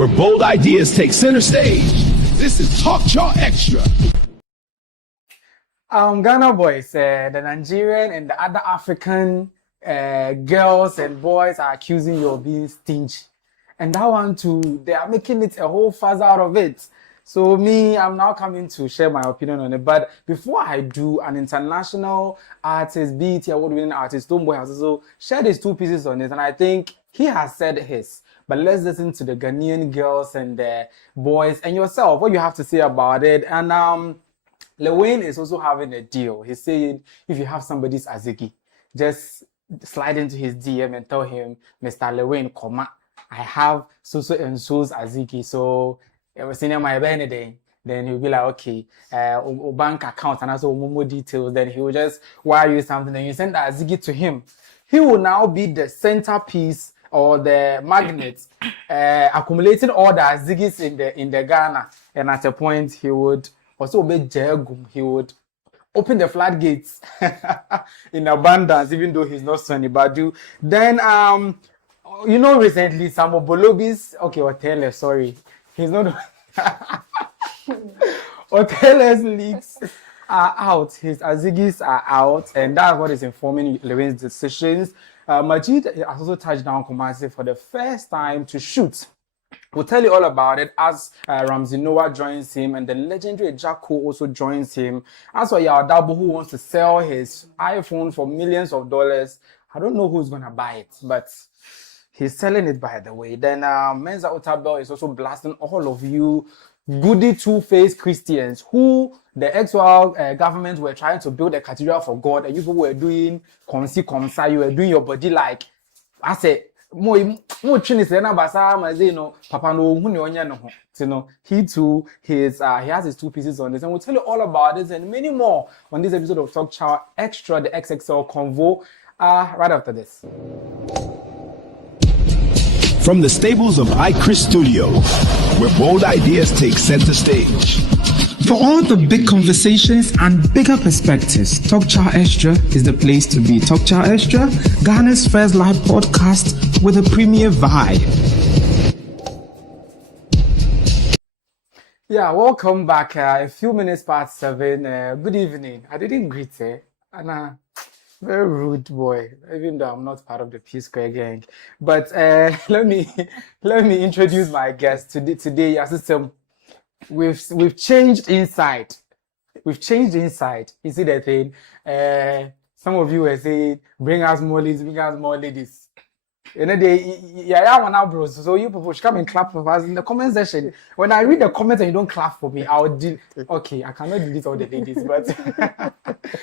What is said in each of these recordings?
where bold ideas take center stage. This is Talk Chaw Xtra. Ghana boys, the Nigerian and the other African girls and boys are accusing you of being stingy. And that one too, they are making it a whole fuss out of it. So I'm now coming to share my opinion on it. But before I do, an international artist, BET award-winning artist, Stonebwoy has also shared his 2 pieces on it. And I think he has said his. But let's listen to the Ghanaian girls and the boys and yourself, what you have to say about it. And Lilwin is also having a deal. He's saying if you have somebody's Azigi, just slide into his DM and tell him, Mr. Lilwin, I have so and so's Azigi. So I was saying my birthday. Then he'll be like, okay, bank account and also more details. Then he will just wire you something. Then you send the Azigi to him. He will now be the centerpiece or the magnet, accumulating all the Azigis in the Ghana. And at a point, he would also be Jegum. He would open the floodgates in abundance, even though he's not Sonny Badu. Then, recently, some of Bolobis, Oteele, sorry. He's not. Oteele's leaks are out. His Azigis are out. And that's what is informing Lilwin's decisions. Majid has also touched down Kumasi for the first time to shoot. We'll tell you all about it as Ramsey Noah joins him and the legendary Chaw also joins him. As for Yadabu, who wants to sell his iPhone for millions of dollars, I don't know who's going to buy it, but he's selling it, by the way. Then Mensa Otabil is also blasting all of you goody two-faced Christians who the Xtra government were trying to build a cathedral for God, and you people were doing you were doing your body like, I said, Papa no, he too, he has his 2 pieces on this, and we'll tell you all about this and many more on this episode of Talk Chaw Xtra, the XXL Convo, right after this. From the stables of iChris Studio, where bold ideas take center stage. For all the big conversations and bigger perspectives, Talk Chaw Xtra is the place to be. Talk Chaw Xtra, Ghana's first live podcast with a premier vibe. Yeah, welcome back. A few minutes past 7. Good evening. I didn't greet her. Anna, very rude boy. Even though I'm not part of the P Square gang, but let me introduce my guest today. Assistant. We've changed inside. We've changed inside. You see that thing? Some of you were saying, bring us more ladies, bring us more ladies. You know, bros. So you people should come and clap for us in the comment section. When I read the comments and you don't clap for me, I'll okay, I cannot delete all the ladies, but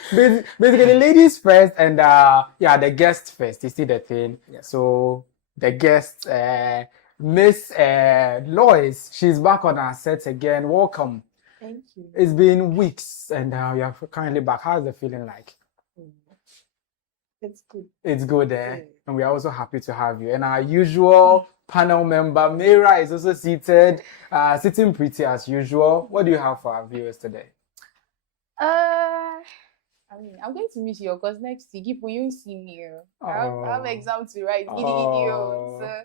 basically the ladies first and the guests first. You see the thing? Yeah. So the guest, Miss Lois, she's back on our set again. Welcome. Thank you. It's been weeks and we are currently back. How's the feeling like? It's good. It's good, yeah. And we are also happy to have you. And our usual panel member, Mira, is also seated, sitting pretty as usual. What do you have for our viewers today? I'm going to miss you because next week, if you see me, I have exam to write. So,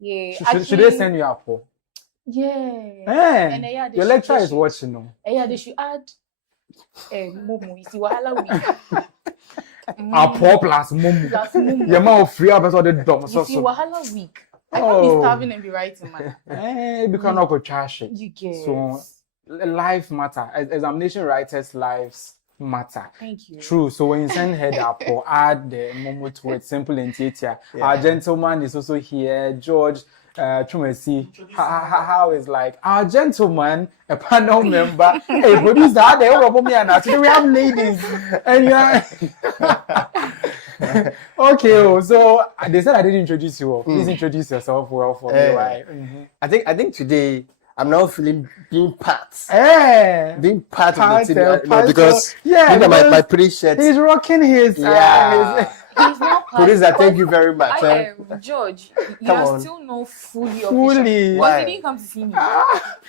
yeah. Should they send you up? Yeah. And your lecturer is watching now. Yeah, they should add Momo. You see, Wahala week. Apo plus Momo. Your mouth free up as all the dumb. You see, Wahala week. I can't be starving and be writing, man. Because not go trash it. You get. So, life matter. Examination writers' lives matter. Thank you. True. So when you send head up or add the Momo to it, simple and theater. Our gentleman is also here, George. Chumesi, how is like our gentleman, a panel member. Hey, producer, they all me and today we have ladies, and you are okay. So they said I didn't introduce you. Please introduce yourself well for me, right? I think today I'm now feeling being part. Being part of the team, because my pretty shirt. He's rocking his. He's not Producer, thank you very much. George, you are still not fully. Why? But you didn't come to see me.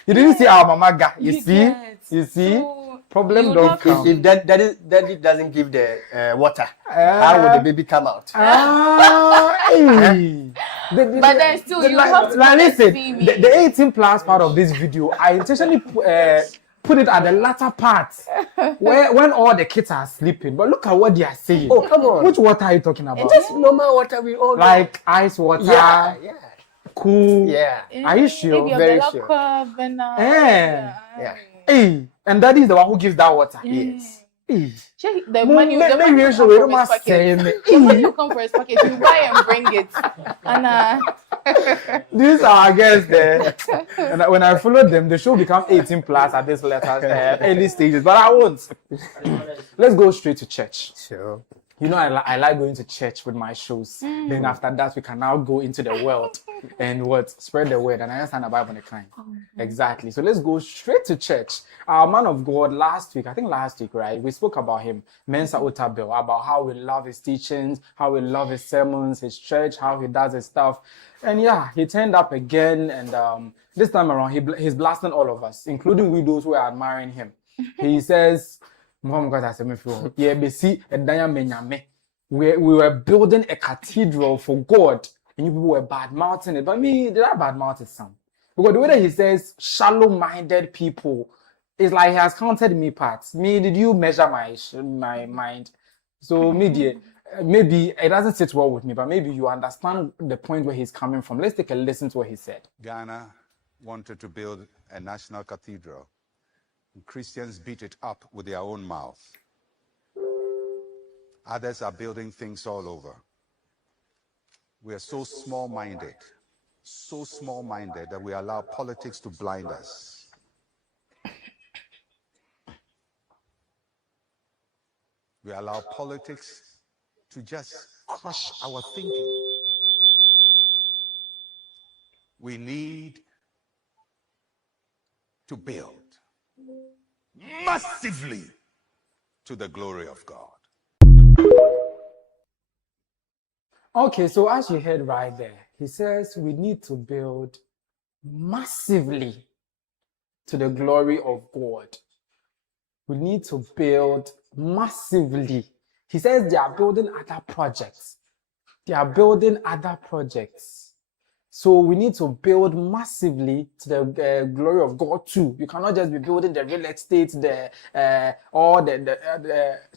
You didn't see our mama guy. You see? So problem don't come. If daddy doesn't give the water, how will the baby come out? But then still, you have to listen, the 18 plus part of this video, I intentionally put it at the latter part when all the kids are sleeping. But look at what they are saying. Oh, come on. Which water are you talking about? Just normal water we all like ice water. Yeah. Cool. Yeah. Are you sure? Very sure. Hey, and that is the one who gives that water. Yes. The money you come for his package, you buy and bring it. And these are our guests there. And when I followed them, the show become 18 plus at this early stages. But I won't. Let's go straight to church. Sure. You know, I like going to church with my shows. Then after that, we can now go into the world and spread the word. And I understand the Bible in the kind. Exactly. So let's go straight to church. Our man of God last week, right? We spoke about him, Mensa Otabil, about how we love his teachings, how we love his sermons, his church, how he does his stuff. And yeah, he turned up again. And this time around, he's blasting all of us, including we those who are admiring him. He says, we were building a cathedral for God, and you people were bad mouthing it. But me, did I bad mouth some? Because the way that he says shallow-minded people, it's like he has counted me parts. Me, did you measure my mind? So maybe it doesn't sit well with me, but maybe you understand the point where he's coming from. Let's take a listen to what he said. Ghana wanted to build a national cathedral. Christians beat it up with their own mouth. Others are building things all over. We are so small-minded that we allow politics to blind us. We allow politics to just crush our thinking. We need to build massively to the glory of God. Okay, so as you heard right there, he says we need to build massively to the glory of God. We need to build massively. He says they are building other projects. So we need to build massively to the glory of God too. You cannot just be building the real estate, the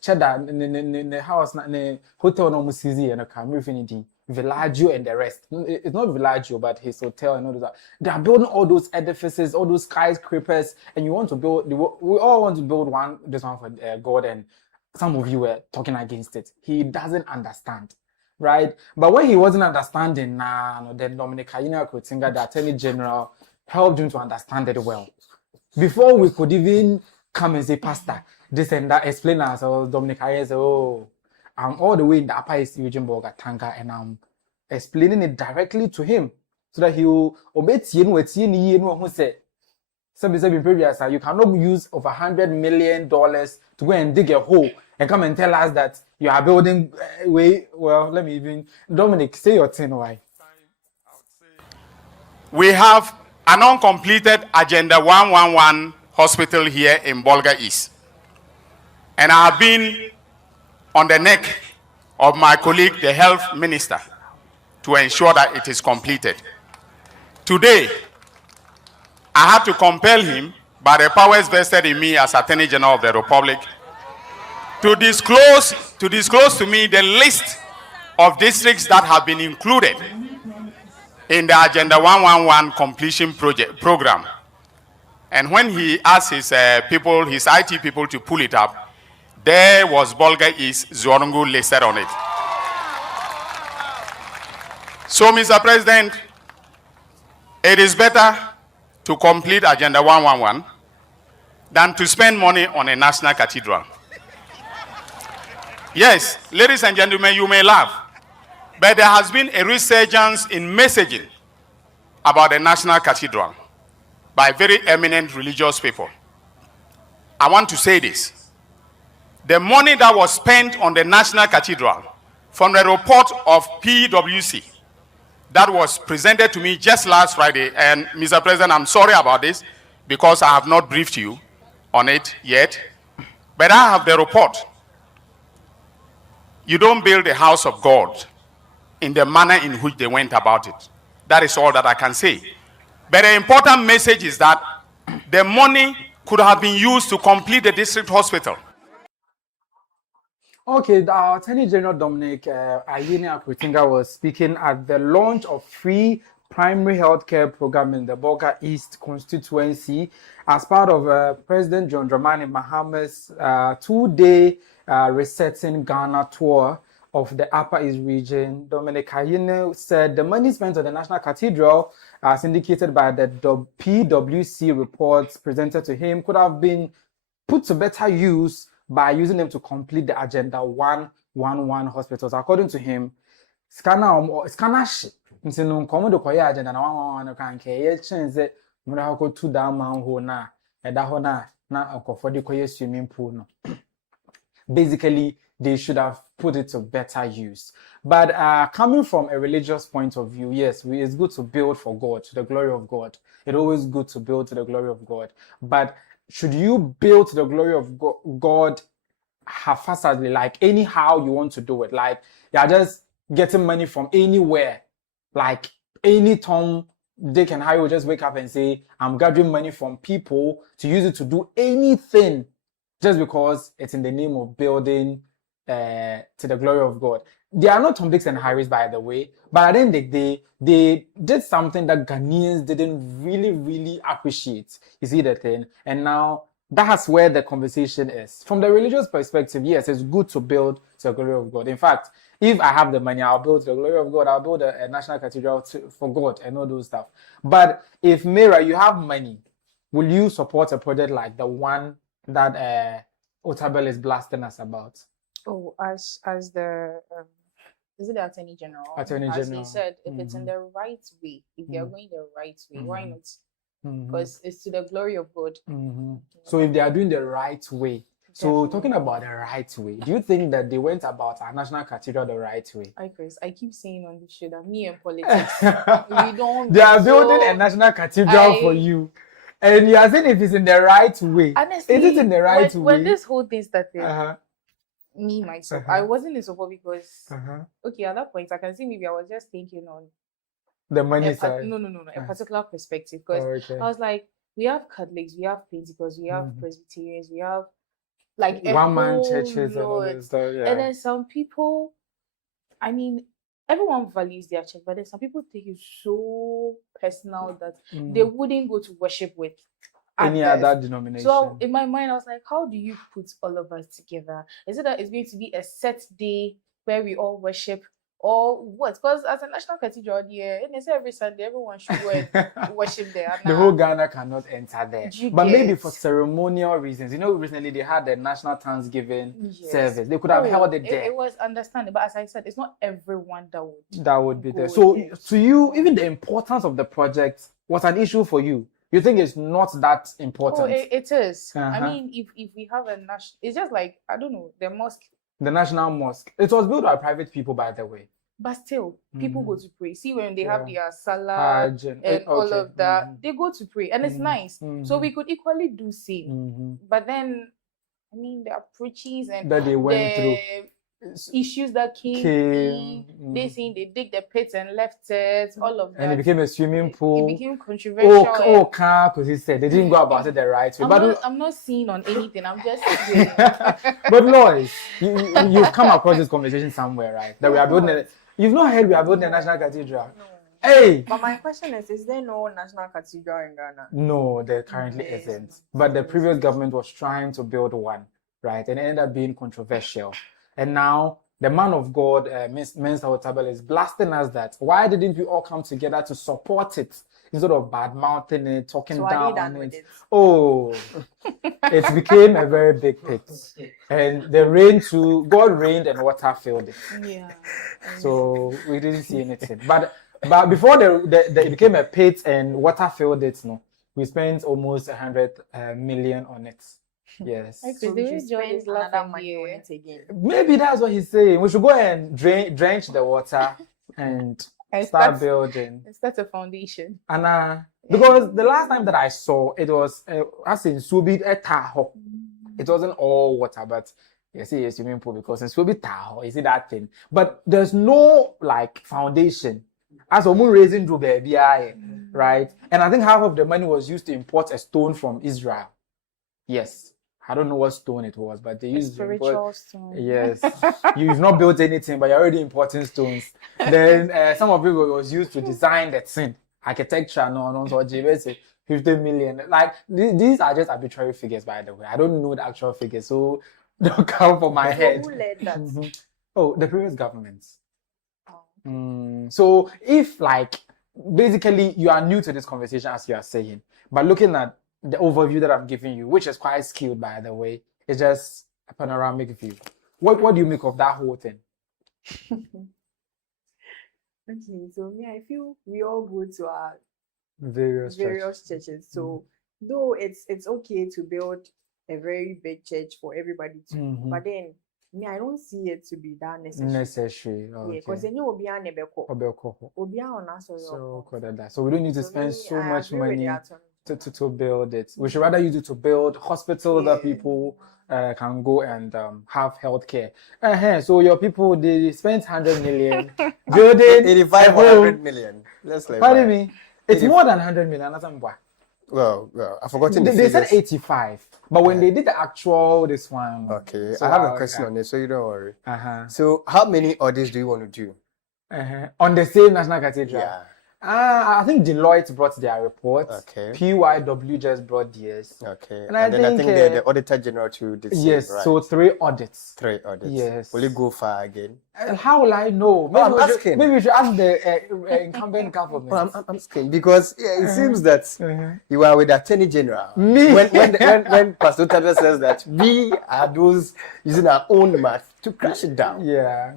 cheddar, the house, the hotel, no music, and the Villaggio and the rest. It's not Villaggio, but his hotel and all that. They are building all those edifices, all those skyscrapers, and you want to build. We all want to build this one for God, and some of you were talking against it. He doesn't understand. Right? But when he wasn't understanding, then Dominic Ayine, the Attorney General, helped him to understand it well. Before we could even come and say, Pastor, this and that, explain ourselves, Dominic Ayine said, I'm all the way in the Upper East Eugene Tanga, and I'm explaining it directly to him so that he will obey who said, in previous, you cannot use over $100 million to go and dig a hole and come and tell us that you are building let me even Dominic, say your thing. Why? We have an uncompleted Agenda 111 hospital here in Bolga East. And I have been on the neck of my colleague, the health minister, to ensure that it is completed. Today, I had to compel him, by the powers vested in me as Attorney General of the Republic, to disclose to me the list of districts that have been included in the Agenda 111 completion program. And when he asked his IT people to pull it up, there was Bolga East Zorungu listed on it. So, Mr. President, it is better to complete Agenda 111 than to spend money on a national cathedral. Yes, ladies and gentlemen, you may laugh, but there has been a resurgence in messaging about the National Cathedral by very eminent religious people. I want to say this. The money that was spent on the National Cathedral, from the report of PwC that was presented to me just last Friday, and Mr. President, I'm sorry about this because I have not briefed you on it yet, But I have the report. You don't build the house of God in the manner in which they went about it. That is all that I can say. But the important message is that the money could have been used to complete the district hospital. Okay, the Attorney General Dominic Ayine was speaking at the launch of free primary healthcare program in the Bolga East constituency as part of President John Dramani Mahama's 2-day resetting Ghana tour of the Upper East region. Dominic Ayine said the money spent on the National Cathedral, as indicated by the PwC reports presented to him, could have been put to better use by using them to complete the Agenda 111 hospitals. According to him, scanner shit. No come do koya agenda na 111 kan ke ye chenze mura hako to da manhole na eda ho na okofo de koya swimming pool no. Basically, they should have put it to better use. But coming from a religious point of view, yes, it's good to build for God, to the glory of God. It's always good to build to the glory of God. But should you build to the glory of God haphazardly, like anyhow you want to do it? Like you're just getting money from anywhere. Like any Tom, Dick and Harry will just wake up and say, I'm gathering money from people to use it to do anything just because it's in the name of building to the glory of God. They are not Tom, Dicks and Harrys, by the way, but at the end of the day, they did something that Ghanaians didn't really appreciate. You see the thing? And now that's where the conversation is. From the religious perspective, yes, it's good to build to the glory of God. In fact, if I have the money, I'll build to the glory of God. I'll build a National Cathedral for God and all those stuff. But if, Mira, you have money, will you support a project like the one that Otabil is blasting us about? Oh, as the is it the Attorney General? Attorney General. As he said, if it's in the right way, if they are going the right way, why not? Because it's to the glory of God. So if they are doing the right way, so talking about the right way, do you think that they went about our National Cathedral the right way? Chris, I keep saying on the show that me and politics, we don't. They are building a National Cathedral for you. And you are saying if it's in the right way. Honestly, is it in the right way? When this whole thing started, me myself, I wasn't in support because okay, at that point I can see maybe I was just thinking on the money side. No, a particular perspective, because I was like, we have Catholics, we have Pentecost, we have Presbyterians, we have like one-man churches and all that stuff. Yeah. And then some people, I mean, everyone values their church, but then some people take it so personal that they wouldn't go to worship with any other denomination. So in my mind, I was like, how do you put all of us together? Is it that it's going to be a set day where we all worship, or what? Because as a National Cathedral, and they say every Sunday everyone should go and worship there. The whole Ghana cannot enter there. But maybe for ceremonial reasons. You know, recently they had the National Thanksgiving service. They could have held it there. It was understandable, but as I said, it's not everyone that would be there. So to you, even the importance of the project was an issue for you. You think it's not that important? Oh, it is. I mean, if we have a national, it's just like, I don't know, the mosque. The National Mosque. It was built by private people, by the way. But still, people go to pray. See, when they have their salah and all of that, they go to pray. And it's nice. So we could equally do same. But then, I mean, the approaches and that they went through. Issues that came they saying they dig the pits and left it, all of that. And it became a swimming pool. It became controversial. Because he said they didn't go about it the right way. I'm not seeing on anything. I'm just saying. But Lois, you've come across this conversation somewhere, right? That we are building you've not heard we are building a National Cathedral. No. Hey! But my question is there no National Cathedral in Ghana? No, there currently isn't. But the previous government was trying to build one, right? And it ended up being controversial. And now the man of God, Mensa Otabil, is blasting us that why didn't we all come together to support it instead of bad-mouthing it, talking down on it? Oh, it became a very big pit. And God rained and water filled it. Yeah. So we didn't see anything. But before it became a pit and water filled it, we spent almost 100 million on it. Yes. So we should spend another money on it again. Maybe that's what he's saying. We should go and drench the water and start building. Start a foundation. And because the last time that I saw it was as in Subi Etaho. It wasn't all water, but you see a swimming pool because it's will be towel. You see that thing, but there's no like foundation. As a moon raising do baby, right? And I think half of the money was used to import a stone from Israel. Yes. I don't know what stone it was, but they used spiritual stone. Yes. You've not built anything, but you're already importing stones. Then some of it was used to design the thing. Architecture, so 50 million. Like, these are just arbitrary figures, by the way. I don't know the actual figures, so don't come for my head. Who led that? Oh, the previous government. So if, like, basically you are new to this conversation, as you are saying, but looking at the overview that I'm giving you, which is quite skilled, by the way, it's just a panoramic view. What do you make of that whole thing? Okay, so me, I feel we all go to our Various churches. So though it's okay to build a very big church for everybody to, but then me, I don't see it to be that necessary. Okay. Yeah, because then you will be on So we don't need to spend so much money to build it. We should rather use it to build hospitals that people can go and have healthcare. So your people, they spent 100 million building 85 or 100 million. Pardon me. It's more than 100 million. Well, I've forgotten they said 85, but when they did the actual this one. Okay, so I have a question on this, so you don't worry. So how many audits do you want to do? On the same National Cathedral? Yeah. I think Deloitte brought their report. Okay. PYW just brought theirs. Okay. And I think the Auditor General too did same, yes, right? so 3 audits. 3 audits. Yes. Will you go far again? How will I know? Maybe, I'm asking. Maybe we should ask the incumbent government. Well, I'm asking because it seems that you are with the Attorney General. Me? When Pastor Otabil says that we are those using our own math to crash it down. Yeah.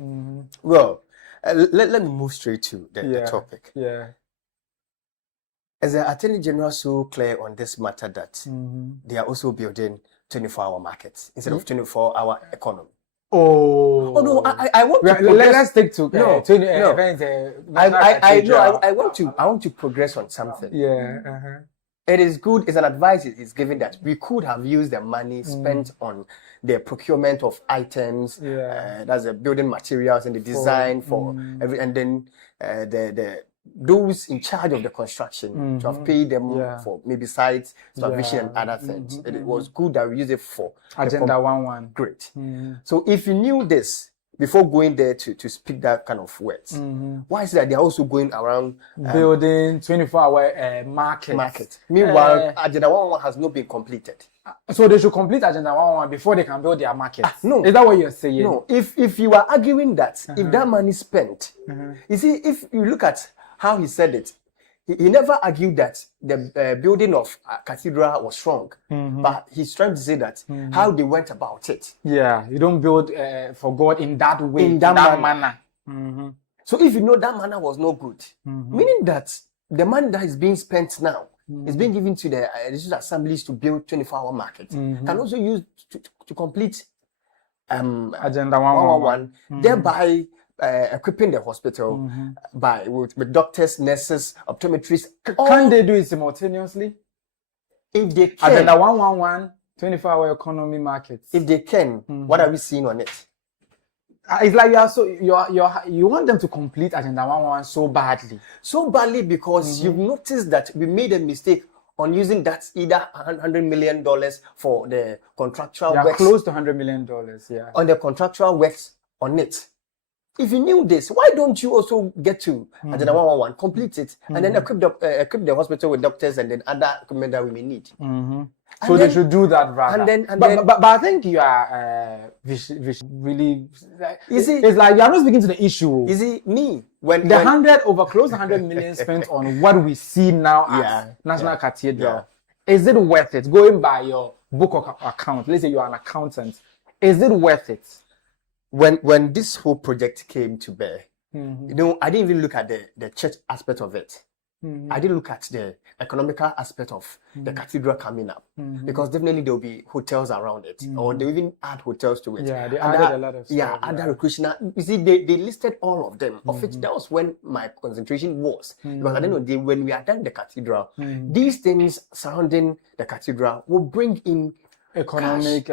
Well, let me move straight to the topic. Yeah. Is the Attorney General so clear on this matter that they are also building 24-hour markets instead of 24-hour economy? Oh no! I want to. Let's stick to I want to progress on something. Yeah. It is good. It's an advice it's given that we could have used the money spent on the procurement of items. That's the building materials and the design for every, and then the those in charge of the construction to have paid them for maybe sites, supervision and other things. It was good that we use it for Agenda 1-1. Great. So if you knew this before going there to speak that kind of words, why is it that they're also going around building 24-hour market? Meanwhile, Agenda 1-1 has not been completed. So they should complete Agenda 1-1 before they can build their market. No. Is that what you're saying? No. If you are arguing that, if that money spent, you see, if you look at how he said it, he never argued that the building of cathedral was wrong, but he's trying to say that how they went about it. Yeah, you don't build for God in that way, in that manner. So if you know that manner was no good, meaning that the money that is being spent now is being given to the religious assemblies to build 24-hour markets, can also use to complete Agenda 1-1, thereby equipping the hospital with doctors, nurses, optometrists. Can they do it simultaneously? If they can. Agenda 1-1, 24-hour economy markets. If they can, what are we seeing on it? It's like you want them to complete Agenda 1-1 so badly. So badly because you've noticed that we made a mistake on using that either $100 million for the contractual works. Close to $100 million, yeah. On the contractual works on it. If you knew this, why don't you also get to Agenda 1-1, complete it, and then equip the hospital with doctors and then other equipment that we may need? So they should do that rather. But I think you are really. It's like you are not speaking to the issue. Is it me? When close to 100 million spent on what we see now as National Cathedral, is it worth it? Going by your book of account, let's say you are an accountant, is it worth it? When this whole project came to bear, I didn't even look at the church aspect of it. I didn't look at the economical aspect of the cathedral coming up, because definitely there will be hotels around it, or they even add hotels to it. Yeah, they added a lot of stuff. Other recreational. You see, they listed all of them. Of which that was when my concentration was, because at the end of the day, when we are done the cathedral, these things surrounding the cathedral will bring in economic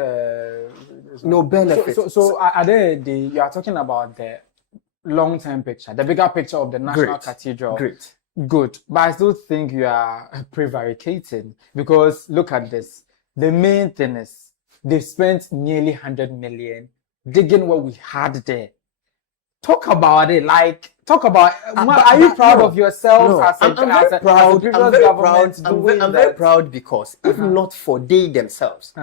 no benefit. So are you are talking about the long-term picture, the bigger picture of the National Cathedral. Great. Good. But I still think you are prevaricating, because look at this. The main thing is they've spent nearly 100 million digging what we had there. Talk about it. Are you proud of yourself as a proud? I'm very proud because if not for they themselves,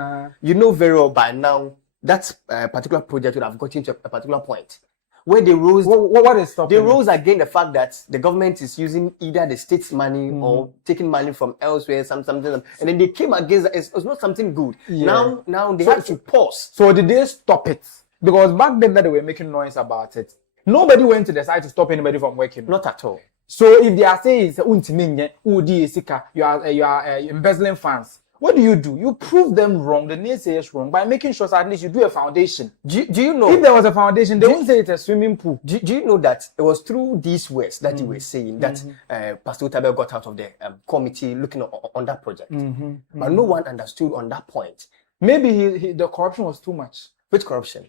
you know very well by now that particular project would have gotten to a particular point where they rose. What is stopping? They rose against the fact that the government is using either the state's money or taking money from elsewhere, something, and then they came against that. It was not something good. Yeah. Now they had to pause. So did they stop it? Because back then that they were making noise about it, nobody went to decide to stop anybody from working. Not at all. So if they are saying you are embezzling funds, what do? You prove them wrong, the naysayers wrong, by making sure that at least you do a foundation. Do you know? If there was a foundation, they wouldn't say it's a swimming pool. Do you know that it was through these words that you were saying that Pastor Otabil got out of the committee looking on that project? But no one understood on that point. Maybe the corruption was too much. Which corruption?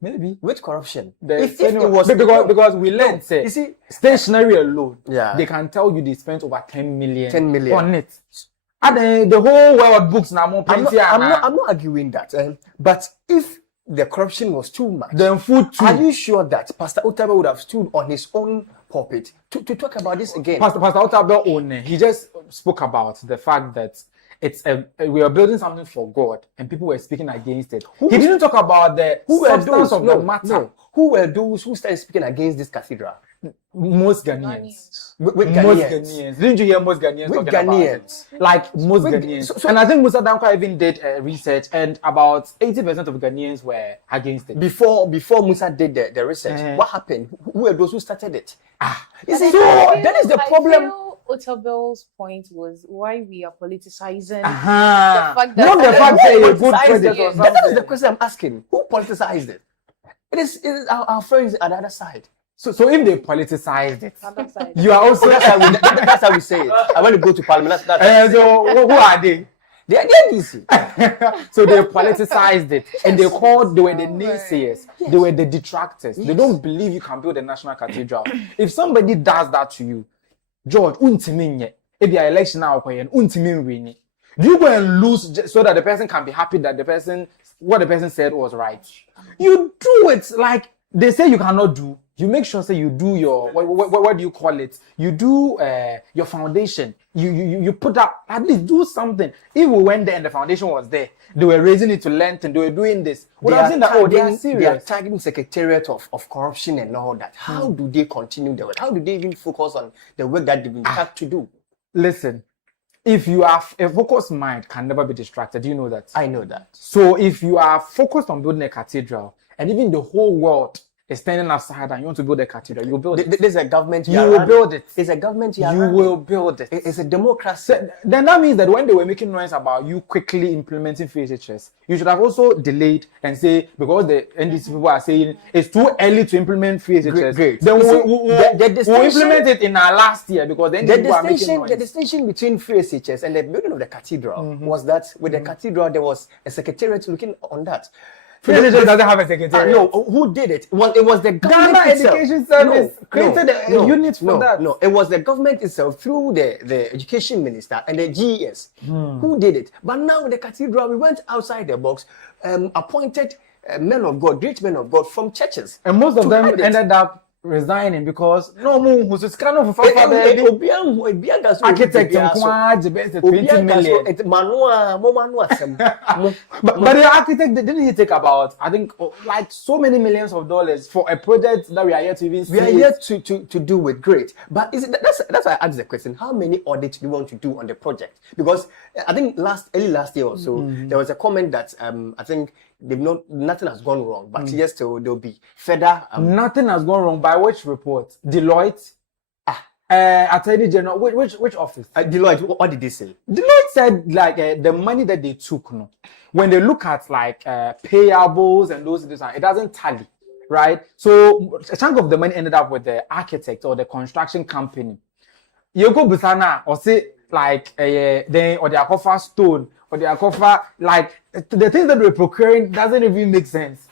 Maybe. Which corruption? If it was because we learned, say, you see, stationery alone, they can tell you they spent over 10 million on it. And the whole world books now more plenty. I'm not arguing that. But if the corruption was too much, then food too. Are you sure that Pastor Otabil would have stood on his own pulpit to talk about this again? Pastor Otabil he just spoke about the fact that we are building something for God, and people were speaking against it. He didn't talk about the substance of the matter. No. Who were those who started speaking against this cathedral? Most Ghanaians. With most Ghanaians. Didn't you hear most Ghanaians with talking Ghanaians? About it? Like most Ghanaians. And I think Musa Dankwa even did research, and about 80% of Ghanaians were against it. Before Musa did the research, what happened? Who were those who started it? So that is the problem. Otabil's point was why we are politicizing the fact that you're a good president or something. That is the question I'm asking. Who politicized it? It is our friends at the other side. So if they politicized it, you are also that's how we say it. I want to go to parliament. So who are they? They are DC. So they politicized it, and they were the naysayers. Yes. They were the detractors. Yes. They don't believe you can build a national cathedral. If somebody does that to you, George, if your election now, do you go and lose so that the person can be happy that what the person said was right? You do it like they say you cannot do. You make sure you do your what do you call it? You do your foundation. You put up, at least do something. If we went there and the foundation was there, they were raising it to length and they were doing this. They are serious. They are tagging secretariat of corruption and all that. How do they continue the work? How do they even focus on the work that they've been tasked to do? Listen, if you have a focused mind, can never be distracted. Do you know that? I know that. So if you are focused on building a cathedral, and even the whole world is standing outside and you want to build a cathedral, you build it. There's a government. You will build it. It's a government. You will build it. It's a democracy. So, then that means that when they were making noise about you quickly implementing FHHS, you should have also delayed and say, because the NDC people are saying it's too early to implement FHHS. Great. Then we'll implement it in our last year, because then the distinction between FHHS and the building of the cathedral was that with the cathedral there was a secretariat looking on that. FHHS doesn't have a secretariat. No, who did it? Well, it was the government Ghana itself. Education Service created a unit for that. No, it was the government itself through the Education Minister and the GES who did it. But now with the cathedral, we went outside the box, appointed men of God, great men of God from churches. And most of them ended up resigning because architect the 20 million. But the architect didn't he take about, I think, like so many millions of dollars for a project that we are yet to even see. We are yet to do with great. But that's why I asked the question, how many audits do you want to do on the project? Because I think early last year or so, there was a comment that I think nothing has gone wrong, but yes, they'll be further. Nothing has gone wrong by which report? Deloitte? Attorney General, which office? Deloitte, what did they say? Deloitte said like the money that they took, when they look at like payables and those, it doesn't tally, right? So a chunk of the money ended up with the architect or the construction company. You go Busana or say like then or they offer stone or they offer like the things that we're procuring doesn't even make sense.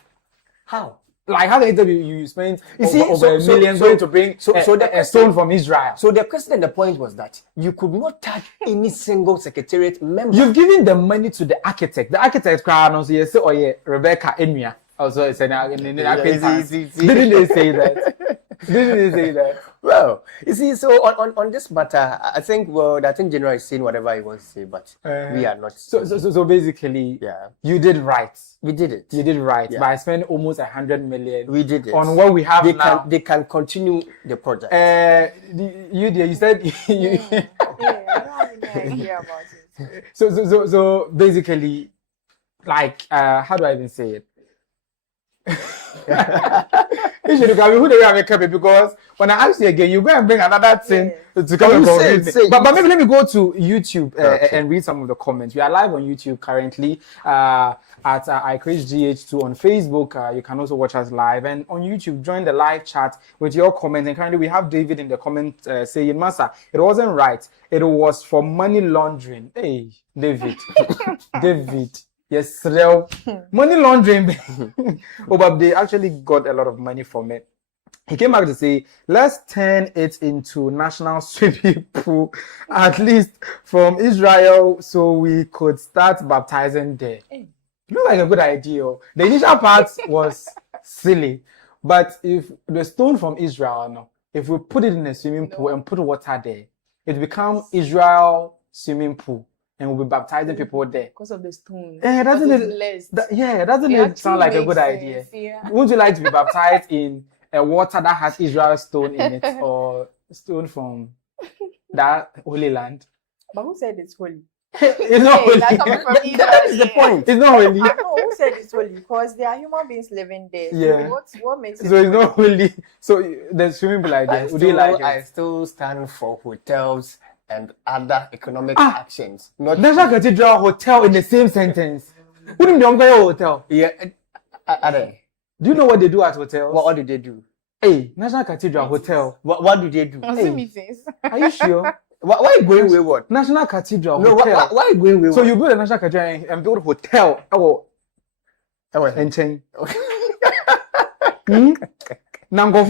How? Like how can you spend over a million going to bring a stone from Israel? So the question and the point was that you could not touch any single secretariat member. You've given the money to the architect. The architect crowd also yes, oh yeah, Rebecca Enria. Also it's an didn't they say that? Didn't they say that? Well, you see, so on this matter, I think General is saying whatever he wants to say, but we are not. So basically, yeah, you did right. We did it. You did right by spending almost 100 million. We did it on what we have now. They can continue the project. You said you. Yeah, I don't have any idea about it. So basically, like how do I even say it? You should come who they have a because when I ask you again, you go and bring another thing to come and convince me. But maybe let me go to YouTube and read some of the comments. We are live on YouTube currently at iCrazeGH2 on Facebook. You can also watch us live, and on YouTube join the live chat with your comments. And currently we have David in the comment saying, "Masa, it wasn't right. It was for money laundering." Hey, David, David. Yes, real money laundering. Oh, but they actually got a lot of money from it. He came back to say, let's turn it into national swimming pool, at least from Israel, so we could start baptizing there. Look like a good idea. The initial part was silly, but if the stone from Israel, if we put it in a swimming pool and put water there, it becomes Israel swimming pool. And we'll be baptizing people there. Because of the stone. Doesn't it sound like a good idea? Yeah. Would you like to be baptized in a water that has Israel stone in it or stone from that holy land? But who said it's holy? It's not holy. That is the point. It's not holy. No, who said it's holy? Because there are human beings living there. Yeah. So what makes it so it's not holy. So the swimming pool idea. Would you like it? I still stand for hotels and other economic actions. Not National Cathedral Hotel in the same sentence. Wouldn't the Ongoya Hotel? Yeah. Are they? Do you know what they do at hotels? What do they do? Hey, National Cathedral Hotel. What do they do? Are you sure? Why are you going wayward? National Cathedral No, Hotel. why are you going wayward? So you build a National Cathedral and build a hotel. And chain. Nango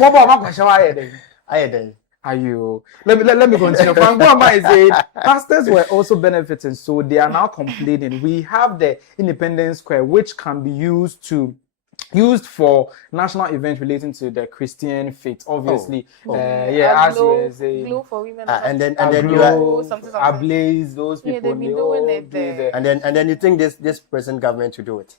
Are you? Let me continue. Frank said pastors were also benefiting, so they are now complaining. We have the Independence Square, which can be used for national events relating to the Christian faith. Obviously, as you were saying, Glow for women, and then you are Ablaze, those people. Yeah, they've been doing it there. And then you think this present government to do it?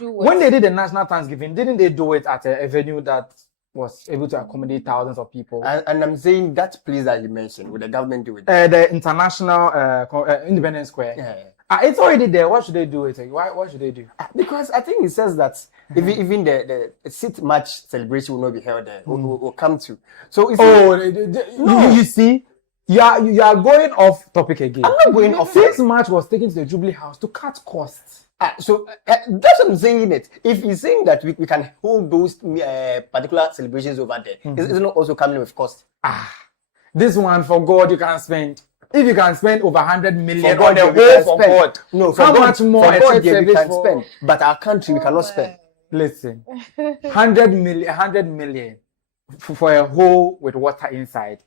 When they did the national Thanksgiving, didn't they do it at a venue that was able to accommodate thousands of people? And I'm saying that place that you mentioned, would the government do it? The International Independence Square. Yeah. It's already there. What should they do with it? What should they do? Because I think it says that even the seat match celebration will not be held there. Will come to. So you see, you are going off topic again. I'm not going off. This match was taken to the Jubilee House to cut costs. So that's what I'm saying it. If you're saying that we can hold those particular celebrations over there, it's not also coming with cost. This one for God you can spend. If you can spend over 100 million for God, on the whole for God, no, how much more for God we can spend? But our country we cannot spend. Listen, 100 million for a hole with water inside.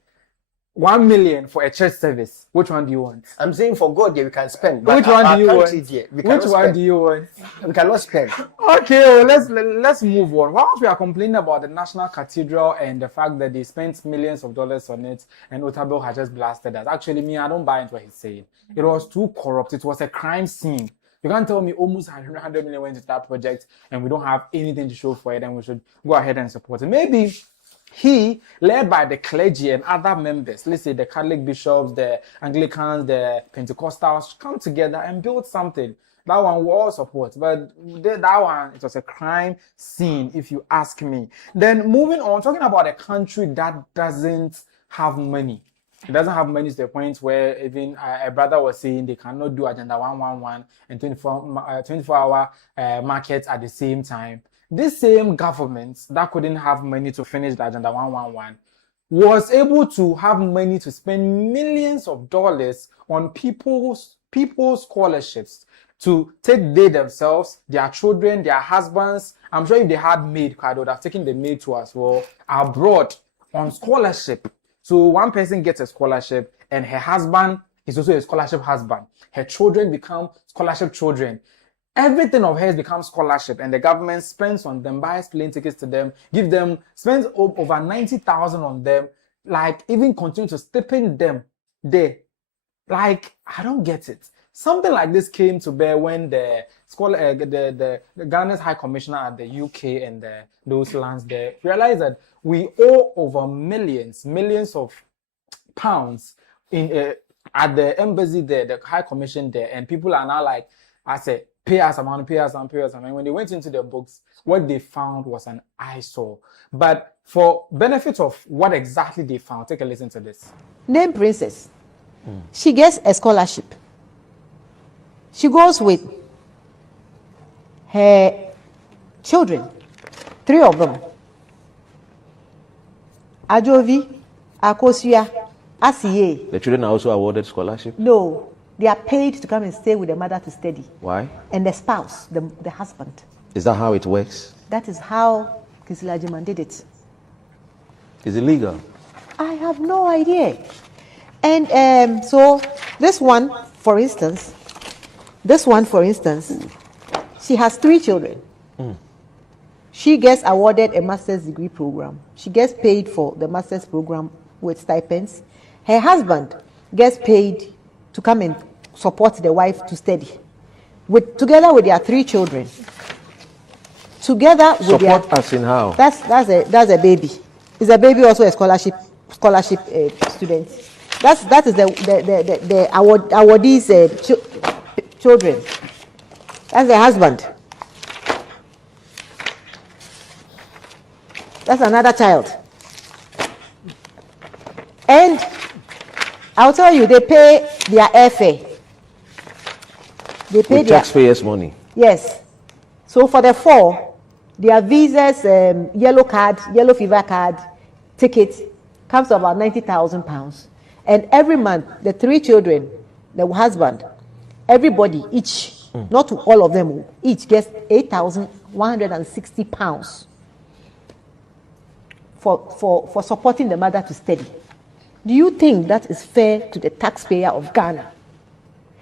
1 million for a church service. Which one do you want? I'm saying for God, we can spend. But which one do you want? Which one do you want? We cannot spend. Okay, let's move on. Once we are complaining about the National Cathedral and the fact that they spent millions of dollars on it, and Otabil has just blasted us. Actually, I don't buy into what he's saying. It was too corrupt. It was a crime scene. You can't tell me almost 100 million went into that project, and we don't have anything to show for it, and we should go ahead and support it. Maybe he, led by the clergy and other members, let's say the Catholic bishops, the Anglicans, the Pentecostals, come together and build something. That one we all support. But that one, it was a crime scene, if you ask me. Then moving on, talking about a country that doesn't have money. It doesn't have money to the point where even a brother was saying they cannot do Agenda 111 and 24-hour markets at the same time. This same government that couldn't have money to finish the Agenda 111 was able to have money to spend millions of dollars on people's scholarships to take they themselves, their children, their husbands. I'm sure if they had maid, they would have taken the maid to as well abroad on scholarship. So one person gets a scholarship and her husband is also a scholarship husband. Her children become scholarship children. Everything of hers becomes scholarship, and the government spends on them, buys plane tickets to them, spends over 90,000 on them, like even continue to stipend them there. Like, I don't get it. Something like this came to bear when the Ghana's High Commissioner at the UK and those lands there realized that we owe over millions of pounds in at the embassy there, the High Commission there, and people are now like, I said, pay us amount. And when they went into their books, what they found was an eyesore. But for benefit of what exactly they found, take a listen to this. Name Princess. She gets a scholarship. She goes with her children, 3 of them. Ajovi, Akosia, Asiye. The children are also awarded scholarship? No, they are paid to come and stay with the mother to study. Why? And the spouse, the husband. Is that how it works? That is how Kisilajiman did it. Is it legal? I have no idea. And so this one, for instance, she has 3 children. She gets awarded a master's degree program. She gets paid for the master's program with stipends. Her husband gets paid to come and support the wife to study, together with their 3 children. Together with support us in how? That's a baby. Is a baby also a scholarship student? That is the awardee's children. That's the husband. That's another child. And I'll tell you, they pay their airfare. They pay with taxpayers' money. Yes. So for the 4, their visas, yellow fever card, ticket comes to about £90,000. And every month, the 3 children, the husband, everybody, each, not all of them, each gets £8,160 for supporting the mother to study. Do you think that is fair to the taxpayer of Ghana?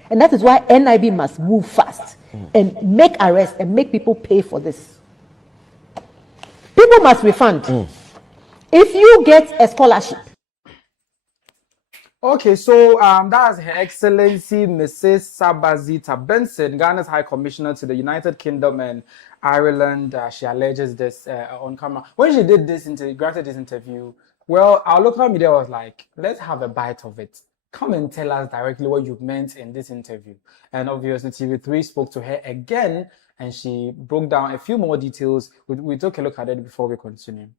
And that is why NIB must move fast and make arrests and make people pay for this. People must refund. If you get a scholarship. Okay, so that's Her Excellency Mrs. Sabazita Benson, Ghana's High Commissioner to the United Kingdom and Ireland. She alleges this on camera. When she did this granted this interview, well, our local media was like, let's have a bite of it. Come and tell us directly what you meant in this interview. And obviously, TV3 spoke to her again, and she broke down a few more details. We took a look at it before we continue.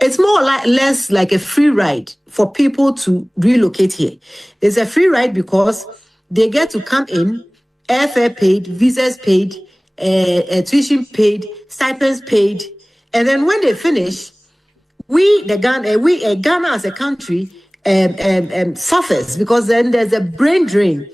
It's more or less like a free ride for people to relocate here. It's a free ride because they get to come in, airfare paid, visas paid, tuition paid, stipends paid, and then when they finish, Ghana as a country suffers because then there's a brain drain.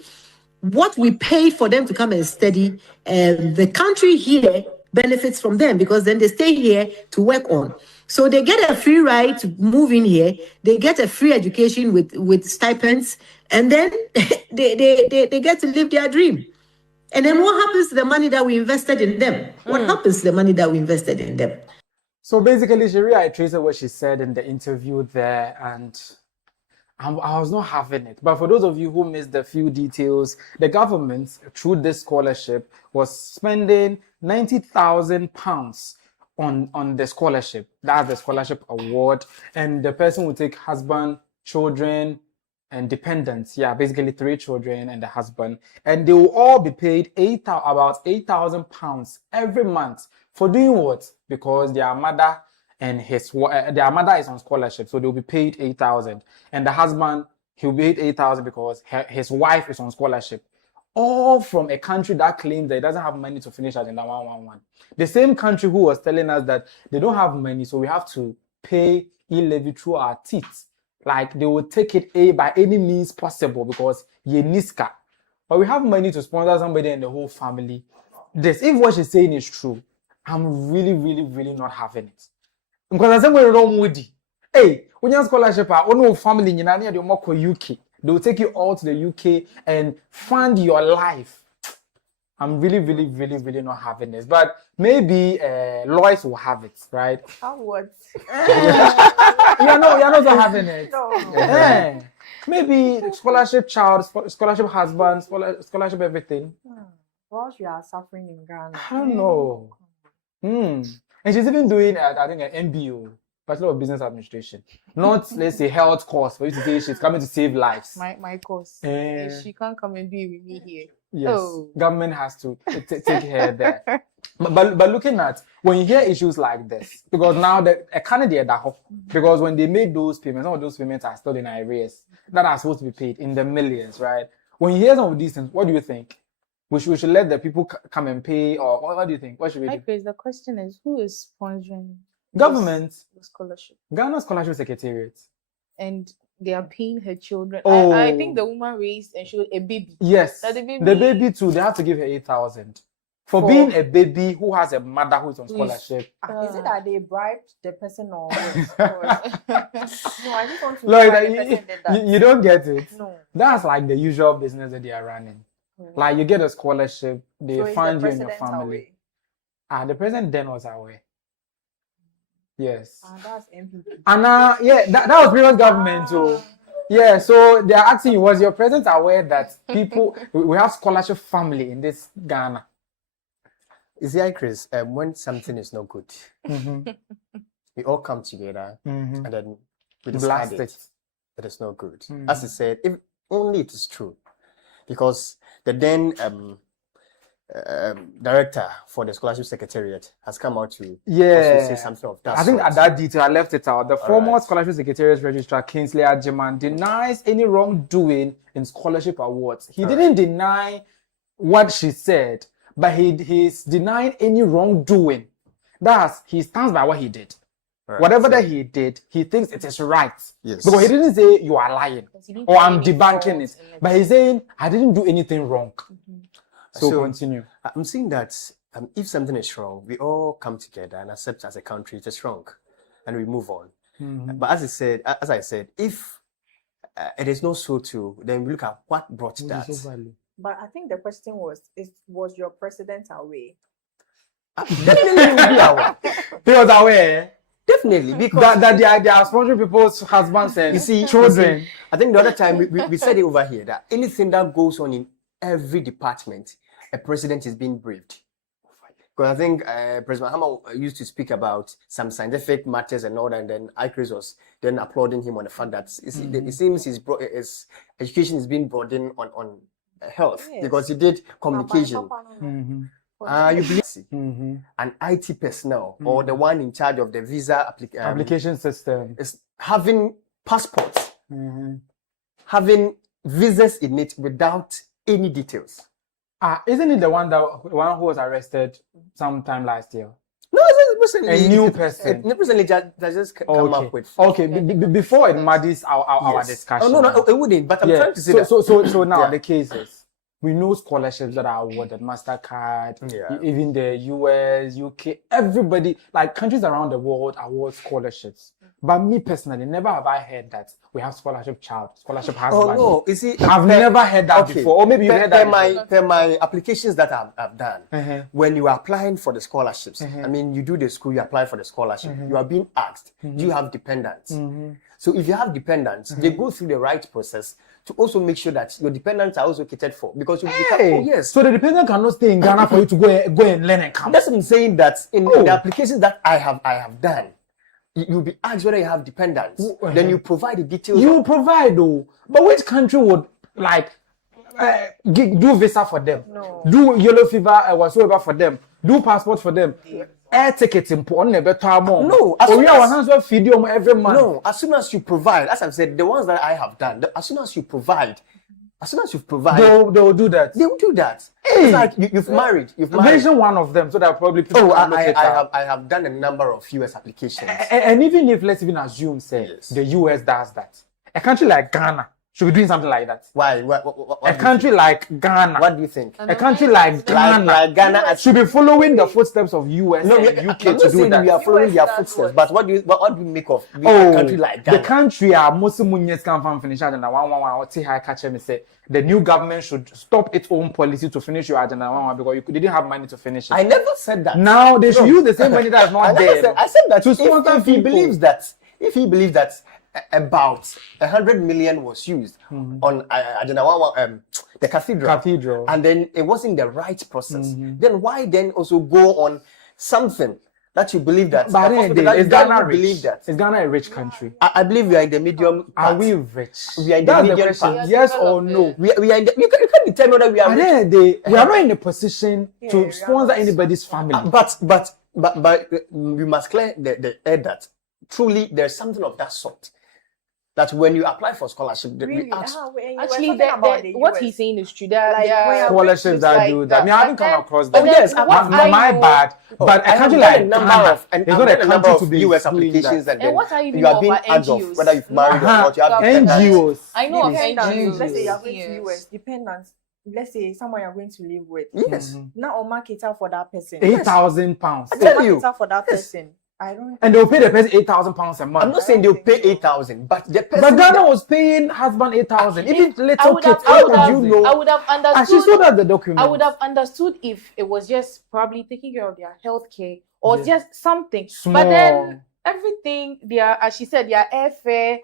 What we pay for them to come and study, the country here benefits from them because then they stay here to work on. So they get a free ride to move in here. They get a free education with stipends, and then they get to live their dream. And then what happens to the money that we invested in them? What happens to the money that we invested in them? So basically, she reiterated what she said in the interview there, and I was not having it. But for those of you who missed the few details, the government, through this scholarship, was spending £90,000 on the scholarship. That's the scholarship award. And the person will take husband, children, and dependents. Yeah, basically 3 children and the husband. And they will all be paid about £8,000 every month. For doing what? Because their mother and their mother is on scholarship, so they'll be paid 8,000. And the husband, he'll be paid 8,000 because his wife is on scholarship. All from a country that claims that it doesn't have money to finish Agenda 111. The same country who was telling us that they don't have money, so we have to pay e-levy through our teeth. Like they will take it by any means possible because ye niska. But we have money to sponsor somebody and the whole family. This, if what she's saying is true, I'm really, really, really not having it. Because I'm going to Moody. Hey, when you're scholarship, I know family in the UK. They will take you all to the UK and fund your life. I'm really, really, really, really not having this. But maybe Lois will have it, right? How what? You're not having it. No. Yeah. Maybe scholarship child, scholarship husband, scholarship everything. Whilst we are suffering in Ghana. I don't know. And she's even doing, I think, an MBO, Bachelor of Business Administration. Not, let's say, health course, for you to say she's coming to save lives. My course. If she can't come and be with me here. Yes, Oh. government has to take care there. But looking at, when you hear issues like this, because now because when they made those payments, some of those payments are still in arrears that are supposed to be paid in the millions, right? When you hear some of these things, what do you think? We should let the people come and pay, or what do you think? What should we do? Chris, the question is, who is sponsoring Government, the scholarship? Ghana Scholarship Secretariat. And they are paying her children. Oh. I think the woman raised and showed a baby. Yes, That the the baby too. They have to give her 8,000 for being a baby who has a mother who's on scholarship. Is it that they bribed the person or what? No, I just want to know Like why the person did that. you don't get it. No. That's like the usual business that they are running. Like you get a scholarship, they So is fund the you and your president family. away? The president then was away. Yes. That's MPP. And yeah, that was previous government too. Yeah, so they are asking you, was your president aware that people we have scholarship family in this Ghana? You see, Chris, when something is not good, we all come together and then we Blast decide it. it is not good. As I said, if only it is true, because the then director for the scholarship secretariat has come out to also say something of that. I think sort. at that detail I left it out. The former right. scholarship secretariat registrar Kingsley Ajiman denies any wrongdoing in scholarship awards. He didn't deny what she said, but he's denying any wrongdoing. That's he stands by what he did. Right. Whatever that he did, he thinks it is right. Yes. Because he didn't say you are lying or I'm debunking it. But he's saying I didn't do anything wrong. So continue. I'm saying that if something is wrong, we all come together and accept as a country it is wrong, and we move on. But as I said, if it is not so too, then we look at what brought that. But I think the question was your president away? Definitely he will be aware. He was aware. Definitely, because that they are sponsoring people's husbands and you see, children. I think the other time we said it over here that anything that goes on in every department, a president is being briefed. Because I think President Mahama used to speak about some scientific matters and all that, and then Chris was then applauding him on the fact that it seems his education is being brought in on health, because he did communication. You believe an IT personnel or the one in charge of the visa application system is having passports, having visas in it without any details. Isn't it the one who was arrested sometime last year? No, it's recently a new person. Recently, just come up with. Okay, before it muddies our discussion. Oh no, it wouldn't. But I'm trying to say that. So now the cases. We know scholarships that are awarded, MasterCard, even the US, UK, everybody, like countries around the world award scholarships. But me personally, never have I heard that we have scholarship child, scholarship husband. Oh no, you see, I've never heard that before. Or maybe you heard that before. My applications that I've done, when you are applying for the scholarships, I mean, you do the school, you apply for the scholarship, you are being asked, do you have dependents? So if you have dependents, they go through the right process to also make sure that your dependents are also catered for, because you yes. So the dependent cannot stay in Ghana for you to go and learn and come. That's what I'm saying, that in the applications that I have done, you'll be asked whether you have dependents. Then you provide the details. You provide though, but which country would like do visa for them? No. Do yellow fever whatsoever for them? Do passport for them? Air tickets important never more. No, every month. No, as soon as you provide, as I've said, the ones that I have done, as soon as you provide As soon as you've provided, they will do that. They will do that. Hey. It's like you've married. Mention one of them so that probably people I have done a number of US applications. And even if let's even assume say the US does that, a country like Ghana should be doing something like that. Why? A country like Ghana. What do you think? A country like Ghana should be following the footsteps of US and UK to do that. We are following their footsteps, but what do you make of a country like Ghana? The country are most munyes come from finish agenda 111. What I catch me say the new government should stop its own policy to finish your agenda 111 because you didn't have money to finish it. I never said that. Now they should use the same money that is not there. I said that to sponsor if he believes that about 100 million was used on agenda 111, the cathedral, and then it wasn't the right process, then why then also go on something that you believe that? But is Ghana rich? Believe that? Is Ghana a rich country? I believe we are in the medium. Are we rich? We are in the medium part. Yes or no? We are in the, you can't determine whether we are rich. We are not in a position to sponsor anybody's family. But we must clear the air that truly there's something of that sort. That when you apply for scholarship, actually, what he's saying is true. There are scholarships that do that. I haven't come across that. Oh yes, my bad. But a country like Ghana, it's not a country to be US applications, and what are you are being asked of whether you've married or not. You have NGOs. I know of NGOs. Let's say you are going to US, dependents. Let's say someone you're going to live with. Yes. Now, or market out for that person. £8,000. I tell you. For that person. I don't. And they'll pay the person £8,000 a month. I'm not saying they'll pay 8,000, but the person. But Ghana was paying husband 8,000. Even little kids, I would have understood. And she showed us the document. I would have understood if it was just probably taking care of their health care or just something. Small. But then everything, as she said, their airfare,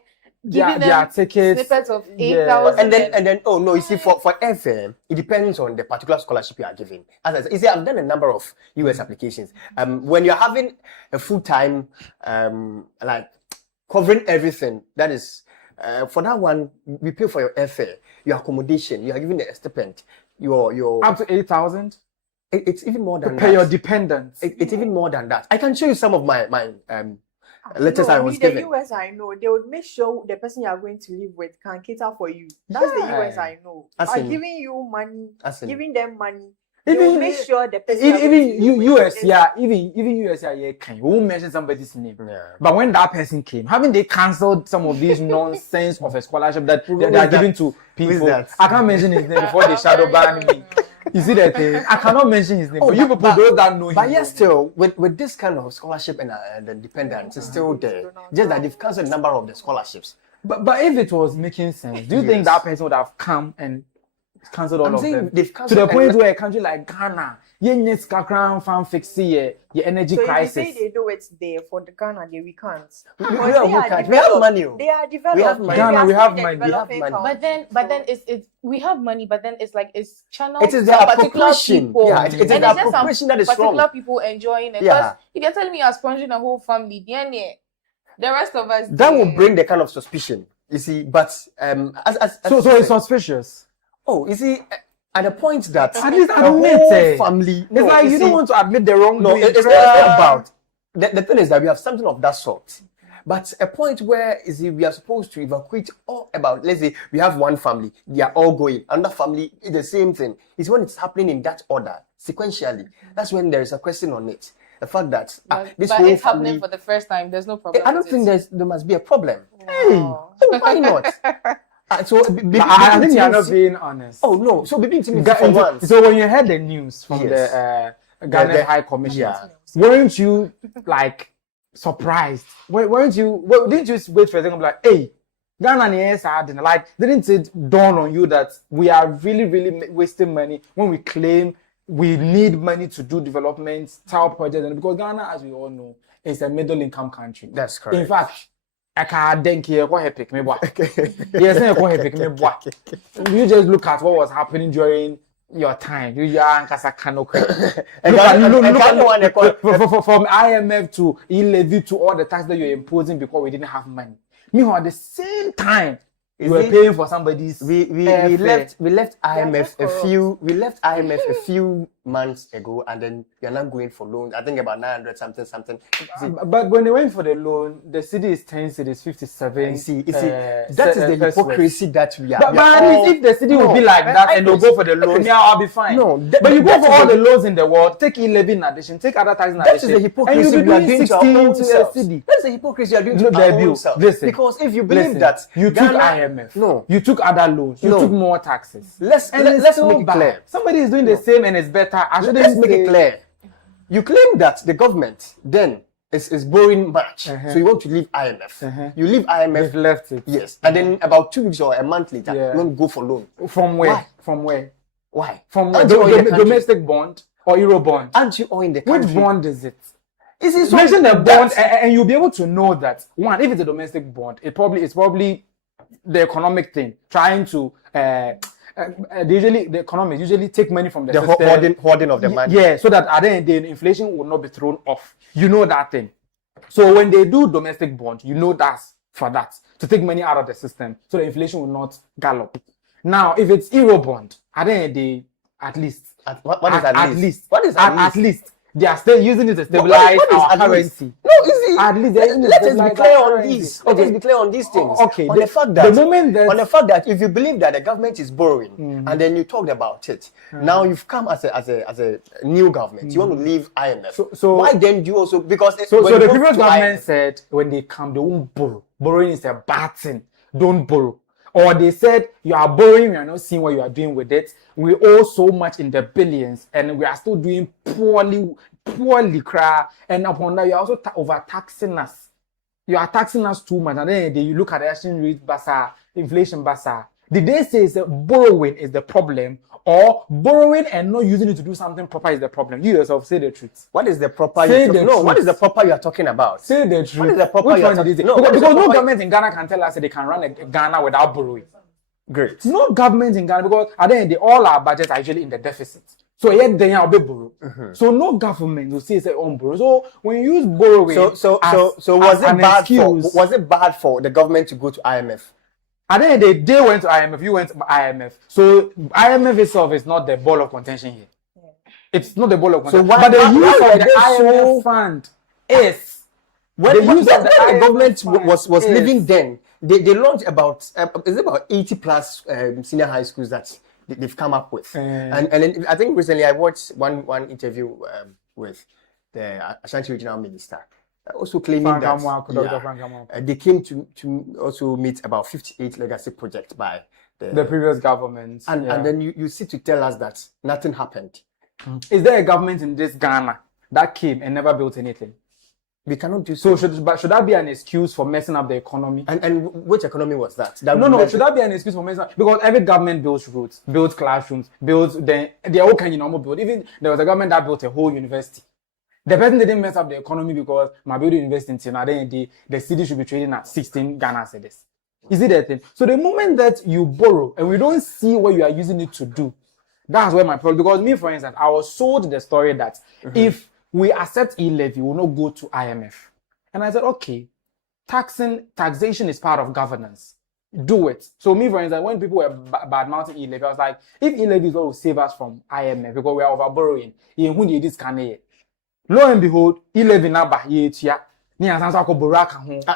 giving them tickets, snippets of 8,000. And then oh no, you see, for airfare, it depends on the particular scholarship you are giving. As I said, you see, I've done a number of US applications. When you're having a full-time like covering everything, that is for that one, we pay for your airfare, your accommodation, you are given a stipend, your up to 8,000. It's even more than that. Pay your dependents. It's even more than that. I can show you some of my letters I was given. The US I know, they would make sure the person you are going to live with can cater for you. That's the US I know. By giving you money, giving them money, they will make sure the person. Even US, even US, you won't mention somebody's name. Yeah. But when that person came, haven't they cancelled some of these nonsense of a scholarship that they are giving to people? I can't mention his name before they shadow ban me. You see that thing? I cannot mention his name, but you people those that know him. But yes, still, with this kind of scholarship and the dependents, it's still there. Just that they've cancelled a number of the scholarships. But if it was making sense, do you think that person would have come and cancelled all of them? To the point where a country like Ghana, your energy crisis. So if you say they do it there for the Ghana, we can't. We have money. They are developed. Ghana, we have money. But then it's we have money, but then it's channeled. It is the appropriation. Yeah, it is the appropriation that is wrong. Particular people enjoying it. Because if you're telling me you're sponging a whole family, the rest of us. That will bring the kind of suspicion, you see. But so it's suspicious. Oh, you see. At the point that at least admit it. Family, it's like you don't want to admit the wrong. No, it's not about. The thing is that we have something of that sort, but a point where we are supposed to evacuate all about. Let's say we have one family, they are all going. Another family, it's the same thing. It's when it's happening in that order, sequentially. That's when there is a question on it. The fact that this whole it's family, happening for the first time. There's no problem. I don't think there must be a problem. Oh. Hey, why not? So I think you're not being honest. Oh no! So for once. So when you heard the news from the Ghanaian High Commission, weren't you like surprised? Weren't you? Didn't you wait for a second? Like, hey, Ghana, like, didn't it dawn on you that we are really wasting money when we claim we need money to do development, child projects, and because Ghana, as we all know, is a middle income country. That's correct. In fact. I can't think here. Go ahead, pick me boy. Yes, go ahead, pick me boy. You just look at what was happening during your time. You are from IMF to e-levy to all the tax that you're imposing because we didn't have money. Meanwhile, at the same time, You were paying for somebody's we left IMF a few months ago, and then you're not going for loans. I think about 900 something. But when they went for the loan, the city is 10 cities, 57. You see, that is the hypocrisy that we are. But at least if the city would be like that and they'll go for the loan, yeah, I'll be fine. No, but you go for all the loans in the world, take e-levy in addition, take other taxes in addition. That is the hypocrisy we are doing to our own selves. That's the hypocrisy we are doing to our own selves. Because if you believe that you took IMF, you took other loans, you took more taxes. Let's make it clear. Somebody is doing the same and it's better. Let's make it clear. You claim that the government then is borrowing much, so you want to leave IMF. You leave IMF. They've left it. Yes, and then about 2 weeks or a month later, you want to go for loan. From where? Why? From where? Why? From where? Domestic bond or Euro bond? Aren't you all in the country? Which bond is it? Mention the bond, and you'll be able to know that one, if it's a domestic bond, it's probably the economic thing trying to. The economics usually take money from the system. Hoarding of the money. Yeah, so that at the end, the inflation will not be thrown off. You know that thing. So when they do domestic bond, you know that's for that, to take money out of the system so the inflation will not gallop. Now, if it's Euro bond, at the end of the day, at least. What is at least? What is at least? They are still using it to stabilize our currency. No, easy. At least let us be clear on this. Let us be clear on these things. Okay. On the fact that if you believe that the government is borrowing, and then you talked about it, now you've come as a new government. You want to leave IMF. So why then do you also the previous government said when they come they won't borrow. Borrowing is a bad thing. Don't borrow. Or they said, you are borrowing, we are not seeing what you are doing with it. We owe so much in the billions, and we are still doing poorly, and upon that, you are also overtaxing us. You are taxing us too much, and then you look at the exchange rate bazaar, inflation bazaar. Did they say borrowing is the problem, or borrowing and not using it to do something proper is the problem? You yourself say the truth. What is the proper? What is the proper you are talking about? Say the truth. What is the proper? Because no government in Ghana can tell us that they can run a Ghana without borrowing. Great. No government in Ghana, because at the end all our budgets are usually in the deficit. So yet they are borrow. So no government will say on borrow. So when you use borrowing, was it bad for the government to go to IMF? At the end of the day, they went to IMF, you went to IMF. So IMF itself is not the ball of contention here. Yeah. It's not the ball of contention. So but the use of the IMF fund is when the government was living then. They launched about 80 plus senior high schools that they've come up with. And then I think recently I watched one interview with the Ashanti Regional Minister. Also claiming that they came to also meet about 58 legacy projects by the previous government. And then you see to tell us that nothing happened. Is there a government in this Ghana that came and never built anything? We cannot do so. Should that be an excuse for messing up the economy? And which economy was that? No. Should that be an excuse for messing up? Because every government builds roads, builds classrooms, builds they're all kind of normal build. Even there was a government that built a whole university. The person didn't mess up the economy because my building investing until now the city should be trading at 16 Ghana cedis. You see that thing? So the moment that you borrow and we don't see what you are using it to do, that's where my problem. Because me, for instance, I was sold the story that if we accept e-levy, we will not go to IMF. And I said, okay, taxation is part of governance. Do it. So me, for instance, when people were bad-mouthing e-levy, I was like, if e-levy is what will save us from IMF because we are over-borrowing, lo and behold, e-levy number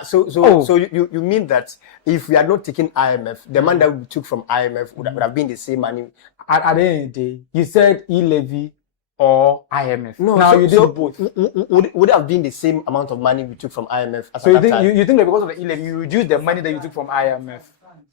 so you mean that if we are not taking IMF, the money that we took from IMF would have been the same money? At the end of the day, you said e-levy or IMF. No, now you did both. Would it have been the same amount of money we took from IMF? So you think that because of the e-levy, you reduce the money that you took from IMF?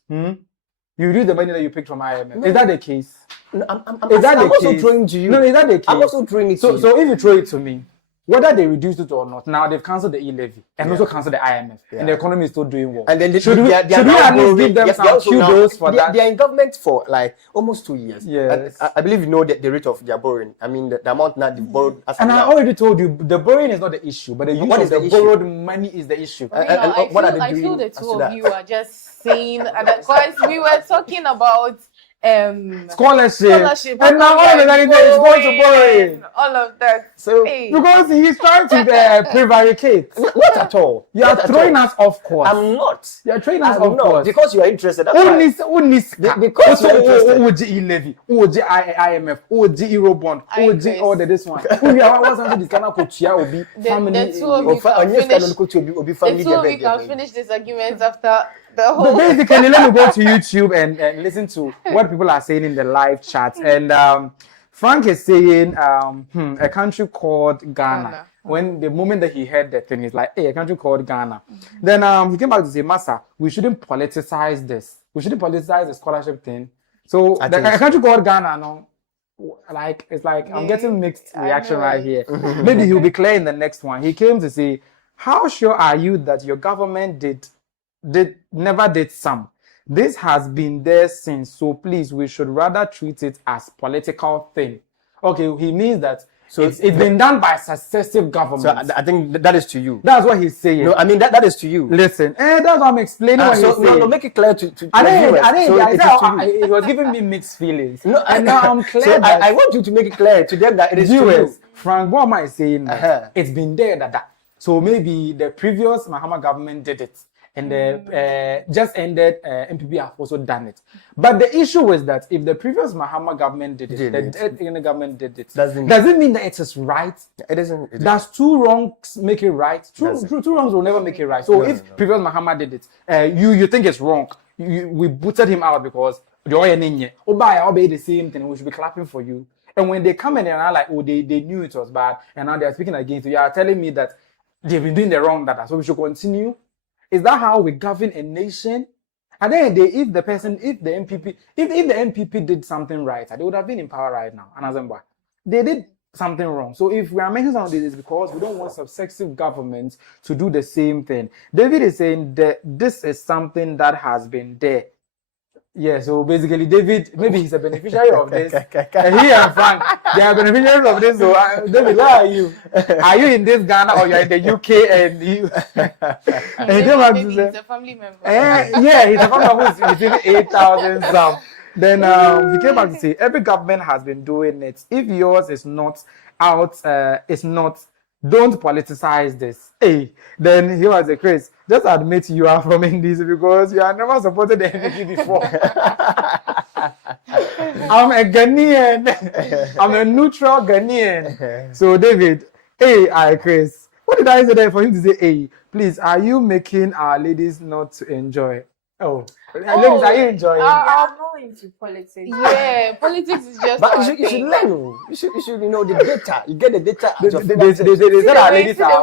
You reduce the money that you picked from IMF. No. Is that the case? No, I'm also throwing to you. No, is that the case? I'm also throwing it to you. So if you throw it to me, whether they reduced it or not, now they've cancelled the e-levy and also cancelled the IMF, and the economy is still doing well. And then should we at least give them some kudos for that? They are in government for like almost 2 years. Yes. I believe you know the rate of their borrowing. I mean, the amount that they borrowed. And I already told you, the borrowing is not the issue, but the use of the borrowed money is the issue. I feel the two of you are just saying, because we were talking about scholarship, and now all of that is going to borrow it. All of that. So Because he's trying to prevaricate. not at all. You are throwing us off course. I'm not. You are throwing us I'm off not course. because you are interested. That's why. Because you are interested. OG levy, OG IMF, OG Eurobond, OG all this one. We are what's under this kind of family. The two of you can finish this argument after the whole. But basically, let me go to YouTube and listen to what people are saying in the live chat. And Frank is saying a country called Ghana. When the moment that he heard that thing, he's like, hey, a country called Ghana. Then he came back to say, Massa, we shouldn't politicize this. We shouldn't politicize the scholarship thing. So a country called Ghana, no, like it's like I'm getting mixed reaction right here. Maybe he'll be clear in the next one. He came to say, how sure are you that your government never did some? This has been there since, so please, we should rather treat it as political thing. Okay, he means that it's been done by successive governments. So I think that is to you. That's what he's saying. No, I mean that is to you. Listen, that's what I'm explaining what he's saying. No, make it clear to it was giving me mixed feelings. No, and now I'm clear. So I want you to make it clear to them that it is viewers. To you. Frank Boama is saying it's been there that. So maybe the previous Mahama government did it. And the just ended MPP have also done it. But the issue is that if the previous Mahama government did it, the government did it, does it mean that it is right? It isn't. Does two wrongs make it right? Two wrongs will never make it right. So if previous Mahama did it, you think it's wrong. We booted him out because obey the same thing. We should be clapping for you. And when they come in and are like, oh, they knew it was bad, and now they are speaking against you. You are telling me that they've been doing the wrong data, so we should continue. Is that how we govern a nation? And then if the MPP did something right, they would have been in power right now. And they did something wrong. So if we are making some of this, it's because we don't want successive governments to do the same thing. David is saying that this is something that has been there. Yeah, so basically, David, maybe he's a beneficiary of this. And he and Frank, they are beneficiaries of this. So, David, where are you? Are you in this Ghana or you're in the UK and you? Maybe he's a family member. Yeah, he's a family member who's receiving 8,000 some. Then he came back to say, every government has been doing it. If yours is not out, don't politicize this. Hey, then he was a Chris. Just admit you are from NDC because you have never supported the NDC before. I'm a Ghanaian. I'm a neutral Ghanaian. So David, Chris, what did I say there for him to say, hey, please, are you making our ladies not to enjoy? Ladies, are you enjoying? I'm not into politics. Yeah, politics is just. But you should learn. You should the data. You get the data. The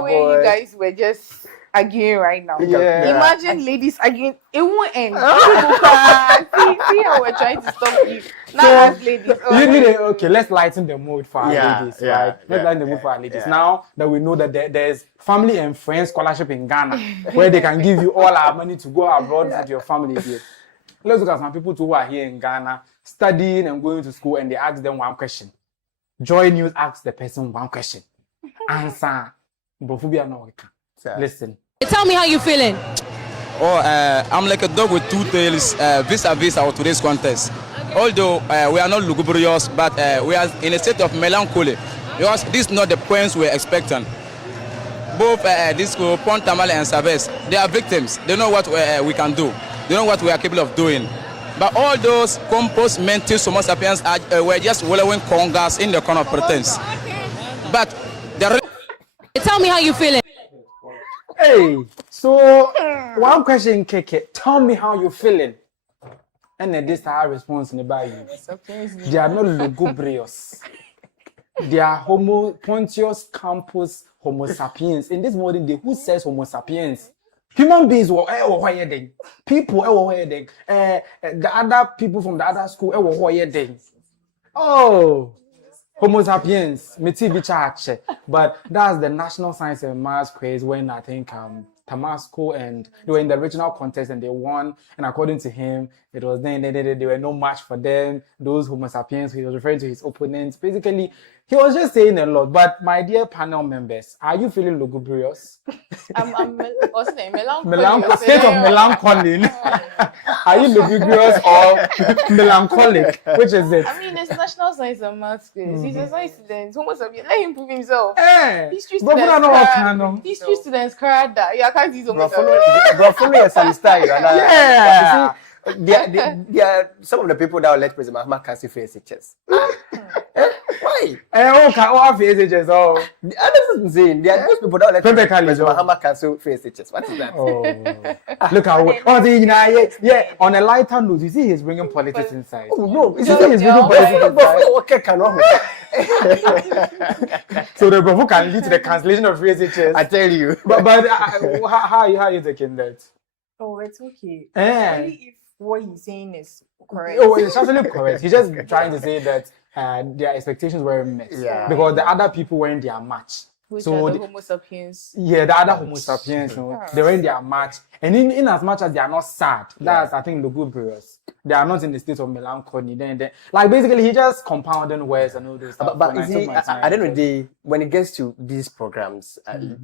way you guys were just arguing right now. Yeah. Imagine ladies arguing. It won't end. See how we're trying to stop you. Now as ladies. You need let's lighten the mood for our ladies, right? Let's lighten the mood for our ladies. Now that we know that there's family and friends scholarship in Ghana where they can give you all our money to go abroad with your family here. Let's look at some people who are here in Ghana studying and going to school and they ask them one question. Joy News asks the person one question. Answer. Listen. Tell me how you feeling. I'm like a dog with two tails vis-a-vis our today's contest. Although we are not lugubrious, but we are in a state of melancholy because this is not the points we're expecting. Both Disco, Pontamale and Savez, they are victims. They know what we can do. They know what we are capable of doing. But all those compost mental homo sapiens were just wallowing congas in the corner of pretense. But tell me how you feeling. Hey, so one question, Keke. Tell me how you feeling. And then this is our response in the Bible. They are not lugubrious. They are Pontius Campus Homo sapiens. In this modern day, who says Homo sapiens? Human beings were people the other people from the other school Homo sapiens, but that's the National Science and Maths quiz when I think Tamasco, and they were in the regional contest and they won. And according to him, it was then they were no match for them. Those Homo sapiens, he was referring to his opponents. Basically, he was just saying a lot. But my dear panel members, are you feeling lugubrious? What's the name? Melancholy. State of melancholy. Are you lugubrious or melancholic? Which is it? I mean, it's National Science and Maths quiz. He's a science student. Homo sapien. Let him prove himself. History students cry that. Yeah, I can't use Homo sapien. Bro, follow your some style. Yeah. There are some of the people that will let President Mahama cancel for SHS. Why? What for SHS? Oh, this is insane. There are those people that will let President Mahama cancel for SHS. What is that? Oh. Look at on a lighter note, you see he's bringing politics inside. Oh no, you see he's bringing politics inside. So the Bravo can lead to the cancellation of free SHS. I tell you. But how are you taking that? Oh, it's okay. Only if what he's saying is correct. Oh, it's absolutely correct. He's just trying to say that their expectations were met. Yeah. Because the other people weren't their match. Which are the Homo sapiens. Yeah, the other Homo sapiens, they were in their match. And in as much as they are not sad, that's, I think, the good brewers. They are not in the state of melancholy. Then, like, basically, he just compounded words and all those stuff. But you see, at the end of the day, when it gets to these programs, you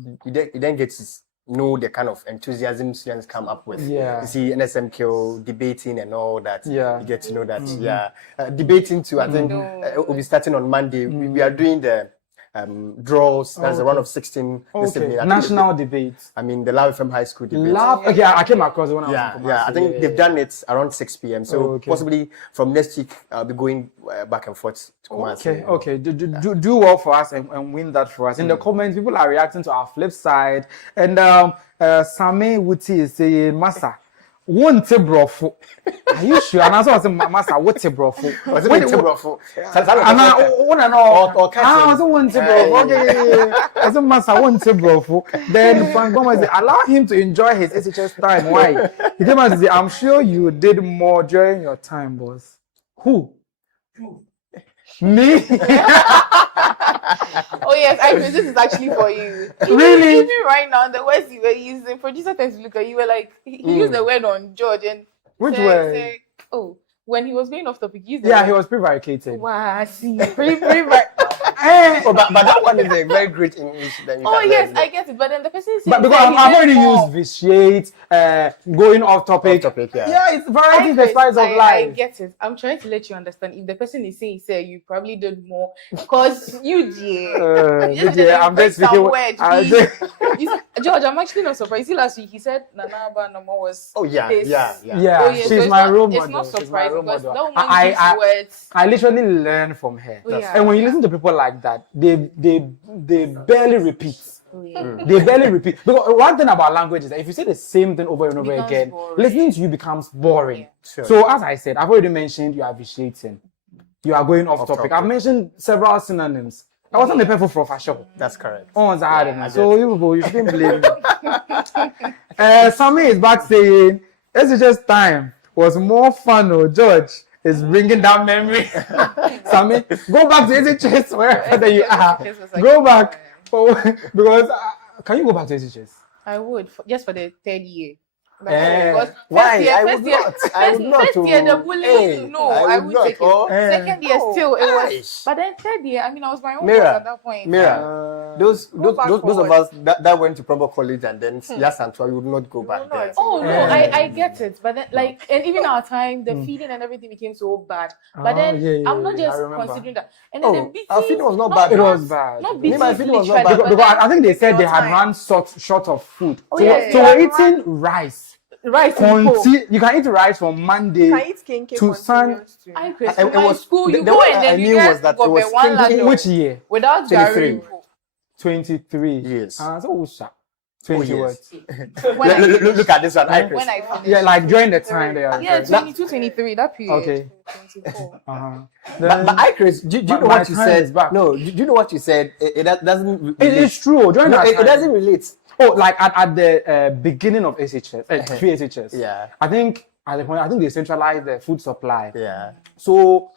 then get to know the kind of enthusiasm students come up with. Yeah. You see NSMQ debating and all that. Yeah. You get to know that. Yeah. Debating too, I think we'll be starting on Monday. We are doing the draws. That's the round of 16 this evening. National debates. I mean, the Love FM High School debate. Okay, I came across the one. I think they've done it around 6 p.m. So possibly from next week, I'll be going back and forth to Kumasi. Okay. Do well for us and win that for us. In the comments, people are reacting to our flip side. And Same Wuti is saying, Masa, won't brofo. Are you sure? And also, Masa, what's a brofo? What's a brofo? As a Masa, won't brofo. Then Frank Goma said, allow him to enjoy his SHS time. Why? He came out and said, I'm sure you did more during your time, boss. Who? Me? Oh yes, this is actually for you. Really? Even right now, the words you were using, producer tends to look at you, were like, he used the word on George and which word? When he was going off topic, he used he was prevaricated. Wow, I see. But that one is a very great English. Yes, I get it. But then the person says, but because I've already used vitiate, going off topic. Yeah, it's variety the size of life. I get it. I'm trying to let you understand. If the person is saying, you probably did more because you did. I'm just speaking. George, I'm actually not surprised. See, last week he said Nana Banama was. Oh yeah. She's my role model. It's not surprising because that woman words. I literally learn from her. And when you listen to people like that, they barely repeat. They barely repeat. Because one thing about language is that if you say the same thing over and over again, listening to you becomes boring. Sure. So as I said, I've already mentioned you are vitiating. You are going off topic. I've mentioned several synonyms. I wasn't the perfect for fashion. That's correct. So you shouldn't blame me. Sammy is back saying, SHS time was more fun. George is bringing down memory. Sammy, go back to SHS wherever you are. Go back. Because can you go back to SHS? I would, just for the third year. Why? I would not. First year, the bullying, I would take it. Second year, still, it was. But then third year, I was my own boss at that point. Those of us that went to proper college and then Santua, we would not go back there. Oh, no, I get it. But then, and even our time, the feeding and everything became so bad. But then, I'm not just considering that. And then the beating. Our feeding was not bad. It was bad. Not beating. My feeding was not bad. Because I think they said they had run short of food. So we're eating rice. You can eat rice from Monday to Sunday. It was school. You go and then you get one ladder. Which year? Without 23. 23 years. So 20 words. Look at this one. When I finished. Yeah, like during the time they are. Yeah, 22, 23. That period. Okay. 24. But Chris, do you know what you said? No, do you know what you said? It doesn't. It's true. During that time, it doesn't relate. Oh, like at the beginning of SHS, free SHS. Yeah. I think at the point, they centralized the food supply. Yeah. So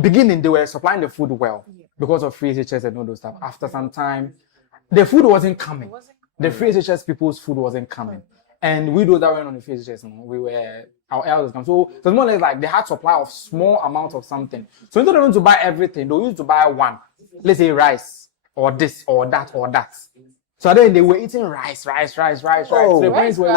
beginning, they were supplying the food well because of free SHS and all those stuff. After some time, the food wasn't coming. the free SHS people's food wasn't coming. And we those that went on the free SHS, we were, our elders come. So it was more or less like they had supply of small amount of something. So instead of them to buy everything, they used to buy one. Let's say rice, or this, or that, or that. So then they were eating rice. Oh, So the parents were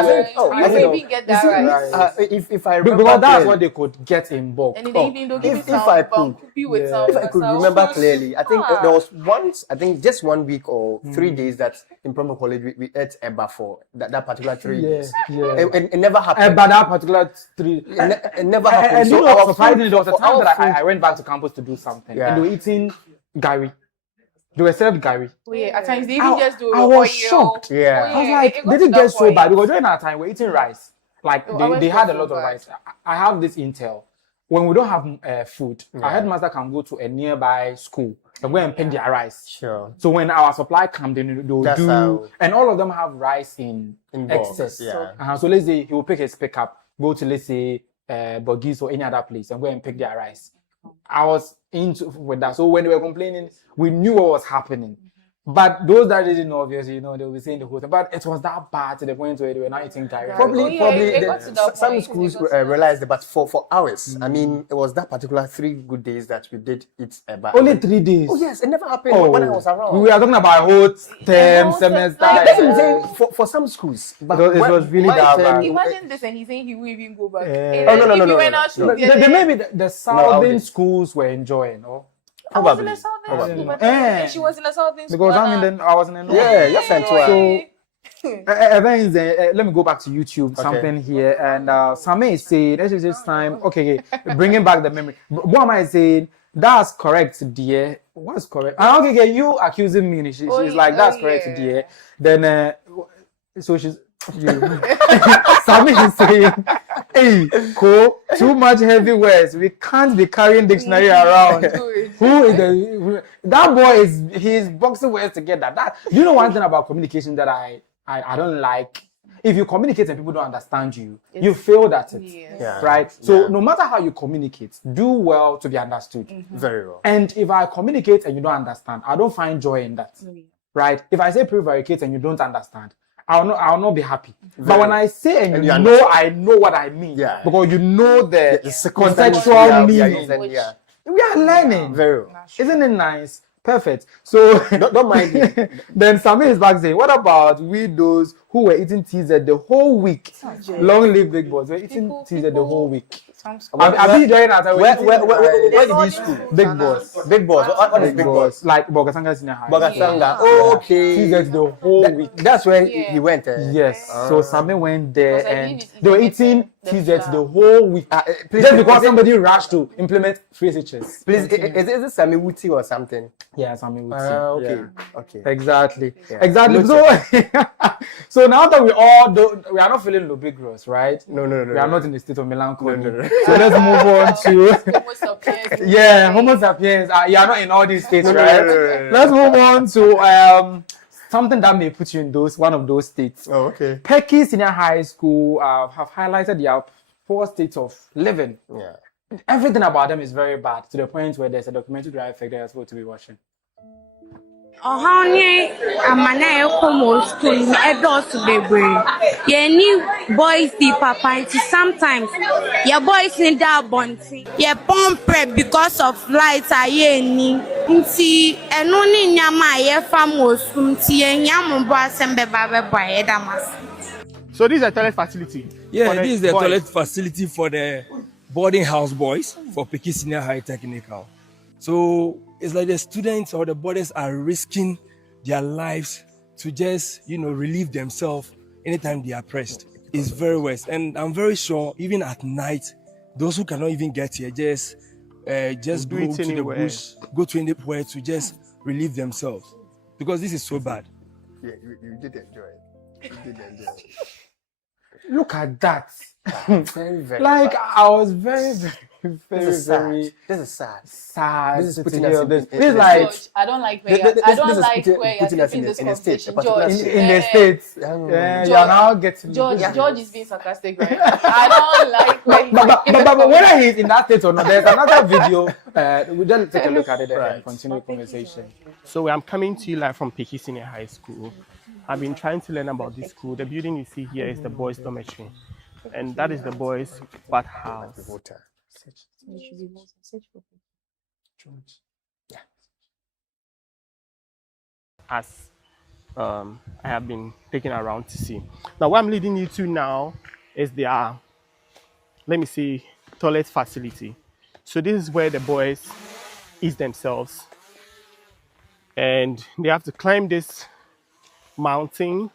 you get that rice. If I remember, because that's what they could get in bulk. And then even though if I could remember clearly, I think there was once, I think just 1 week or 3 days that in proper college we ate eba for that particular 3 days. It never happened. But that particular 3, it never happened. And so you know, surprisingly, there was a time that I went back to campus to do something, and they were eating gari. They were served gari. At times they even just do. I was shocked. Yeah. I was like, did it get so bad? Because during that time we're eating rice. Like they had a lot of rice. I have this intel. When we don't have food, our headmaster can go to a nearby school and go and pick their rice. Sure. So when our supply comes, they will do, and all of them have rice in excess. Yeah. So let's say he will pick his pickup, go to let's say Bogis or any other place and go and pick their rice. I was into with that. So when they were complaining, we knew what was happening. But those that didn't know, obviously, they were saying the whole thing. But it was that bad to the point where they were not eating curry. Probably some schools realized it, but for ours, I mean, it was that particular 3 good days that we did eat eba. Only 3 days. Oh yes, it never happened when I was around. We are talking about whole term, semester. That's what I'm saying. For some schools, but it was really that bad. Imagine this, and he's saying he will even go back. No. They maybe the southern schools were enjoying, or. I was in a southern school, but she was in a southern school. Because I was in a northern. Yeah, yes, and so let me go back to YouTube. Something here, and Same is saying this time. Okay, bringing back the memory. What am I saying? That's correct, dear. What's correct? Okay, you accusing me. She's like, that's correct, dear. Then so she's. Sammy is saying, hey, cool, too much heavy words. We can't be carrying dictionary around. Who is that boy he's boxing words together. You know one thing about communication that I don't like? If you communicate and people don't understand you, you failed at it. Right? So no matter how you communicate, do well to be understood. Very well. And if I communicate and you don't understand, I don't find joy in that. Right? If I say prevaricate and you don't understand, I'll not be happy. But when I say and you know, I know what I mean. Because you know the conceptual meaning. We are learning. Very well. Isn't it nice? Perfect. So don't mind me. Then Sammy is back saying, what about we those who were eating TZ the whole week? Long live Big Boss. We're eating TZ the whole week. I've been joining that. Where did you school? Big Boss. Big Boss. What is Big Boss? Like Bogasanga Senior High. Bogasanga. Okay. TZ the whole week. That's where he went. Yes. So Sammy went there and they were eating TZ the whole week. Just because somebody rushed to implement free SHS. Please, is it Sammy Wuti or something? Yeah, Sammy Wuti. Okay. Exactly. So now that we are not feeling lubigrous, right? No. We are not in the state of melancholy. No. So let's move on to Homo sapiens. You are not in all these states, right? No. Let's move on to something that may put you in one of those states. Oh, okay. Peki Senior High School have highlighted their poor state of living. Yeah. Everything about them is very bad to the point where there's a documentary that I think they're supposed to be watching. Ohane amana ekomo school edos bebre. Ye new boys the papa into sometimes your boys need that bunty. Ye pump because of lights aye ni. Nti eno ni nyama ye fam nti ye nyam bo asembe ba be boy damas. So this is a toilet facility. Yeah, this is the toilet facility for the boarding house boys for Peki Senior High Technical. So it's like the students or the boarders are risking their lives to just, relieve themselves anytime they are pressed. It's very worse. And I'm very sure even at night, those who cannot even get here just go to the bush, go to anywhere to just relieve themselves. Because this is so bad. Yeah, you did enjoy it. Look at that. Very, very like bad. I was very This is sad. This is putting us this is like George, I don't like where you're taking this conversation, George. In the States. Yeah, you're now getting George is being sarcastic right now. I don't like where but whether he's in that state or not, there's another video. We'll just take a look at it and continue the conversation. So I'm coming to you live from Peki Senior High School. I've been trying to learn about this school. The building you see here is the boys' dormitory, and that is the boys' bathhouse. As I have been taken around to see. Now, what I'm leading you to now is their, let me see, toilet facility. So this is where the boys eat themselves, and they have to climb this mountain,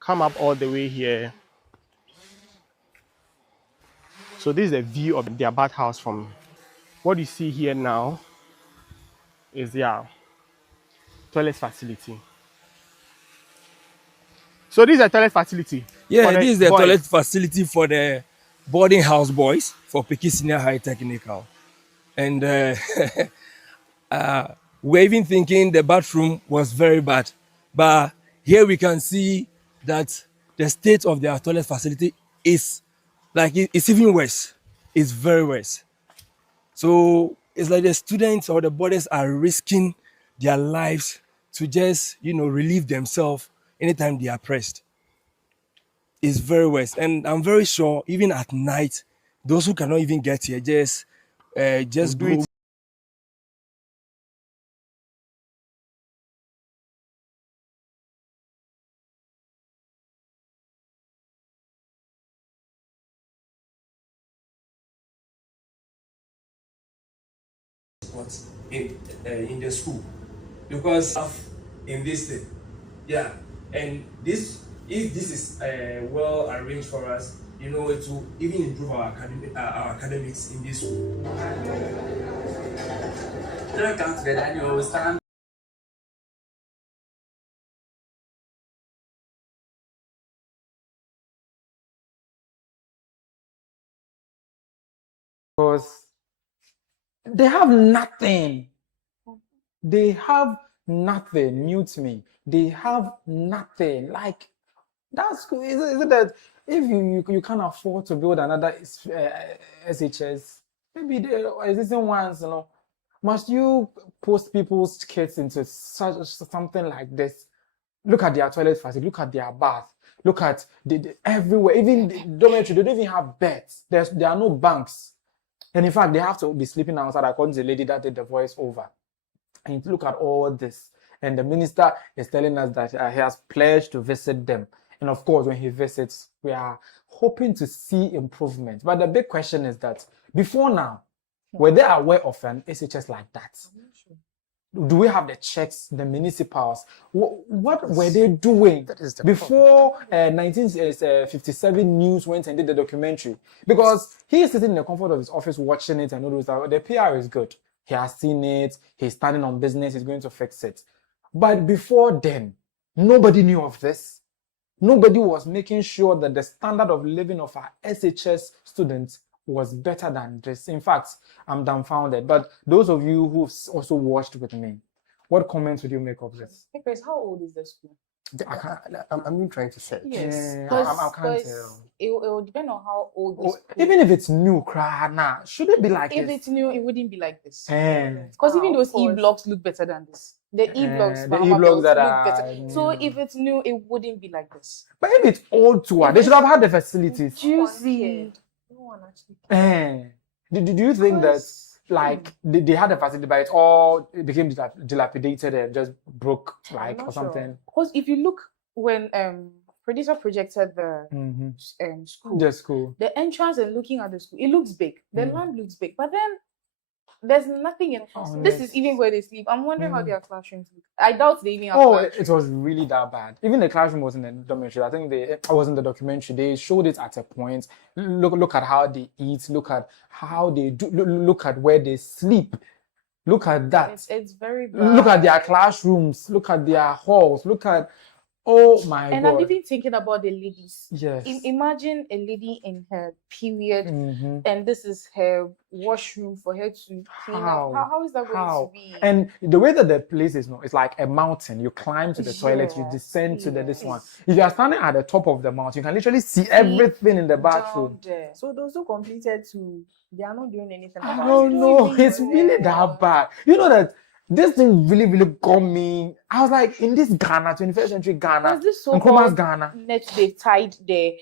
come up all the way here. So this is a view of their bathhouse. From what you see here now is their toilet facility. So this is a toilet facility. Yeah, this is the toilet facility for the boarding house boys for Peki Senior High Technical. And we're even thinking the bathroom was very bad. But here we can see that the state of their toilet facility is like, it's even worse. It's very worse. So it's like the students or the boarders are risking their lives to just, relieve themselves anytime they are pressed. It's very worse. And I'm very sure even at night, those who cannot even get here just do it. In the school, because in this thing, yeah, and this, if this is well arranged for us, it will even improve our academics in this school. Because they have nothing. They have nothing. Mute me. They have nothing. Like, that's cool. Is it that if you can't afford to build another SHS, maybe the existing ones, must you post people's kids into something like this? Look at their toilet facility. Look at their bath. Look at the everywhere. Even the dormitory, they don't even have beds. There are no bunks. And in fact, they have to be sleeping outside, according to the lady that did the voice over. And look at all this. And the minister is telling us that he has pledged to visit them. And of course, when he visits, we are hoping to see improvement. But the big question is that before now, were they aware of an SHS like that? Do we have the checks, the municipals? What were they doing before 1957 News went and did the documentary? Because he is sitting in the comfort of his office watching it and all those. The PR is good. He has seen it. He's standing on business. He's going to fix it. But before then, nobody knew of this. Nobody was making sure that the standard of living of our SHS students was better than this. In fact, I'm dumbfounded. But those of you who've also watched with me, what comments would you make of this? Hey Chris, how old is the school? I'm even trying to say. Yes, I can't tell. It will depend on how old the school. Even if it's new, should it be like this? If it's new, it wouldn't be like this. Because even those E-blocks look better than this. The E-blocks that look better. So if it's new, it wouldn't be like this. But if it's old too, they should have had the facilities. Juicy. Do you think that they had a facility, but it became dilapidated and just broke or something? Because if you look when producer projected the school, the entrance and looking at the school, it looks big. The land looks big, but then there's nothing in it. This is even where they sleep. I'm wondering how their classrooms look. I doubt they even have classrooms. It was really that bad. Even the classroom was in the documentary. I think I was in the documentary. They showed it at a point. Look at how they eat. Look at how they do. Look at where they sleep. Look at that. It's very bad. Look at their classrooms. Look at their halls. Look at. Oh my God. And I'm even thinking about the ladies. Yes. Imagine a lady in her period, and this is her washroom for her to clean up. How is that going to be? And the way that the place is, it's like a mountain. You climb to the toilet, you descend to this one. If you are standing at the top of the mountain, you can literally see everything in the bathroom. So those who completed they are not doing anything. I don't know. It's really that bad. You know that This thing really, really got me. I was like, in this Ghana, 21st century Ghana, Was this in Nkrumah's so-called Ghana. net they've tied there?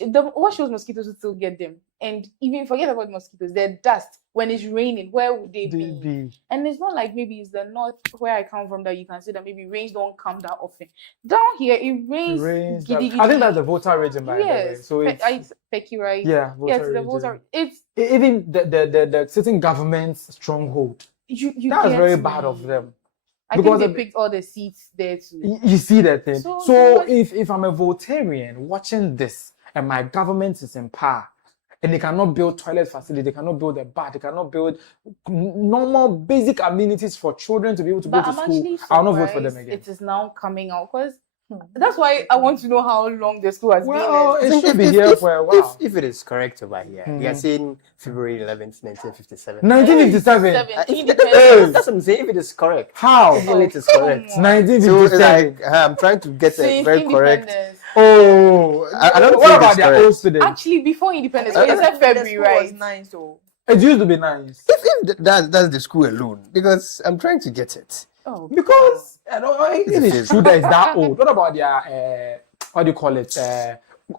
What shows mosquitoes will still get them? And even forget about mosquitoes, their dust. When it's raining, where would they be? And it's not like maybe it's the north where I come from that you can see that maybe rains don't come that often. Down here, it rains. I think that's the Volta region, by the way. So it's Peki, right? Yeah, yes, the Volta. It's even the sitting government's stronghold. That was very bad of them. I think they picked all the seats there too. You see that thing. So if I'm a Voltarian watching this and my government is in power, and they cannot build toilet facilities, they cannot build a bar, they cannot build normal basic amenities for children to be able to go to school, I'll not vote for them again. It is now coming out because that's why I want to know how long the school has been. It should be here for a while. If it is correct over here, they are saying February 11th, 1957. 1957? That's what I'm saying, if it is correct. How? If it is correct. 1957. I'm trying to get it very correct. I don't know. What about their old students? Actually, before independence, it said February, right? Was 9, so it used to be nice. If that's the school alone, because I'm trying to get it. Because it is true that it's that old. What about their what do you call it?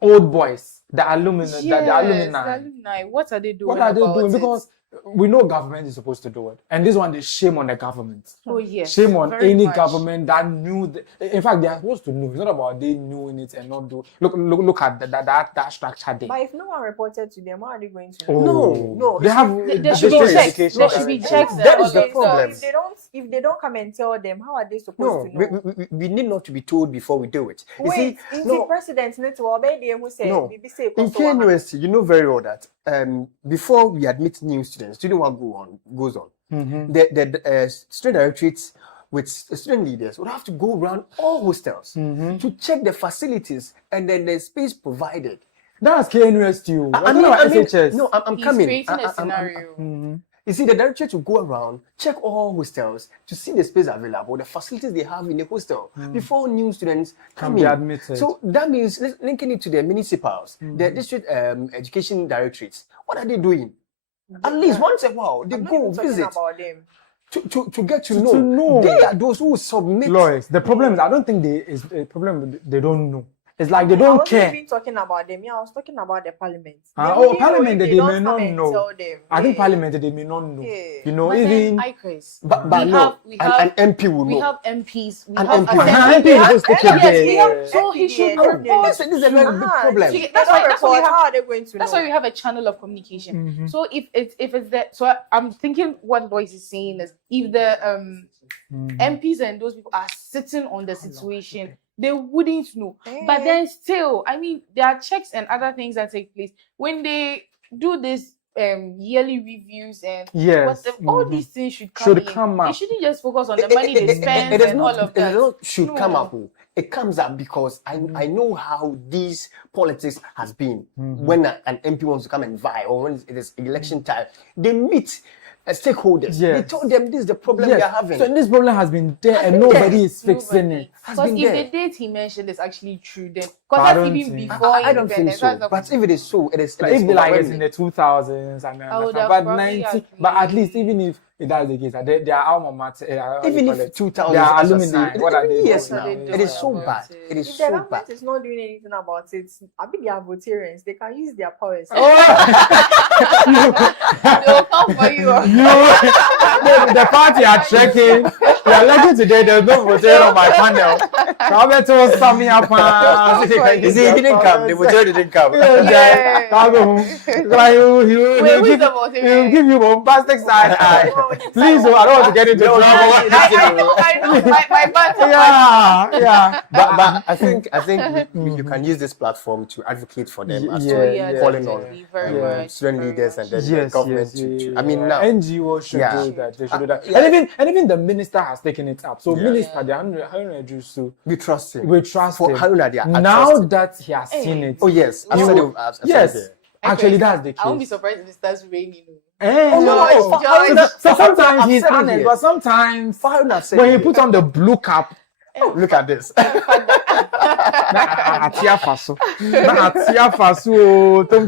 Old boys, the alumni. The alumni. What are they doing? What are they doing? Because we know government is supposed to do it, and this one is shame on the government. Oh yes, shame on any government that knew. In fact, they are supposed to know. It's not about they knowing it and not do. Look at that structure there. But if no one reported to them, how are they going to know? No. They have. There should be checks. There should be checks. That is the problem. If they don't come and tell them, how are they supposed to know? We need not to be told before we do it. Wait, the president need to obey them who say, in KNUST, you know very well that before we admit new students, student work goes on. The student directorates with student leaders would have to go around all hostels to check the facilities and then the space provided. That's KNUST too. I'm coming. He's creating a scenario. You see, the directorate will go around, check all hostels to see the space available, the facilities they have in the hostel before new students can be admitted. So that means linking it to the municipals, the district education directorates. What are they doing? At least once a while, they go visit about them. To get to know. They are those who submit. Lawyers. The problem is, I don't think it's a problem. They don't know. It's like they don't care. I wasn't even talking about them. I was talking about the parliament. Parliament, they may not know. I think parliament, they may not know. You know, even... But an MP will know. We have MPs. We have MP. So he should report. This is a very big problem. That's why we have a channel of communication. So if it's that, so I'm thinking what Lois is saying is if the MPs and those people are sitting on the situation, they wouldn't know. But then still, I mean, there are checks and other things that take place when they do this yearly reviews and all these things should come up. They shouldn't just focus on the money they spend and all of that. It should come up. It comes up because I know how these politics has been. When an MP wants to come and vie or when it is election time, they meet stakeholders. They told them this is the problem we are having. So this problem has been there and nobody is fixing it. Because if the date he mentioned is actually true, then because that's even before I don't think so. But if it is so, it is like if it's in the 2000s, but at least even if that's the case, they are alma mater. Even if 2000, they are alumni. What are they? Yes, now it is so bad. It is so bad. If the government is not doing anything about it, I mean they are Voltarians. They can use their powers. They will come for you. The party are trekking. We are lucky today. There's no Voltarian on my panel. Roberto Sammy up. You see, he didn't come. The Voltarian didn't come. He'll give you bombastic side eye. Please, I don't want to get into trouble. I know. My bad. Yeah. But I think you can use this platform to advocate for them as well, calling on student leaders and then the government to. I mean, now NGOs should do that. They should do that. And even the minister has taken it up. So Minister Haruna Iddrisu, we trust him. We trust him. Haruna, now that he has seen it. Oh yes, I've said it. Actually, that's the case. I won't be surprised if it starts raining. So sometimes he's honest, but sometimes when he puts on the blue cap, look at this. Atia faso. Atia faso. Tom.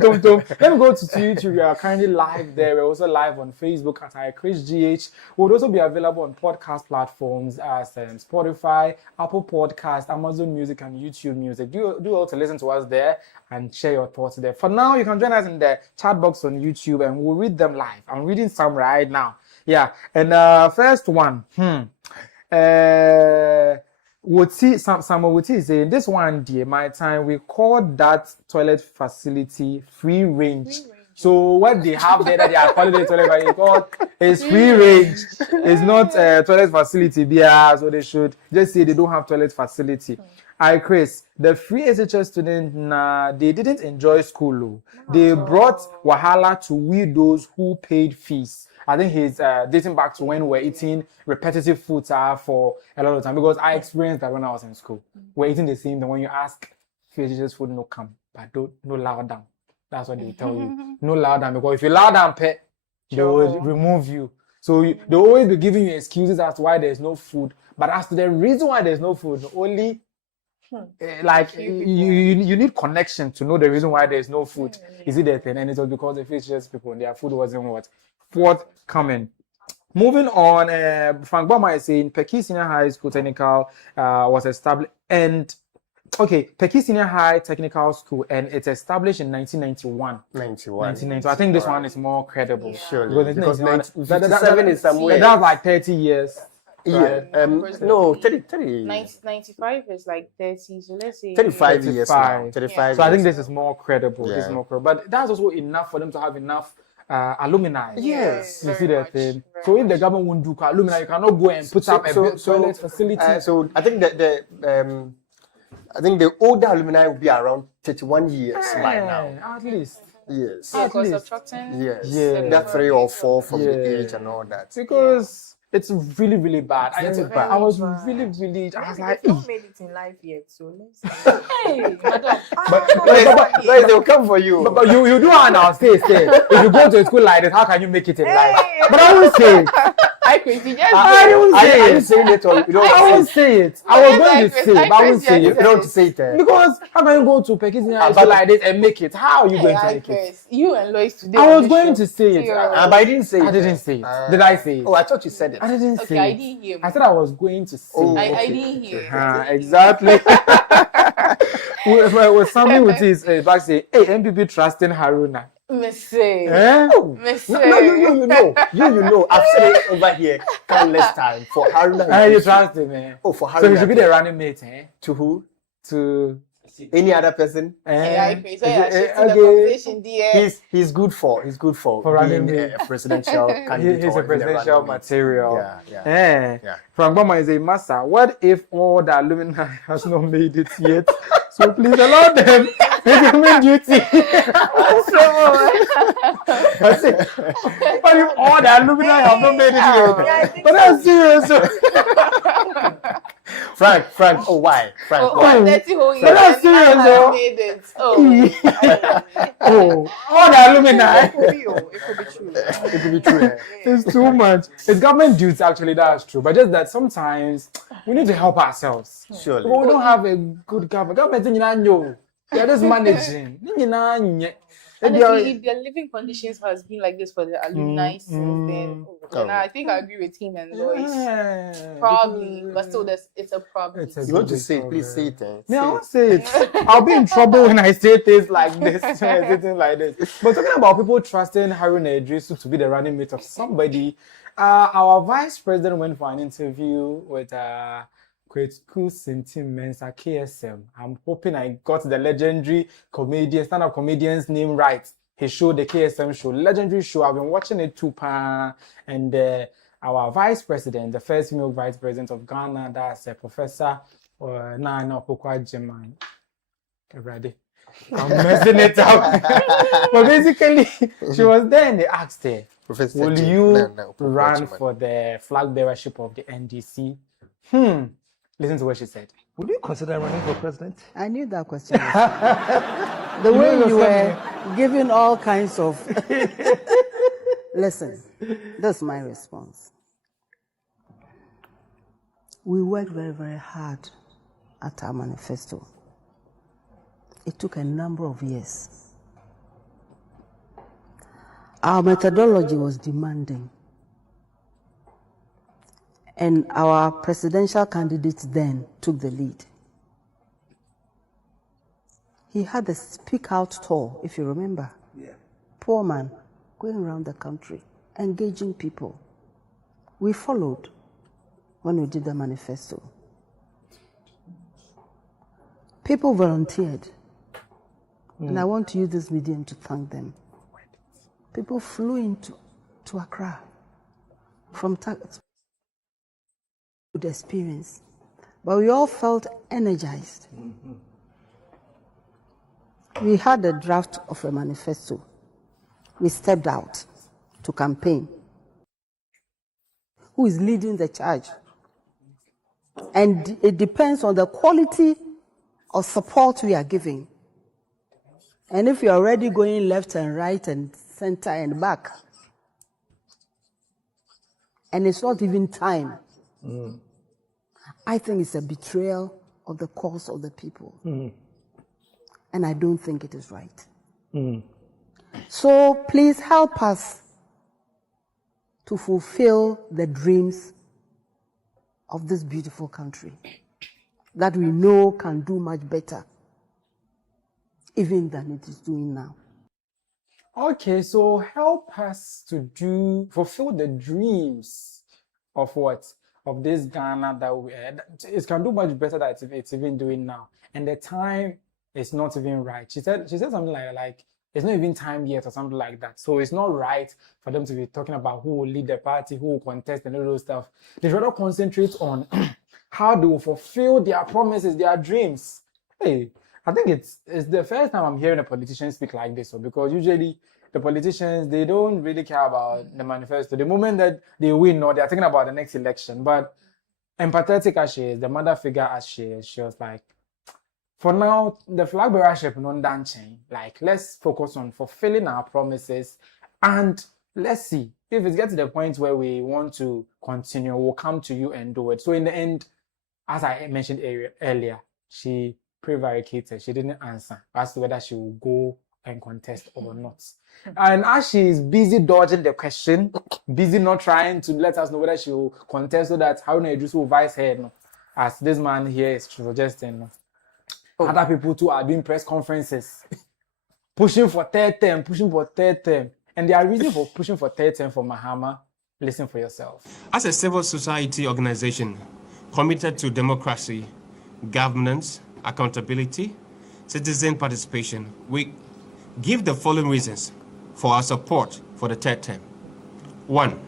Let me go to YouTube. We are currently live there. We're also live on Facebook at iChrisGH. We'll also be available on podcast platforms as Spotify, Apple Podcast, Amazon Music, and YouTube Music. Do also listen to us there and share your thoughts there. For now, you can join us in the chat box on YouTube and we'll read them live. I'm reading some right now. Yeah, and first one. Samuel Wuti is saying this one, dear, my time we call that toilet facility free range. So what they have there that they are calling the toilet is free range. It's not toilet facility. Yeah, so they should just say they don't have toilet facility. Chris, the free SHS students, they didn't enjoy school. They brought wahala to we those who paid fees. I think he's dating back to when we're eating repetitive foods for a lot of time, because I experienced that when I was in school. We're eating the same thing. When you ask FHS food, no come, but no loud down. That's what they tell you. No loud down, because if you loud down, they will remove you. So they'll always be giving you excuses as to why there's no food. But as to the reason why there's no food, only you need connection to know the reason why there's no food. Is it that thing? And it was because the FHS people, their food wasn't forthcoming. Moving on, Frank Bama is saying Peki Senior High School Technical was established, and Peki Senior High Technical School, and it's established in 1991. 1990. I think this one is more credible. Surely. Because 57 is somewhere. That's like 30 years. Yeah. No, 30. 95 is like 30. So let's say 35 years now. 35. Yeah. So I think this is more credible. Yeah. This is more credible. But that's also enough for them to have enough alumni. Yes. You see that thing. So if the government won't do alumni, you cannot go and put up a toilet facility. So I think that the older alumni will be around 31 years by now. At least. Yes. Because subtracting. Yes. Yeah. That 3 or 4 from the age and all that. Because it's really, really bad. I was really, I was like, you've not made it in life yet, so let's hey, madam. But they'll come for you. But you do and I'll say. If you go to a school like this, how can you make it in life? But I won't say it. I didn't say it. I won't say it. I was going to say, but I won't say it. You don't say it. Because how can you go to Peki like this and make it? How are you going to make it? You and Lois today. I was going to say it. But I didn't say it. I didn't say it. Did I say it? Oh, I thought you said it. I didn't say I it. didn't hear. I said I was going to say it. I didn't hear. Exactly. With something with his back say, hey, MPP trusting Haruna. Missy. No. You know. I've said it over here countless times for Haruna. You trust him, man. Oh, for Haruna. So he should be the running mate, eh? To who? To any other person. He's good for being a presidential candidate. He's a presidential material. Yeah. Frank Bama is a master. What if all the alumni has not made it yet? So please allow them implement duty. What if all the alumni have not made it yet? But that's serious. Frank. Oh, why? Frank, why? But that's serious. All the alumni. It could be true. It's too much. It's government duty, actually, that's true. But just that sometimes we need to help ourselves. Surely. We don't have a good government. Government, they're just managing. And if their living conditions has been like this for the alumni since then, I think I agree with him and Lois. Probably, but still, it's a problem. You want to say it? Please say it. I won't say it. I'll be in trouble when I say things like this. But talking about people trusting Haruna Iddrisu to be the running mate of somebody, our vice president went for an interview with Mensa KSM. I'm hoping I got the legendary stand-up comedian's name right. His show, the KSM show, legendary show. I've been watching it too, and our vice president, the first female vice president of Ghana, that's Professor Nana Pokwa Jeman. Ready? I'm messing it up. But basically, she was there and they asked her, will you run for the flag bearership of the NDC? Listen to what she said. Would you consider running for president? I knew that question. The way you were giving all kinds of... Listen, that's my response. We work very, very hard at our manifesto. It took a number of years. Our methodology was demanding. And our presidential candidate then took the lead. He had the Speak Out tour, if you remember. Yeah. Poor man, going around the country, engaging people. We followed when we did the manifesto. People volunteered. And I want to use this medium to thank them. People flew into Accra from good experience. But we all felt energized. We had a draft of a manifesto. We stepped out to campaign. Who is leading the charge? And it depends on the quality of support we are giving. And if you're already going left and right and center and back, and it's not even time, I think it's a betrayal of the cause of the people. And I don't think it is right. So please help us to fulfill the dreams of this beautiful country that we know can do much better even than it is doing now. Okay, so help us to fulfill the dreams of what? Of this Ghana that it can do much better than it's even doing now. And the time is not even right. She said something like it's not even time yet or something like that. So it's not right for them to be talking about who will lead the party, who will contest and all those stuff. They should rather concentrate on how they will fulfill their promises, their dreams. Hey, I think it's the first time I'm hearing a politician speak like this, because usually the politicians, they don't really care about the manifesto. The moment that they win, or they're thinking about the next election. But empathetic as she is, the mother figure as she is, she was like, for now, the flag bearership non dancing. Like, let's focus on fulfilling our promises, and let's see if it gets to the point where we want to continue. We'll come to you and do it. So in the end, as I mentioned earlier, she prevaricated. She didn't answer as to whether she will go and contest or not. And as she is busy dodging the question, busy not trying to let us know whether she will contest, so that Haruna Iddrisu will vice her, no, as this man here is suggesting. No. Other people too are doing press conferences, pushing for third term. And their reason for pushing for third term for Mahama, listen for yourself. As a civil society organization committed to democracy, governance, accountability, citizen participation, we give the following reasons for our support for the third term. 1.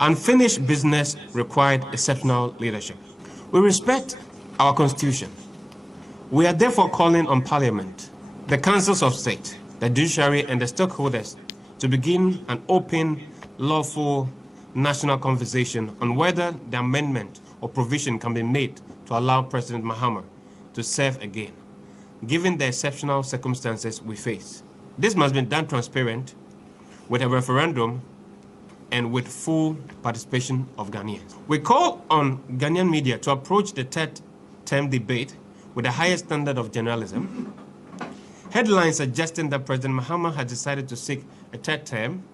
Unfinished business required exceptional leadership. We respect our constitution. We are therefore calling on Parliament, the councils of state, the judiciary, and the stakeholders to begin an open, lawful national conversation on whether the amendment or provision can be made to allow President Mahama to serve again, given the exceptional circumstances we face. This must be done transparent, with a referendum, and with full participation of Ghanaians. We call on Ghanaian media to approach the third term debate with the highest standard of journalism. Headlines suggesting that President Mahama has decided to seek a third term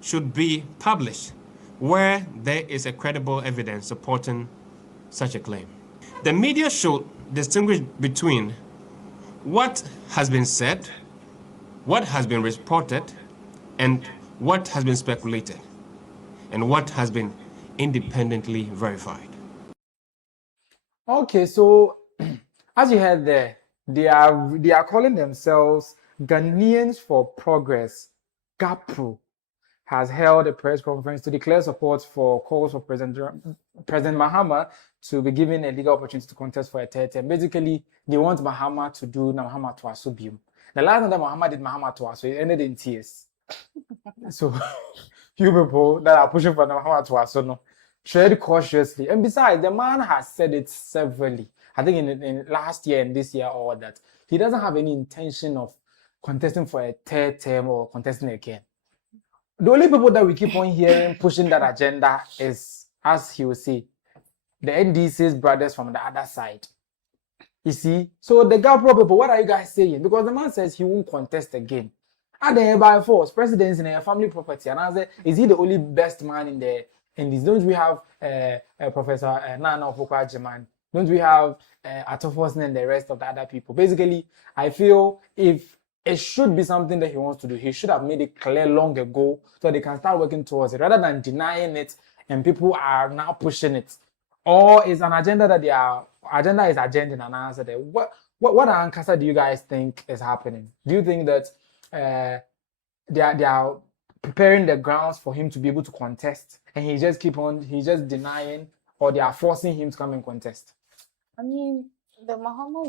should be published where there is a credible evidence supporting such a claim. The media should distinguish between what has been said, what has been reported, and what has been speculated, and what has been independently verified. Okay, so as you heard there, they are calling themselves Ghanaians for Progress. GAPRO has held a press conference to declare support for calls for President Mahama to be given a legal opportunity to contest for a third term. Basically, they want Mahama to do Mahama to Asubium. The last time that Mahama did Mahama to Asu, it ended in tears. So, you people that are pushing for Mahama to Asu, no, tread cautiously. And besides, the man has said it severally. I think in last year and this year, all that he doesn't have any intention of contesting for a third term or contesting again. The only people that we keep on hearing pushing that agenda is, as he will say, the NDC's brothers from the other side. You see? So the Gabro people, what are you guys saying? Because the man says he won't contest again. And then by force, presidents in a family property. And I said, is he the only best man in this? Don't we have Professor Nana Opokwa-Jiman? Don't we have Atofosne and the rest of the other people? Basically, I feel if it should be something that he wants to do, he should have made it clear long ago so they can start working towards it rather than denying it and people are now pushing it. Or is an agenda that their agenda is agenda and answer there. What Ankasa do you guys think is happening? Do you think that they are preparing the grounds for him to be able to contest and he's just denying, or they are forcing him to come and contest? I mean, the Mahama,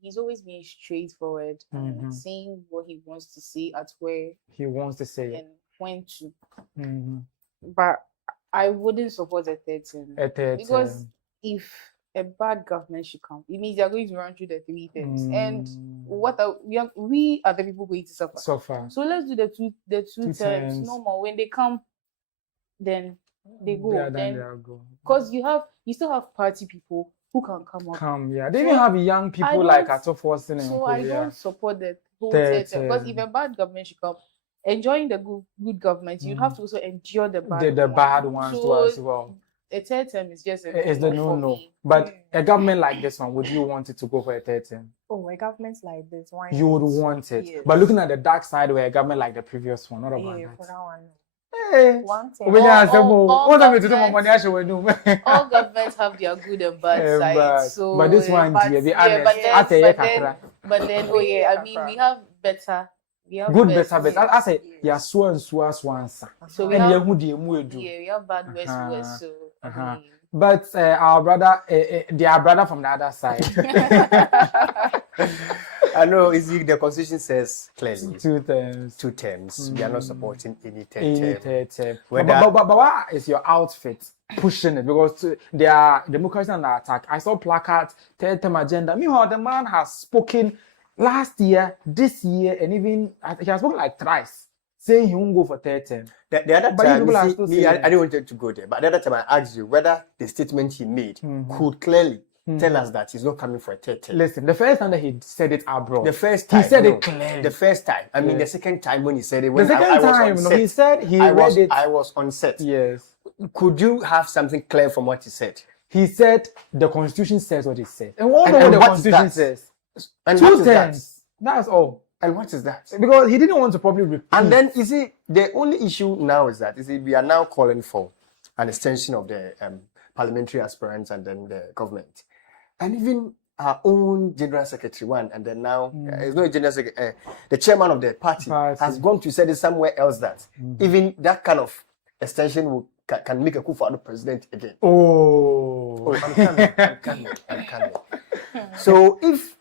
he's always been straightforward and saying what he wants to say at where he wants to say and when to. But I wouldn't support a third term. Because if a bad government should come, it means they are going to run through the 3 terms. And we are the people going to suffer. So let's do the two terms. No more. When they come, then they go. Because you still have party people who can come up. They even have young people like Atofosne. So I don't support the whole third term. Because if a bad government should come, enjoying the good government, you have to also endure the bad ones too as well. A third term is just it's the no. But a government like this one, would you want it to go for a third term? Oh, a government like this one. You would want it. Yes. But looking at the dark side, where a government like the previous one, not about that. For that one. Hey. One thing. All governments have their good and bad sides. So, but this one, but then, I mean, we have better. Good, better. I say, yeah, swan. So we have bad, worse. So. But our brother, their brother from the other side. I know. The Constitution says clearly 2 terms. 2 terms. We are not supporting any third term. But what is your outfit pushing it? Because they are democracy under attack. I saw placards, third term agenda. Meanwhile, the man has spoken last year, this year, and even he has spoken like thrice, saying he won't go for third term. The other time, I didn't want to go there, but the other time I asked you whether the statement he made could clearly tell us that he's not coming for a third term. Listen, the first time that he said it abroad, the first time he said it clearly. The first time, I mean, the second time when he said it, he said he read it. I was on set. Yes. Could you have something clear from what he said? He said the Constitution says what it says, and what the Constitution says. And 2 terms. That's all. And what is that? Because he didn't want to probably repeat. And then, the only issue now is that, we are now calling for an extension of the parliamentary aspirants and then the government. And even our own general secretary one, and then now, it's not a general secretary, the chairman of the party has gone to say this somewhere else that even that kind of extension can make a coup for the president again. I'm coming. So if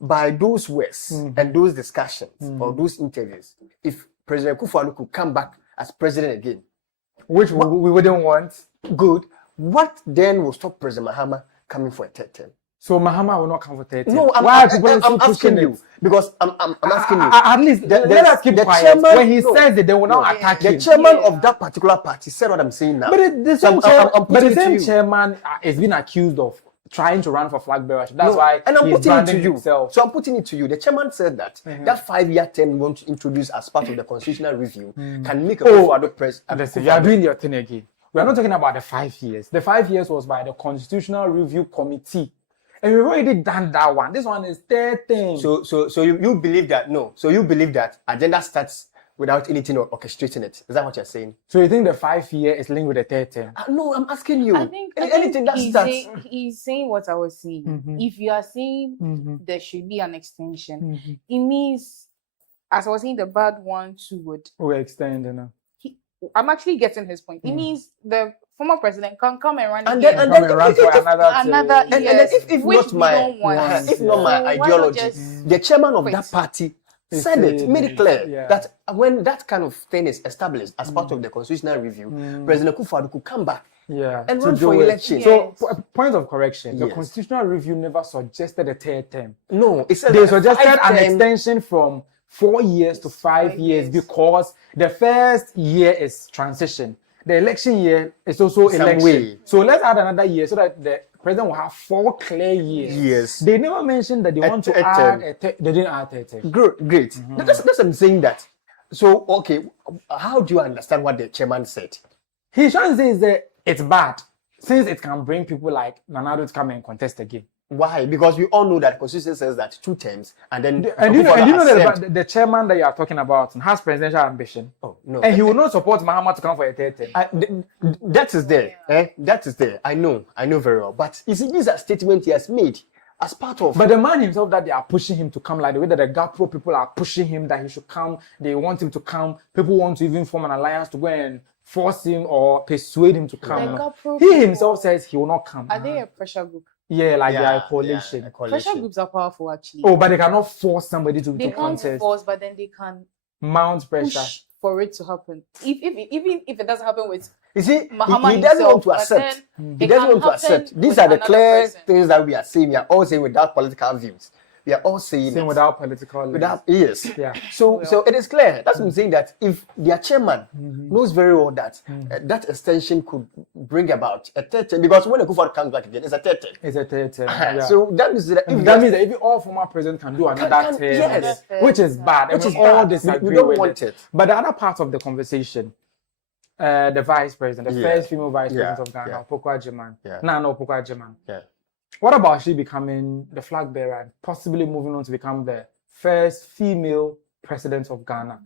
by those words and those discussions or those interviews, if President Kufuor could come back as president again, which we wouldn't want, good, what then will stop President Mahama coming for a third term? So Mahama will not come for third term? No, I'm asking you. Because I'm asking you. At least let us keep quiet. Chairman, when he says it, they will not attack him. The chairman of that particular party said what I'm saying now. But the same chairman is being accused of trying to run for flag bearer. That's why I'm putting it to you. Himself. So I'm putting it to you. The chairman said that that 5-year term we want to introduce as part of the constitutional review can make a for the press. You are doing your thing again. We are not talking about the 5 years. The 5 years was by the Constitutional Review Committee. And we've already done that one. This one is third thing. So you believe that So you believe that agenda starts without anything orchestrating it. Is that what you're saying? So you think the 5 year is linked with the third term? No, I'm asking you. I think anything that starts. He's saying what I was saying. If you are saying there should be an extension, it means, as I was saying, the bad one too would. We're extending now. I'm actually getting his point. It means the former president can come and run and again. And then run for another yes, if not my ideology, the chairman of that party said it, made it clear that when that kind of thing is established as part of the constitutional review, President Kufuor could come back and run for election. So, point of correction, the constitutional review never suggested a third term. No, they suggested an extension from 4 years to 5 years because the first year is transition. the election year is also Some election. way. So let's add another year so that the president will have 4 clear years. Yes. They never mentioned that they want to add they didn't add a term. Great. That's what I'm saying that. So, okay, how do you understand what the chairman said? He's trying to say is that it's bad since it can bring people like Nanado to come and contest again. Why? Because we all know that Constitution says that 2 terms, and then And you know that the chairman that you are talking about has presidential ambition. Oh no! And he will not support Mahama to come for a 3rd term. That is there. That is there. I know very well. But you see, these are statements he has made as part of. But the man himself that they are pushing him to come, like the way that the GAPRO people are pushing him that he should come, they want him to come. People want to even form an alliance to go and force him or persuade him to come. He himself says he will not come. Are they a pressure group? Yeah, like they are a coalition. A coalition. Pressure groups are powerful, actually. Oh, but they cannot force somebody to They can't contest. force, but then they can Mount pressure. push for it to happen. Even if it doesn't happen with You see, Mahama he doesn't want himself, to but accept. then He it doesn't can want to happen accept. These with are the another clear person. things that we are saying. We are all saying without political views. We are all saying Same it. without political lens. Without yes. Yeah. So it is clear. That's what I'm saying, that if their chairman knows very well that that extension could bring about a 3rd term, because when the Kufuor comes back again, it's a 3rd term. It's a 3rd term. Yeah. So that means that that means that if all former presidents can do another term, yes. which is bad, Which and is we all bad. disagree We don't with want it. But the other part of the conversation, the vice president, the first female vice president of Ghana, Opoku Agyeman, Nana Opoku Agyeman. Yeah. What about she becoming the flag bearer and possibly moving on to become the first female president of Ghana?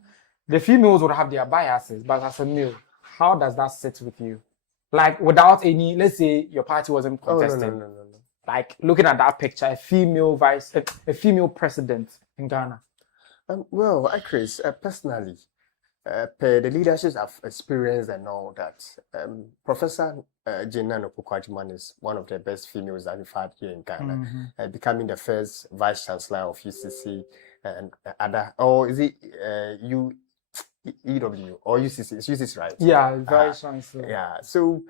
The females would have their biases, but as a male, how does that sit with you? Like without any, let's say your party wasn't contesting. No. Like looking at that picture, a female president in Ghana. Well, Chris, personally, per the leaderships I've experienced and all that, Professor Nana Opoku Agyeman is one of the best females that we've had here in Ghana, becoming the first vice chancellor of UCC and other, or is it EW or UCC? It's UCC, right? Yeah, vice chancellor. Yeah, so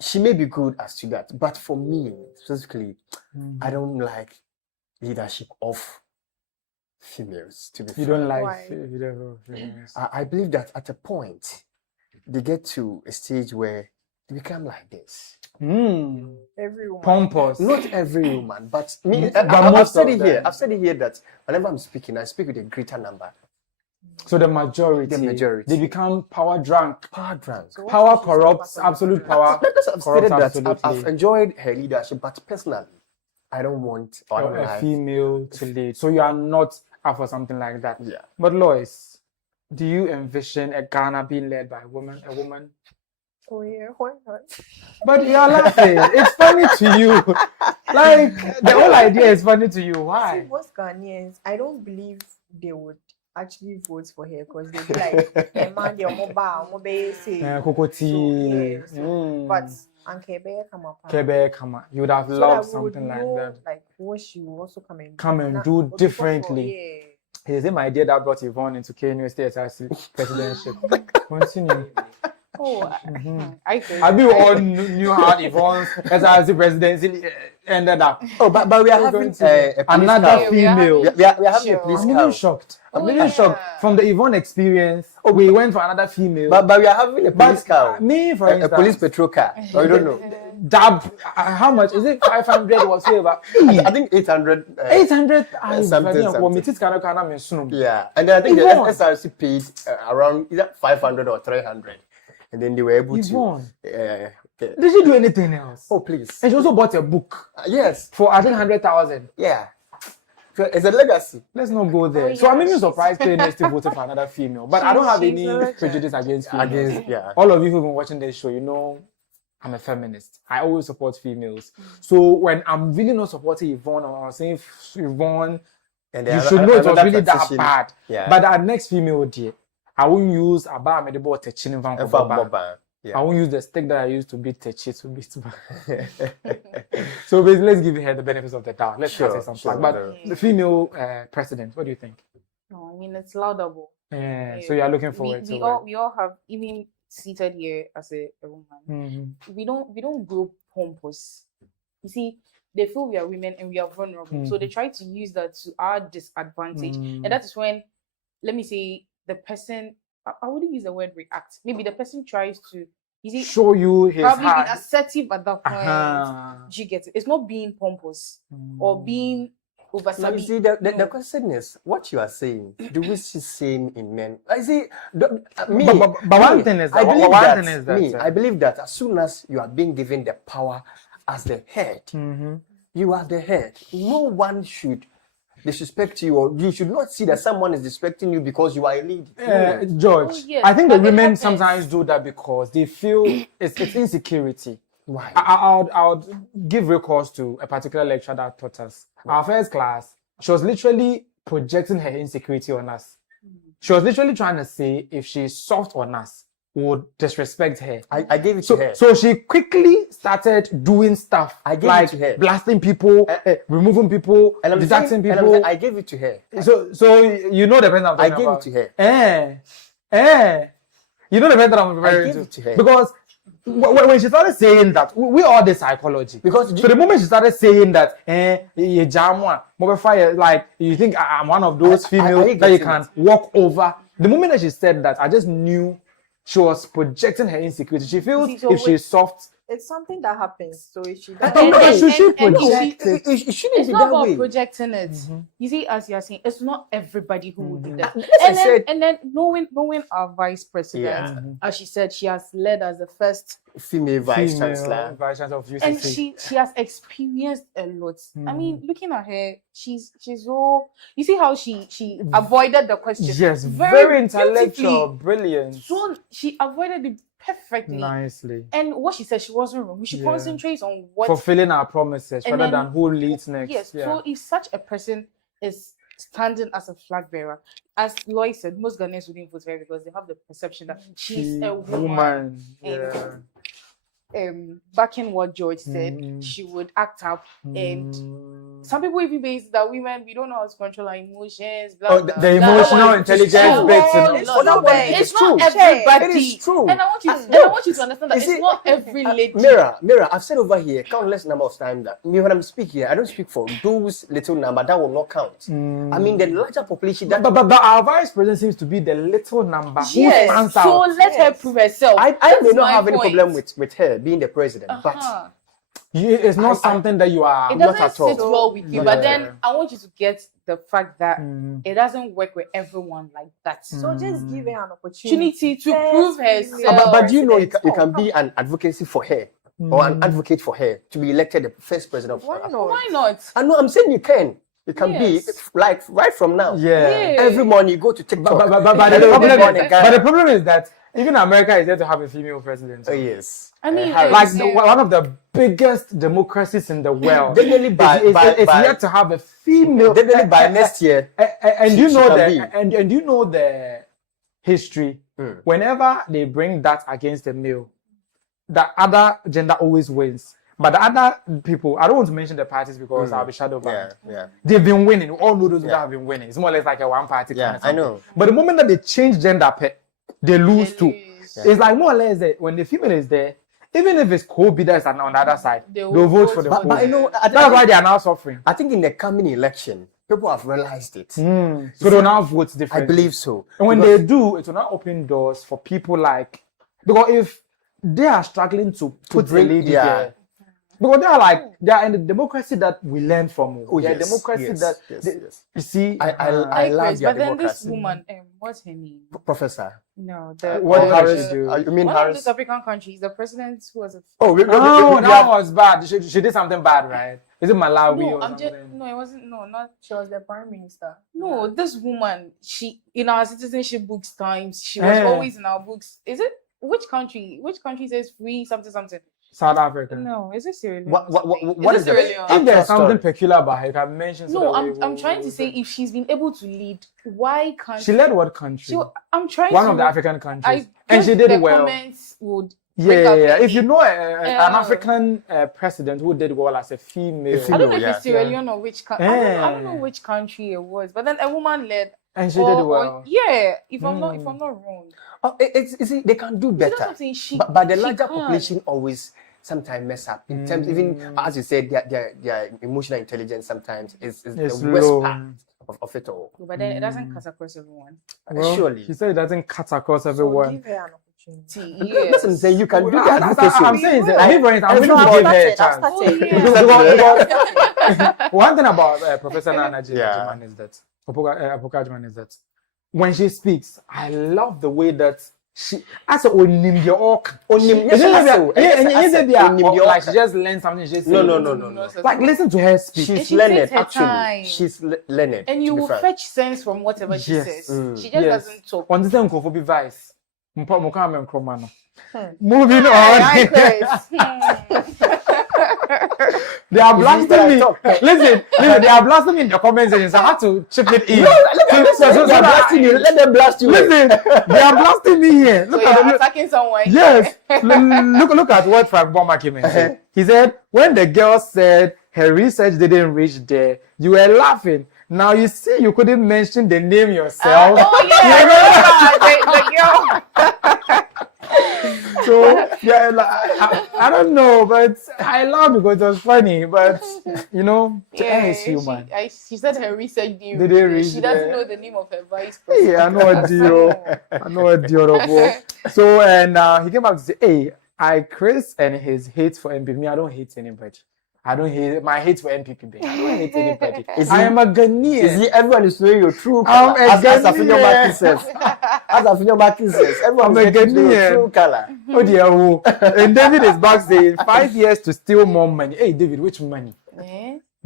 she may be good as to that, but for me specifically, I don't like leadership of females. To be You frank. don't like females. I believe that at a point they get to a stage where they become like this. Every woman. Pompous. Not every woman, but me. But I've most said of it here. them. I've said it here that whenever I'm speaking, I speak with a greater number. So the majority, they become power drunk. Power drunk. Power corrupts, absolute power. Because I've stated corrupts that absolutely. I've enjoyed her leadership, but personally, I don't want or I don't a like female to lead. So you are not up for something like that. Yeah. But Lois, do you envision a Ghana being led by a woman? Oh yeah, why not? But you are laughing. It's funny to you. Like the whole idea is funny to you. Why? See, most Ghanaians, I don't believe they would actually vote for her because they'd be like, "Hey man, they're mobile, say." Kokoti. But and Kebe Kama. You would have loved something like that. Like what she will also Come and do differently. It's the same idea that brought Yvonne into KNU State SRC presidentship. Continue. Oh, I we all knew how Yvonne's SRC presidency ended up. Oh, but we are having another female. We are having a police I'm even shocked. I'm even shocked from the Yvonne experience. Oh, we went for another female. But we are having a police car. Me, for instance, a police patrol car. Oh, you don't know. How much is it? 500 was favor. I think 800. 800. Something. Yeah, and then I think the SRC paid around either 500 or 300, and then they were able to. Did she do anything else? Oh, please. And she also bought a book. Yes. For I think 100,000. Yeah. So it's a legacy. Let's not go there. So I'm even surprised KNU still voted for another female. But I don't have any prejudice against females. All of you who've been watching this show, you know I'm a feminist. I always support females. So when I'm really not supporting Yvonne or I'm saying Yvonne, you should know it was really that bad. Yeah. But our next female dear, I won't use a bar medical touching in Van. I won't use the stick that I used to beat Techi to beat. So basically, let's give her the benefits of the doubt. Let's say some flag. But the female president, what do you think? No, I mean it's laudable. Yeah. So you are looking forward to it. We all have, even seated here as a woman, we don't grow pompous. You see, they feel we are women and we are vulnerable, so they try to use that to our disadvantage, and that is when, let me say, the person I wouldn't use the word react. Maybe the person tries to show you his probably heart. being assertive at that point. Do you get it? It's not being pompous or being over. Now, you see, the question is, what you are saying, do we see same in men? I see, one thing is that, I believe that as soon as you are being given the power as the head, you are the head. No one should disrespect you, or you should not see that someone is disrespecting you because you are a lady. George, I think the women sometimes do that because they feel it's insecurity. Why? I would give recourse to a particular lecturer that taught us. Our first class, she was literally projecting her insecurity on us. She was literally trying to say if she's soft on us, we would disrespect her. I gave it to her. So she quickly started doing stuff like it to her. Blasting people, removing people, deducting people. I gave it to her. So you know the person I'm talking about. I gave it to her. You know the person I'm referring to her. Because when she started saying that, we all the psychology. Because so the moment she started saying that, like you think I'm one of those females that you can walk over. The moment that she said that, I just knew she was projecting her insecurity. She feels if she's soft. It's something that happens. So if she it's not about projecting it. You see, as you're saying, it's not everybody who will do that. And then knowing our vice president, as she said, she has led as the first female vice chancellor of UCC. And she has experienced a lot. I mean, looking at her, she's so. You see how she avoided the question. Yes, very intellectual, brilliant. So she avoided it perfectly, nicely. And what she said, she wasn't wrong. We should concentrate on what fulfilling our promises rather than who leads next. Yes. So if such a person is standing as a flag bearer, as Loy said, most Ghanaians wouldn't vote for her because they have the perception that she's a woman. Backing what George said, she would act up, and some people even base that women, we don't know how to control our emotions. Blah, blah, the emotional intelligence bits. It's not everybody. It is true. And I want you to understand that it's not every lady. Mirror, I've said over here countless number of times that when I'm speaking here, I don't speak for those little number that will not count. I mean the larger population. But our vice president seems to be the little number. Yes. So let her prove herself. I may not have any problem with her being the president, but it's not something that you are. It doesn't sit well with you. But then I want you to get the fact that it doesn't work with everyone like that. So just give her an opportunity to prove herself. But do you know you can be an advocacy for her or an advocate for her to be elected the first president of Africa? Why not? I know. I'm saying you can. You can be like right from now. Every morning you go to TikTok. But the problem is that even America is there to have a female president. Oh yes. I mean, like one of the biggest democracies in the world. Definitely it's yet to have a female. Definitely by next year. And you know that. And you know the history. Whenever they bring that against a male, the other gender always wins. But the other people, I don't want to mention the parties because I'll be shadow banned. They've been winning. We all know those that have been winning. It's more or less like a one party kind of thing. I know. But the moment that they change gender, they lose too. It's like more or less that when the female is there, even if it's Kobe that's on the other side, they'll vote for the But I know that's why they are now suffering. I think in the coming election, people have realized it. So they'll now vote differently. I believe so. And when they do, it will now open doors for people like, because if they are struggling to put a lady there, because they are in the democracy that we learn from. Democracy that you see. I love your but then democracy. this woman, what's her name? Professor. No, what did Harris do? You mean one Harris? of these African countries, the president who was a that was bad. She did something bad, right? Is it Malawi or something? No, it wasn't. No, not. She was the prime minister. No, this woman, she in our citizenship books times, she was always in our books. Is it which country? Which country says free something? South Africa. No, is it Sierra Leone? What is Sierra Leone? If there's something peculiar about her, you can mention. No, I'm trying to say if she's been able to lead, why can't she led what country? I'm trying. One of the African countries, and she did well. Comments would if you know an African president who did well as a female, I don't know if it's Sierra Leone or which country. I don't know which country it was, but then a woman led, and she did well. If I'm not wrong. They can do better, but the larger population always sometimes mess up in terms, even as you said, their emotional intelligence sometimes is the worst part of it all. But then it doesn't cut across everyone. Well, Surely. he said it doesn't cut across So everyone. give her an opportunity. Yes. Listen, say you can do Well, that. I'm saying that I'm willing to give her a chance. One thing about Professor Nana Jiman is that Apokajman is that when she speaks, I love the way that she as a like she just learned something. She just No. Like listen to her speak. She's she learned takes her actually. time. She's learned. And you will fetch sense from whatever she says. She just doesn't talk. On the same coffee vice. Moving on. They are blasting me. Listen, they are blasting me in the comments and I had to chip it in. Let them blast you. Listen, they are blasting me here. So you're attacking someone. Yes. Look at what Frank Bomber came and said. He said, when the girl said her research didn't reach there, you were laughing. Now you see you couldn't mention the name yourself. The girl. So yeah, like, I don't know, but I laugh because it was funny. But you know, it's human. She said her research didn't Did reach. She doesn't know the name of her vice president. Yeah, I know a deal. So and he came back to say, hey, Chris and his hate for MPP. Me, I don't hate anybody. I don't hate my hate for MPP. I don't hate anybody. I am a Ghanaian. Everyone is knowing your true color. As Afinyo Maki says. Everyone is knowing your true color. Oh dear, and David is back saying 5 years to steal more money. Hey, David, which money?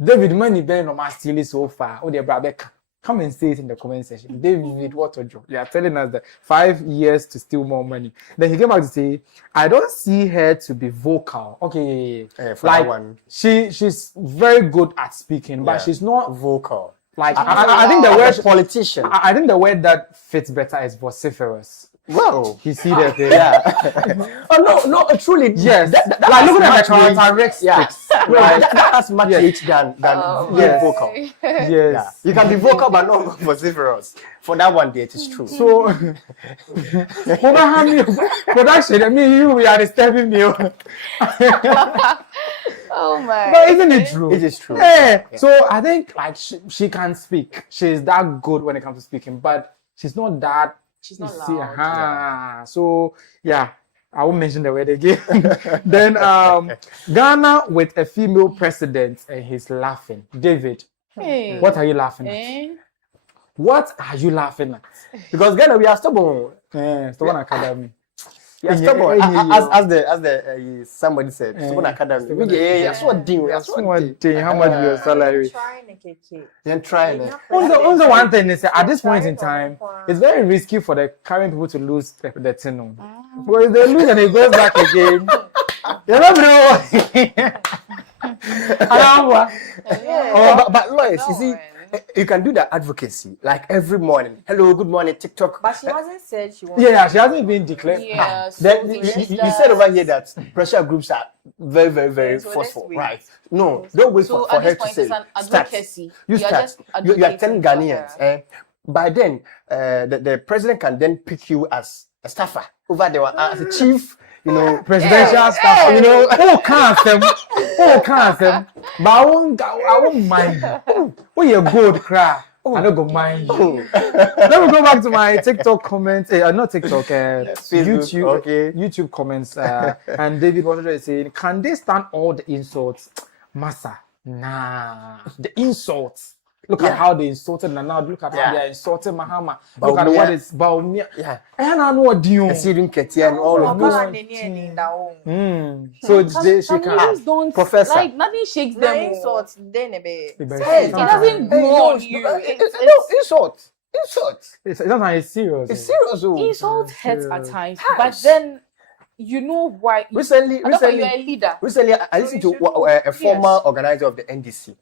David, money better no más stealing so far. Oh dear, brother. Come and say it in the comment section. David, what a joke. You are telling us that 5 years to steal more money. Then he came back to say, I don't see her to be vocal. Okay. For like, that one. She's very good at speaking, but she's not vocal. Like I think the word politician. I think the word that fits better is vociferous. Wow. You see that thing? Yeah. no, truly. Yes. That like looking at the characteristics. Yeah. Right. That has much age than being vocal. Yes. Yeah. You can be vocal but not vociferous. For that one day, it is true. So, production, I mean, we are disturbing you. Oh my. But isn't it true? It is true. Yeah. So I think like she can speak. She's that good when it comes to speaking, but she's not that. She's not See, loud. So yeah, I won't mention the word again. Then Ghana with a female president and he's laughing. David, what are you laughing at? What are you laughing at? Because Ghana, we are stubborn. Stubborn Academy. We are stubborn. As the somebody said, stubborn academy. That's what thing. That's what thing. How much your salary? Then trying it. Also, one thing is at this point in time, it's very risky for the current people to lose the team. Because if they lose and it goes back again, you never know. But Lois, you see, you can do that advocacy like every morning. Hello, good morning, TikTok. But she hasn't said she wants. Yeah, she hasn't been declared. Yeah, Then you said over here that pressure groups are very, very, very forceful, right? No, don't wait for her to say. Start. You start. You are telling Ghanaians. By then, the president can then pick you as a staffer over there as a chief. You know, presidential staff. You know, can't them. But I won't mind. You're good, cry. I don't go mind you. Let me go back to my TikTok comments. Not TikTok, YouTube. Okay. YouTube comments. And David was saying, can they stand all the insults? Massa, nah. The insults. Look at how they insulted Nana. Look at how they insulted Mahama. Look at what is Baumia. Yeah. And I know what you. Steven Ketia and all of those. So she can. Professor. Like nothing shakes them. Insults. It doesn't grow on you. Insult. It's serious. It's serious. Insult hurts at times, but then. You know why? Recently, you're a leader. Recently, I listened to a former organizer of the NDC,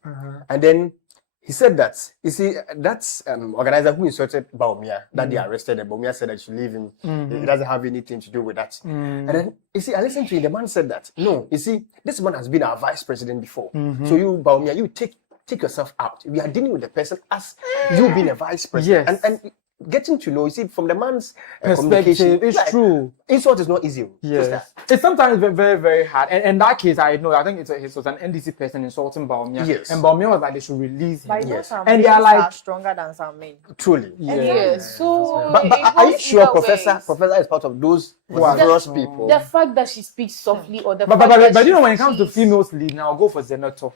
and then he said that, you see, that's organizer who insulted Baumia, that they arrested, and Baumia said that she leave him. It doesn't have anything to do with that. And then, you see, I listened to him, the man said that, no, you see, this man has been our vice president before. So you, Baumia, you take yourself out. We are dealing with the person as you being a vice president. Yes. And getting to know, you see, from the man's perspective, it's like, true. Insult is not easy. Yes. It's sometimes very, very hard. And in that case, I think it was an NDC person insulting Baumia. Yes. And Baumia was like, they should release him. But you know, some and men they are like are stronger than some men. Truly. Yes. So, but are you sure Professor is part of those vociferous people? The fact that she speaks softly, or the but you know, when it comes to females lead, now I'll go for Zenato.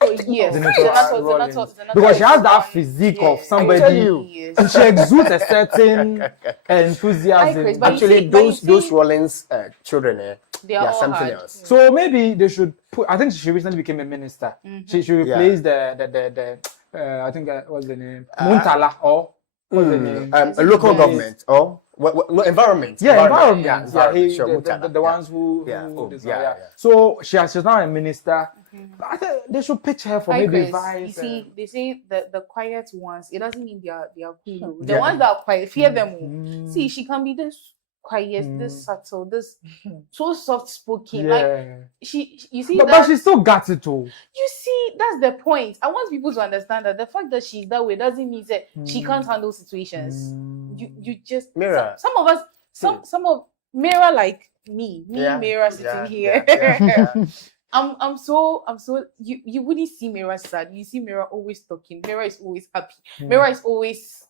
Oh, yes. Zenato, because she has that physique of somebody, and she exudes a certain enthusiasm. Actually, those Rollins children, they are something else. So maybe they should put. I think she recently became a minister. She should replace the I think what's the name? Muntala or what's the name? A local government or no, environment. Yeah, environment. The ones who. So she's now a minister. I think they should pitch her for maybe vice. You see, they say the quiet ones. It doesn't mean they are cool. The ones that are quiet, fear them. See, she can be this quiet, this subtle, this so soft spoken. Like you see, but she still got it too. You see, that's the point. I want people to understand that the fact that she's that way doesn't mean that she can't handle situations. You just Mira. Some of us, some of Mira like me, Mira sitting here. I'm so you wouldn't see Mira sad. You see Mira always talking. Mira is always happy. Mira is always,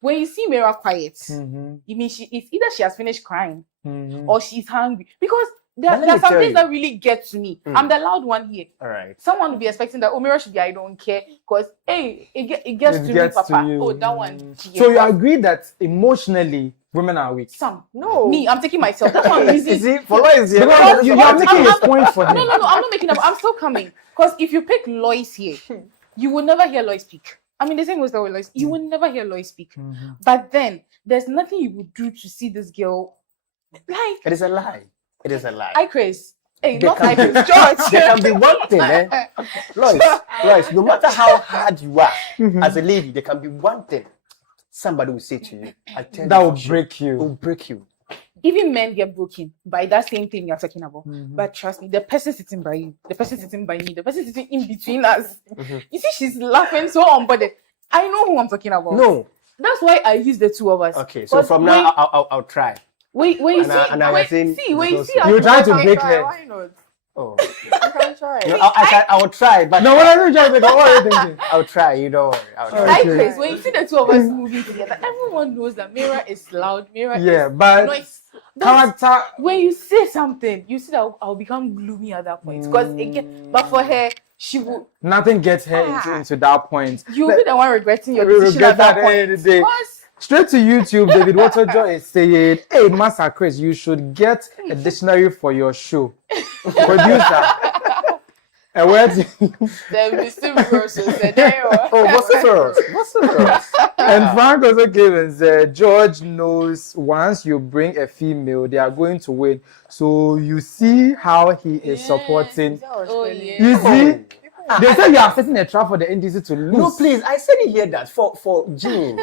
when you see Mira quiet, you mean it's either she has finished crying or she's hungry. Because there are some things that really get to me. I'm the loud one here. All right. Someone will be expecting that Mira should be I don't care. Because hey, it gets to me, Papa. Oh, that one. So you agree that emotionally women are weak? Some. No. Me, I'm taking myself. That's why I'm using. Is it for what is it? You are making a point for him. No, I'm not making up. I'm still coming. Because if you pick Lois here, you will never hear Lois speak. I mean, the same was that with Lois. You will never hear Lois speak. But then there's nothing you would do to see this girl. Like, it is a lie. It is a lie. I Chris. Hey, not like Chris George. There can be one thing, Lois, no matter how hard you are as a lady, there can be one thing somebody will say to you. That will break you. Will break you. Even men get broken by that same thing you're talking about. But trust me, the person sitting by you, the person sitting by me, the person sitting in between us. You see, she's laughing so unbothered. I know who I'm talking about. No. That's why I use the two of us. Okay, so from now I'll try. Wait, you see, you're trying to break her. Why not? Oh, I can try. No, I will try, but no, what are you trying to do? What are you thinking? I'll try. You don't worry. I'll try. Chris, when you see the two of us moving together, everyone knows that Mira is loud. Mira is but noise. Character. When you say something, you see that I'll become gloomy at that point. Because again, but for her, she will. Nothing gets her into that point. You'll be the one regretting your decision at that point. Straight to YouTube, David Waterjoy is saying, "Hey, Master Chris, you should get a dictionary for your show." Producer. And where do And Frank also came and said, George knows once you bring a female, they are going to win. So you see how he is supporting. You see? They say you are setting a trap for the NDC to lose. No, please. I said it here that for Jean,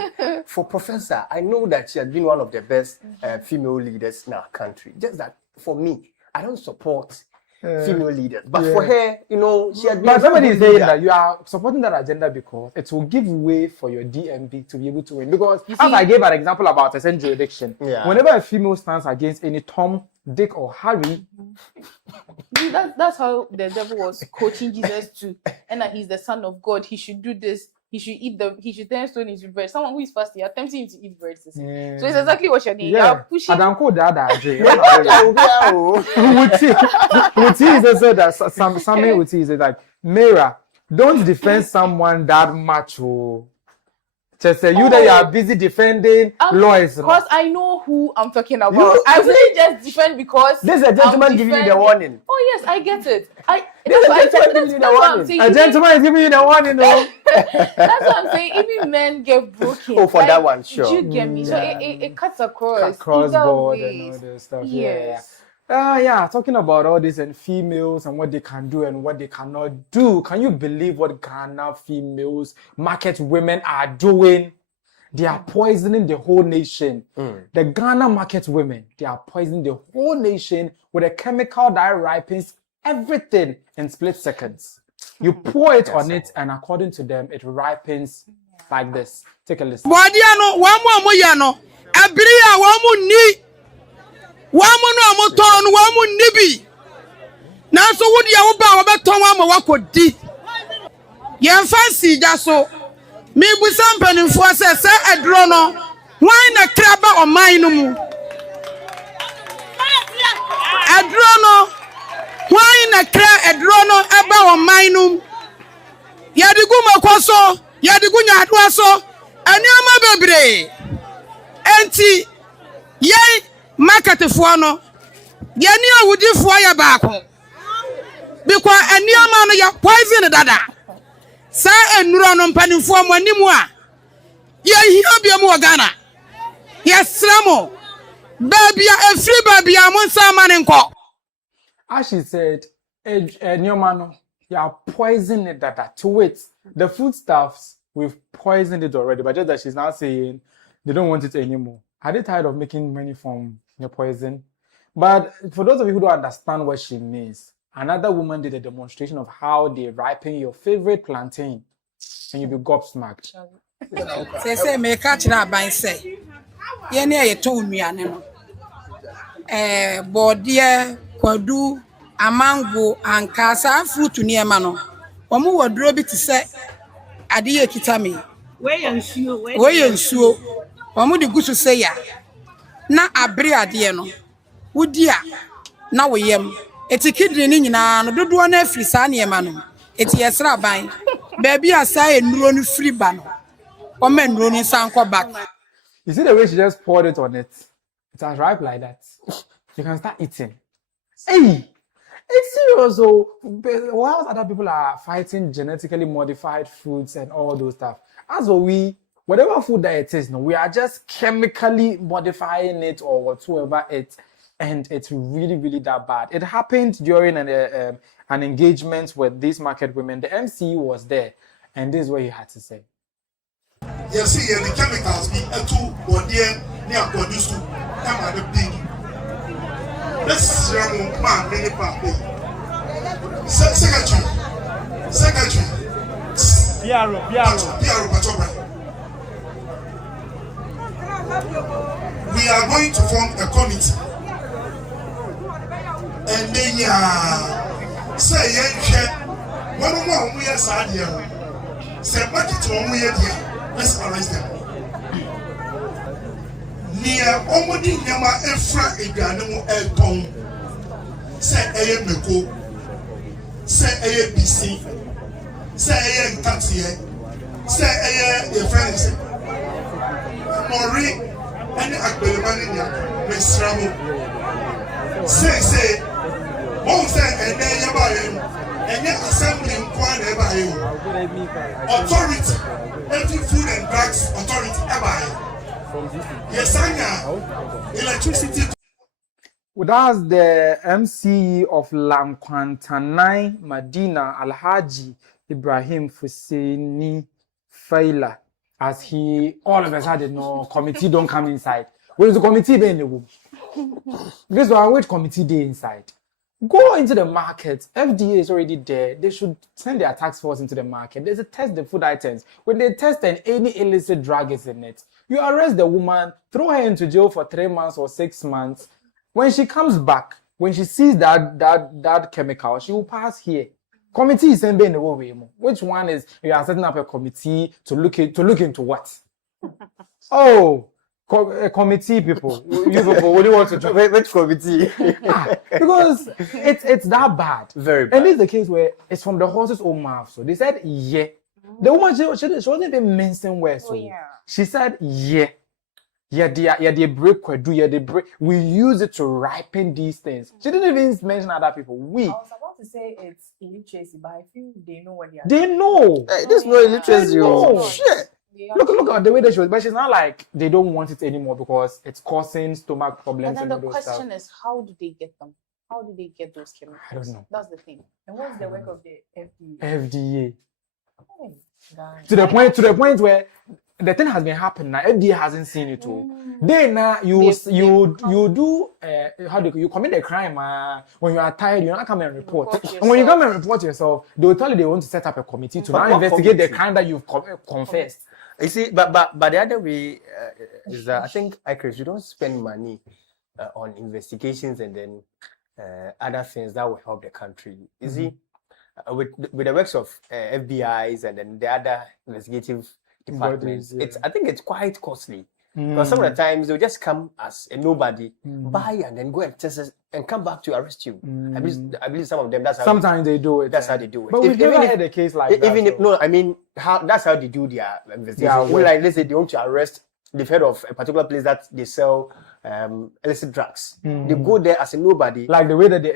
for Professor, I know that she has been one of the best female leaders in our country. Just that for me, I don't support female leaders. But for her, you know, she has been. But somebody is saying that you are supporting that agenda because it will give way for your DMB to be able to win. Because as I gave an example about a central jurisdiction, whenever a female stands against any Tom, Dick, or Harry. That's how the devil was coaching Jesus too. And that he's the son of God. He should do this. He should turn stone into bread. Someone who is fasting, you're tempting him to eat bread. So it's exactly what you're doing. You're pushing. Uti is also that some Uti is like, Mira, don't defend someone that much. Just say you that you are busy defending Lois. Because I know who I'm talking about. I wouldn't just defend because there's a gentleman giving you the warning. Oh yes, I get it. A gentleman is giving you the warning. That's what I'm saying. Even men get broken. Oh, for that one, sure. You get me? So it cuts across board and all this stuff. Yes. Talking about all this and females and what they can do and what they cannot do. Can you believe what Ghana females, market women are doing? They are poisoning the whole nation. The Ghana market women, they are poisoning the whole nation with a chemical that ripens everything in split seconds. You pour it on it and according to them, it ripens like this. Take a listen. Bodiano, one more moyano, Abria, one more knee, one more ton, one more nibby. Now, so would you about Tom what di? Yan fancy just so. Me with some penny for say a drono. Why na crabba or mine? A drono. Why na cra a drono eba or mine? Yadiguma kwaso, Yadigunya atwaso, anyama bebre. Enti, ye market fuano. Yania would you for your back. Because anyama no ya poison dada. Sa enuro mpani form wanimwa. Ye hiobia mu Ghana. Xtra mo. Baby a free baby a monsa manenko. As she said, Nyomano, you are poisoning data. To it, the foodstuffs, we've poisoned it already, but just that she's now saying they don't want it anymore. Are they tired of making money from your poison? But for those of you who don't understand what she means, another woman did a demonstration of how they ripen your favorite plantain and you'll be gobsmacked. Say, me catch that by say. Ye told me, Bodia, Kwadu, Amango, and Casa fruit to near Mano. Omu would drop it to say, Adia Kitami. Where you sure? Omu the good to say ya. Na abria dieno. Would now we yam. It's a kid in no do one every sunny man. It's Xtra by. Baby, I say and run free ban. Or men running sanko back. You see the way she just poured it on it? It has ripe like that. You can start eating. Hey! It's serious. So, while other people are fighting genetically modified foods and all those stuff, as we, whatever food that it is, no, we are just chemically modifying it or whatsoever it. And it's really, really that bad. It happened during an engagement with these market women. The MC was there, and this is what he had to say. You see, the chemicals be a two or dear near produced to come at the big. Let's young man, many party. Secretary. We are going to form a committee. And then say one more we are sad here. Say what it's one we are here. Let's arrest them. Near Omodi Yama Xtra Iganomo Elton. Say A Meko. Say A BC. Say A Taxi. Say A friends. Mori and Akbelemania Xtra. Say. Won't say and then you buy him, and yet assembly inquiry by you. Authority, every food and drugs authority ever. Yes, electricity. That's the MC of Lankwantanai Medina Alhaji Ibrahim Fuseni Faila. As he all of a sudden no committee don't come inside. Where is the committee be in the room? This one which committee they inside? Go into the market. FDA is already there. They should send their task force into the market. There's a test the food items. When they test and any illicit drug is in it, you arrest the woman, throw her into jail for 3 months or 6 months. When she comes back, when she sees that chemical, she will pass here. Committee is in the way. Which one is you are setting up a committee to look into what? Oh. Committee people, you people, what do you want to do? Which committee? Because it's that bad. Very bad. And this is the case where it's from the horse's own mouth. So they said, yeah. The woman, she wasn't even mentioning where. So she said, yeah. Yeah, they break, we use it to ripen these things. She didn't even mention other people. I was about to say it's illiteracy, but I feel they know what they are doing. They know. Hey, there's no illiteracy. Shit. Look at the way that she was, but she's not like they don't want it anymore because it's causing stomach problems. But then and the question stuff. is, how do they get them? How do they get those chemicals? I don't know. That's the thing. And what's the work of the FDA? FDA. Oh, to the point where the thing has been happening now. FDA hasn't seen it all. Then you do how do you commit a crime when you are tired, you not come and report. And when you come and report yourself, they will tell you they want to set up a committee to now investigate the crime that you've confessed. You see, but the other way is that I think, Chris, you don't spend money on investigations and then other things that will help the country. You see, with the works of FBI's and then the other investigative departments, I think it's quite costly. Because some of the times they'll just come as a nobody, buy and then go and test us and come back to arrest you. I believe some of them, that's how sometimes they do it. That's how they do it. But we've never had a case like that. Even if, no, I mean, that's how they do their investigation. Like, let's say they want to arrest, they've heard of a particular place that they sell illicit drugs. They go there as a nobody. Like the way that they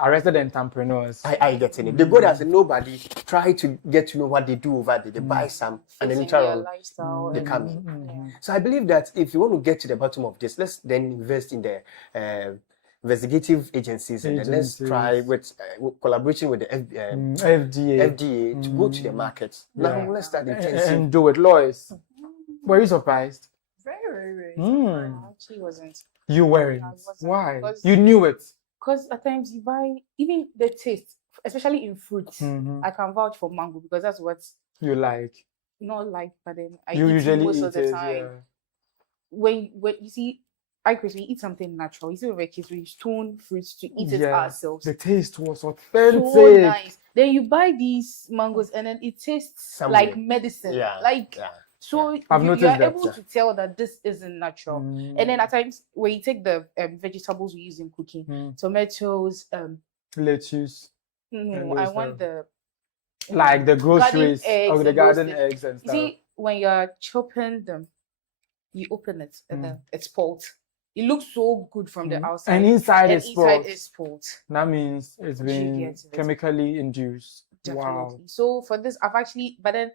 arrested the entrepreneurs. I get it. They go there as a nobody, try to get to know what they do over there. They buy some and then later on they come in. So I believe that if you want to get to the bottom of this, let's then invest in the investigative agencies and then let's try with collaboration with the FDA to go to the market. Now let's start intensive and do it. Lois, were you surprised? Very. I actually wasn't. You weren't. Why? You knew it. Because at times you buy even the taste, especially in fruits. I can vouch for mango because that's what you like. Not like, but then I you eat usually most eat of the it, time. yeah. When you see, Chris, we eat something natural. You see, when kids we stone fruits to eat it ourselves. The taste was authentic. So nice. Then you buy these mangoes and then it tastes like medicine. So you are able to tell that this isn't natural. And then at times when you take the vegetables we use in cooking, tomatoes, lettuce. No, I want the like the groceries or the garden eggs and stuff. You see, when you're chopping them, you open it and then it's pulled. It looks so good from the outside. And inside is pulled. That means it's been chemically induced. Definitely. Wow. So for this, I've actually, but then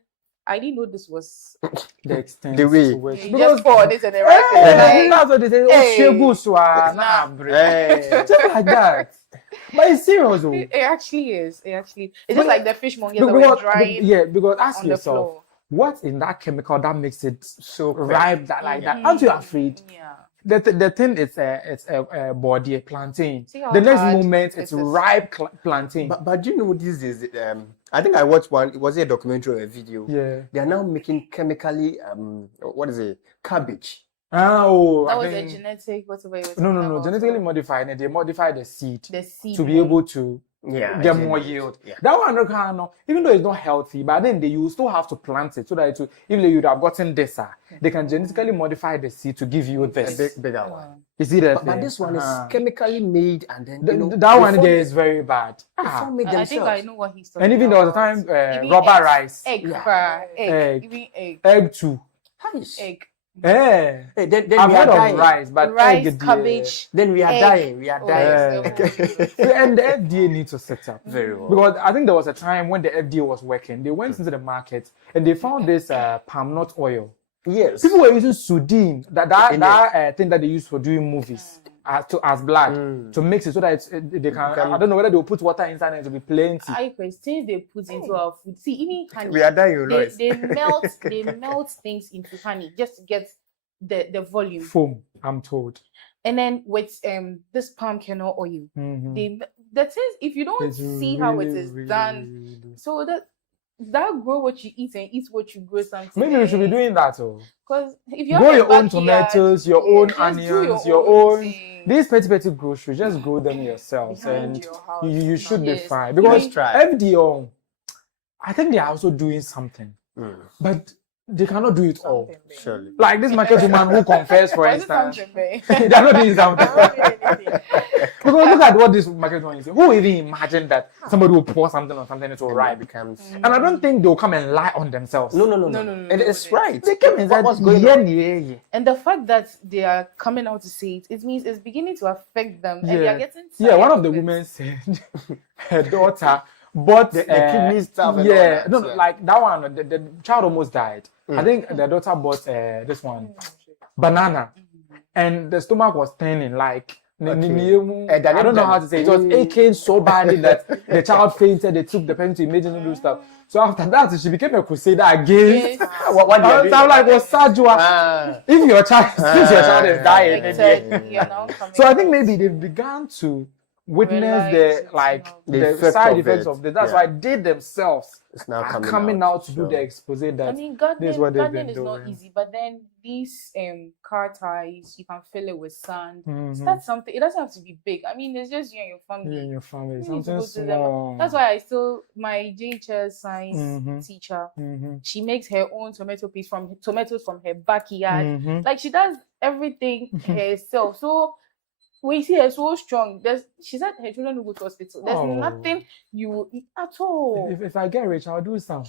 I didn't know this was the extent. The way. You just pour this and the record. That's what they say. Just like that. But it's serious though. It actually is. It's just like the fishmonger that we're drying. Yeah, because ask on yourself, the floor. what in that chemical that makes it so ripe that like that? Aren't you afraid? Yeah. The thing is a body, a plantain. See how The next hard moment it's ripe plantain. But you know this is I think I watched one. It was a documentary or a video. Yeah. They are now making chemically what is it? Cabbage. Oh, that was a genetic whatever it was. No. Genetically modified, and they modify the seed to be able to get more yield. That one, even though it's not healthy, but then you still have to plant it so that even though you'd have gotten this, they can genetically modify the seed to give you this. A bigger one. You see that? But this one is chemically made, and then that one there is very bad. I think I know what he's talking about. And even there was a time rubber rice, egg too. Egg. Then I've heard of rice, but rice, cabbage. Then we are dying. And the FDA needs to set up very well, because I think there was a time when the FDA was working. They went into the market and they found this palm nut oil. Yes, people were using sodium, that thing that they use for doing movies, as blood to mix it so that they can. I don't know whether they'll put water inside and it will be plenty. Things they put into our food. See, even honey. We are dying, they melt things into honey just to get the volume. Foam, I'm told. And then with this palm kernel oil, the things, if you don't see how it is done, so that grow what you eat and eat what you grow something. Maybe we should be doing that, because if you grow your own tomatoes, your own onions, your own these petty groceries, just grow them yourselves, and you should be fine. Because FDO, I think they are also doing something, but they cannot do it all. Surely. Like this market woman who confessed, for instance, they are not doing something. Because look at what this market woman is saying. Who even imagined that somebody will pour something on something, it will right becomes? And I don't think they'll come and lie on themselves. No. It's right. They came and said, what's going on? And the fact that they are coming out to say it means it's beginning to affect them, and they are getting tired. Yeah, one of the women said her daughter bought the kidney stuff. Like that one, the child almost died. I think the daughter bought this one, banana, and the stomach was turning like. I don't know how to say it. It was aching so badly that the child fainted. They took the pen to immediately do stuff. So after that, she became a crusader against. What I'm like, was Sajua. If your child, since your child is dying, so I think maybe they've begun to witnessed the side effects of this. That's why they themselves are coming out to do the expose that I mean, this is what they've gardening been is doing. not easy, but then these car ties, you can fill it with sand. Mhm. Start something. It doesn't have to be big. I mean, it's just you and your family. You and your family, You need to something go to them. small. That's why my JHS science Mhm. teacher, Mhm. she makes her own tomatoes from her backyard. Mhm. Like she does everything herself. So we see her so strong. She said her children will go to hospital. There's Oh. nothing you will eat at all. If I get rich, I'll do some.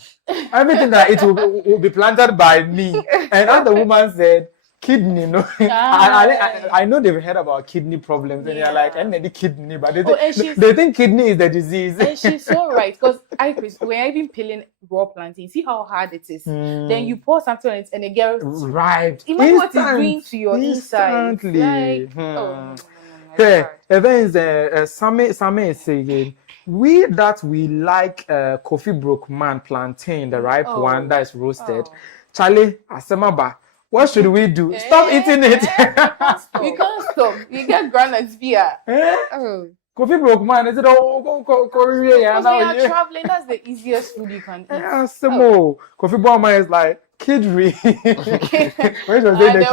Everything that it will be planted by me. And as the woman said, kidney, no. I know they've heard about kidney problems, and they're like, I need kidney, but they think kidney is the disease. And she's so right, because when I even peeling raw plantain, see how hard it is. Then you pour something on it and it gets right. Imagine what it's doing to your inside. Instantly. Like, Hey, events Same is saying we like coffee broke man plantain, the ripe one that is roasted. Charlie, Asemaba, what should we do? Stop eating it. You can't stop. You get groundnuts beer. Coffee broke man, is it all Because when you're traveling, that's the easiest food you can eat. Coffee broke man is like kidney. When you say the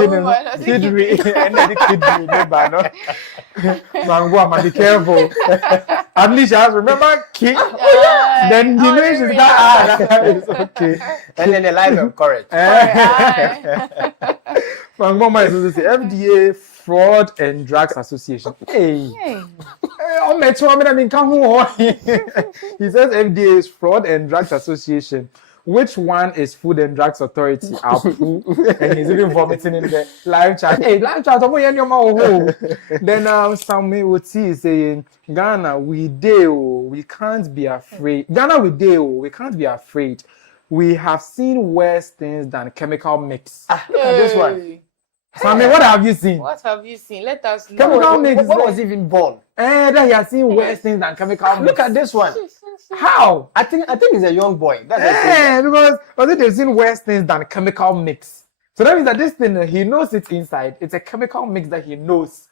kidney, and then the kidney, man, be careful. At least you have to remember kid. Then you know she's got it's okay. And then the life of courage. Mama is also say FDA Fraud and Drugs Association. Hey. He says FDA is Fraud and Drugs Association. Which one is Food and Drugs Authority? And he's even vomiting in the live chat. Hey, live chat, then some would see saying, Ghana, we can't be afraid. Ghana, we can't be afraid. We have seen worse things than chemical mix. Look at this one. Sammy, what have you seen? What have you seen? Let us know. Chemical mix. What was even born? That he has seen worse things than chemical mix. Look at this one. How? I think he's a young boy. That's because they've seen worse things than chemical mix. So that means that this thing, he knows it's inside. It's a chemical mix that he knows.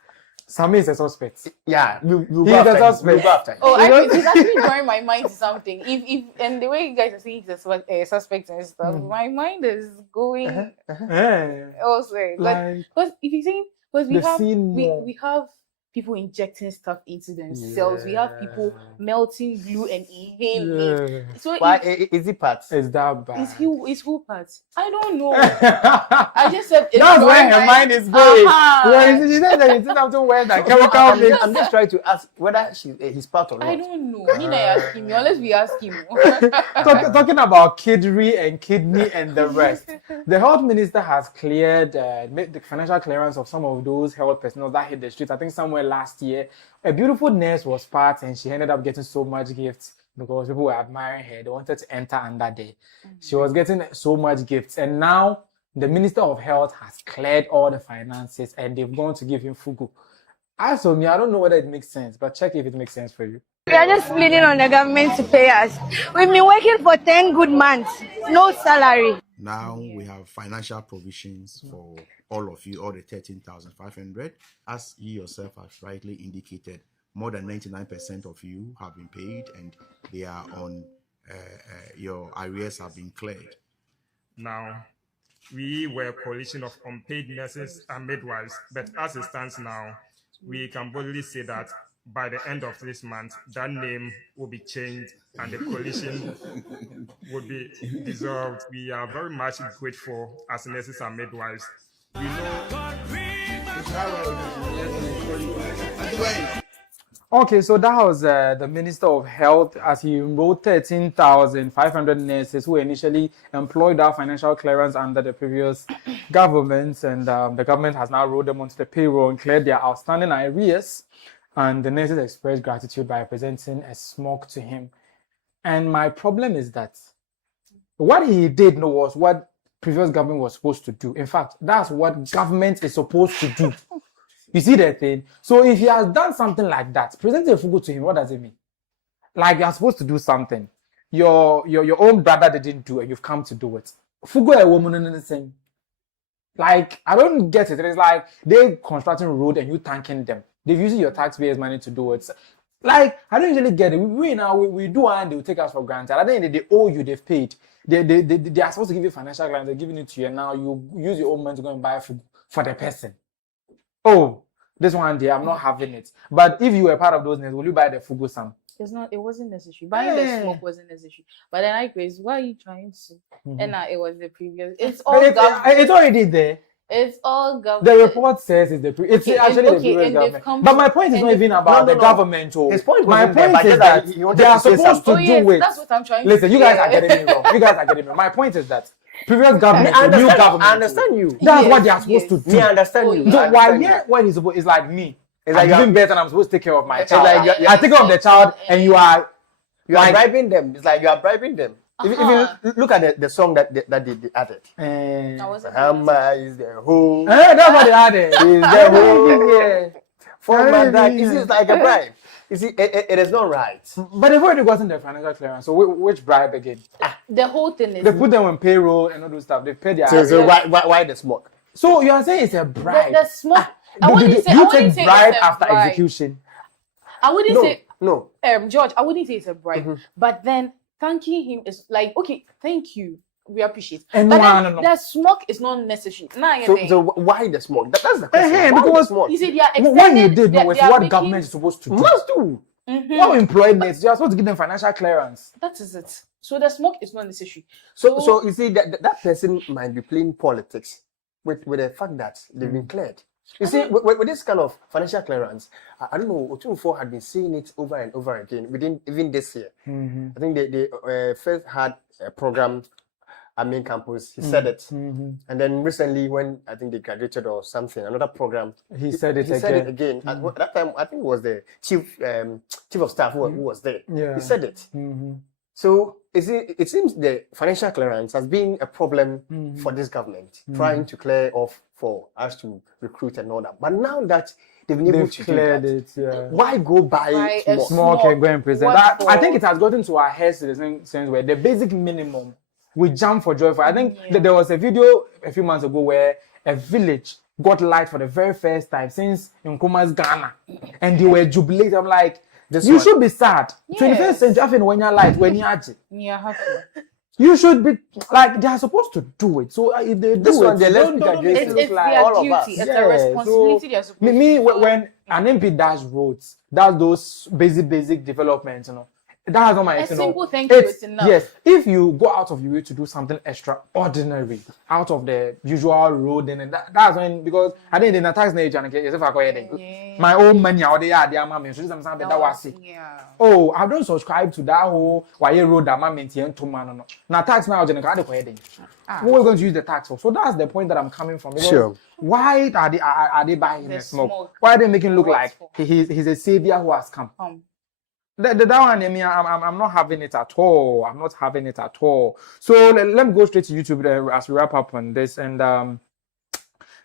Sammy is a suspect. Yeah, he's a suspect. It's actually drawing my mind to something. If and the way you guys are saying he's a suspect and stuff, my mind is going elsewhere. Because if you think, because we have people injecting stuff into themselves. We have people melting glue and inhaling. So is it parts? Is that bad? Is who parts? I don't know. I just said that's where her mind is going. She said that it's something where that chemical mix. I'm just trying to ask whether he's part or not. I don't know. Nina ask him. Unless we ask him. Talking about kidney and the rest. The health minister has cleared the financial clearance of some of those health personnel that hit the streets. I think somewhere last year, a beautiful nurse was part, and she ended up getting so much gifts because people were admiring her. They wanted to enter under there. She was getting so much gifts, and now the Minister of Health has cleared all the finances, and they've gone to give him fugu. As for me, I don't know whether it makes sense, but check if it makes sense for you. We are just pleading on the government to pay us. We've been working for 10 good months, no salary. Now we have financial provisions for all of you, all the 13,500. As you yourself have rightly indicated, more than 99% of you have been paid, and they are on, your arrears have been cleared. Now, we were a coalition of unpaid nurses and midwives, but as it stands now, we can boldly say that by the end of this month, that name will be changed and the coalition will be dissolved. We are very much grateful as nurses and midwives. We know. Okay, so that was the Minister of Health as he enrolled 13,500 nurses who initially employed our financial clearance under the previous government, and the government has now rolled them onto the payroll and cleared their outstanding arrears. And the nurses expressed gratitude by presenting a smoke to him. And my problem is that what he did was what previous government was supposed to do. In fact, that's what government is supposed to do. You see that thing? So if he has done something like that, presenting a fugu to him, what does it mean? Like you're supposed to do something. Your own brother didn't do, and you've come to do it. Fugu a woman in the same. Like, I don't get it. It's like they're constructing a road and you thanking them. They're using your taxpayers' money to do it. Like, I don't usually get it. We do and they will take us for granted. I think they owe you, they've paid. They are supposed to give you financial grant, they're giving it to you, and now you use your own money to go and buy food for the person. Oh, this one day, I'm not having it. But if you were part of those names, will you buy the fugu sam? It wasn't necessary. Buying the smoke wasn't necessary. But then I guess, why are you trying to? And it was the previous. It's all government. It's already there. It's all government. The report says it's the it's actually the previous government. But my point is not even about the government. His point my point is that they are supposed to do it. That's what I'm trying Listen, to you guys are getting me wrong. You guys are getting me. My point is that previous government, new government. I understand you. That's what they are supposed to do. Me, I understand you. So why what is supposed? It's like me. It's I'm like giving birth and I'm supposed to take care of my child. like I take care of the child, and you are bribing them. It's like you are bribing them. If you look at the song that they added, Hammer is the whole. That's what they added. Is the whole. Yeah. For my dad, it's like a bribe. You see, it is not right. But they've already gotten their financial clearance. So which bribe again? The whole thing is. They put them on payroll and all those stuff. They paid their. So why the smoke? So you are saying it's a bribe? The smoke. You take bribe after execution. I wouldn't say no. George, I wouldn't say it's a bribe. But then thanking him is like, okay, thank you. We appreciate. And but the smoke is not necessary. So why the smoke? That's the question. Because you see, they are extended, what you did with what government is supposed to do. Must do. What employment? You are supposed to give them financial clearance. That is it. So the smoke is not necessary. So you see that person might be playing politics with the fact that they've been cleared. You see, with this kind of financial clearance, I don't know, Oteele had been saying it over and over again within even this year. I think they first had a program at main campus. He said it, and then recently when I think they graduated or something, another program, he said it again. At that time, I think it was the chief of staff who was there. Yeah. He said it. So it seems the financial clearance has been a problem for this government, trying to clear off for us to recruit and all that. But now that they've been able to cleared do that, it, why go buy smoke and go and present? I think it has gotten to our heads to the same sense where the basic minimum we jump for joy for. I think that there was a video a few months ago where a village got light for the very first time since Nkrumah's Ghana, and they were jubilating. I'm like, should be sad. 21st century, when you're light, when you're happy. You should be like, they are supposed to do it. So if they do this one, it's their duty. It's their responsibility. They're supposed to do. When an MP does roads, does those basic developments, that's not my a simple thank you is enough. Yes, if you go out of your way to do something extraordinary, out of the usual road, and that's when, because I think in the tax nature, my own money out there, oh, I don't subscribe to that whole wire road that my maintain to man. Now tax now, what we're going to use the tax for. So that's the point that I'm coming from. Because why are they buying the smoke? Why are they making it look like he's a savior who has come? That one, I'm not having it at all. I'm not having it at all. So let me go straight to YouTube as we wrap up on this. And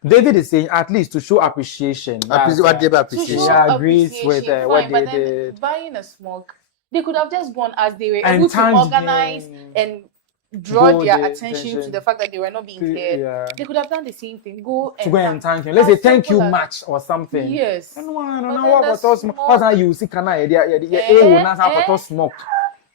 David is saying, at least to show appreciation. What they appreciation? He agrees with what they did. Buying a smoke, they could have just gone as they were able to organize and draw their attention to the fact that they were not being paid. They could have done the same thing. Go and thank him. Let's say thank you much or something. Yes. What's that you see? Can I smoke?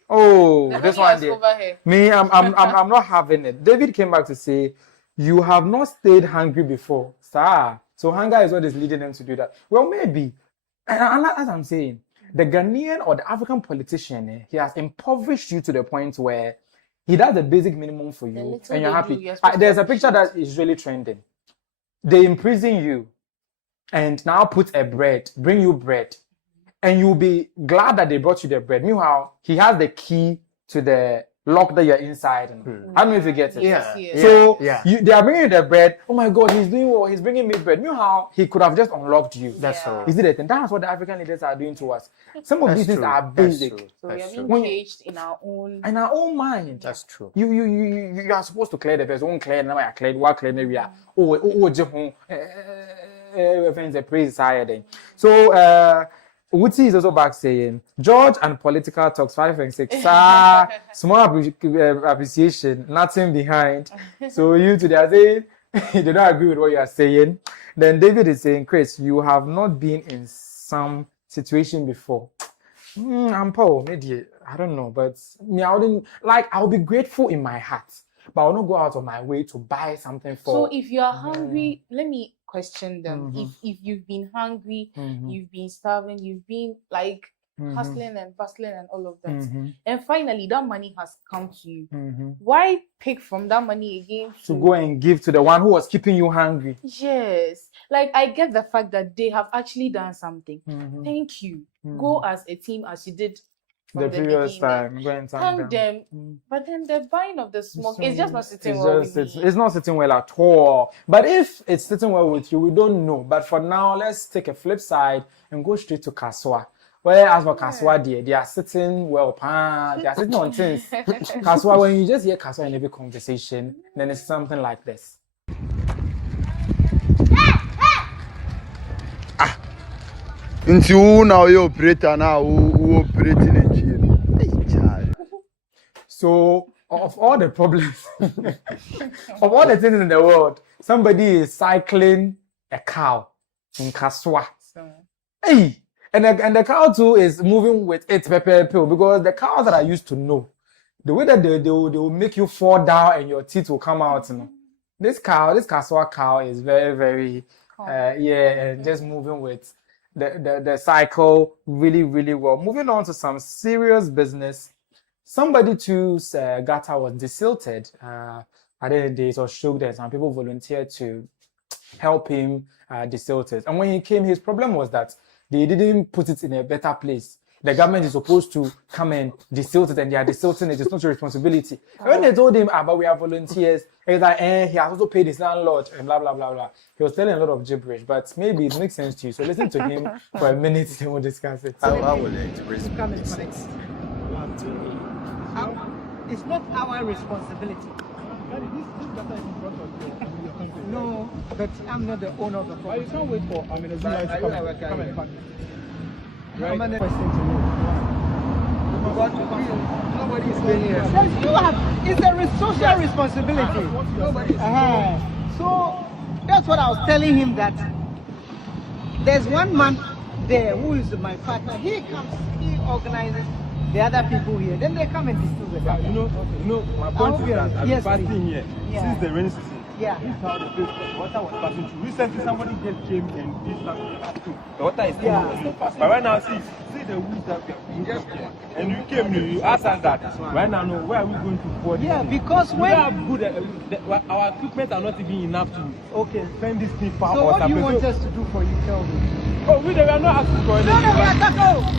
Oh, this one day. Me, I'm not having it. David came back to say, you have not stayed hungry before, sir. So hunger is what is leading them to do that. Well, maybe. And as I'm saying, the Ghanaian or the African politician, he has impoverished you to the point where he does the basic minimum for you and you're happy. There's a picture that is really trending. They imprison you and now bring you bread. And you'll be glad that they brought you the bread. Meanwhile, he has the key to the lock that you're inside. I don't know if you get it. They are bringing you the bread. Oh my God, he's doing well. He's bringing me bread. Meanwhile, he could have just unlocked you. That's all. Is it a thing? That's what the African leaders are doing to us. Some of these things are basic. So we are being caged in our own mind. That's true. You are supposed to clear the person. Clear now. I clear. What clear area? Praise higher. So Wuti is also back saying, George and political talks 5 and 6. Small appreciation, nothing behind. So you today are saying they don't agree with what you are saying. Then David is saying, Chris, you have not been in some situation before. I'm poor, maybe I don't know, but me, I wouldn't like. I'll be grateful in my heart, but I'll not go out of my way to buy something for. So if you are hungry, let me question them. If you've been hungry, you've been starving, you've been like hustling and bustling and all of that, and finally that money has come to you. Why pick from that money again to go and give to the one who was keeping you hungry? Yes, like I get the fact that they have actually done something. Thank you. Go as a team as you did from The previous beginning. time, go and Thank them. But then the buying of the smoke is just not sitting It's well just with me. it's not sitting well at all. But if it's sitting well with you, we don't know. But for now, let's take a flip side and go straight to Kaswa. Where as for Kaswa, they are sitting well, they are sitting on things. Kaswa, when you just hear Kaswa in every conversation, then it's something like this. Into who now you operator now who operating in Chile. So of all the problems, of all the things in the world, somebody is cycling a cow in Kaswa. Hey, and the cow too is moving with its pepper pill, because the cows that I used to know, the way that they will make you fall down and your teeth will come out. You know, this Kaswa cow is very, very and just moving with the cycle really, really well. Moving on to some serious business. Somebody too's gutter was desilted. At the end of the day, it was shook there. Some people volunteered to help him desilt it. And when he came, his problem was that they didn't put it in a better place. The government is supposed to come and desilt it, and they are desilting it. It's not your responsibility. And when they told him about we are volunteers, he was like, he has also paid his landlord and blah, blah, blah, blah. He was telling a lot of gibberish, but maybe it makes sense to you. So listen to him for a minute, then we'll discuss it. How will it raise It's not our responsibility. No, but I'm not the owner of the property. You can't wait for Zoom to come and pack it. Right? I'm a question to you. Nobody is paying here. Yes, you have. It's a social responsibility. Nobody is So that's what I was telling him, that there's one man there who is my partner. He comes, he organizes the other people here. Then they come and distill the car. You know, my point is that I've been passing here since the rainy season. Yeah. This is how the water was passing through. Recently, somebody just came and did something. The water is still passing. But right now, see the woods that we are putting. And you came, you asked us that. Right now, no, where are we going to pour this? Yeah, because when our equipment are not even enough to send this thing far. So what do you want us to do for you? Tell me. Oh, we are not asking for anything. No, we are not.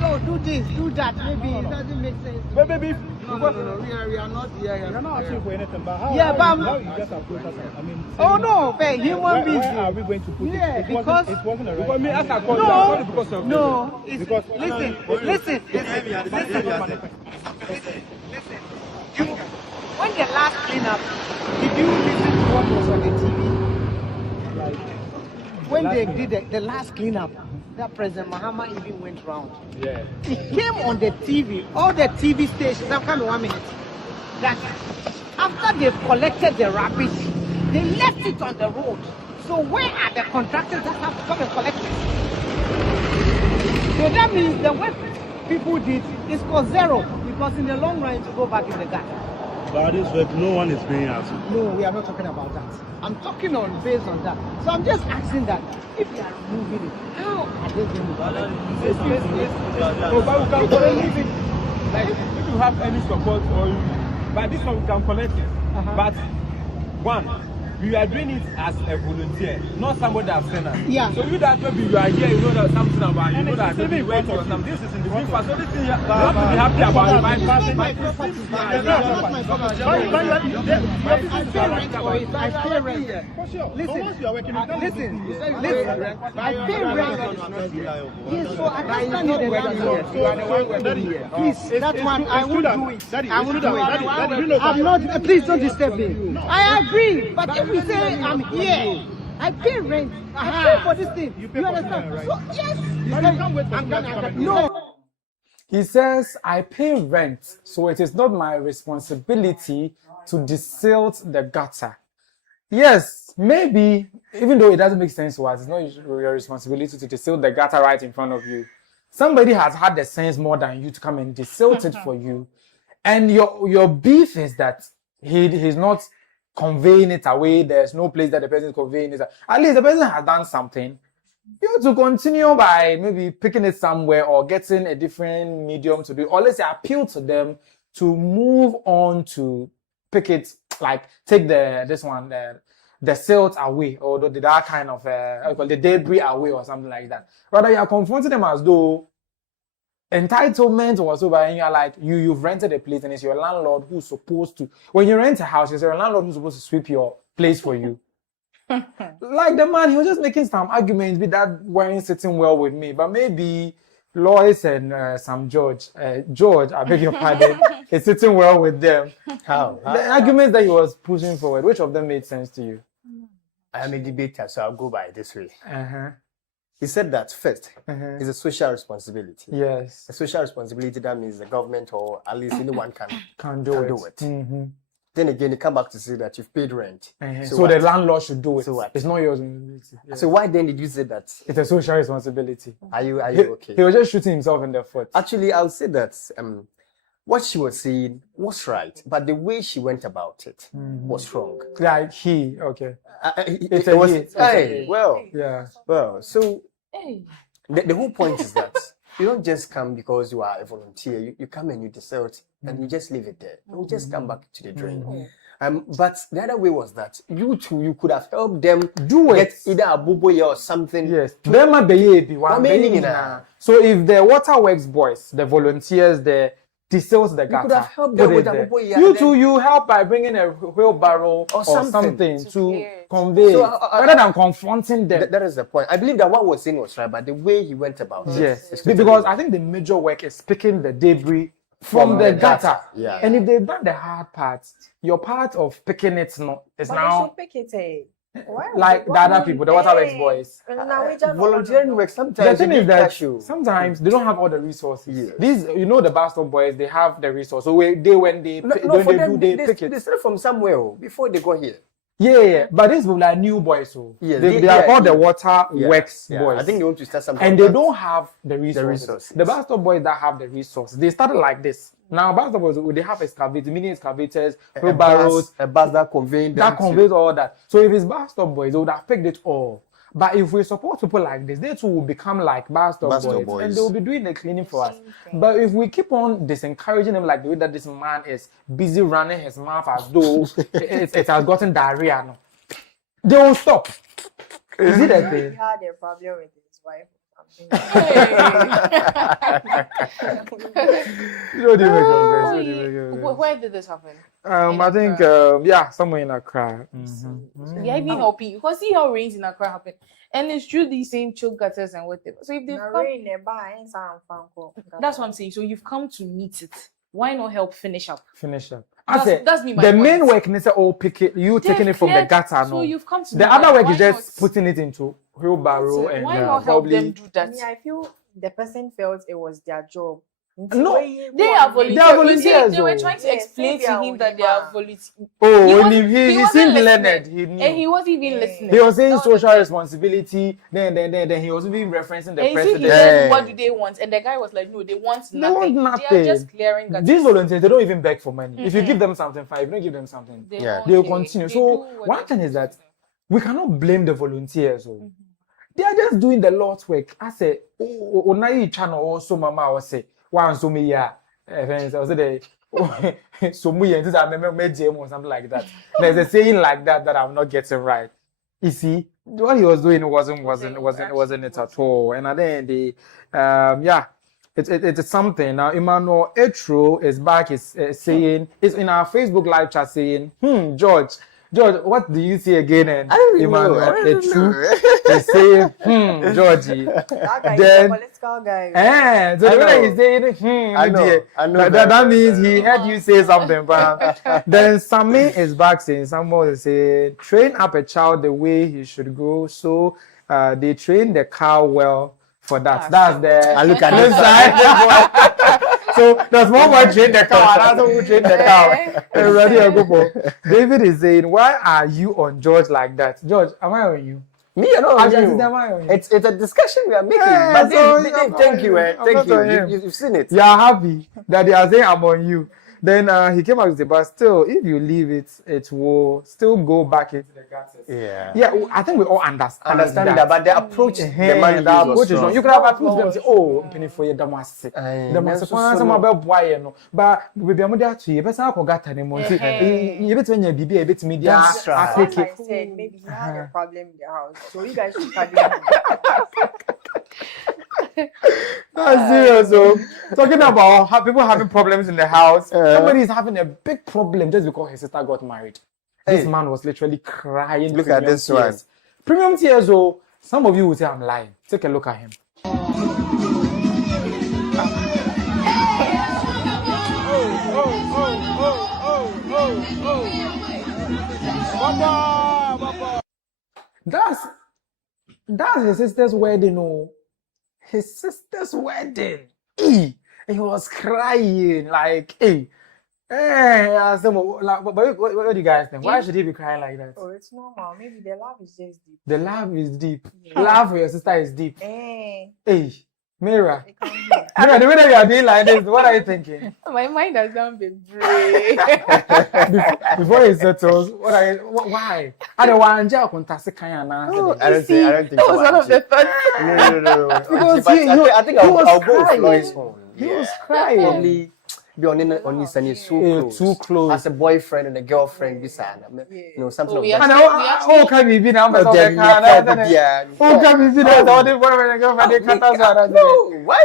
No, do this, do that. Maybe it doesn't make sense. But maybe no, we are not here. We are not asking for anything. But how? Yeah, but how you just approach us? I mean, oh no, but human beings. Where are we going to put it? Yeah, because it wasn't a right. Because me ask a question. No, because of no. It's, because listen. When the last cleanup, did you listen to what was on the TV? Like when they did the last cleanup, that President Mahama even went round. Yeah. It came on the TV, all the TV stations. I'm coming 1 minute. That after they've collected the rubbish, they left it on the road. So where are the contractors that have to come and collect it? So that means the way people did is for zero, because in the long run to go back in the gutter. But this work, no one is paying us. No, we are not talking about that. I'm talking on based on that. So I'm just asking that if they are removing it, how are they going to do it? No, but we can collect it. Like if you have any support or you, but this one we can collect it. But one, we are doing it as a volunteer, not somebody that sent us. Yeah. So you that maybe you are here, you know that something about you know that maybe wait or something. This is in the front. So this thing you have to be happy about it. It's not my property. It's not my property. I pay rent. Listen. I pay rent. Yes, so I can't stand the landlord. Please, that one, I won't do it. I won't do it. I'm not, please don't disturb me. I agree, but if we say I'm here, I pay rent. I pay for this thing. You understand? Right? So yes. No. He says, I pay rent, so it is not my responsibility to desilt the gutter. Yes, maybe, even though it doesn't make sense to us, it's not your responsibility to desilt the gutter right in front of you. somebody has had the sense more than you to come and desilt it for you, and your beef is that he's not conveying it away. There's no place that the person is conveying it. At least the person has done something. You have to continue by maybe picking it somewhere or getting a different medium to do, or let's say appeal to them to move on to pick it, like take the silt away, or that kind of the debris away or something like that. Rather, you are confronting them as though entitlement was over, and you're like, you've rented a place and it's your landlord who's supposed to, when you rent a house, it's your landlord who's supposed to sweep your place for you. Like the man, he was just making some arguments with that weren't sitting well with me, but maybe Lois and some George, I beg your pardon, is sitting well with them. How? The arguments that he was pushing forward, which of them made sense to you? I am a debater, so I'll go by it this way. Uh-huh. He said that first, it's a social responsibility. Yes. A social responsibility, that means the government or at least anyone can do it. Mm-hmm. Then again, you come back to say that you've paid rent. So the landlord should do it. So what? It's not your responsibility. Yeah. So why then did you say that? It's a social responsibility. Are you okay? He was just shooting himself in the foot. Actually, I would say that what she was saying was right, but the way she went about it was wrong. Like okay. So the whole point is that you don't just come because you are a volunteer. You come and you desert and you just leave it there. You just come back to the drain. But the other way was that you could have helped them do get either a buboy or something. Yes. So if the waterworks boys, the volunteers, the desels the gutter, could have helped them with a buboy. You help by bringing a wheelbarrow or something to convey, rather than confronting them. That is the point. I believe that what was saying was right, but the way he went about it. Yes, because I think the major work is picking the debris from the gutter. Yeah. And if they've done the hard part, your part of picking it is now They should pick it, like the other people, the waterworks boys. Volunteering work sometimes. The thing is that sometimes they don't have all the resources. Yes. These, the bastard boys, they have the resources. So when they pick it. They started from somewhere before they got here. Yeah, but these people are new boys, so they are called the waterworks boys. I think they want to start something. And they don't have the resources. The bastard boys that have the resources, they started like this. Now, bastard boys, they have mini excavators, wheelbarrows, a bus that conveys all that. So if it's bastard boys, they would have picked it all. But if we support people like this, they too will become like bastard boys, and they will be doing the cleaning for us. But if we keep on disencouraging them like the way that this man is busy running his mouth as though it has gotten diarrhea, no, they will stop. Is it that thing? He had a problem with his wife. Where did this happen? I think somewhere in Accra. Yeah, even helping because see how rains in Accra happen, and it's through these same choke gutters and whatever. So if they've that's what I'm saying. So you've come to meet it. Why not help finish up? That's me. The main work is pick it. You taking it from the gutter. So you've come to the other work is just putting it into wheelbarrow and why not help them do that? I feel the person felt it was their job. No, they are volunteers. They were trying to explain to him that they are volunteers. Oh, he seemed learned. He knew. And he wasn't even listening. He was saying social responsibility. Then he was even referencing the president. He said, what do they want? And the guy was like, no, they want nothing. They are just clearing gutters. These volunteers, they don't even beg for money. If you give them something, fine. If you don't give them something, they will continue. So one thing is that we cannot blame the volunteers. They are just doing the Lord's work. I say, Onai channel also mama was say. One so me I was so me or something like that. There's a saying like that I'm not getting right. You see, what he was doing wasn't it at all. And then it's something. Now Emmanuel Xtra is back. Is saying is in our Facebook live chat saying, George, what do you see again? And Emmanuel Xtra is saying, Georgie. Then political guy. So the way he's saying, I know that means he heard you say something. But then Sammy is back saying, someone is saying, train up a child the way he should go. So they train the cow well for that. That's the. I look at this side. So there's one more train the cow, another who train the cow. David is saying, why are you on George like that? George, am I on you? Me, I know. It's a discussion we are making. Yeah, but so thank you. Thank you. You've seen it. You are happy that they are saying I'm on you. Then he came out with the but still, if you leave it, it will still go back into the gutters. Yeah, I think we all understand that. But the approach, the man the approach is wrong. You could have approached them and say, oh, penny for your damasi. But we be able to you better go gutter anymore. You better when you be a bit media. I said maybe he had a problem in the house, so you guys should study him. That's serious. So, talking about people having problems in the house, somebody is having a big problem just because his sister got married. This man was literally crying. Look at this one. Premium tears. Oh, some of you will say I'm lying. Take a look at him. That's his sister's wedding. Oh. His sister's wedding. He was crying like, but what do you guys think? Why should he be crying like that? Oh, it's normal. Maybe the love is just deep. The love is deep. Yeah. Love for your sister is deep. Mira. Mira, the way that you are doing like this, what are you thinking? My mind has done been brave. Before it settles, why? I don't want to contest Kayana. I don't think that was one of the thoughts. No. Because I think I'll go with Floyd's home. He was crying. Probably be on his and he's too close. As a boyfriend and a girlfriend, this something of that. Oh, can we be now? Oh, can we be now? No, why?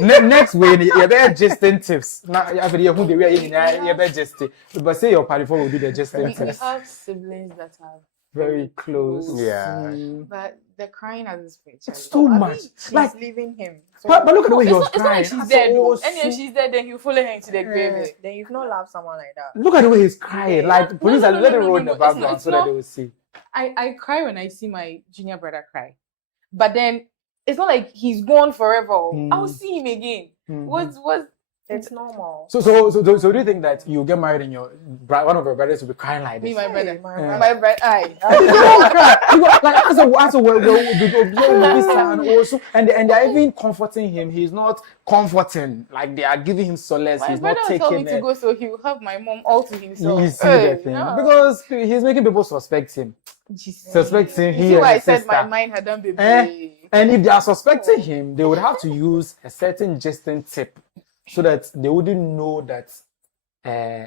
Next way, you better just tips. Now, after you who the way you better just. But say your party for will do the just tips. We have siblings that are very close. But the crying has this picture. It's too much. She's leaving him. So but look at the way he was crying. It's not like she's dead. And if she's dead, then you follow her into the grave. Then you've not loved someone like that. Look at the way he's crying. Like police are letting roll in the background so that they will see. I cry when I see my junior brother cry. But then it's not like he's gone forever. I'll see him again. It's normal. So do you think that you get married and one of your brothers will be crying like this? Me, my brother. My brother. And they're even comforting him. He's not comforting. Like they are giving him solace. My he's brother not taking told me to go, so he will have my mom all to himself. You see the thing. Because he's making people suspect him. Suspect him. You see why I said my mind had done baby. And if they are suspecting him, they would have to use a certain gesting tip so that they wouldn't know that,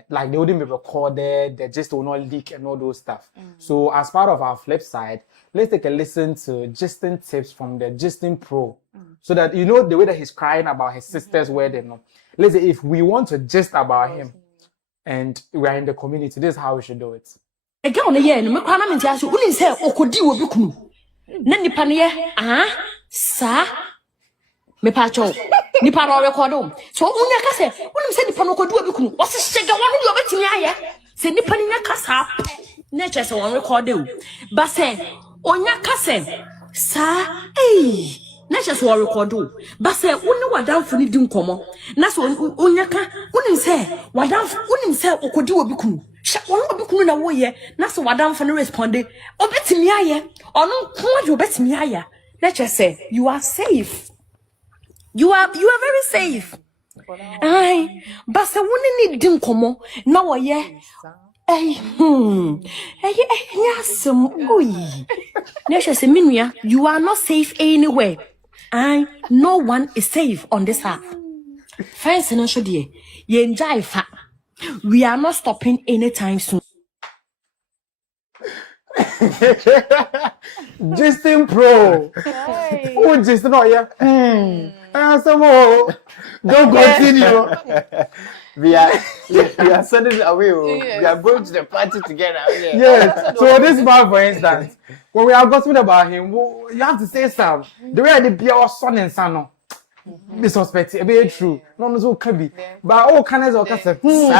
like they wouldn't be recorded, the gist will not leak and all those stuff. So as part of our flip side, let's take a listen to gesting tips from the Gesting Pro, so that you know the way that he's crying about his sister's wedding. Let's say if we want to gist about him and we are in the community, this is how we should do it. Me pacho ni para record so unya ka se unim se nipa no kodu abikunu o se shega wonu yo betimi aye se nipa ni nya kasa na che se won record o ba se onya ka se sa na che se won record o ba se uni wadamfo ni di nkomo na se onya ka unim se wadamfo unim se okodi obikunu sha won obikunu na wo ye na se wadamfo no responde o betimi aye onu ko de obetimi aye na che se you are safe. You are very safe. Aye, but se woni ni din komo na wo ye. You are not safe anywhere. Aye, no one is safe on this earth. Fence no should ye enjoy fa. We are not stopping anytime soon. Gesting Pro. Who just not here? Some more. Don't continue. We are sending away. We are going to the party together. Yes. So this man, for instance, when we are gossiping about him, you have to say something. The way they be our son and son. Be suspected, be true. No, so can be. But all kinds of cases. Both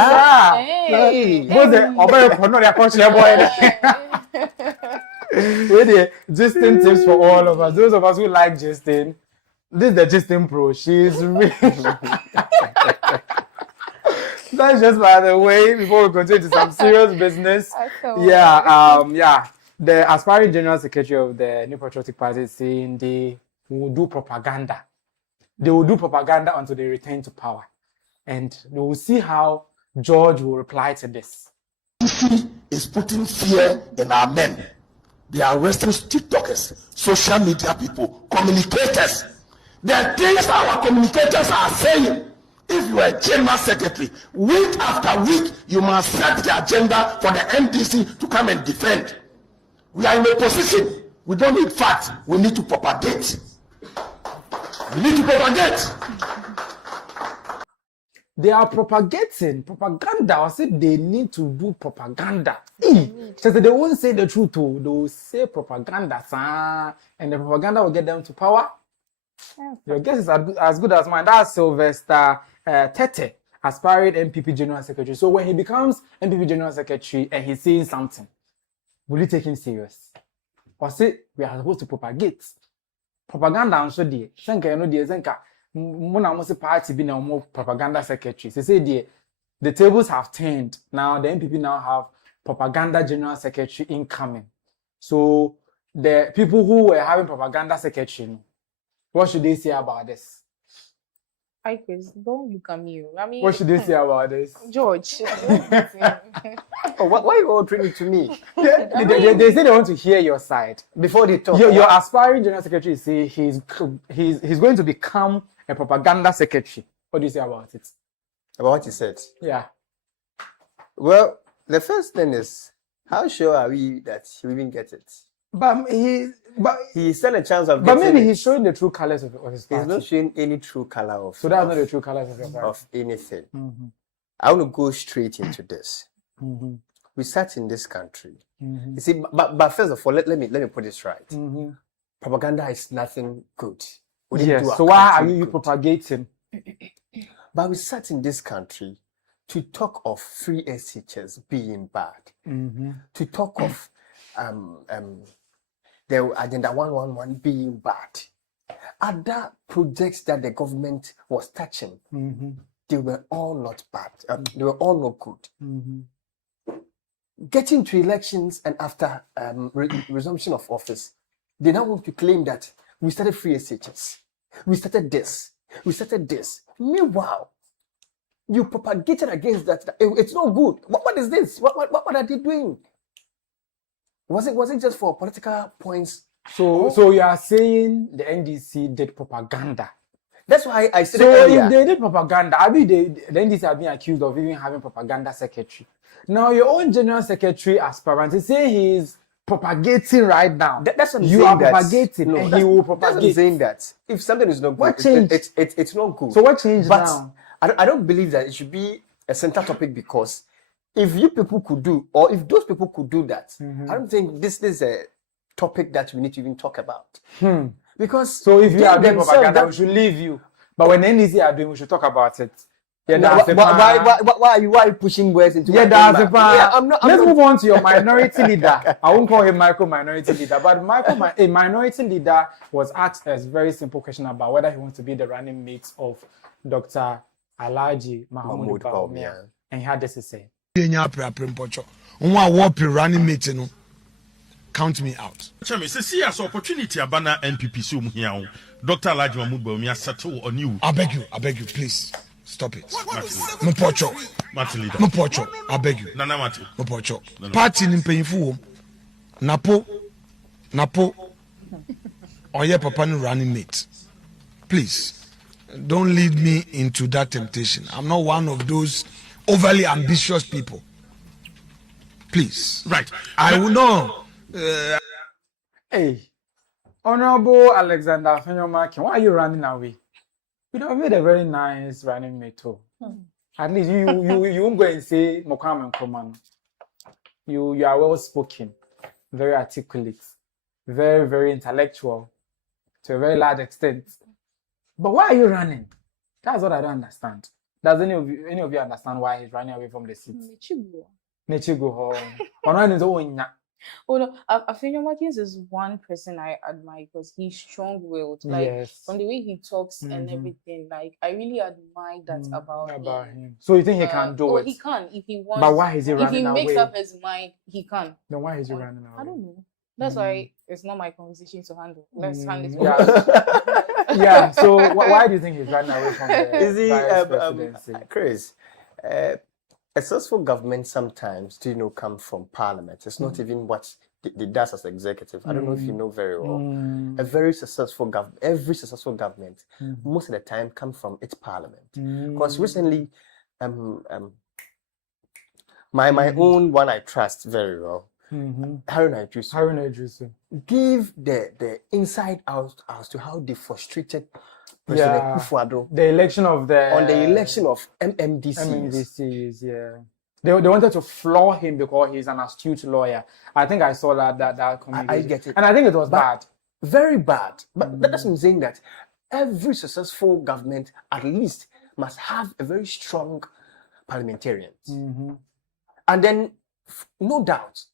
the over no, they are conscious boy. With the Gesting tips for all of us. Those of us who like Gesting, this is the Gesting Pro. She's really. That's just by the way. Before we continue to some serious business, yeah. the aspiring general secretary of the New Patriotic Party is saying they will do propaganda. They will do propaganda until they return to power. And we will see how George will reply to this. Is putting fear in our men. They are arresting TikTokers, social media people, communicators. There are things our communicators are saying. If you are a general secretary, week after week, you must set the agenda for the NDC to come and defend. We are in a position. We don't need facts. We need to propagate. We need to propagate. They are propagating propaganda. I said they need to do propaganda. So they won't say the truth. They will say propaganda, and the propaganda will get them to power. Your guess is as good as mine. That's Sylvester Tete, aspiring MPP General Secretary. So when he becomes MPP General Secretary and he's saying something, will you take him serious? Or say we are supposed to propagate? Propaganda and so the Shanka, you know, the Zenka. Mona must party be now more propaganda secretary. They say the tables have turned. Now the MPP now have propaganda general secretary incoming. So the people who were having propaganda secretary, what should they say about this? Chris, don't look at me. I mean, what should they say about this? George. Why are you all treating it to me? They say they want to hear your side before they talk. Your aspiring general secretary say he's going to become a propaganda secretary. What do you say about it? About what he said? Yeah. Well, the first thing is, how sure are we that he will even get it? But he still a chance of. But maybe he's showing the true colors of his party. He's not showing any true color of. So that's not the true colors of your party. Of anything. Mm-hmm. I want to go straight into this. Mm-hmm. We sat in this country. Mm-hmm. You see, but first of all, let me put this right. Mm-hmm. Propaganda is nothing good. Yes. So why are you propagating? But we sat in this country to talk of free SHS being bad. Mm-hmm. To talk of the Agenda 111 being bad. Other projects that the government was touching, mm-hmm. they were all not bad. They were all not good. Mm-hmm. Getting to elections and after resumption of office, they now want to claim that we started free SHS. We started this. We started this. Meanwhile, you propagated against that. It's not good. What is this? What are they doing? Was it just for political points? So you are saying the NDC did propaganda. That's why I said earlier. If they did propaganda, I mean the NDC have been accused of even having propaganda secretary. Now your own general secretary aspirant is saying he's propagating right now. That's what I'm you saying. Are propagating, and he will propagate. That's what I'm saying that if something is not good, what changed? It's not good. So what changed now? I don't believe that it should be a central topic, because if you people could do, or if those people could do that, I don't think this is a topic that we need to even talk about. Because so if you are doing propaganda, we should leave you. But when NDC are doing, we should talk about it. Yeah, why are you pushing words into my Let's move on to your minority leader. I won't call him minority leader, but a minority leader was asked a very simple question about whether he wants to be the running mate of Dr. Alhaji Mahmoud Bawumia. And he had this to say. Running mate, count me out. Chemi, see as opportunity abana NPP so here. Dr. Alhaji Mahmoud Bawumia settle on you. I beg you, please. Stop it. No pocho. No pocho. I beg you. Nana Mati. No pocho. Party in painful. Napo. Or your papa no running mate. Please. Don't lead me into that temptation. I'm not one of those overly ambitious people. Please. Right. I will know. Hey. Honorable Alexander Fenyomakin, why are you running away? You know, made a very nice running mate too. At least you won't go and say Mokam and Koman. You are well spoken, very articulate, very, very intellectual to a very large extent. But why are you running? That's what I don't understand. Does any of you understand why he's running away from the seat? Nechigo home. Oh no, Afenyomakin is one person I admire because he's strong-willed. Like from the way he talks and everything, like I really admire that about him. So you think he can do it? He can if he wants. But why is he running away? If he makes up his mind, he can. Then why is he running away? I don't know. That's why it's not my conversation to handle. Let's handle it. Yeah. Yeah. So why do you think he's running away from the Is he, vice presidency? Chris, a successful government sometimes, come from parliament. It's not even what it does as executive. I don't know if you know very well. A very successful government, every successful government, most of the time comes from its parliament. Because recently, my own one I trust very well, Haruna Iddrisu, give the inside out as to how they frustrated President Kufuor the election of MMDCs. Yeah. They wanted to floor him because he's an astute lawyer. I think I saw that communication. I get it. And I think it was bad. Very bad. But that's what I'm saying, that every successful government at least must have a very strong parliamentarians. And then, no doubt,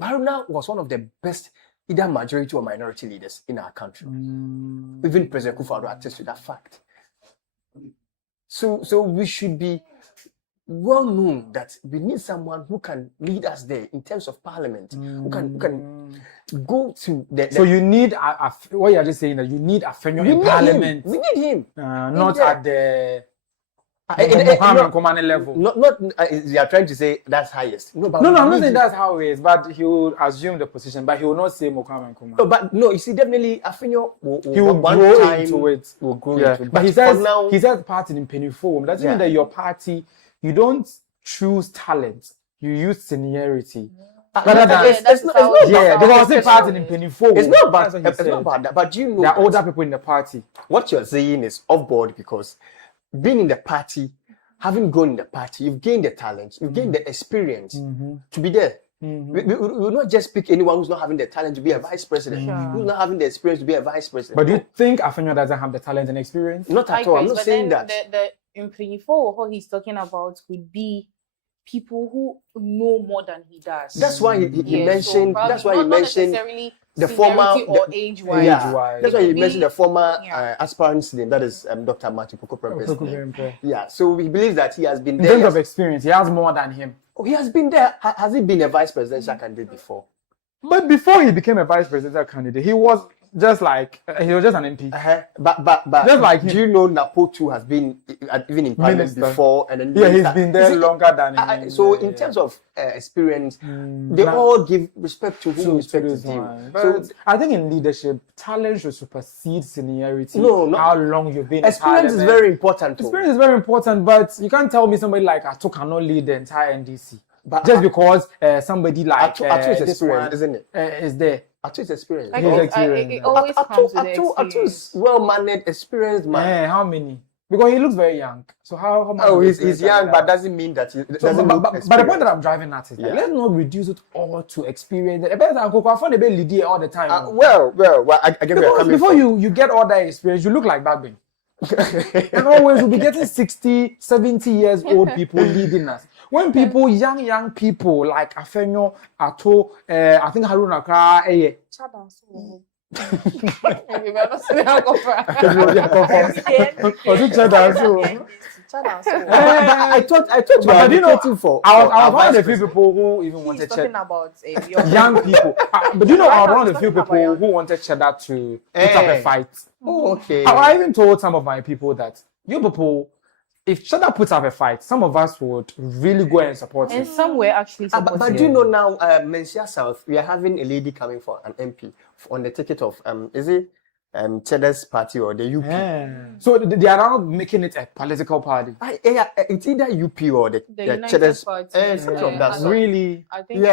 Haruna was one of the best either majority or minority leaders in our country. Even President Kufuor attests to that fact. So we should be well known that we need someone who can lead us there in terms of parliament, who can go to the. So you need what you're just saying, that you need a Afenyo in parliament. We need him. Not at the level. Not you are trying to say that's highest. No, I'm not saying that's how it is, but he will assume the position, but he will not say Mohammed Nkrumah. No, but no, you see, definitely Afenyo he will grow into it. Will grow into it. But he says party in penny form. Doesn't mean that your party, you don't choose talent, you use seniority. It's not party in penny form. It's not about that. But you know, there are older people in the party. What you're saying is off board because being in the party, having grown in the party, you've gained the talent, you've gained the experience to be there. We will not just pick anyone who's not having the talent to be a vice president, who's not having the experience to be a vice president. But do you think Afenyo doesn't have the talent and experience? Not at all. I'm not saying that. The imprenifo, what he's talking about would be people who know more than he does. That's why he mentioned. That's why he mentioned the former or age-wise. That's why he mentioned the former aspirant's name. That is Dr. Martin Pokopre's name. Yeah. So he believes that he has been there. In terms of experience, he has more than him. Oh, he has been there. Has he been a vice presidential candidate before? But before he became a vice presidential candidate, he was just an MP. But just like him. Do you know Napoto has been even in parliament before, and then he's been there longer than him. So in terms of experience, they all give respect to whom respect is due. So I think in leadership, talent should supersede seniority. No, how long you've been. Experience is very important. Experience is very important, but you can't tell me somebody like Ato cannot lead the entire NDC. But just because somebody like Ato's experience, isn't it? Is there. Ato's experience. It always comes with experience. Ato's well-mannered, experienced man. How many? Because he looks very young. So how much? Oh, he's young, but doesn't mean that he doesn't look experienced. But the point that I'm driving at is let's not reduce it all to experience. I find the lead all the time. Well, I get where you're coming before from. you get all that experience, you look like Bagbin. And always we'll be getting 60, 70 years old people leading us. When people, young people like Afenyo, Ato, I think Haruna Iddrisu, I thought you were advocating for. I was one of the few people who even wanted young people. But you know, I was one of the few people who wanted Cheddar to put up a fight. Oh, okay. I even told some of my people that you people, if Cheddar puts up a fight, some of us would really go and support him. And some were actually supporting but do you know now, Mensa South, we are having a lady coming for an MP on the ticket of, is it Cheddar's party or the UP? So they are now making it a political party. It's either UP or the Cheddar's party. Really? I think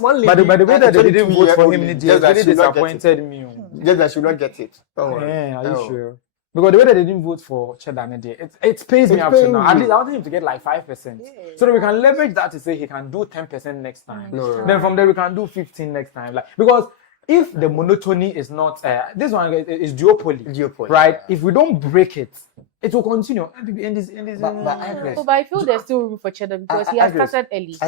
one lady. But the way that they didn't vote for him, they really disappointed me. Just that should not get it. Are you sure? Because the way that they didn't vote for Cheddar, it pains me up to now. At least I want him to get like 5%. So that we can leverage that to say he can do 10% next time. Then from there we can do 15% next time. Because if the monotony is not, this one is duopoly, right? If we don't break it, it will continue. But I feel there's still room for Cheddar because he has started early. I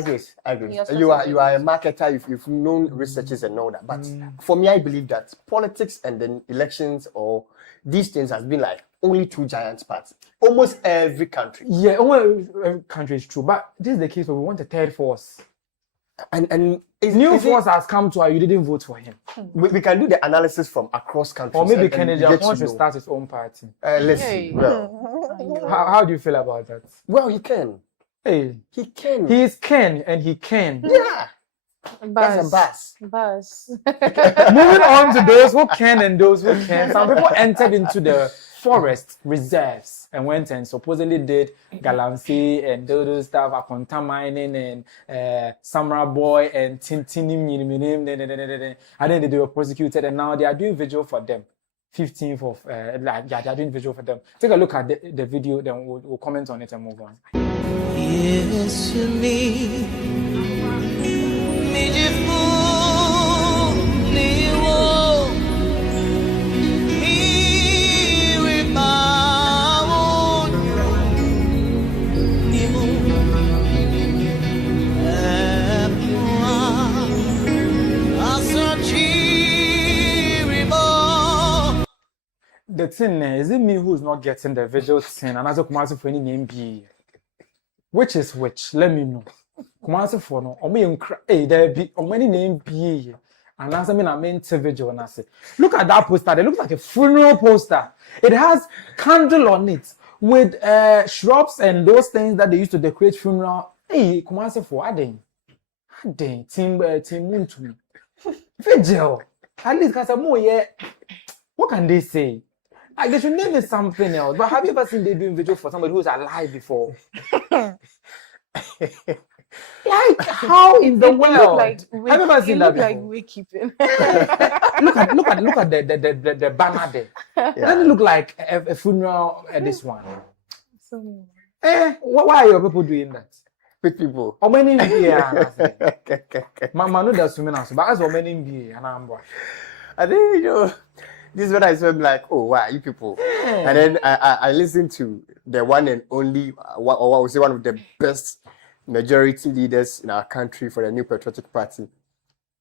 agree. You are a marketer, you've known researches and all that. But for me, I believe that politics and then elections or these things has been like only two giant parts. Almost every country. Yeah, almost every country is true. But this is the case where we want a third force. And New force has come to her, you didn't vote for him. We can do the analysis from across countries. Or maybe and Kennedy get to wants to know. start his own party. Let's see. Well, How do you feel about that? well, he can. Hey, He can. he is Ken and he can. Yeah. That's a bus. Bus. Moving on to those who can and those who can. Some people entered into the forest reserves and went and supposedly did galamsey and those stuff, Akonta mining and Samurai Boy and Tintinim, and then they were prosecuted and now they are doing vigil for them. 15th of, they are doing vigil for them. Take a look at the video, then we'll comment on it and move on. Yes, to me. The thing is it me who's not getting the visual thing and as a Kumasi for any name be? Which is which? Let me know. Kumasi for no, or me hey, there be or many name be. And as I mean, I mean, video and I say, look at that poster. It looks like a funeral poster. It has candle on it with shrubs and those things that they used to decorate funeral. Hey, Kumasi for Aden, team moon to me. Vigil. At least because I'm more yet. What can they say? Like they should name it something else. But have you ever seen they doing vigil for somebody who's alive before? Like how in the world? Have you ever seen that? Like waykeeping. look at the banner there. Doesn't it look like a funeral at this one? Why are your people doing that? With people. How many here? Mama no that's swimming also, but as how many here and I'm I think this is what I said, like, oh, wow, you people. And then I listened to the one and only, or I would say one of the best majority leaders in our country for the New Patriotic Party.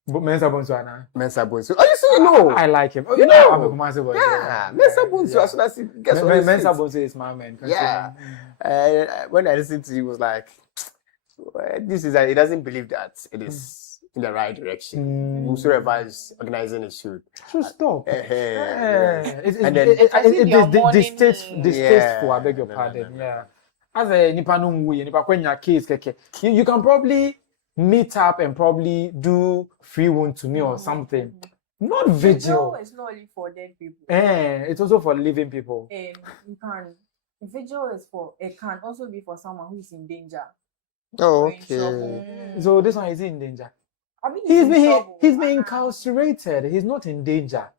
But Mensa Otabil. Mensa Otabil. Oh, you see, you know. I like him. Oh, you know. I'm a Mensa Otabil. Yeah, Mensa Otabil. As soon as he gets on his Mensa feet. Otabil is my man. Yeah. When I listened to him, he was like, this is, he doesn't believe that it is in the right direction. Whosoever is organizing it should stop. It's distasteful. I beg your pardon. Yeah. As a nipa case, you can probably meet up and probably do free wound to me or something. Not vigil. It's not only for dead people. It's also for living people. You can. Vigil is for. It can also be for someone who is in danger. Oh, okay. So this one is in danger. I mean, he's been incarcerated. He's not in danger.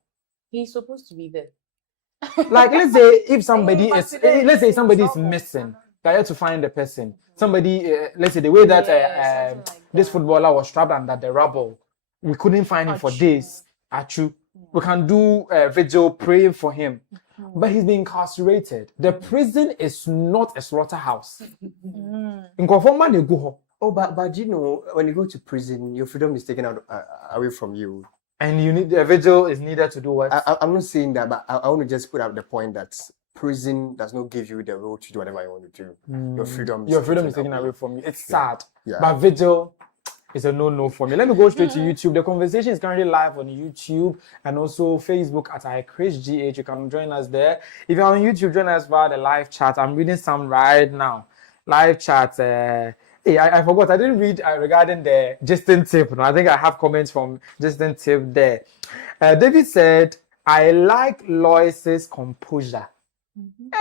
He's supposed to be there. Like let's say if somebody is missing, they have to find the person. Somebody, let's say the way that this footballer was trapped under the rubble, we couldn't find him for days. We can do vigil praying for him, but he's been incarcerated. The prison is not a slaughterhouse. In conformity, you go. Oh, but you know, when you go to prison, your freedom is taken away from you. And you need the vigil is needed to do what? I'm not saying that, but I want to just put up the point that prison does not give you the road to do whatever you want to do. Your freedom is taken away from you. It's sad. Yeah. But vigil is a no for me. Let me go straight to YouTube. The conversation is currently live on YouTube and also Facebook at iChrisGH. You can join us there. If you're on YouTube, join us via the live chat. I'm reading some right now. Live chat. Hey, I forgot. I didn't read regarding the Justin tip. No, I think I have comments from Justin tip there. David said, I like Lois's composure.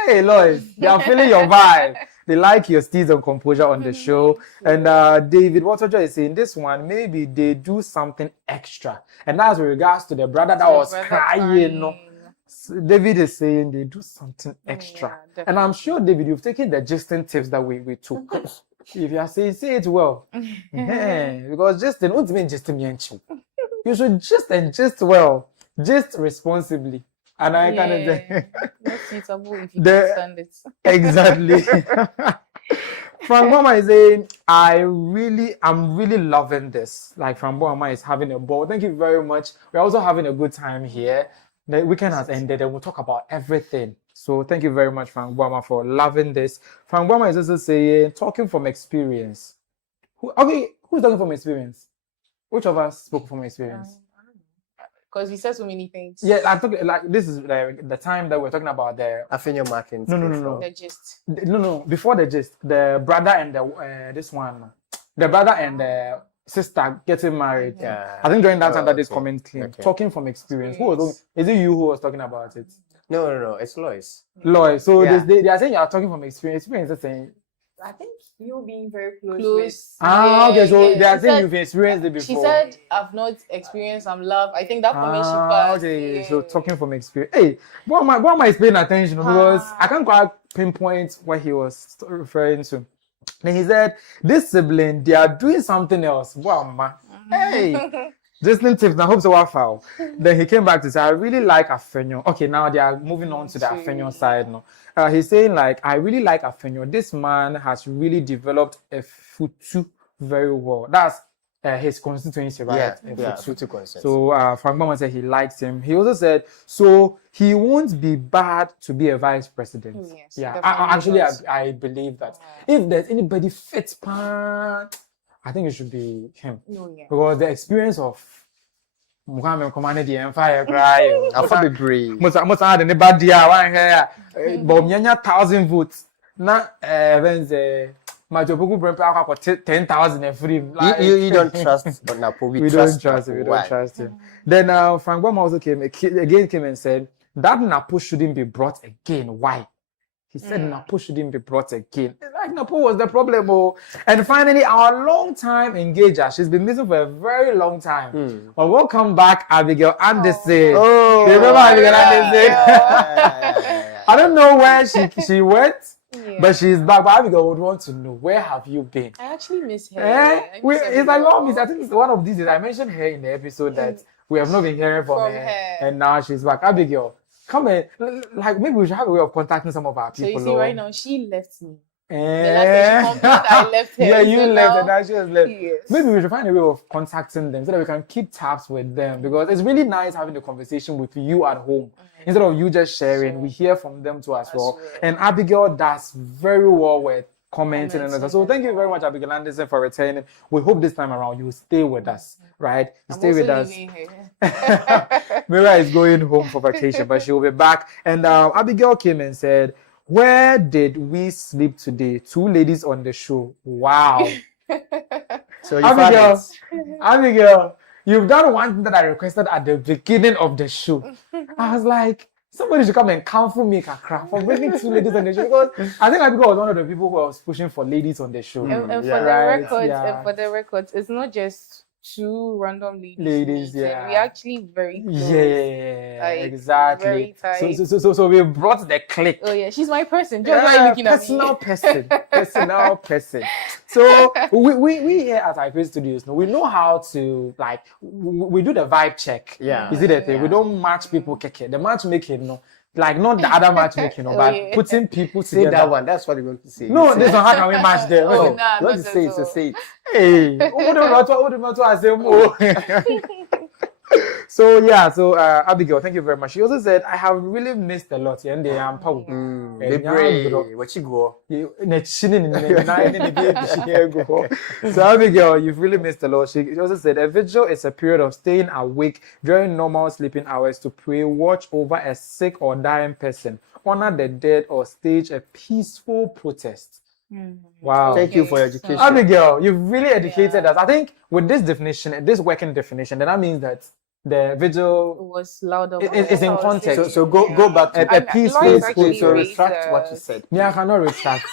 Hey, Lois, they are feeling your vibe. They like your steez and composure on the show. And David Waterjoy is saying this one, maybe they do something extra. And that's with regards to the brother that was crying. No? David is saying they do something extra. And I'm sure, David, you've taken the Justin tips that we took. If you are saying, say it well. Because Justin, what's mean Justin? You should just and just well, just responsibly. And I kind of say, not suitable if you can stand it. Exactly. Frank Mama is saying, I'm really loving this. Like Frank Mama is having a ball. Thank you very much. We're also having a good time here. The weekend has ended and we'll talk about everything. So thank you very much, Frank Mama, for loving this. Frank Mama is also saying, talking from experience. Okay, who's talking from experience? Which of us spoke from experience? Because we said so many things. Yeah, I took like this is the time that we're talking about the Affinio marking. No. The gist. No. Before the gist, the brother and the this one, the brother and the sister getting married. Yeah. I think during that time that this comment came. Talking from experience. Who was talking? Is it you who was talking about it? No. It's Lois. Lois. So Yeah. they are saying you are talking from experience. Experience is saying. I think you being very close. Close. Okay. So Yeah. they are She saying said- you've experienced it before. She said, "I've not experienced some love." I think that comment she passed. Okay. Yeah. So talking from experience. Hey, why am I paying attention? Because I can't quite pinpoint what he was referring to. Then he said, "This sibling, they are doing something else." Wow, ma. Hey. Listening tips, I hope so. Foul. Then he came back to say, "I really like Afenyo." Okay, now they are moving on to the Afenyo side now. He's saying like, "I really like Afenyo. This man has really developed a futu very well." That's his constituency, right? Yeah, Futu constituency. So Frank Mama said he likes him. He also said, so he won't be bad to be a vice president. Yes, Yeah, definitely I believe that. If there's anybody fit, I think it should be him. Oh, yeah. Because the experience of Muhammad commanded the empire cry. I'll be brave. Most had anybody one here. But 1,000 votes. Now, Majopoku Brempe got 10,000 and free. You don't trust Napo. We don't trust him. Then Frank Bama also came and said that Napo shouldn't be brought again. Why? He said Napo shouldn't be brought again. It's like Napo was the problem. Oh. And finally, our long-time engager, she's been missing for a very long time. But we'll come back, Abigail Anderson. Oh, you remember Abigail Anderson? I don't know where she went. Yeah. But she's back. But Abigail would want to know, where have you been? I actually miss her. It's like, I think it's one of these days. I mentioned her in the episode that we have not been hearing from her. And now she's back. Abigail, come in. Like, maybe we should have a way of contacting some of our people. So you see, right now, she left me. The last time she complained, I left her. Yeah, you so left now, and now she has left. Yes. Maybe we should find a way of contacting them so that we can keep tabs with them, because it's really nice having a conversation with you at home. Instead of you just sharing, we hear from them too as well. And Abigail does very well with commenting and all. So thank you very much, Abigail Anderson, for returning. We hope this time around you stay with us, right? You stay with us. Mira is going home for vacation, but she will be back. And Abigail came and said, "Where did we sleep today? 2 ladies on the show." Wow. So you Abigail, you've done one thing that I requested at the beginning of the show. I was like, somebody should come and counsel me Kakra for bringing 2 ladies on the show, because I think Abigail was one of the people who was pushing for ladies on the show. And for the records, it's not just 2 random ladies. Yeah. We're actually very close. Yeah, like, exactly. Very tight. So we brought the click. Oh yeah, she's my person. Just like looking at me. Personal person. So we here at iPay Studios, we know how to, like, we do the vibe check. Yeah. You see that thing? We don't match people keke. The matchmaking, no. Like, not the other matchmaking, but putting people together. Say that one. That's what you're going to say. No, this one, how can we match them? Oh, No. nah, You want to say it, so say it. Hey, so Abigail, thank you very much. She also said, "I have really missed a lot." And they are So Abigail, you've really missed a lot. She also said, "A vigil is a period of staying awake during normal sleeping hours to pray, watch over a sick or dying person, honor the dead, or stage a peaceful protest." Wow. Thank you for your education. Abigail, you've really educated us. I think with this definition, this working definition, then that means that the vigil was louder. It's in context. So go back to a peaceful protest. So retract what you said. I cannot retract.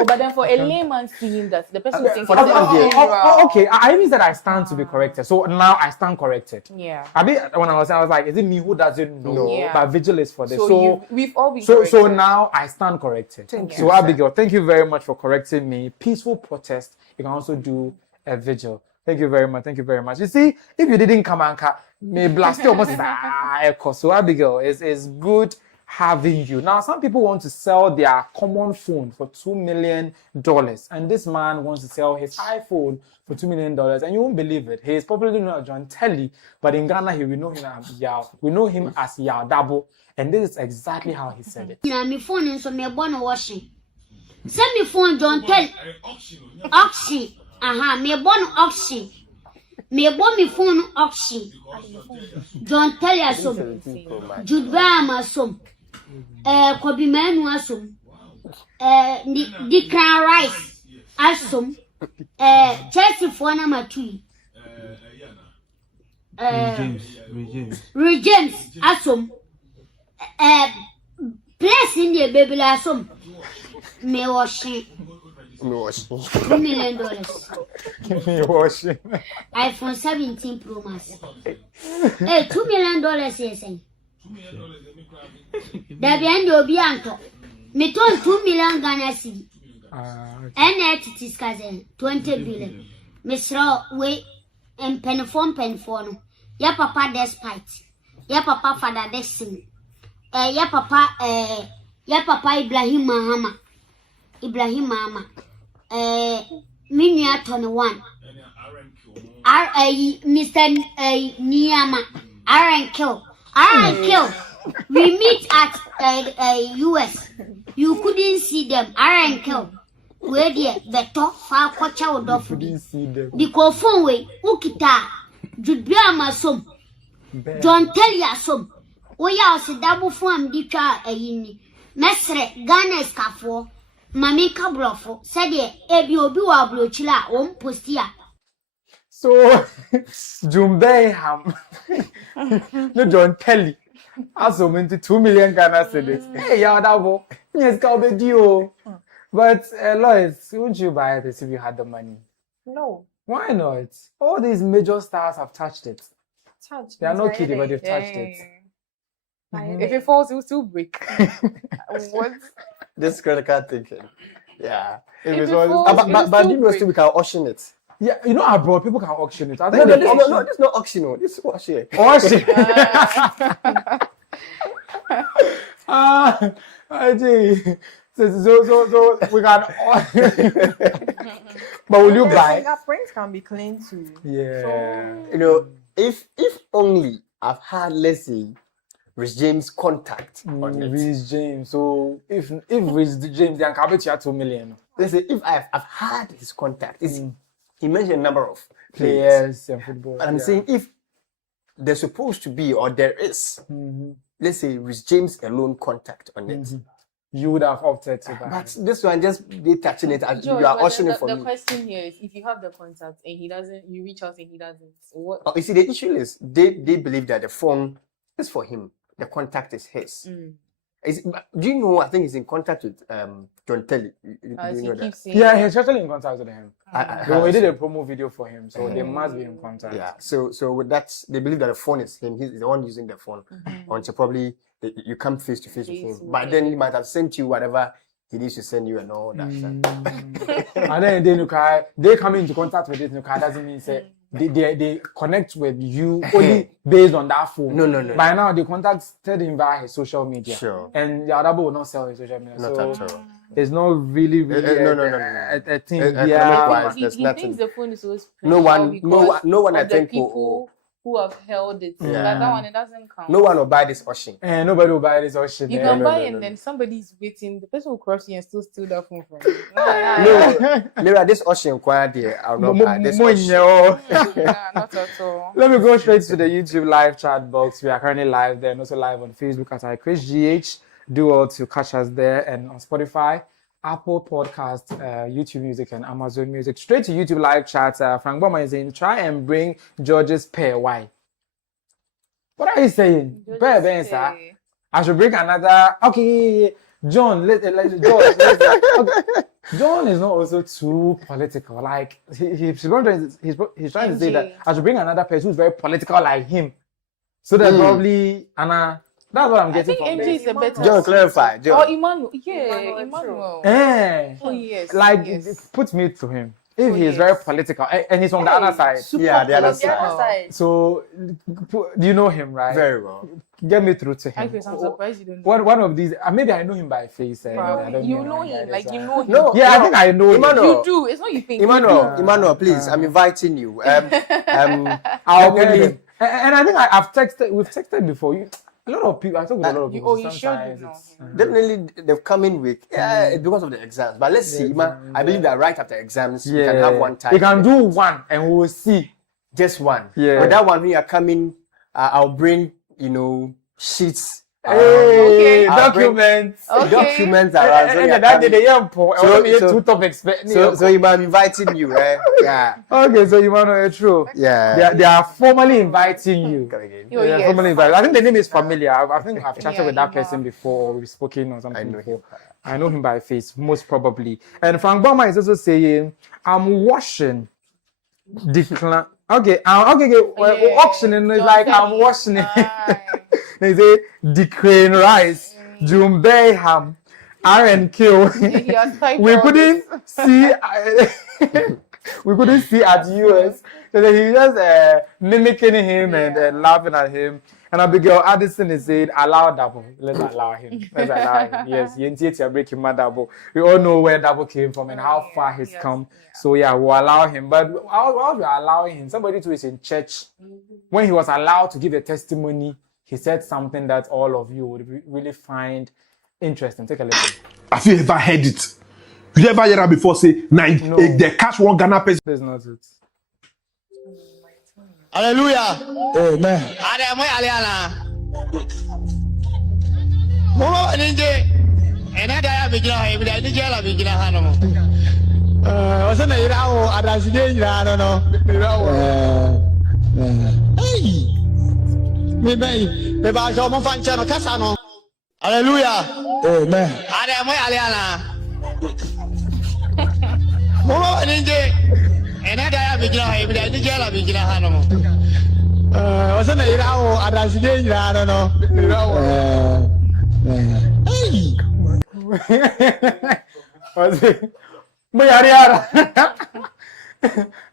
Oh, but then for a layman seeing that, the person thinks okay, I even said I stand to be corrected. So now I stand corrected. Yeah. When I was like, is it me who doesn't know? No. Yeah. But vigil is for this. So we've all been so now I stand corrected. Thank so you, Abigail, thank you very much for correcting me. Peaceful protest. You can also do a vigil. Thank you very much. Thank you very much. You see, if you didn't come and may blast you almost. So Abigail, it's good having you. Now, some people want to sell their common phone for $2 million, and this man wants to sell his iPhone for $2 million, and you won't believe it. He is probably not John Telly, but in Ghana, we know him as Yao. We know him as Yao Dabo, and this is exactly how he said it. My phone is on my washing. Send me phone, don't tell. Auction. Me born auction. Me born me phone auction. Don't tell you some. Jude Bama some. Kobe Manu asum. Dikran rice asum. Chelsea for number 2. Rejames asum. Place in the baby asum. Me washing. $2 million. Me washing. iPhone 17 Pro Max. Hey, $2 million yes. There be end obi anto. Me turn 2 million Ghana cedi. And it is 20 billion. Mr. We and pen no. Ya papa despite. Ya papa father destiny. Ya papa Ibrahim Mahama. Minya 21. Mr. Niyama. Kill. We meet at US. You couldn't see them. Kill. Where the better far coach out of the phone way. Ukita. Judbia Masom. Don't tell ya some. We are a double form ditra Ayine. Mesre Ghana Scafo. Mami Cabrofo said Ebi Obi wa brochila postia. So Jumbe ham. No don't tell you. Also into 2 million Ghana cedis. Hey, Yadabo. Yes, Calbedio. But Lois, wouldn't you buy this if you had the money? No. Why not? All these major stars have touched it. They are not kidding, but they've touched it. If it falls, it will still break. What? This critical thinking. Yeah. If it falls, But you know, still we can auction it. Yeah, you know abroad people can auction it. No, this is not auction. No, this is auction. Auction. So we can. But will you buy? Fingerprints can be clean too. Yeah. So, you know, if only I've had, let's say, Rich James contact on it. Rich James. So if Rich James, then can bet you 2 million. Let's say if I've had his contact, he mentioned a number of players and football. And I'm saying if there's supposed to be or there is, let's say Rich James alone contact on it. You would have opted to buy. But this one just be touching it as George, you are auctioning for the me. The question here is if you have the contact and he doesn't, you reach out and he doesn't. What? You see, the issue is they believe that the phone is for him. The contact is his. Do you know? I think he's in contact with John Telly. You know that? Yeah, he's actually in contact with him. We did a promo video for him, so they must be in contact. Yeah. So with that, they believe that the phone is him. He's the one using the phone until probably you come face to face with him. But then he might have sent you whatever he needs to send you and all that. And then they come into contact with it. Doesn't mean say they connect with you only based on that phone. No. By now they contacted him via his social media. Sure. And Yadabo will not sell his social media. Not so at all. It's not really No. a thing. There's he nothing. thinks the phone is so special. No one. I think people who have held it. Yeah. That one, it doesn't count. No one will buy this auction. And nobody will buy this auction. You can buy and then somebody's waiting. The person will cross you and still steal that phone from you. No, this auction inquired there. I'll not buy this auction. Not at all. Let me go straight to the YouTube live chat box. We are currently live there and also live on Facebook at ChrisGH. Do all to catch us there and on Spotify, Apple Podcast, YouTube Music, and Amazon Music. Straight to YouTube live chat. Frank Boma is saying, try and bring George's pair. Why? What are you saying? Pair, sir. I should bring another. Okay, John. George. John is not also too political. Like he's trying to say that I should bring another person who's very political like him. So that probably Anna. That's what I'm getting from MJ is a better. John, clarify. John. Oh, Emmanuel. Yeah, Emmanuel. Oh, yes. Put me to him. If he is very political, and he's on the other side. Yeah, the other side. So, do you know him, right? Very well. Get me through to him. I'm surprised you don't know. One of these, maybe I know him by face. You know him, like you know him. No, yeah, I think I know him. You do. It's not you think. Emmanuel, please, I'm inviting you. I'll get him. And I think we've texted before. A lot of people, I talk with a lot of people. you Sometimes should know. it's Definitely, they've come in with it's because of the exams. But let's see, I believe that right after exams, you can have one time. You can do one, and we will see. Just one. Yeah. But that one, when you are coming, I'll bring sheets. Documents. Documents around. So you might be inviting you, Yeah. Okay, so you want to know true. Yeah. They are formally inviting you. Yes. Formally invited. I think the name is familiar. I think I've chatted with that person before, or we've spoken or something before. I know him by face, most probably. And Frank Bama is also saying, I'm washing the auctioning is like I'm washing it. They say Declan Rice, Jumbe Ham, Aaron Kill. We couldn't see. We couldn't see at US. So then he was just mimicking him and laughing at him. And Abigail Addison is saying, allow double. Let's allow him. Let's allow him. Yes, you're breaking my double. We all know where double came from and how far he's come. So yeah, we'll allow him. But while we're allowing him, somebody who is in church, when he was allowed to give a testimony, he said something that all of you would really find interesting. Take a listen. Have you ever heard it? You ever heard that before? Say, they catch one Ghana person. That's not it. Hallelujah. Amen. Hallelujah. Amen.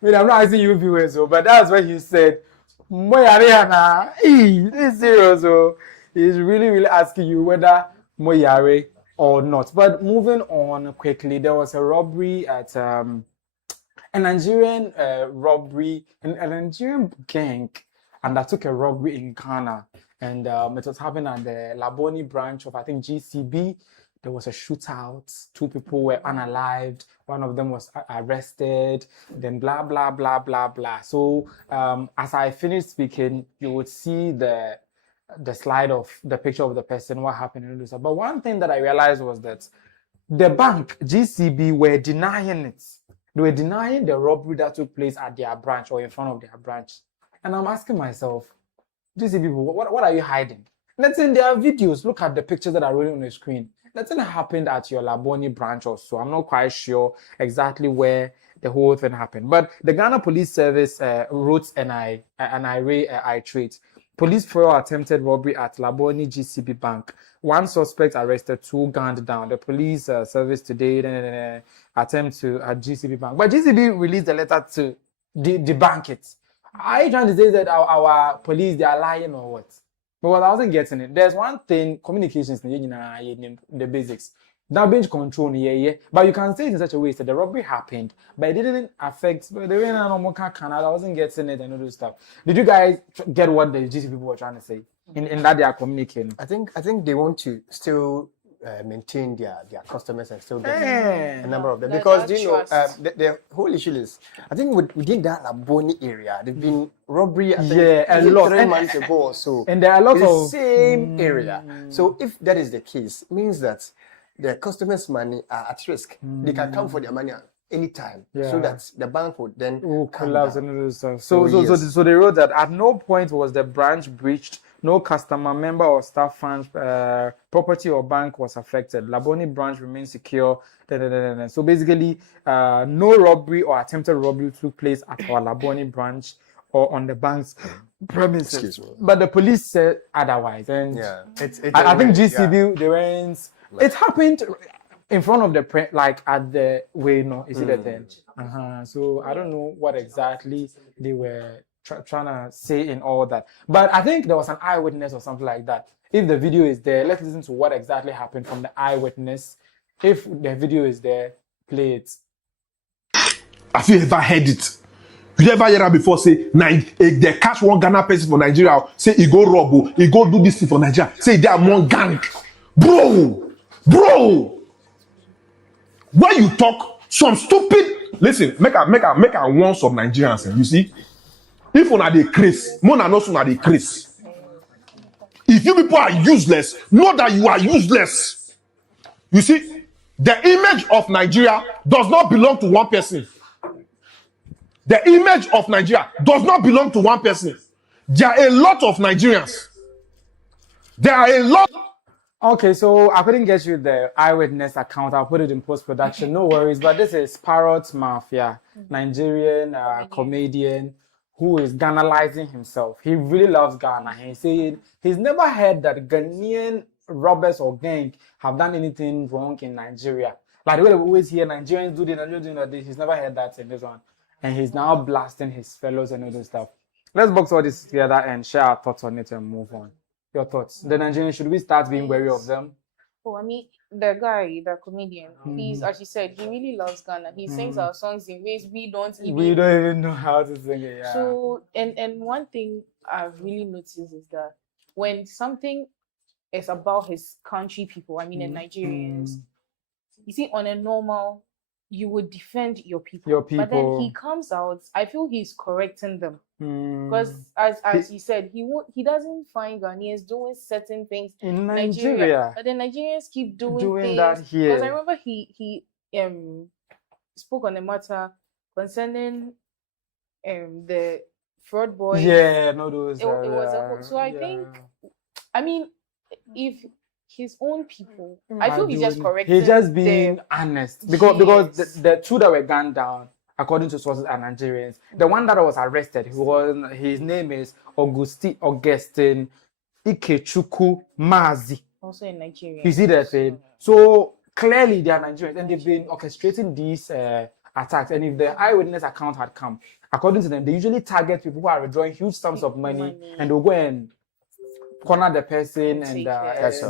I'm not asking you viewers, but that's what he said. It's serious. So he's really asking you whether Moyare or not. But moving on quickly, there was a robbery at a Nigerian robbery, a Nigerian gang undertook a robbery in Ghana, and it was happening at the Laboni branch of, I think, GCB. There was a shootout. 2 people were unalived. One of them was arrested. Then blah, blah, blah, blah, blah. So as I finished speaking, you would see the slide of the picture of the person, what happened in Lusa. But one thing that I realized was that the bank, GCB, were denying it. They were denying the robbery that took place at their branch or in front of their branch. And I'm asking myself, GCB, what are you hiding? Let's say in their videos, look at the pictures that are rolling on the screen. Nothing happened at your Laboni branch or so. I'm not quite sure exactly where the whole thing happened. But the Ghana Police Service wrote an iterate. Police foil attempted robbery at Laboni GCB Bank. 1 suspect arrested, 2 gunned down. The police service today attempt to at GCB Bank. But GCB released a letter to debunk it. Are you trying to say that our police, they are lying or what? But I wasn't getting it. There's one thing, communications, the basics. Now, bench control, but you can say it in such a way that the robbery happened, but it didn't affect the way I wasn't getting it and all those stuff. Did you guys get what the GC people were trying to say in that they are communicating? I think they want to still maintain their customers and still get a number of them, because the whole issue is, I think within that Laboni area, there's been robbery a lot 3 months ago or so, and there are a lot of the same area. So if that is the case, it means that the customers' money are at risk. They can come for their money anytime, so that the bank would then collapse and all those stuff. So they wrote that at no point was the branch breached. No customer, member, or staff funds, property or bank was affected. Laboni branch remains secure. So basically, no robbery or attempted robbery took place at our Laboni branch or on the bank's premises. But the police said otherwise. And I think GCB, they went. It happened in front of the like at the way. No, is it the thing? So I don't know what exactly they were trying to say in all that, but I think there was an eyewitness or something like that. If the video is there, let's listen to what exactly happened from the eyewitness. If the video is there, play it. Have you ever heard it? You never hear that before? Say, they catch one Ghana person for Nigeria. Say, he go rob, he go do this thing for Nigeria. Say, they are one gang. Bro. When you talk, some stupid. Listen, make a warn some Nigerians. You see, if una dey craze, mona no una dey craze. If you people are useless, know that you are useless. You see, the image of Nigeria does not belong to one person. The image of Nigeria does not belong to one person. There are a lot of Nigerians. There are a lot. Okay, so I couldn't get you the eyewitness account. I'll put it in post-production. No worries. But this is Parrot Mafia, Nigerian comedian who is Ghanalizing himself. He really loves Ghana. He's saying he's never heard that Ghanaian robbers or gang have done anything wrong in Nigeria. Like the way we always hear Nigerians do this, Nigerians doing that. He's never heard that in this one. And he's now blasting his fellows and all this stuff. Let's box all this together and share our thoughts on it and move on. Your thoughts? The Nigerians, should we start being wary of them? Oh, I mean, the guy, the comedian, he's, as you said, he really loves Ghana. He sings our songs in ways we don't even know how to sing it. Yeah. So, and one thing I've really noticed is that when something is about his country people, I mean, the Nigerians, you see, on a normal, you would defend your people. But then he comes out, I feel he's correcting them. Because as he said, he doesn't find Ghanaians doing certain things in Nigeria. But then Nigerians keep doing things. That here. Because I remember he spoke on a matter concerning the fraud boys. Yeah, no, those. It was so I think, I mean, if his own people, I feel he's just correcting. He's just being honest because the two that were gunned down, according to sources, are Nigerians. The one that was arrested, his name is Augustine Ikechukwu Mazi. Also in Nigeria. You see that thing? So clearly they are Nigerians and they've been orchestrating these attacks. And if the eyewitness account had come, according to them, they usually target people who are withdrawing huge sums of money and they'll go and corner the person and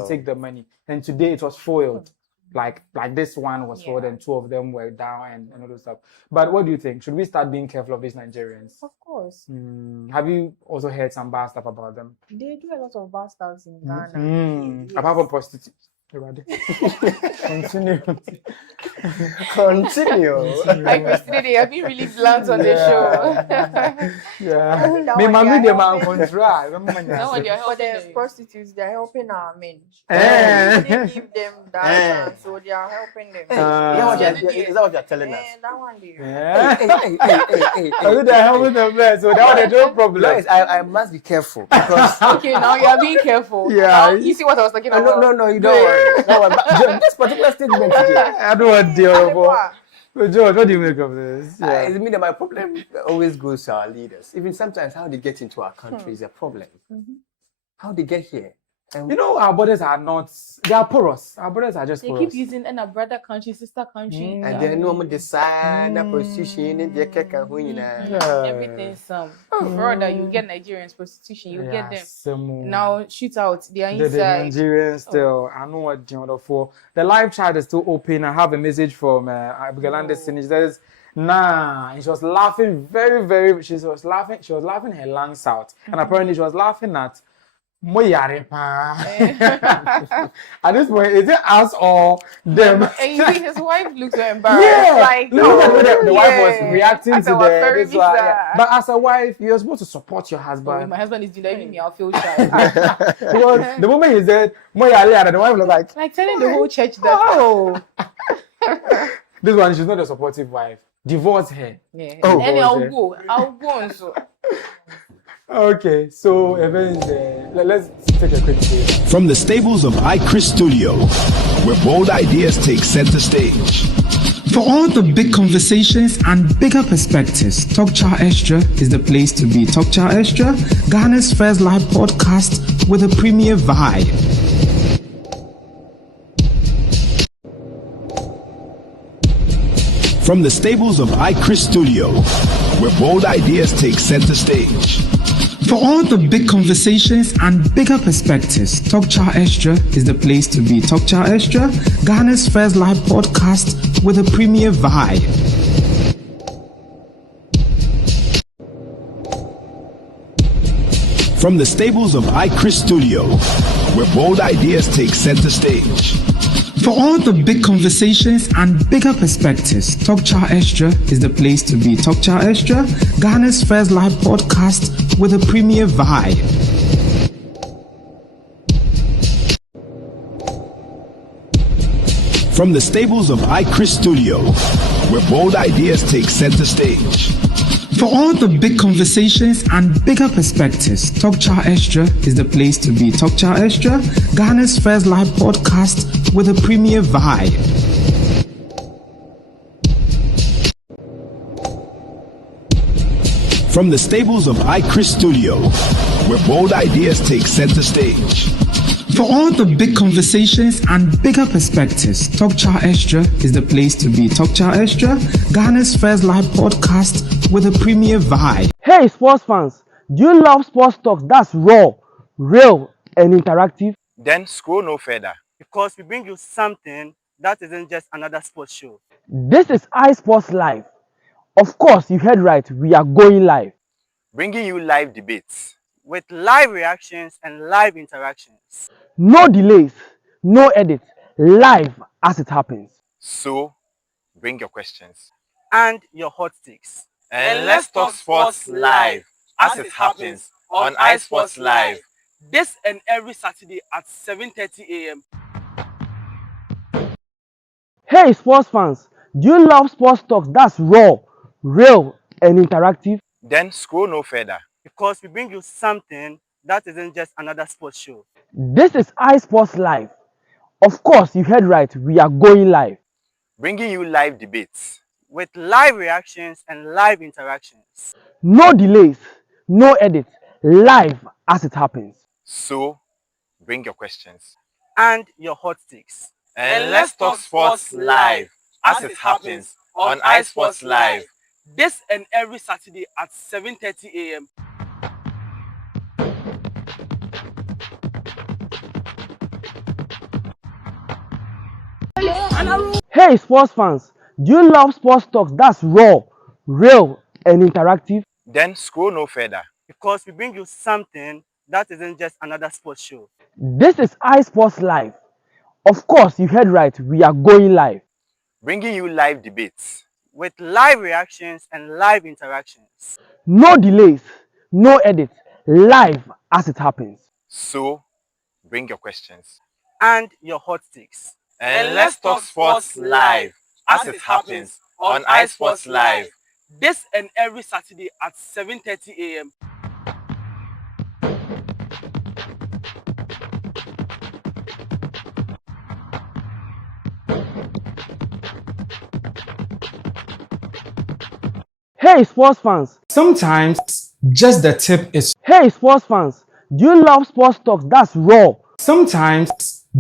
take the money. And today it was foiled. Like this one was foiled and two of them were down and all those stuff. But what do you think? Should we start being careful of these Nigerians? Of course. Have you also heard some bad stuff about them? They do a lot of bad stuff in Ghana. Yes. Apart from prostitutes. Continue. Like yesterday, have been really blunt on the show. Yeah. Me mami de man control. But the prostitutes, they're helping our men. They give them that chance, so they are helping them. Is that what you're telling us? That one day. They're helping them there, so that was no problem. Guys, I must be careful because. Okay, now you are being careful. Yeah. Now, you see what I was talking about? No, you don't worry. No, but this particular statement today. I don't want to deal with George, what do you make of this? I mean that my problem always goes to our leaders. Even sometimes how they get into our country is a problem. How they get here. And you know, our borders are not, they are porous. Our borders are just porous. They keep using a brother country, sister country. And then no more decide prostitution and everything. Brother, you get Nigerians prostitution, you get them. Now shoot out, they are inside. The Nigerians still, I know what the other for. The live chat is still open. I have a message from Abigail She says, nah, and she was laughing she was laughing her lungs out. And apparently she was laughing at at this point, is it us or them? And you see, his wife looks so embarrassed. Yeah, like the wife was reacting to this one. Yeah. But as a wife, you're supposed to support your husband. Oh, my husband is doing me, I'll feel shy. Because the moment he said, the wife was like telling the whole church that. This one, she's not a supportive wife. Divorce her. Yeah. Oh, and I'll go. So. Okay, so let's take a quick break. From the stables of iChris Studio, where bold ideas take center stage. For all the big conversations and bigger perspectives, Xtra is the place to be. Xtra, Ghana's first live podcast with a premier vibe. From the stables of iChris Studio, where bold ideas take center stage. For all the big conversations and bigger perspectives, Xtra is the place to be. Xtra, Ghana's first live podcast with a premier vibe. From the stables of Xtra Studio, where bold ideas take center stage. For all the big conversations and bigger perspectives, Xtra is the place to be. Xtra, Ghana's first live podcast with a premier vibe. From the stables of Xtra Studio, where bold ideas take center stage. For all the big conversations and bigger perspectives, Xtra is the place to be. Xtra, Ghana's first live podcast with a premier vibe. From the stables of Xtra Studio, where bold ideas take center stage. For all the big conversations and bigger perspectives, Xtra is the place to be. Xtra, Ghana's first live podcast with a premier vibe. Hey sports fans, do you love sports talks that's raw, real, and interactive? Then scroll no further. Because we bring you something that isn't just another sports show. This is iSports Live. Of course, you heard right, we are going live. Bringing you live debates. With live reactions and live interactions. No delays, no edits, live as it happens. So, bring your questions. And your hot takes. And let's talk sports live as it happens on iSports Live. This and every Saturday at 7:30 a.m. Hey sports fans, do you love sports talks that's raw, real, and interactive? Then scroll no further. Because we bring you something that isn't just another sports show. This is iSports Live. Of course, you heard right, we are going live. Bringing you live debates. With live reactions and live interactions. No delays, no edits, live as it happens. So, bring your questions. And your hot takes. And let's talk sports live as it happens on iSports Live. This and every Saturday at 7:30 a.m. Hey sports fans, do you love sports talks that's raw, real, and interactive? Then scroll no further. Because we bring you something that isn't just another sports show. This is iSports Live. Of course, you heard right, we are going live. Bringing you live debates. With live reactions and live interactions. No delays, no edits, live as it happens. So, bring your questions. And your hot takes. And let's talk sports live as it happens on iSports Live. This and every Saturday at 7:30 a.m. Hey sports fans, Sometimes just the tip is. Hey sports fans, do you love sports talks that's raw? Sometimes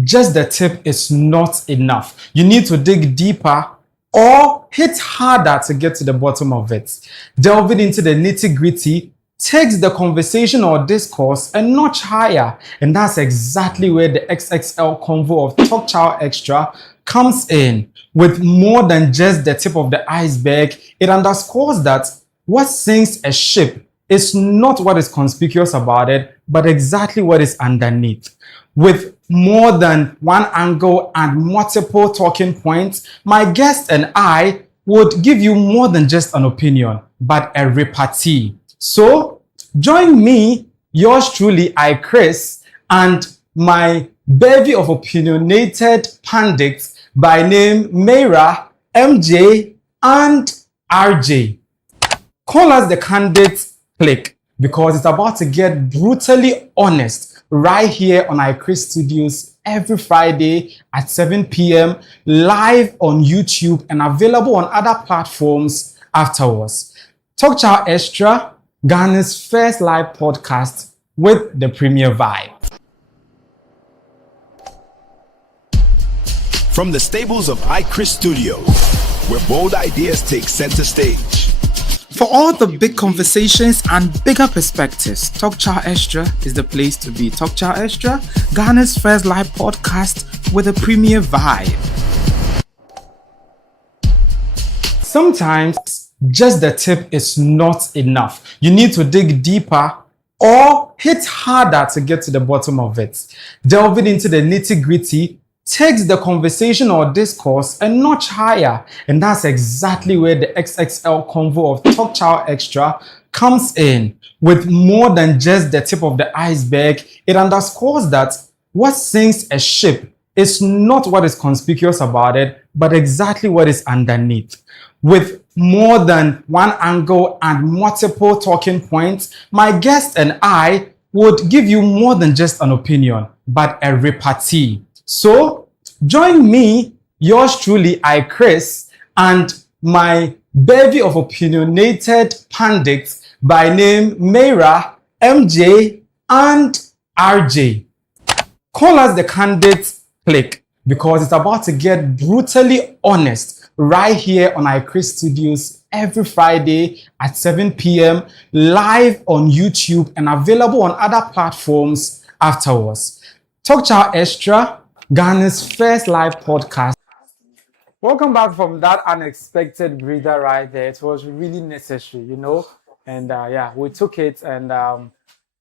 just the tip is not enough. You need to dig deeper or hit harder to get to the bottom of it. Delving into the nitty-gritty takes the conversation or discourse a notch higher, and that's exactly where the XXL convo of Talk Chow Xtra comes in. With more than just the tip of the iceberg, it underscores that what sinks a ship is not what is conspicuous about it, but exactly what is underneath. With more than one angle and multiple talking points, my guest and I would give you more than just an opinion, but a repartee. So, join me, yours truly, Chris, and my bevy of opinionated pundits by name Mayra, MJ, and RJ. Call us the Candid Click because it's about to get brutally honest right here on Xtra Studios every Friday at 7 p.m. live on YouTube and available on other platforms afterwards. Talk Chow Xtra, Ghana's first live podcast with the premier vibe. From the stables of Xtra Studio, where bold ideas take center stage. For all the big conversations and bigger perspectives, Xtra is the place to be. Xtra, Ghana's first live podcast with a premier vibe. Sometimes just the tip is not enough. You need to dig deeper or hit harder to get to the bottom of it. Delving into the nitty-gritty takes the conversation or discourse a notch higher, and that's exactly where the XXL convo of Talk Chow Xtra comes in. With more than just the tip of the iceberg, it underscores that what sinks a ship is not what is conspicuous about it, but exactly what is underneath. With more than one angle and multiple talking points, my guest and I would give you more than just an opinion, but a repartee. So, join me, yours truly, Chris, and my bevy of opinionated pundits by name Mayra, MJ, and RJ. Call us the Candid Click because it's about to get brutally honest right here on Chris Studios every Friday at 7 p.m. live on YouTube and available on other platforms afterwards. Talk Chow Xtra, Ghana's first live podcast. Welcome back from that unexpected breather right there. It was really necessary, you know. And yeah, we took it and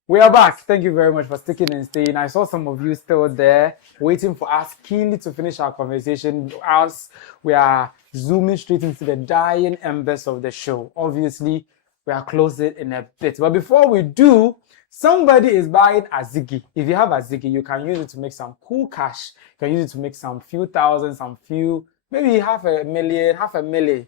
we are back. Thank you very much for sticking and staying. I saw some of you still there waiting for us keenly to finish our conversation as we are zooming straight into the dying embers of the show. Obviously, we are closing in a bit. But before we do, somebody is buying Azigi. If you have Azigi, you can use it to make some cool cash. You can use it to make some few thousand, some few, maybe half a million.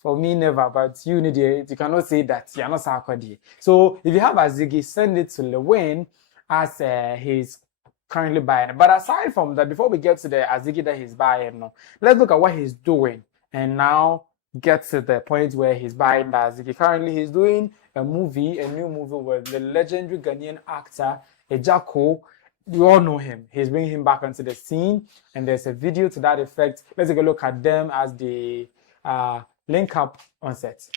For me, never, but you need it. You cannot say that. You're not Sarkodie. So if you have Azigi, send it to Lilwin as he's currently buying. But aside from that, before we get to the Azigi that he's buying, let's look at what he's doing. And now get to the point where he's buying the Azigi. Currently, he's doing a new movie with the legendary Ghanaian actor, Ejako. You all know him. He's bringing him back onto the scene. And there's a video to that effect. Let's take a look at them as they link up on set.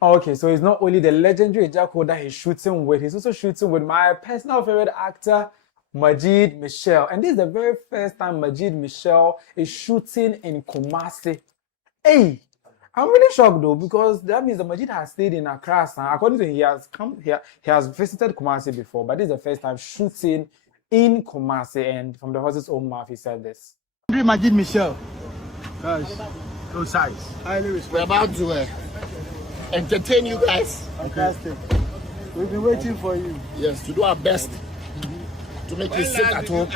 Okay, so it's not only the legendary Ejako that he's shooting with, he's also shooting with my personal favorite actor, Majid Michel. And this is the very first time Majid Michel is shooting in Kumasi. Hey! I'm really shocked though, because that means that Majid has stayed in Accra. According to him, he has come here, he has visited Kumasi before, but this is the first time shooting in Kumasi. And from the horse's own mouth, he said this. Majid Michel. Gosh, no size. Highly respected. We're about to entertain you guys. Fantastic. We've been waiting for you. Yes, to do our best to make you sit at home.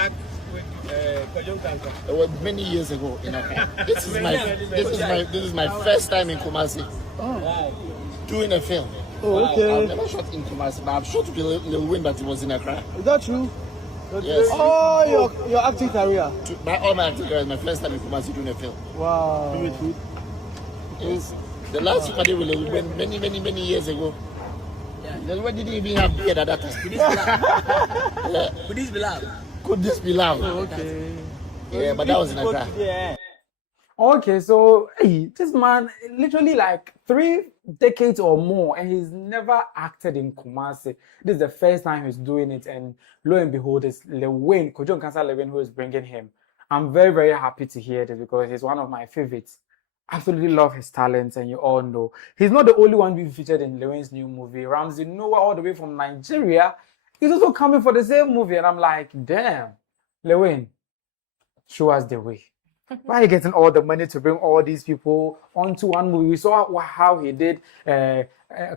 It was many years ago in Accra. This is my first time in Kumasi. Oh. Doing a film. Oh, okay. I've never shot in Kumasi, but I've shot with Lilwin, but it was in Accra. Is that true? Yes. Oh, your acting career. All my acting career is my first time in Kumasi doing a film. Wow. Yes. The last film I did with Lilwin many years ago. Lilwin didn't even have beard at that time. Could this be loud? Could this be loud? Oh, okay. Yeah, but that was in Accra. Yeah. Okay, so hey, this man literally like 3 decades or more, and he's never acted in Kumasi. This is the first time he's doing it, and lo and behold, it's Lilwin, Kojo Nkansa Lilwin, who is bringing him. I'm very, very happy to hear this because he's one of my favorites. Absolutely love his talents, and you all know he's not the only one being featured in Lilwin's new movie. Ramsey Noah, all the way from Nigeria, he's also coming for the same movie, and I'm like, damn, Lilwin, show us the way. Why are you getting all the money to bring all these people onto one movie? We saw how he did a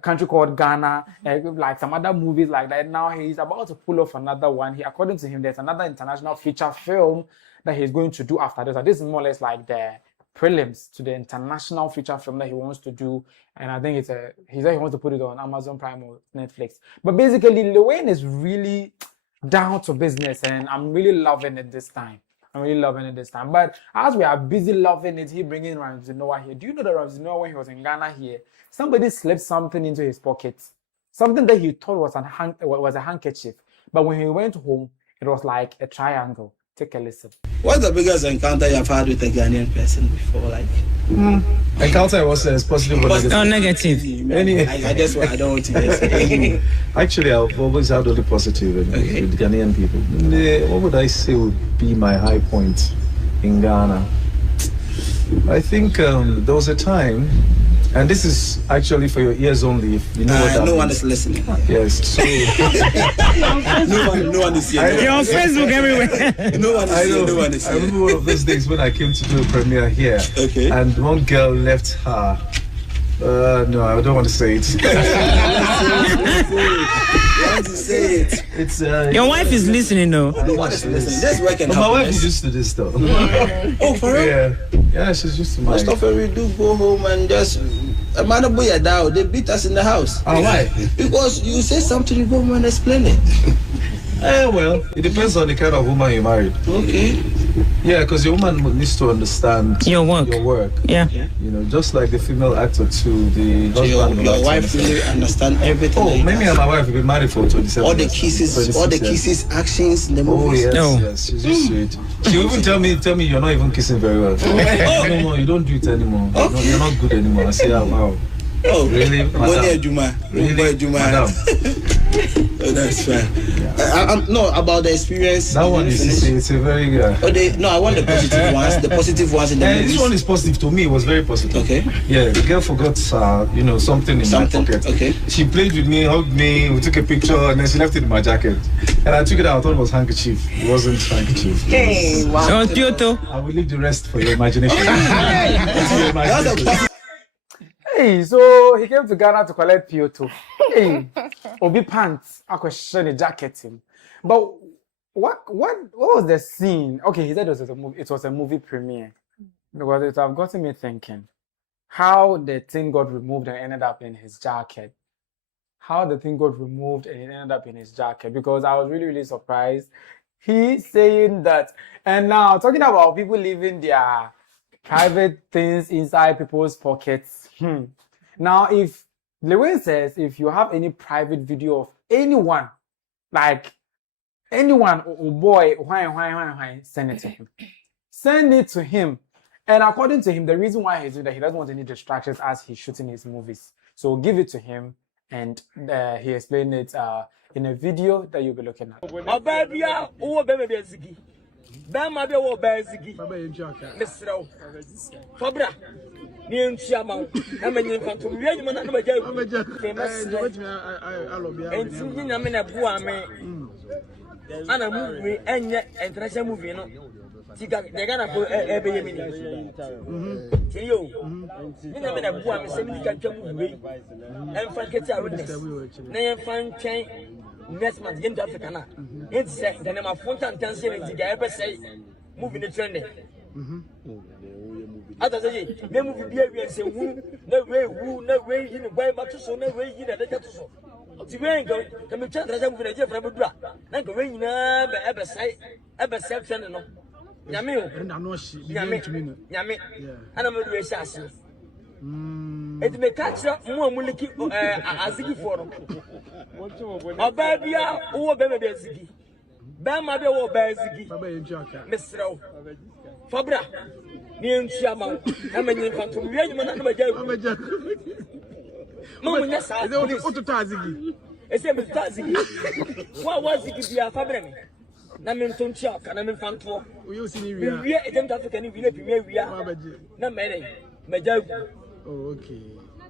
country called Ghana, like some other movies like that. Now he's about to pull off another one. According to him, there's another international feature film that he's going to do after this. This is more or less like the prelims to the international feature film that he wants to do. And I think he said he wants to put it on Amazon Prime or Netflix. But basically, Lilwin is really down to business, and I'm really loving it this time. But as we are busy loving it, he bringing Ramsey Noah here. Do you know that Ramsey Noah, when he was in Ghana here, somebody slipped something into his pocket, something that he thought was a handkerchief, but when he went home, it was like a triangle. Take a listen. What's the biggest encounter you've had with a Ghanaian person before? Like, encounter was positive or negative? No, negative. I guess what I don't want to guess. Actually, I've always had only positive with Ghanaian people. What would I say would be my high point in Ghana. I think there was a time, and this is actually for your ears only. If you know what that no means. one is listening. Yes. So no one is here. You're on Facebook everywhere. No one is here. No one is I here. remember one of those days when I came to do a premiere here. Okay. And one girl left her. No, I don't want to say it. You want to say it? It's your wife is listening, though. No one is listening. Let's work and my wife is used to this though. Oh, for real? Yeah, she's used to my. Most of it we do go home and just a man boy down. They beat us in the house. Oh, why? Because you say something, you go home and explain it. Well, it depends on the kind of woman you married. Okay. Yeah, because your woman needs to understand your work. Yeah. You know, just like the female actor too, the So husband. your wife really understand everything. Oh, maybe and my wife have been married for 27 all the years. kisses, all the kisses, actions, the Oh movies. yes, yes, she's used to it. She even tell me you're not even kissing very well. No more, you don't do it anymore. You're not good anymore. I say, oh, wow. Oh, really, madam? Really, madam? Oh, that's fine. No, about the experience. That one is it's a very no, I want the positive ones. The positive ones in the movies. This one is positive to me. It was very positive. Okay. Yeah, the girl forgot something in my pocket. Okay. She played with me, hugged me, we took a picture, and then she left it in my jacket. And I took it out. I thought it was handkerchief. It wasn't handkerchief. Hey, wow. I will leave the rest for your imagination. Hey, so he came to Ghana to collect Pioto. Hey, Obi pants, I question the jacket him. But what was the scene? Okay, he said it was a movie premiere. Because it have gotten me thinking how the thing got removed and ended up in his jacket. How the thing got removed and it ended up in his jacket. Because I was really, really surprised. He's saying that, and now talking about people leaving their private things inside people's pockets. Now, if Lilwin says if you have any private video of anyone, like anyone, oh boy, why, send it to him. Send it to him. And according to him, the reason why he's doing that, he doesn't want any distractions as he's shooting his movies. So give it to him, and he explained it in a video that you'll be looking at. Bama be wo Azigi. Misro. Fabra. Ni nchiama. Na menyin fanto wi adwuma na ba ja. Famous. Enti nyina me na bua me. Ana movie enye international movie no. Tika de Ghana ko ebe yemi ni. Tiyo. Nyina me na bua me se mi ka twa movie. Emfa keti a witness. Na emfa ntwen next month game to Africa na. It's say the name of Fontan Tansi and the guy say moving the trend. Other say they move be and say woo, no way, in the way much so no way in the so. The way go can be chance to move the from Bra. Then go in ever say trend no. Yami, and I'm going to say, it may catch up more muliki Azigi for Obabia, who baby Azigi. Bama be wo Azigi. Mr. Fabra, near Chama, how many fantom regiment and Maja? Mamma, yes, I don't want to Tazigi. It's a Tazigi. What was it to be a Fabra? Namin Chok and I'm Fanto. You see, we are in African, we are not many. Maja. Oh, okay.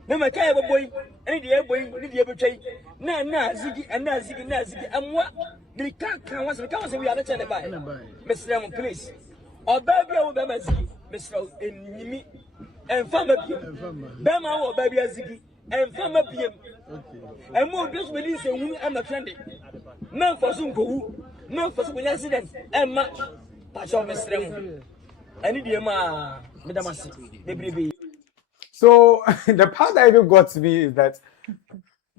No, my car boy, any the boy, the other trade. Na Ziggy, and Nazigi, and what? The car can once because we are letting by. Mr. Lemon, please. Or baby, or Bamazzi, Mr. and me, and Farmer Bama or baby Azigi, and Farmer PM. And more just release a woman and a trendy. Man for soon go, man for some accident, and much. Patch on Mr. Lemon. I need your ma, Madame Baby. So the part that even got to me is that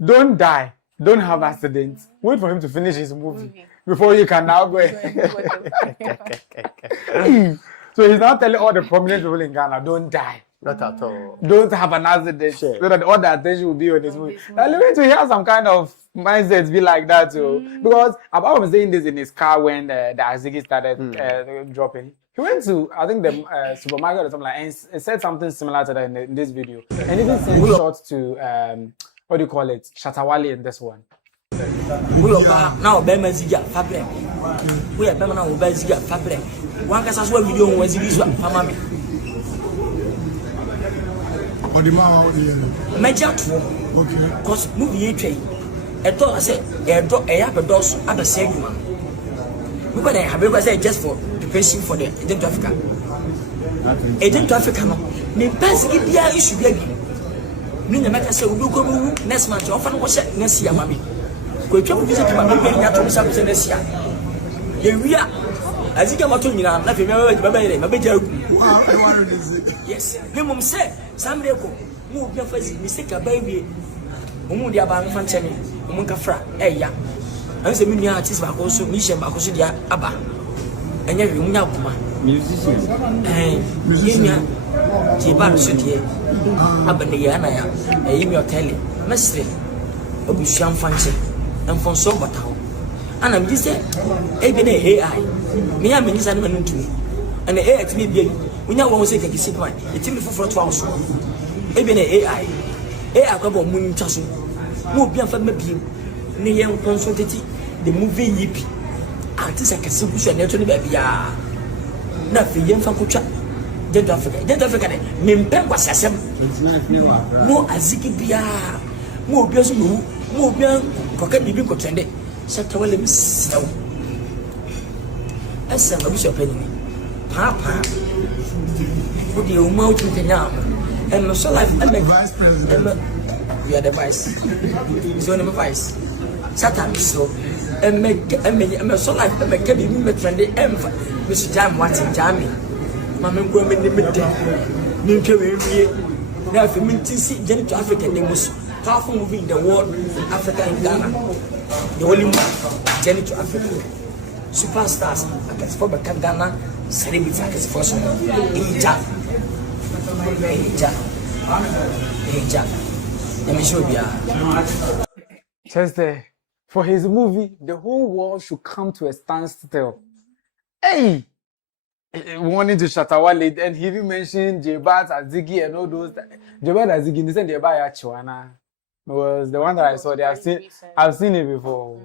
don't die, don't have accidents. Wait for him to finish his movie before you can now go. So he's now telling all the prominent people in Ghana, don't die. Not at all. Don't have an accident, so that all the attention will be on this movie. Now, Lilwin to hear some kind of mindset be like that too. Because I was saying this in his car when the Azigi started dropping. He went to, I think, the supermarket or something like, and said something similar to that in this video. And even sent shots to, what do you call it, Shatawale in this one. We are now Bema Ziga fabric. We are Bema now Beziga fabric. One can say video was this one for mommy. But the man Major okay. Cause movie train. I thought I said a have a dose at the same one. Look at I have ever said just for preparation for the agent to Africa. Agent to Africa no. Me pass it there issue there. Me na make say we go next month offer no say next year mami. Ko twa visit ma me nya to say next year. Ye wia Azigi ma to nyina na fe me baba yele ma beja yes me mum say samre ko mu obi afazi mistake abawie mu dia ba mfa nche me mu nka fra eya an se me nua artist ba ko so mi she ba ko so dia aba enya hwe mu nya kuma musician yenya ti ba so die aba ne ya na ya eyi mi Oteele mesre obi hwa mfa nche mfa so batawo ana mi say e be na AI me ya me nisa na no ntumi ana AI timi bia unya wo say kekisi pa e timi foforo to aso e be na AI kwa bo mu ntwa so mo obi amfa ma biem ne ye consultati the movie yipi artist akese bu so na to ne ba bia na fe ye mfa kotwa Dent Africa ne me mpem kwasasem mo Azigi bia mo obi so mo obi koka bibi kotrende Shatawale misaw asa abuso panini papa would you mount to now and so life vice president we are the vice so number vice satan so and so life make be me trend Mr. Jam what Jamie mama go me ni mede ni ntwe we na fi minti si Journey to Africa the most powerful movie in the world Africa in Ghana the only Journey to Africa superstars akasi for Ghana celebrities akasi for so Ija just for his movie the whole world should come to a standstill. Hey, wanting to Shatawale, and he even mentioned Jebat, Azigi, and all those. Jebat, Azigi, they said they buy Chwana. Was the one that I saw. I've seen it before.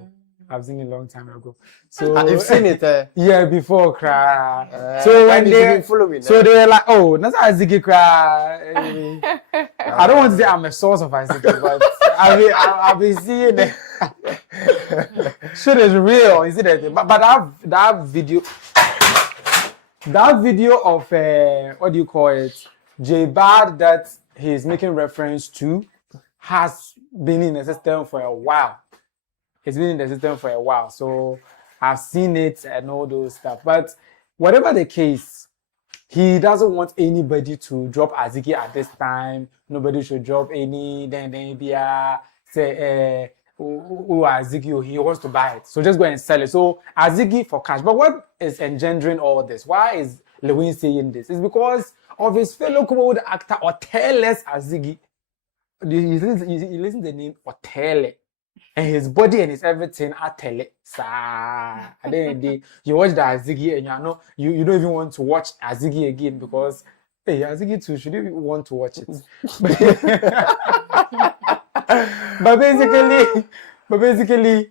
I've seen it a long time ago. So you've seen it? Yeah, before cry. So when they following, so they were like, "Oh, that's Azigi cry." I don't want to say I'm a source of Azigi, but I've been seeing it. Shit is real, is it? But that video of what do you call it, J-Bad that he's making reference to has been in the system for a while. It's been in the system for a while, so I've seen it and all those stuff. But whatever the case, he doesn't want anybody to drop Azigi at this time. Nobody should drop any. Then be say Azigi, he wants to buy it, so just go and sell it. So Azigi for cash. But what is engendering all this? Why is Lilwin saying this? It's because of his fellow Kumowood actor Oteele's Azigi. You listen to the name Oteele, and his body and his everything Oteele. At the end of the day, you watch the Azigi and you don't even want to watch Azigi again because hey, Azigi too, should you want to watch it? But basically,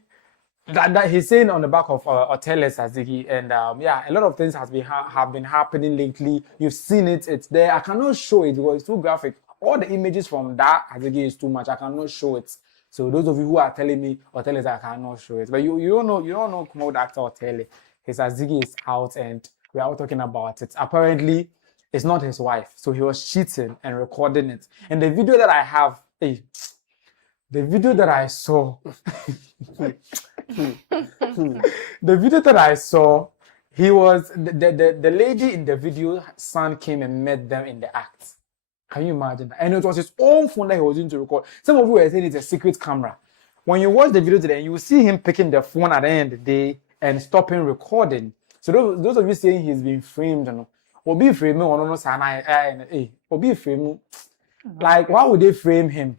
that he's saying on the back of Oteele's Azigi, and yeah, a lot of things have been happening lately. You've seen it; it's there. I cannot show it because it's too graphic. All the images from that Azigi is too much. I cannot show it. So those of you who are telling me Oteele, I cannot show it. But you don't know Kumowood actor Oteele. His Azigi is out, and we are all talking about it. Apparently, it's not his wife, so he was cheating and recording it. And the video that I have, the video that I saw, he was the lady in the video. Son came and met them in the act. Can you imagine that? And it was his own phone that he was using to record. Some of you were saying it's a secret camera. When you watch the video today, you will see him picking the phone at the end of the day and stopping recording. So those of you saying he's been framed, Obi frame Obi frame. Like, why would they frame him?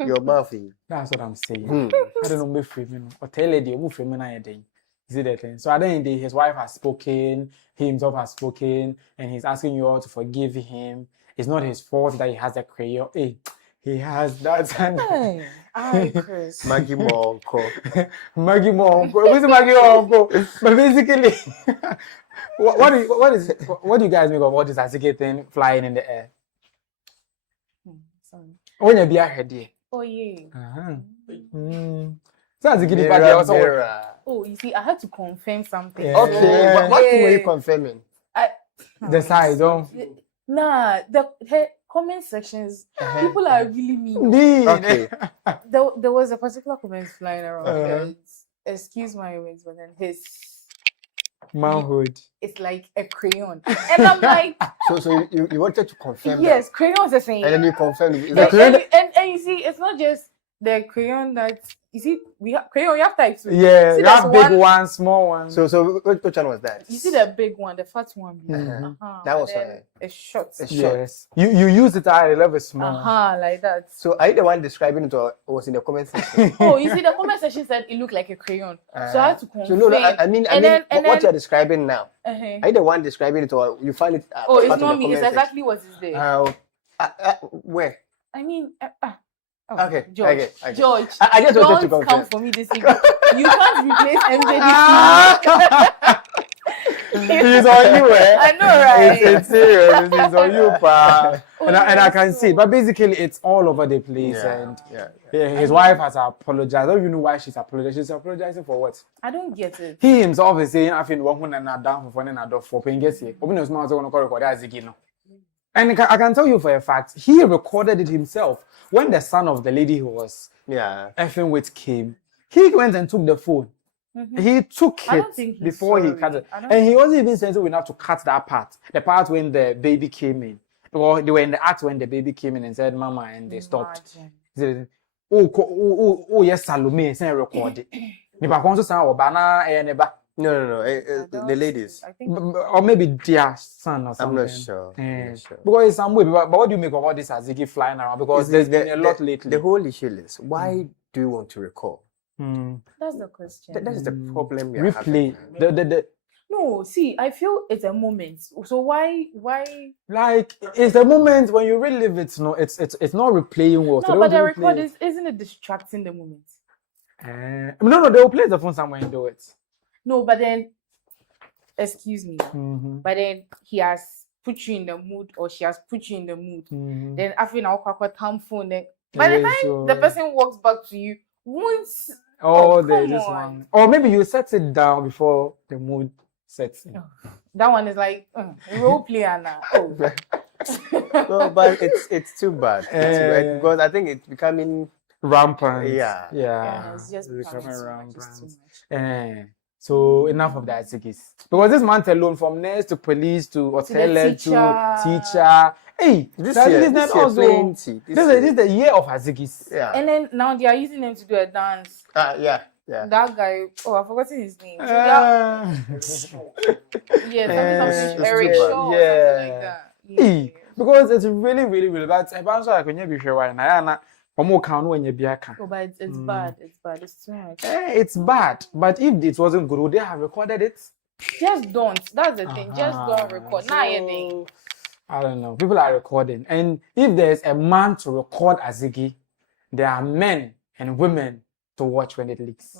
Your Murphy. That's what I'm saying. I don't know, me framing. Oteele the Omu framing na yedin. Is it that thing? So at the end of the day, his wife has spoken, he himself has spoken, and he's asking you all to forgive him. It's not his fault that he has that crayon. Hey, he has that. Hey, Chris. Maggie Monko. Maggie Monko. Who's Maggie Monko? But basically, What do you guys make of all this Azigi thing flying in the air? When you be ahead here. Oh yeah. So Azigi the party also. Oh, you see, I had to confirm something. Yeah. Okay, what were you confirming? The size, don't. Nah, the comment sections, people are really mean. Okay. There was a particular comment flying around. Excuse my words, but then his manhood. It's like a crayon, and I'm like. So you wanted to confirm? Yes, crayons are saying. And then you confirmed. And you see, it's not just the crayon that you see. We have crayon. You have types. Yeah, you have big one, small one. So which one was that? You see the big one, the fat one. That was a short. Yes. You use it. I love it small. Like that. So are you the one describing it, or was in the comment section? Oh, you see, the comment section said it looked like a crayon. So I had to confirm. So no, I mean, what you're describing now. Are you the one describing it, or you find it? It's not me. It's exactly what is there. Where? I mean. Okay, George. Okay. George, I just wanted to confirm. Come for me this evening. You can't replace MJ He's on you, eh? I know, right? It's serious. It's on you, pa. And I can see, but basically it's all over the place. His wife has apologized. I don't even know why she's apologizing. She's apologizing for what? I don't get it. He himself is saying, I think one and down for one and for paying guess here. Open your mouth, going to record Azigi no. And I can tell you for a fact, he recorded it himself. When the son of the lady who was effing with came, he went and took the phone. He took it before he cut it. And he wasn't even sensible enough to cut that part. The part when the baby came in. Or they were in the act when the baby came in and said, Mama, and they stopped. Said, yes, Salome, it's not recorded. No. The ladies. I think, or maybe their son or something. I'm not sure. Because it's some way. But what do you make of all this Azigi flying around? Because there's been a lot lately. The whole issue is, why do you want to recall? That's the question. That's the problem we are Replay. having. No, see, I feel it's a moment. So why? Like, it's a moment when you relive it. No, it's not replaying well. No, but the record isn't it distracting the moment? No, they will play the phone somewhere and do it. No, but then, excuse me. But then he has put you in the mood, or she has put you in the mood. Then after now, time phone. By the time the person walks back to you, once. There's this one. Or maybe you set it down before the mood sets in. That one is like role player now. No, but it's too bad. Because I think it's becoming rampant. Yeah, it's just becoming rampant. So enough of that, Azigis. Because this month alone, from nurse to police to Oteele to teacher. Hey, this is the year of Azigis. Yeah. And then now they are using them to do a dance. Yeah. That guy, I've forgotten his name. So something Eric Shaw or something like that. Yeah. Because it's really, really, really bad. I'm sorry, I couldn't be sure why. But it's bad. It's too much. It's bad. But if it wasn't good, would they have recorded it? Just don't. That's the thing. Just don't record. I don't know. People are recording. And if there's a man to record Azigi, there are men and women to watch when it leaks.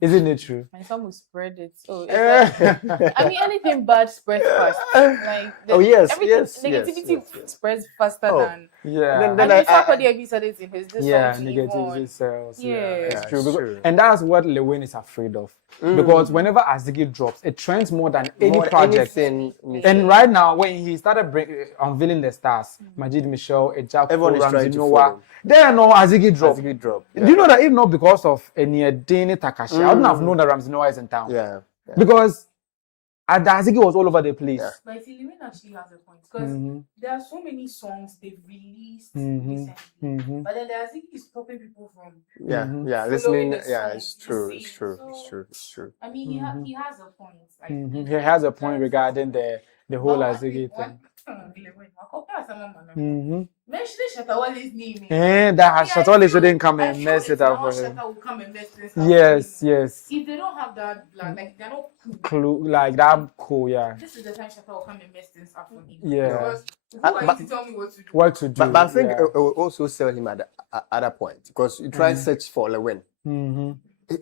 Isn't it true? And some will spread it. I mean, anything bad spreads fast. Negativity spreads faster than. Yeah. Then I said it in his negativity sells. Yeah, it's true. And that's what Lilwin is afraid of. Because whenever Azigi drops, it trends more than any project. And right now, when he started unveiling the stars, Majid Michel, Ejako, Ramsey Noah, there are no Azigi drop. Do you know that if not because of Eniedene Takashi, I wouldn't have known that Ramsey Noah is in town. Yeah. Because Azigi was all over the place. But Lilwin actually has a point. Because there are so many songs they've released recently. But then the Azigi is stopping people from listening. It's true. I mean, he has a point. He has a point regarding the whole Azigi thing. That Shatawale shouldn't come and mess it up for him. Yes. If they don't have that, like they're not cool. Like that cool, yeah. This is the time Chaw will come and mess things up for him. Yeah. Because to tell me what to do. But I think it will also sell him at other point, because you try to search for Lilwin.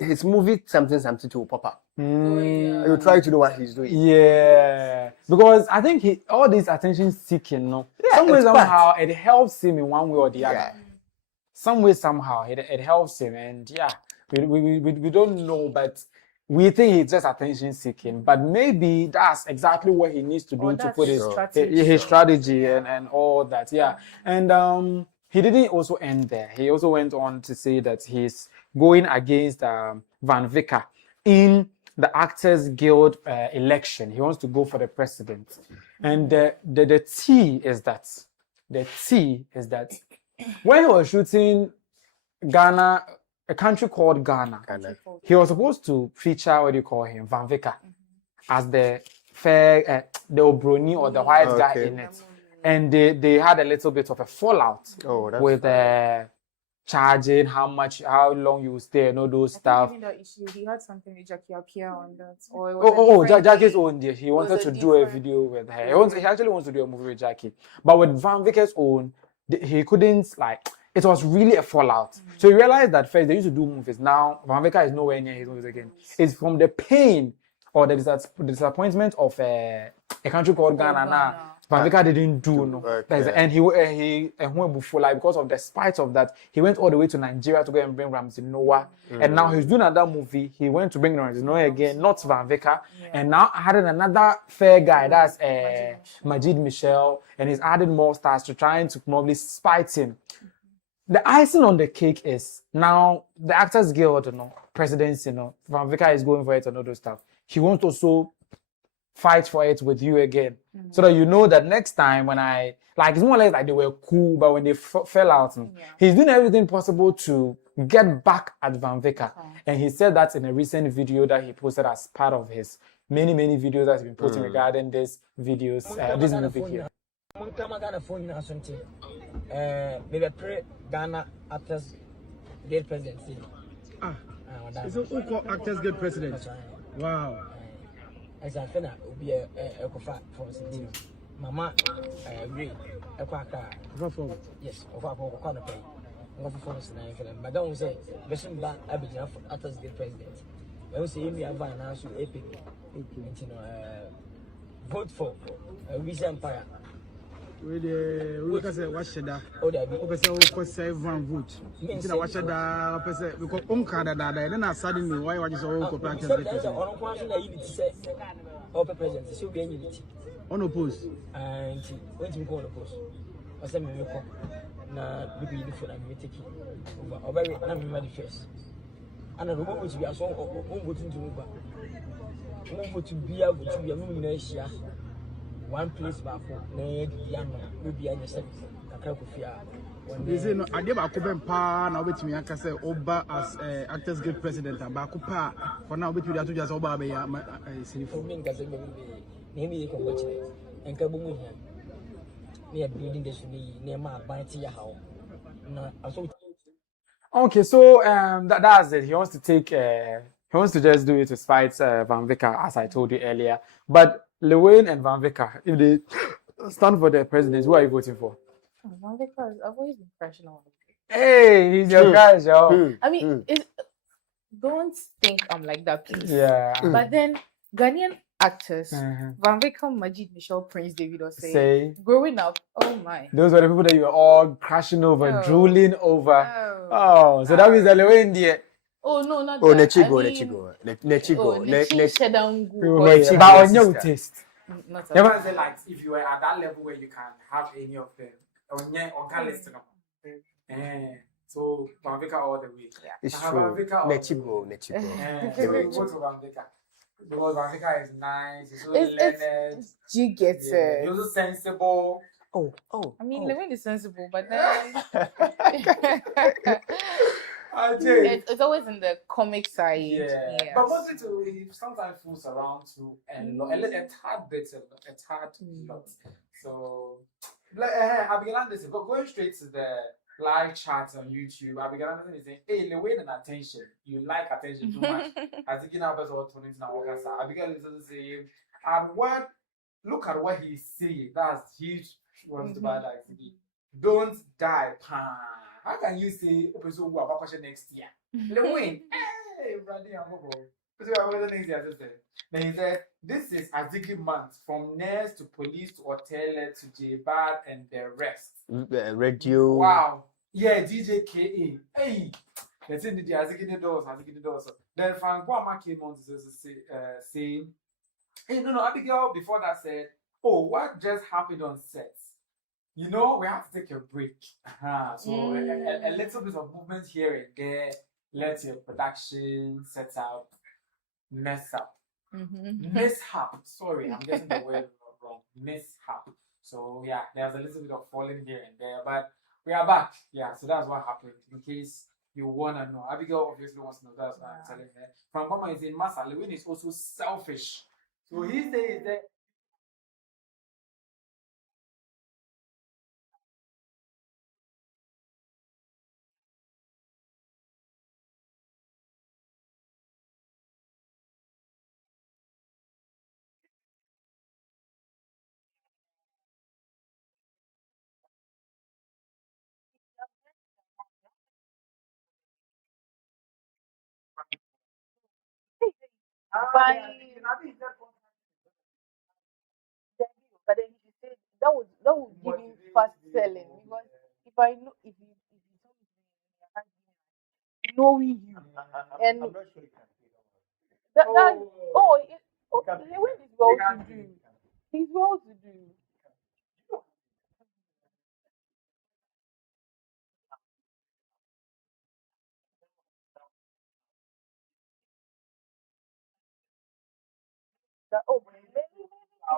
his movie something to pop up. You try to know what he's doing. Yeah, because I think all this attention seeking, no, some way somehow it helps him in one way or the other. Some way somehow it helps him, and we don't know, but we think he's just attention seeking. But maybe that's exactly what he needs to do to put his strategy and all that. Yeah, and he didn't also end there. He also went on to say that he's going against Van Vicker in the Actors Guild election. He wants to go for the president. And the T is that when he was shooting Ghana, a country called Ghana, he was supposed to feature, what do you call him, Van Vicker, as the fair, the Obroni or the white guy in it. And they had a little bit of a fallout with charging how long you stay and all those stuff. Even that issue, he had something with Jackie appear on that. Or Jackie's own dear. He wanted to do a video with her. He actually wants to do a movie with Jackie. But with Van Vicker's own, he couldn't, like, it was really a fallout. So he realized that first they used to do movies. Now Van Vicker is nowhere near his movies again. It's from the pain or the disappointment of a country called Ghana now. Van Vicker didn't do and he went before, like, because of the spite of that, he went all the way to Nigeria to go and bring Ramsey Noah, and now he's doing another movie. He went to bring Ramsey Noah again, not Van Vicker, and now added another fair guy, that's Majid Michel, and he's added more stars to trying to probably spite him. The icing on the cake is now the Actors Guild, presidency, Van Vicker is going for it and all those stuff. He wants to also fight for it with you again, so that you know that next time when it's more or less like they were cool, but when they fell out, he's doing everything possible to get back at Van Vicker. And he said that in a recent video that he posted as part of his many videos that he's been posting regarding this videos, this movie here. Maybe Ghana Actors Guild presidency. It's an Actors Guild president. Wow. As I feel be a coffee for Mama, agree. A quacker. Yes, of our corner pay. Not for us, but don't say, Besson Black Abidjan for Actors Guild president. I will say, we have an answer, epic. Vote for a recent empire. With the say what should that? Oh, that be over 7 votes. Means I watch that because Canada, then I suddenly why was so practice. On question that you say, open president, so be unity. Unopposed. And when you go unopposed, I said, me go. Na be the phone and me take it over. Or very, na me ready first. And I remember to be a song voting to move. Move to be able to be a moving one place back maybe I just said no Adeba Kubempa now with me I say Oba as Actors Guild president and Bakupa for now with you that just Oba be maybe you can watch it and Kabumu near building this near my banty how okay, so that's it. He wants to take he wants to just do it to spite Van Vicker, as I told you earlier. But Lilwin and Van Vicker, if they stand for the president, who are you voting for? Van Vicker, I've always been professional. Hey, he's your guy, yo. I mean, don't think I'm like that, please. Yeah. But then Ghanaian actors, Van Vicker, Majid Michel, Prince David, or say, growing up, oh my. Those were the people that you were all crashing over, drooling over. Oh, so that means that Lilwin there. Oh no, not that. Nechigo. But on your taste. Never say like if you were at that level where you can have any of them on your list. So Van Vicker all the way. It's true. Nechigo. Go to Van Vicker. Because Van Vicker is nice, he's so learned. You get it. He's also sensible. I mean, Lilwin is sensible, but then it's always in the comic side. Yeah. But mostly too, he sometimes fools around too, and a tad bit, a tad lot. So, Abigail Anderson, but going straight to the live chat on YouTube, Abigail Anderson is saying, "Hey, Lilwin and attention. You like attention too much." Azigi now better all turning to August. Abigail is also saying, "And what? Look at what he's saying. That's huge. Wants to buy like Azigi. Don't die, pan." How can you say Opeso will have a question next year? Lilwin, Hey, Brady and Bobo. So I wasn't easy as I said. Then he said, this is Azigi month from nurse to police to Oteele to J-Bad and the rest. Radio. Wow. Yeah, DJ KA. Hey. Let's say the Azigi the doors. Then Frank Boama came on to saying, hey, no, Abigail before that said, oh, what just happened on set? You know, we have to take a break. So a little bit of movement here and there. Let your production set up, mess up. Mishap. Sorry, I'm getting the word wrong. Mishap. So yeah, there's a little bit of falling here and there, but we are back. Yeah, so that's what happened. In case you wanna know, Abigail obviously wants to know. That's why I'm telling her. From Mama is in Massa, Lilwin is also selfish. So he says that. But then he said that would give him fast selling because if I know if you told me knowing you and that Lilwin is well to do. He's well to do. That many people, a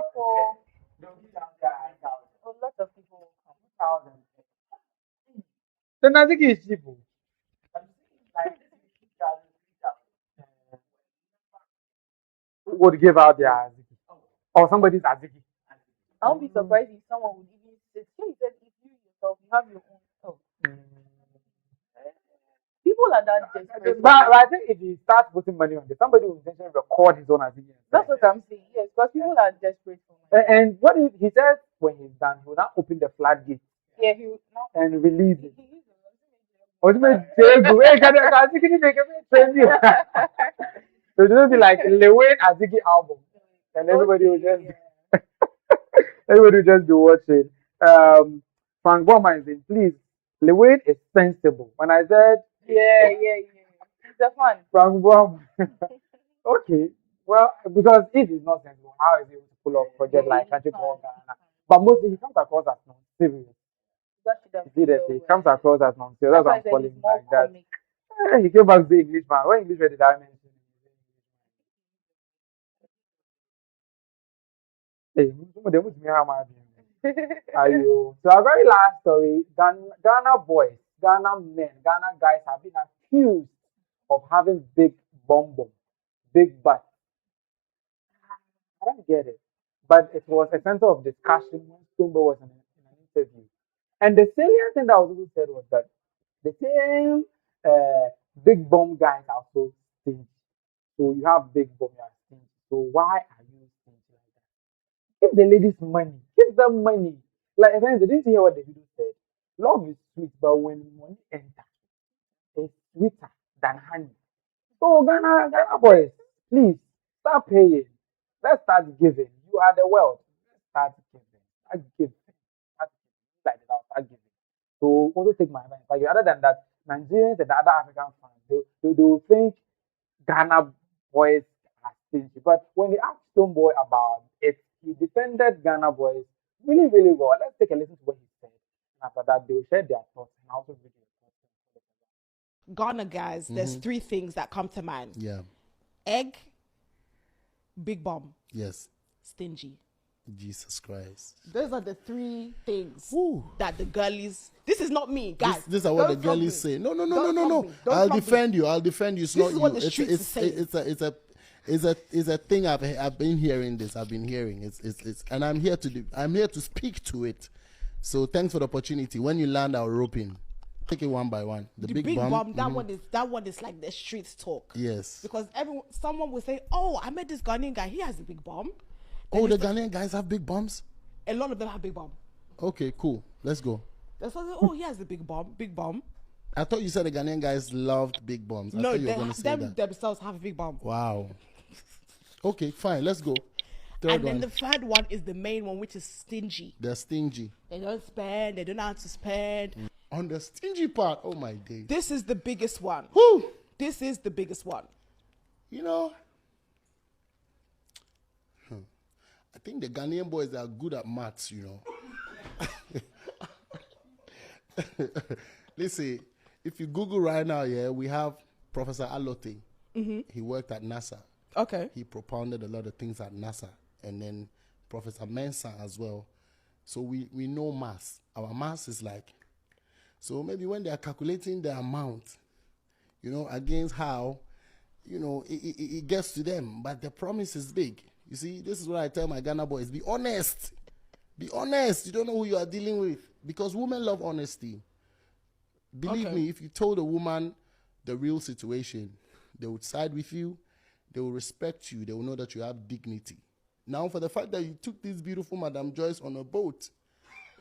lot of people will come. The Azigi is cheap. Would give out their Azigi. Or somebody's Azigi. I won't be surprised if someone would even say, he said, if you yourself, you have your own stuff. People are that desperate. But I think if he starts putting money on this, somebody will intentionally record his own Azigi. That's what I'm saying, yes, because people are desperate for money. And what if he says when he's done, he will now open the floodgate Yeah, he will now. and release it. So it will be like Lilwin Azigi album, and everybody will just everybody will just be watching. Frank Boma is saying, please, Lilwin is sensible. When I said Yeah. It's a fun. Frank Boma, okay, well, because if he's not sensible, how is he able to pull off project like Country Called Ghana? But mostly he comes across as non-serious. He comes across as non-serious. That's why I'm calling him like that. He came back to the English man. What English did I mention? Hey, so our very last story, Ghana boys, Ghana men, Ghana guys have been accused of having big bum, big butt. I don't get it. But it was a center of discussion when Stonebwoy was in an interview. And the salient thing that was also said was that the same big bum guys are also stingy. So you have big bum, you are stingy. So why are you stingy like that? Give the ladies money. Give them money. Like, friends, didn't you hear what the video said? Love is sweet, but when money enters, it's sweeter than honey. So Ghana boys, please start paying. Let's start giving. You are the world. Let's start giving. Start giving. Like that, start giving. So also take my advice. Like, other than that, Nigerians and the other African fans, they will think Ghana boys are stingy. But when they asked Stonebwoy about it, he defended Ghana boys really, really well. Let's take a listen to what he said. And after that, they will share their thoughts and also read their thoughts. Ghana guys, there's three things that come to mind. Yeah. Egg, big bum, Yes. stingy. Jesus Christ. Those are the three things that the girlies. This is not me, guys. This is what the Don't girlies stop me. say. No. Don't stop me. Don't I'll stop me. defend you. I'll defend you. It's This not is you. what the streets is saying. It's a thing I've been hearing this. I've been hearing. It's and I'm here to speak to it. So thanks for the opportunity. When you land, I'll rope in. Take it one by one. The big bum. That one is like the street talk. Yes. Because someone will say, "Oh, I met this Ghanaian guy. He has a big bum." Oh, the Ghanaian guys have big bums? A lot of them have big bum. Okay, cool. Let's go. That's why they say, "Oh, he has a big bum." I thought you said the Ghanaian guys loved big bombs. I No, thought you were going to say them that. themselves have a big bum. Wow. Okay, fine. Let's go. Third And then one. the third one is the main one, which is stingy. They're stingy. They don't spend. They don't know how to spend. On the stingy part, oh my days. This is the biggest one. Whew. This is the biggest one. You know, I think the Ghanaian boys are good at maths, you know. Listen, if you Google right now, yeah, we have Professor Alote. He worked at NASA. Okay. He propounded a lot of things at NASA. And then Professor Mensa as well. So we know maths. Our maths is like, so maybe when they are calculating the amount, you know, against how, you know, it gets to them. But the promise is big. You see, this is what I tell my Ghana boys. Be honest. Be honest. You don't know who you are dealing with. Because women love honesty. Believe me, if you told a woman the real situation, they would side with you. They will respect you. They will know that you have dignity. Now, for the fact that you took this beautiful Madam Joyce on a boat,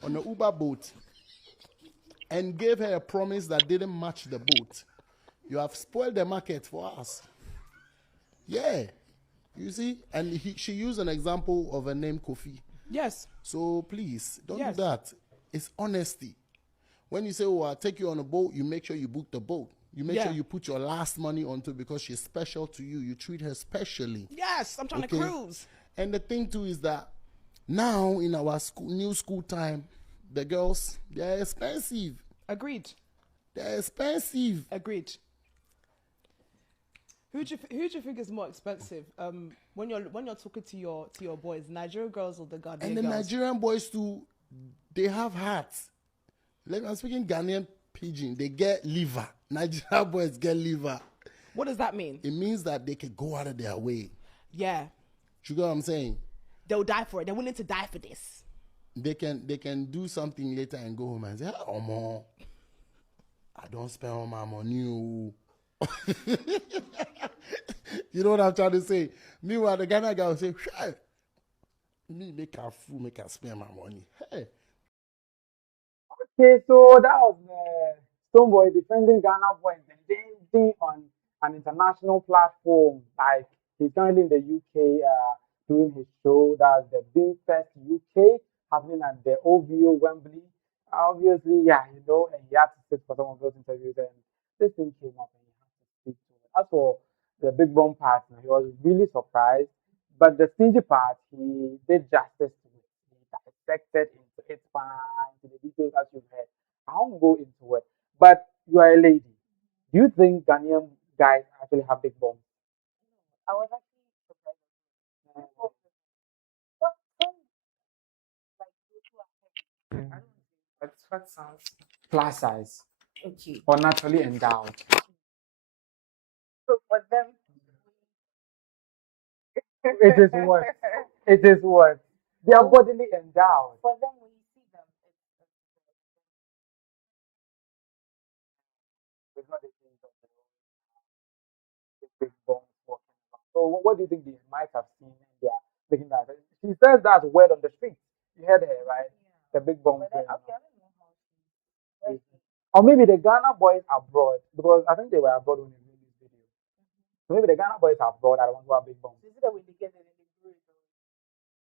on an Uber boat, and gave her a promise that didn't match the boat, you have spoiled the market for us. Yeah. You see? And she used an example of a name, Kofi. Yes. So please, don't do that. It's honesty. When you say, oh, I'll take you on a boat, you make sure you book the boat. You make sure you put your last money onto it because she's special to you. You treat her specially. Yes, I'm trying to cruise. And the thing too is that now in our new school time, the girls, they're expensive. Agreed. They're expensive. Agreed. Who do you think is more expensive? When you're talking to your boys, Nigerian girls or the Ghanaian girls? And the Nigerian boys too, they have hearts. I'm speaking Ghanaian pidgin. They get liver. Nigerian boys get liver. What does that mean? It means that they can go out of their way. Yeah. You know what I'm saying? They'll die for it. They're willing to die for this. They can do something later and go home and say, oh, man, I don't spend all my money. You know what I'm trying to say? Meanwhile, the Ghana guy will say, hey, me make a fool, make a spend my money. Hey. Okay, so that was Stonebwoy defending Ghana boys and dancing on an international platform. Like, he's currently in the UK doing his show. That's the Being Fest UK happening at the OVO Wembley. Obviously, yeah, you know, and he had to sit for some of those interviews, and this thing came up and he had to speak to it. As for the big bomb part, he was really surprised. But the stingy part, he did justice to it. He dissected into it fine, to the details as you've heard. I won't go into it. But you are a lady. Do you think Ghanaian guys actually have big bombs? I was actually surprised. What sounds Plus size. okay. Or naturally endowed. So for them, It is what? It is what? They are bodily endowed. for them when you see them, It's not the things of the big bombs walking around. So what do you think they might have seen and they are making that? She says that's word on the street. You heard her, right? The big bomb. Or maybe the Ghana boys abroad, because I think they were abroad when they made this video. So maybe the Ghana boys abroad are the ones who have big bombs. is it that when they get it,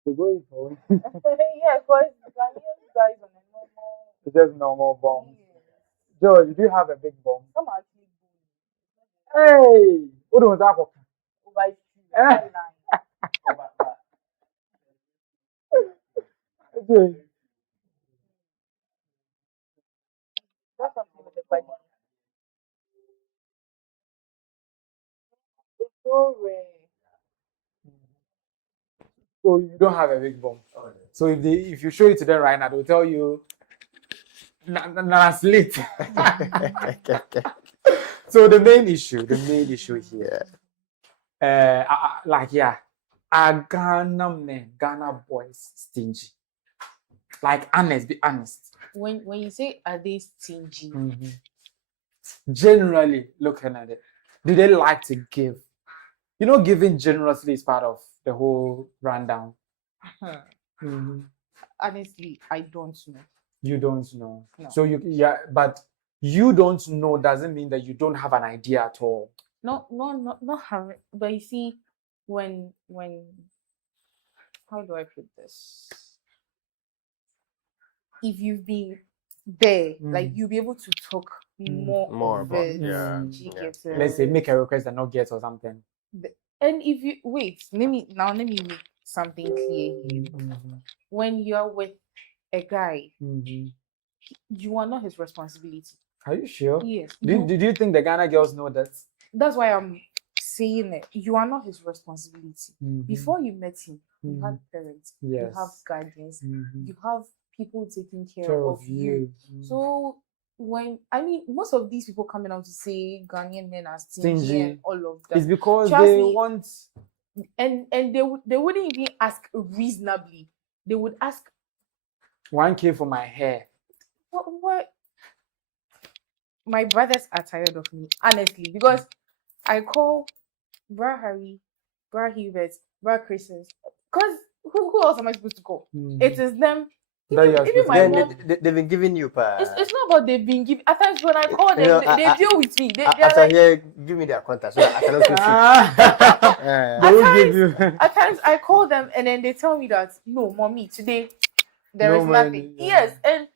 They go in for it. yeah, because Ghanaian guys on a normal. It's just normal bombs. George, do you have a big bomb? Some are actually Hey! What was that for? over Okay. that's something with the body. It's so rare. So you don't have a big bomb. So if you show it to them right now, they'll tell you, nah, slate. So the main issue here, are Ghana men, Ghana boys stingy? Like, honest, be honest. When you say are they stingy? Generally, looking at it, do they like to give? You know, giving generously is part of the whole rundown. Honestly, I don't know. You don't know. No. So but you don't know doesn't mean that you don't have an idea at all. Not having, but you see, when how do I put this? If you've been there, like you'll be able to talk more of about it. Do you get it? Let's say make a request and not get or something. And if you wait, let me make something clear here. When you're with a guy, you are not his responsibility. Are you sure? Yes. Do you think the Ghana girls know that? That's why I'm saying it. You are not his responsibility. Before you met him, you had parents, you have guardians, you have people taking care of you. So most of these people coming out to say Ghanaian men are stingy and all of that, it's because they want, and they wouldn't even ask reasonably. They would ask 1K for my hair. What? My brothers are tired of me, honestly, because I call Bra Harry, Bra Hubert, Bra Christians, because who else am I supposed to call? It is them. Even my mom, they've been giving you it's not about they've been giving. At times when I call them, they deal with me. They're after like, here, give me their contact so that I can also see. At times I call them and then they tell me that no, mommy, today there is nothing. Yes, and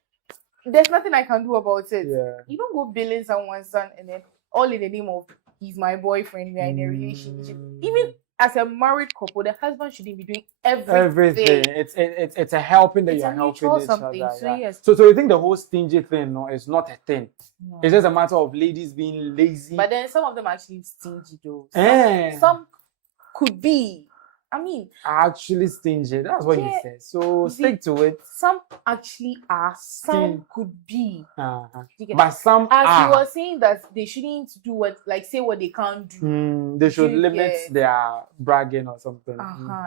there's nothing I can do about it. You don't go billing someone's son and then all in the name of he's my boyfriend, we are in a relationship. Even as a married couple, the husband shouldn't be doing everything. It's a helping that you're helping each other. So yes. So you think the whole stingy thing is not a thing? No. It's just a matter of ladies being lazy. But then some of them are actually stingy though. Some could be. I mean, actually stingy. That's what you said. So stick to it. Some actually are. Some could be. But some as you were saying that they shouldn't do say what they can't do. They should limit their bragging or something.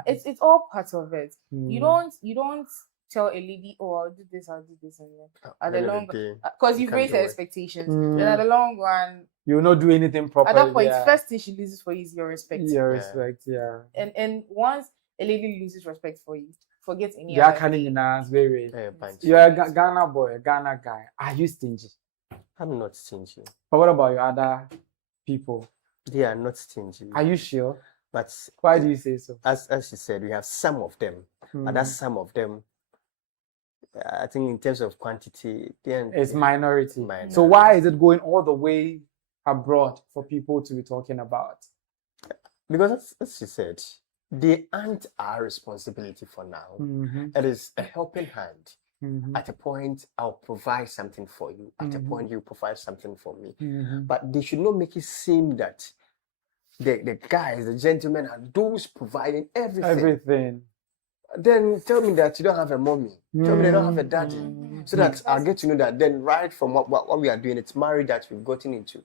It's all part of it. You don't tell a lady, oh, I'll do this, and then at the long run, because you've raised her expectations. Then at the long run, you will not do anything properly. At that point, first thing she loses for you is your respect. Your respect, yeah. And once a lady loses respect for you, forget any other thing. You're a Ghana boy, a Ghana guy. Are you stingy? I'm not stingy. But what about your other people? They are not stingy. Are you sure? But why do you say so? As you said, we have some of them. And that's some of them. I think in terms of quantity, it's minority. So why is it going all the way abroad for people to be talking about? Because as you said, they aren't our responsibility for now. It is a helping hand. At a point, I'll provide something for you. At a point, you provide something for me. But they should not make it seem that the guys, the gentlemen, are those providing everything. Then tell me that you don't have a mommy. Tell me they don't have a daddy. So that I'll get to know that then right from what we are doing, it's marriage that we've gotten into.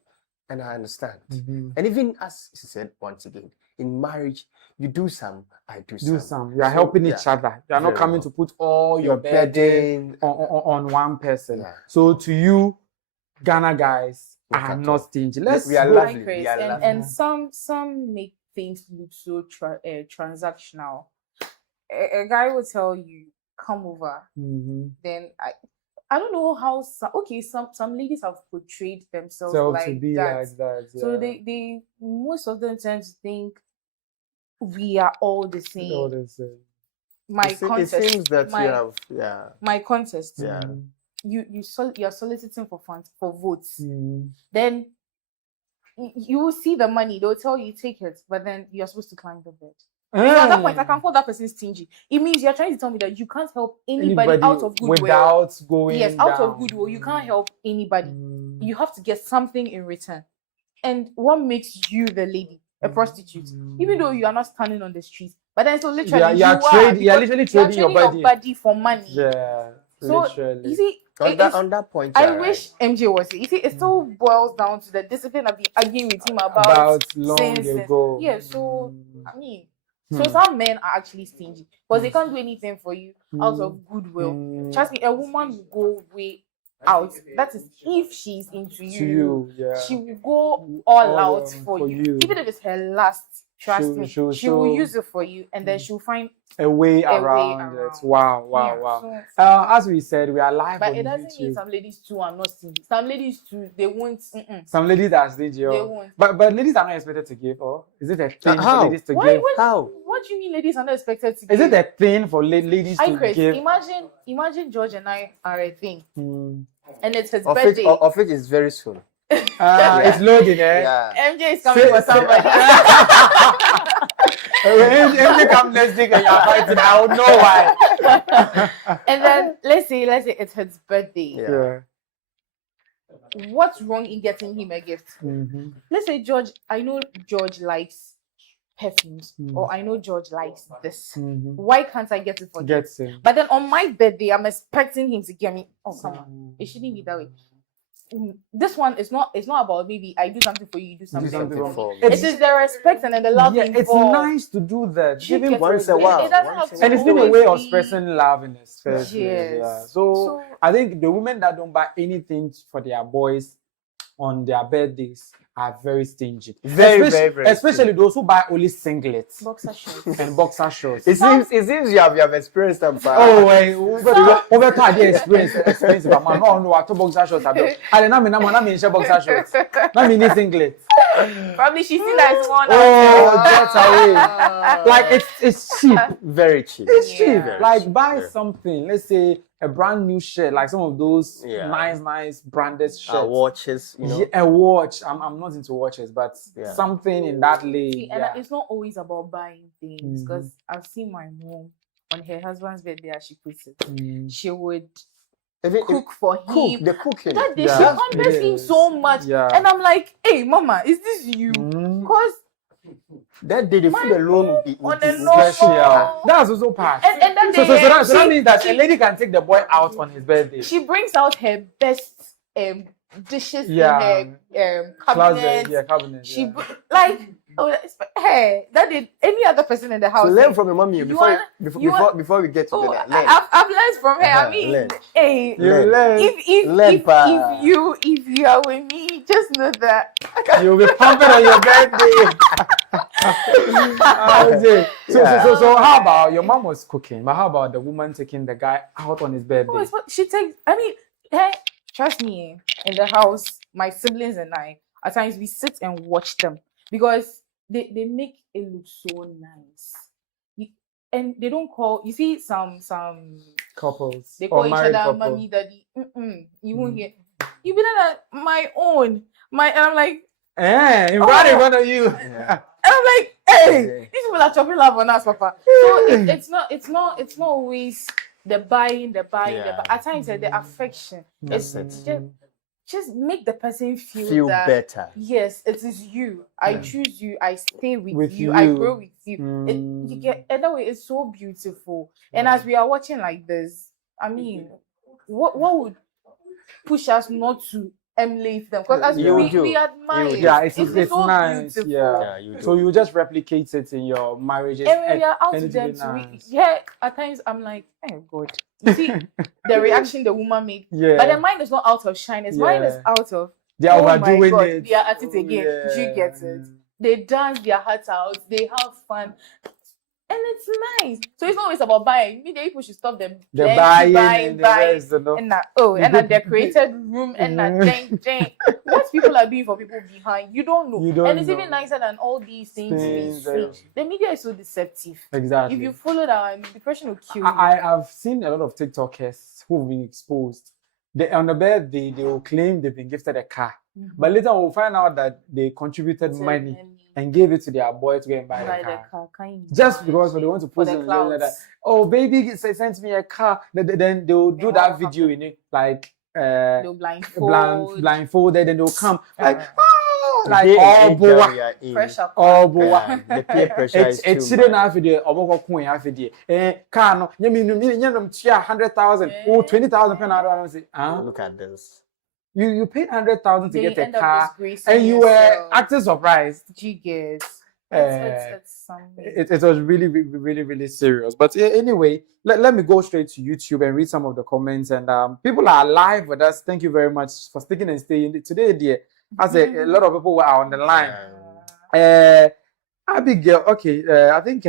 And I understand. And even as she said once again, in marriage, you do some, I do some. You are helping each other. You are not coming to put all your burden on one person. So to you, Ghana guys are not stingy. We are lovely. And some make things look so transactional. A guy will tell you, come over. Then I don't know how some ladies have portrayed themselves like to be that. Like that. Yeah. So they most of them tend to think we are all the same. All the same. My contest. It seems that you have my contest. Yeah. You're soliciting for funds for votes. Then you will see the money. They'll tell you take it, but then you're supposed to climb the bed. So at that point, I can call that person stingy. It means you're trying to tell me that you can't help anybody out of goodwill. Without going out of goodwill, you can't help anybody. You have to get something in return. And what makes you the lady, a prostitute, even though you are not standing on the street, but then so literally you're literally trading your body for money. Yeah. So literally. you see, on that point, I wish MJ was here. You see, it still boils down to the discipline I've been arguing with him about long ago. Yeah, so I mean. So some men are actually stingy because they can't do anything for you out of goodwill. Trust me, a woman will go way out. That is, if she's into you, she will go all out for you. Even if it's her last, trust me, she will use it for you, and then she'll find a way around it. Wow. As we said, we are live But on it doesn't YouTube. mean some ladies too are not stingy. Some ladies too, they won't. Some ladies are stingy. They won't. But ladies are not expected to give, or is it a thing for How? ladies to give? How? What do you mean ladies are not expected to Is give? it a thing for ladies to Chris, give? imagine George and I are a thing. And it's his Of birthday. it is very soon. It's loading, eh? Yeah. MJ is coming for somebody. When MJ come next week and you're fighting, I don't know why. And then let's say it's his birthday. Yeah. What's wrong in getting him a gift? Let's say George, I know George likes perfumes, or I know George likes this. Why can't I get it for him? But then on my birthday, I'm expecting him to get me. Oh, come on, it shouldn't be that way. This one is not. It's not about maybe I do something for you, you do something for me. It is the respect and then the love. Yeah, it's nice to do that. Even once a while. And it's been a way of expressing love in his face. Yeah. So I think the women that don't buy anything for their boys on their birthdays are very stingy. Very especially those who buy only singlets, boxer shorts, and boxer shorts. It seems you have experienced them. Oh, wait, over time the experience. But man, no, I took boxer shorts. I didn't mean boxer shorts. I mean singlets. Probably she's seen that it's one. Oh, that's away. Like it's cheap, very cheap. It's cheap. Like buy something. Let's say a brand new shirt, like some of those nice branded shirts. Watches, you know. A watch. I'm not into watches, but something in that lane. And it's not always about buying things, because I've seen my mom on her husband's birthday, as she puts it, she would cook for him. The cooking. That day she compliments him so much, and I'm like, "Hey, Mama, is this you?" Because that day the food alone would be special. That's also part. And that day, so that means that a lady can take the boy out on his birthday. She brings out her best dishes in her cabinet. Cabinet. She hey, that did any other person in the house. So learn from your mommy before we get together. I've learned from her. I mean, hey, if you are with me, just know that you'll be pumping on your birthday. So how about your mom was cooking, but how about the woman taking the guy out on his birthday? She takes. I mean, hey, trust me, in the house, my siblings and I, at times we sit and watch them because they make it look so nice. And they don't call, you see some couples, they call each other mommy, daddy. You won't hear. You be like my own. And I'm like, in front of you. And I'm like, hey, these people are chopping love on us, Papa. So it's not always the buying. At times the affection. Just make the person feel that, better. Yes, it is you. I choose you. I stay with you. I grow with you. You get either way. It's so beautiful. And as we are watching like this, I mean, what would push us not to emulate them? Because as we admire, it's so nice. beautiful. So you just replicate it in your marriages. And when we are out with them, at times I'm like, oh God. You see the reaction the woman made, but their mind is not out of shyness. Mine is out of they are overdoing it. They are at it again. Do you get it? They dance their hearts out. They have fun, and it's nice. So it's not always about buying. Maybe people should stop them. Buying, and a decorated room and a jane. What people are doing for people behind, you don't know. And it's even nicer than all these things we see. The media is so deceptive. Exactly. If you follow that, the person will kill you. I have seen a lot of TikTokers who've been exposed. On the birthday, they will claim they've been gifted a car. But later we'll find out that they contributed money and gave it to their boy to go and buy the car. Just because they want to post it like that. Oh, baby sent me a car. Then they'll do that video in it, like they'll blindfolded, and they'll come like the peer pressure is too much. Car no, 100,000 or 20,000. Look at this. You paid 100,000 to get a car, and you were acting surprised. It's something. It was really serious. But anyway, let me go straight to YouTube and read some of the comments. And people are live with us. Thank you very much for sticking and staying today, dear. As a lot of people were on the line. Abigail, okay, I think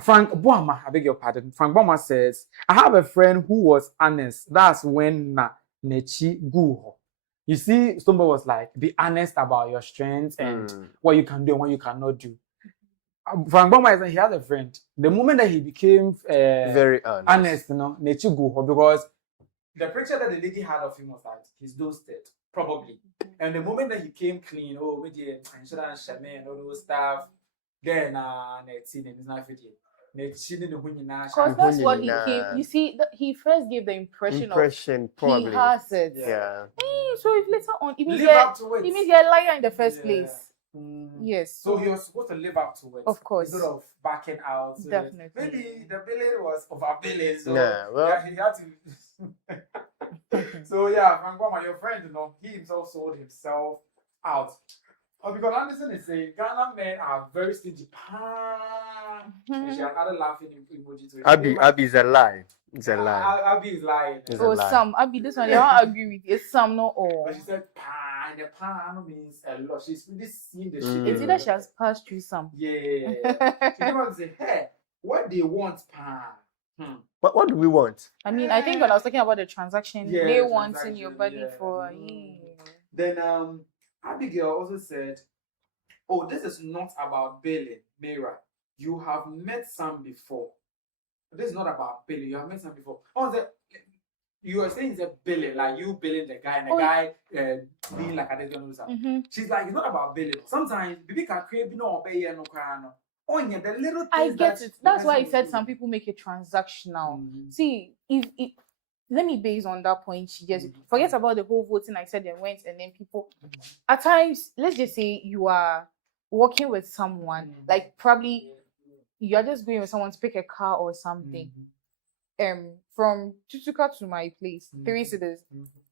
Frank Boama, I beg your pardon. Frank Boama says, I have a friend who was honest. That's when Nechi Guho. You see, Stonebwoy was like, be honest about your strengths and what you can do and what you cannot do. Frank Boama is he has a friend. The moment that he became very honest, Nechi Guho, because the picture that the lady had of him was like, he's ghosted, probably. And the moment that he came clean, with the insurance and all those stuff, then it's not fit. Because that's what he came. You see, he first gave the impression probably. He has it. Yeah. So if later on, it means you're a liar in the first place. Yes. So he was supposed to live up to it. Of course. Instead of backing out. So definitely. Maybe the billing was overbilling. So he had to. So yeah, Frank Boama, your friend, he himself sold himself out. Because Anderson is saying Ghana men are very stingy. And she had other laughing emoji to it. Abby is a lie. It's a lie. Abby is lying. Some. Abby, this one, I don't agree with you. It's some, not all. But she said, and the pan means a lot. She's really seen the shit. It's either she has passed through some. Yeah. She came out and said, hey, what they want, pan. What do we want? I mean, I think when I was talking about the transaction, they wanting your body for. Then Abigail also said, oh, this is not about billing, Mira. You have met some before. This is not about billing. You have met some before. You are saying it's a billing, like you billing the guy and the guy being like a different. She's like, it's not about billing. Sometimes, baby can create no obey no crano. Oh, yeah, the little things I get it. That's why I said some people make it transactional. See, if let me base on that point. She just forget about the whole voting. I said and went, and then people at times, let's just say you are working with someone, like probably you are just going with someone to pick a car or something. From Chuchuka to my place, 3 cities.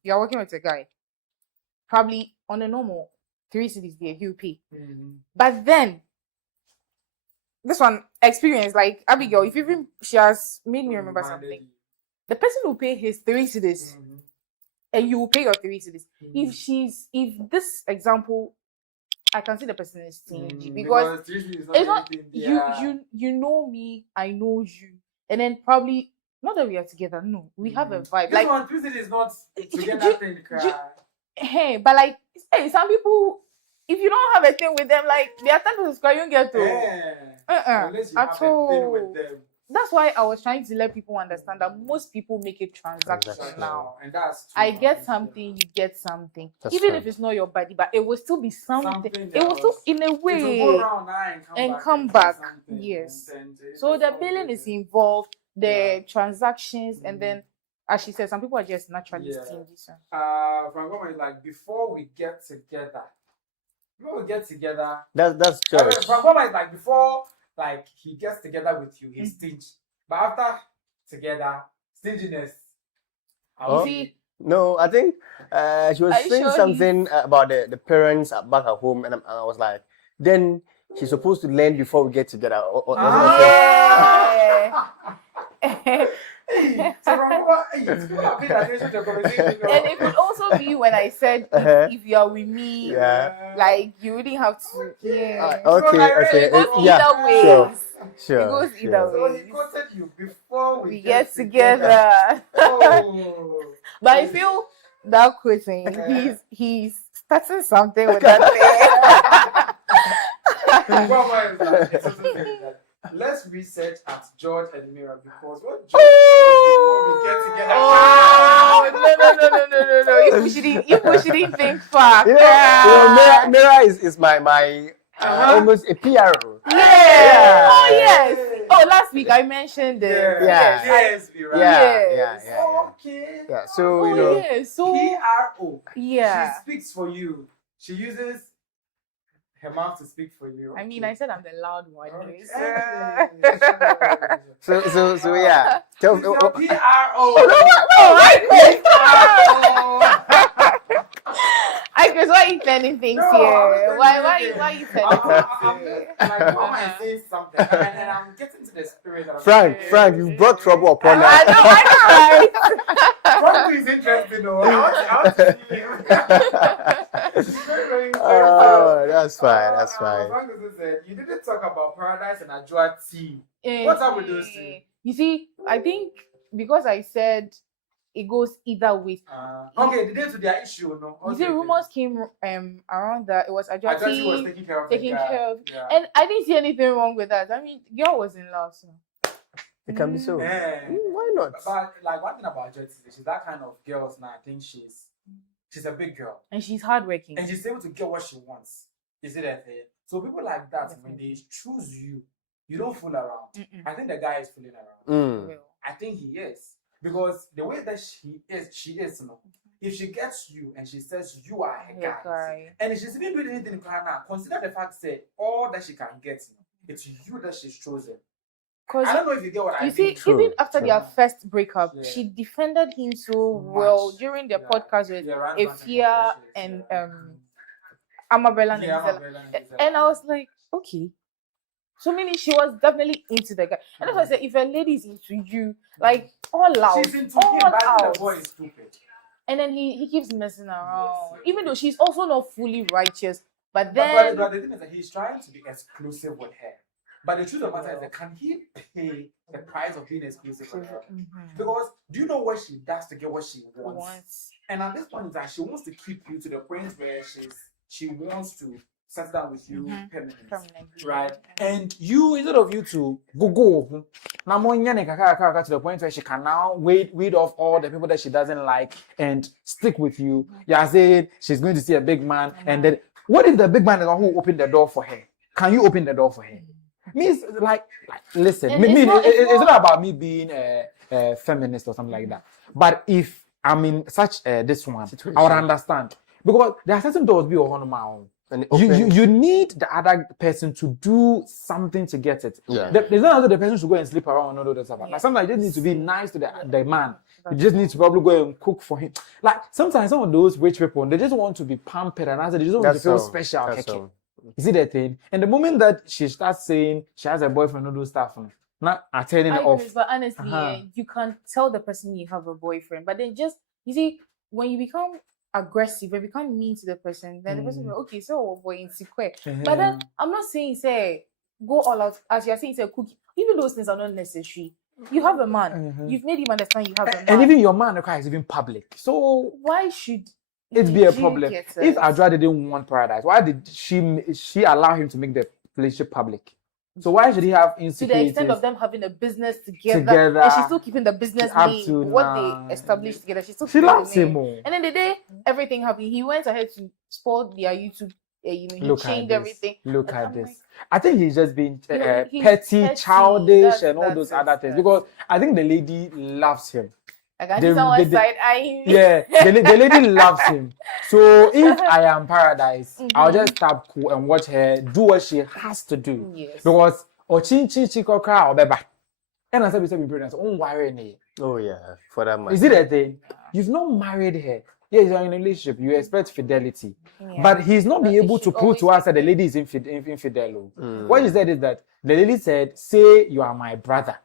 You are working with a guy. Probably on a normal 3 cities there, he'll pay. But then this one experience, like Abigail, if even she has made me remember something. The person will pay his 3 cities, and you will pay your 3 cities. If this example, I can see the person is stingy because it's not you know me, I know you, and then probably not that we are together. No, we have a vibe. This one 3 cities is not together. Hey, but like, some people, if you don't have a thing with them, like they are trying to subscribe, you don't get to. Unless you have a thing with them. That's why I was trying to let people understand that most people make it transactional now. And that's true. I get something, you get something. Even if it's not your body, but it will still be something. It will still, in a way, go around and come back. Yes. So the billing is involved, the transactions, and then, as she said, some people are just naturally stingy. So. Frank Boama is like, before we get together, that's just. Frank Boama is like, before. Like he gets together with you, he's stingy. But after together, stinginess. No, I think she was saying something about the parents back at home, and I was like, then she's supposed to learn before we get together. So and it could also be when I said if you are with me, like you wouldn't have to. Okay. It goes either way. Sure. It goes either way. So he quoted you before we get together. But I feel that quoting, he's starting something with that thing. Let's research at George and Mira because what George before we get together. No. If we shouldn't think far. Mira is my almost a PR. Yeah. Oh yes. Oh, last week I mentioned it. Yes. Okay. Yeah. So so PRO. Yeah. She speaks for you. She uses her mouth to speak for you. I mean, I said I'm the loud one. So yeah. Tell me. I guess why are you telling things here? Why are you telling things here? Like, why am I saying something? And then I'm getting to the spirit of Frank, you brought trouble upon us. I know, right? Frank is interesting though. I want to see him. He's very, very Oh, that's fine. That's fine. You didn't talk about paradise and Ajua tea. What's up with those two? You see, I think because I said it goes either way. Okay, the day to their issue, no. You see, rumors came around that it was Ajua Ajua was tea taking care of taking the guy. care of, Yeah. and I didn't see anything wrong with that. I mean, girl was in love, so It can be so. Why not? But like one thing about Ajua tea, she's that kind of girl now. I think she's a big girl. and she's hardworking. And she's able to get what she wants. Is it that thing? So people like that, when they choose you, you don't fool around. I think the guy is fooling around. I think he is. Because the way that she is, you know, if she gets you and she says you are her guy, and if she's even doing anything in now, consider the fact that all that she can get, you know, it's you that she's chosen. I don't know if you get what I mean. You see, even after their first breakup, she defended him so well during their podcast with Efia and Amabella and Gisela. And I was like, okay. So meaning she was definitely into the guy. And that's why I said, if a lady is into you, like all out, She's into all him, but out. the boy is stupid. And then he keeps messing around, even though she's also not fully righteous. But then, but the thing is that he's trying to be exclusive with her. But the truth of the matter is that can he pay the price of being exclusive with her? Because do you know what she does to get what she wants? And at this point in time, she wants to keep you to the point where she wants to settle down with you permanently. Right? And you, instead of you to go, now to the point where she can now weed off all the people that she doesn't like and stick with you. You're saying she's going to see a big man, and then what if the big man is the one who opened the door for her? Can you open the door for her? Means like listen, it's not about me being a feminist or something like that. But if I'm in such this one, I would understand, because there are certain doors be on my own. You need the other person to do something to get it. Yeah. There's not that the person should go and sleep around and all that stuff. Like sometimes you just need to be nice to the man. You just need to probably go and cook for him. Like sometimes some of those rich people, they just want to be pampered and they just want to feel special. You see that thing? And the moment that she starts saying she has a boyfriend and all those stuff, not turning it off. But honestly, you can't tell the person you have a boyfriend. But then just, you see, when you become aggressive, when you become mean to the person, then the person will, okay, so boy in secret. But then I'm not saying, say, go all out. As you're saying, say, cook. Even those things are not necessary. You have a man. You've made him understand you have a man. And even your man requires even public. So why should it be a problem? If Adra didn't want paradise, why did she allow him to make the relationship public? So why should he have insecurities? To the extent of them having a business together. And she's still keeping the business name, what they established together. She's still keeping loves the name. him more. And then the day everything happened, he went ahead to spoil their YouTube. He changed everything. Look at this. I think he's just been petty, childish, and all those other things. Because I think the lady loves him. Yeah, the lady loves him. So if I am paradise, I'll just stop cool and watch her do what she has to do. Yes. Because chiko cry or beba. And I said, don't worry me. Oh yeah, for that matter. Is it a thing? You've not married her. Yes, you're in a relationship. You expect fidelity, but he's not be able to prove to us that the lady is infidel. What he said is that the lady said, "Say you are my brother."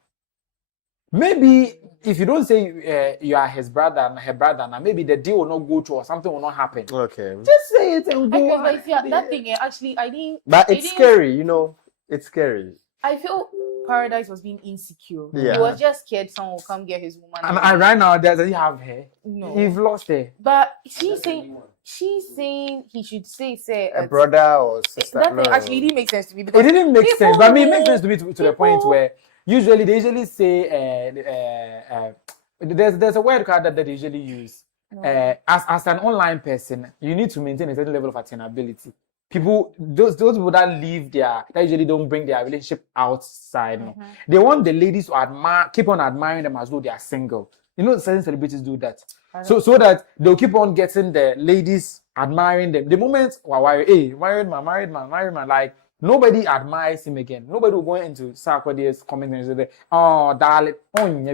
Maybe if you don't say you are his brother and her brother, now maybe the deal will not go through or something will not happen. Okay. Just say it and go. But yeah, that thing actually, I didn't. But it's scary, you know. It's scary. I feel Paradise was being insecure. Yeah. He was just scared someone will come get his woman. And right now, does he have her? No. He's lost her. But she's saying he should say a brother or sister. That thing actually didn't make sense to me. Because it didn't make sense, but I mean, it makes sense to me to the point where usually they usually say there's a word card that they usually use. As an online person, you need to maintain a certain level of attainability. People, those people that usually don't bring their relationship outside. No. They want the ladies to keep on admiring them as though they are single. You know, certain celebrities do that. So that they'll keep on getting the ladies admiring them. The moment, married man, like nobody admires him again. Nobody will go into Sarkodie's comment and say, oh, darling,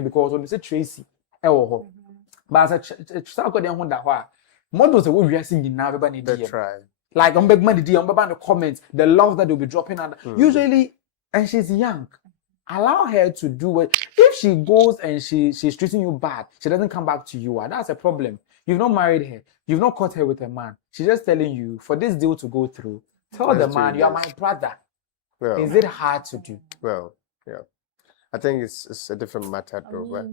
because they say Tracy. But as a Sarkodie, models are reacting in now, everybody try. Like on the comments, the love that they'll be dropping on. Usually, and she's young. Allow her to do it. If she goes and she's treating you bad, she doesn't come back to you. That's a problem. You've not married her. You've not caught her with a man. She's just telling you, for this deal to go through, tell the man, you are my brother. Well, is it hard to do? Well, yeah. I think it's a different matter, though. Right?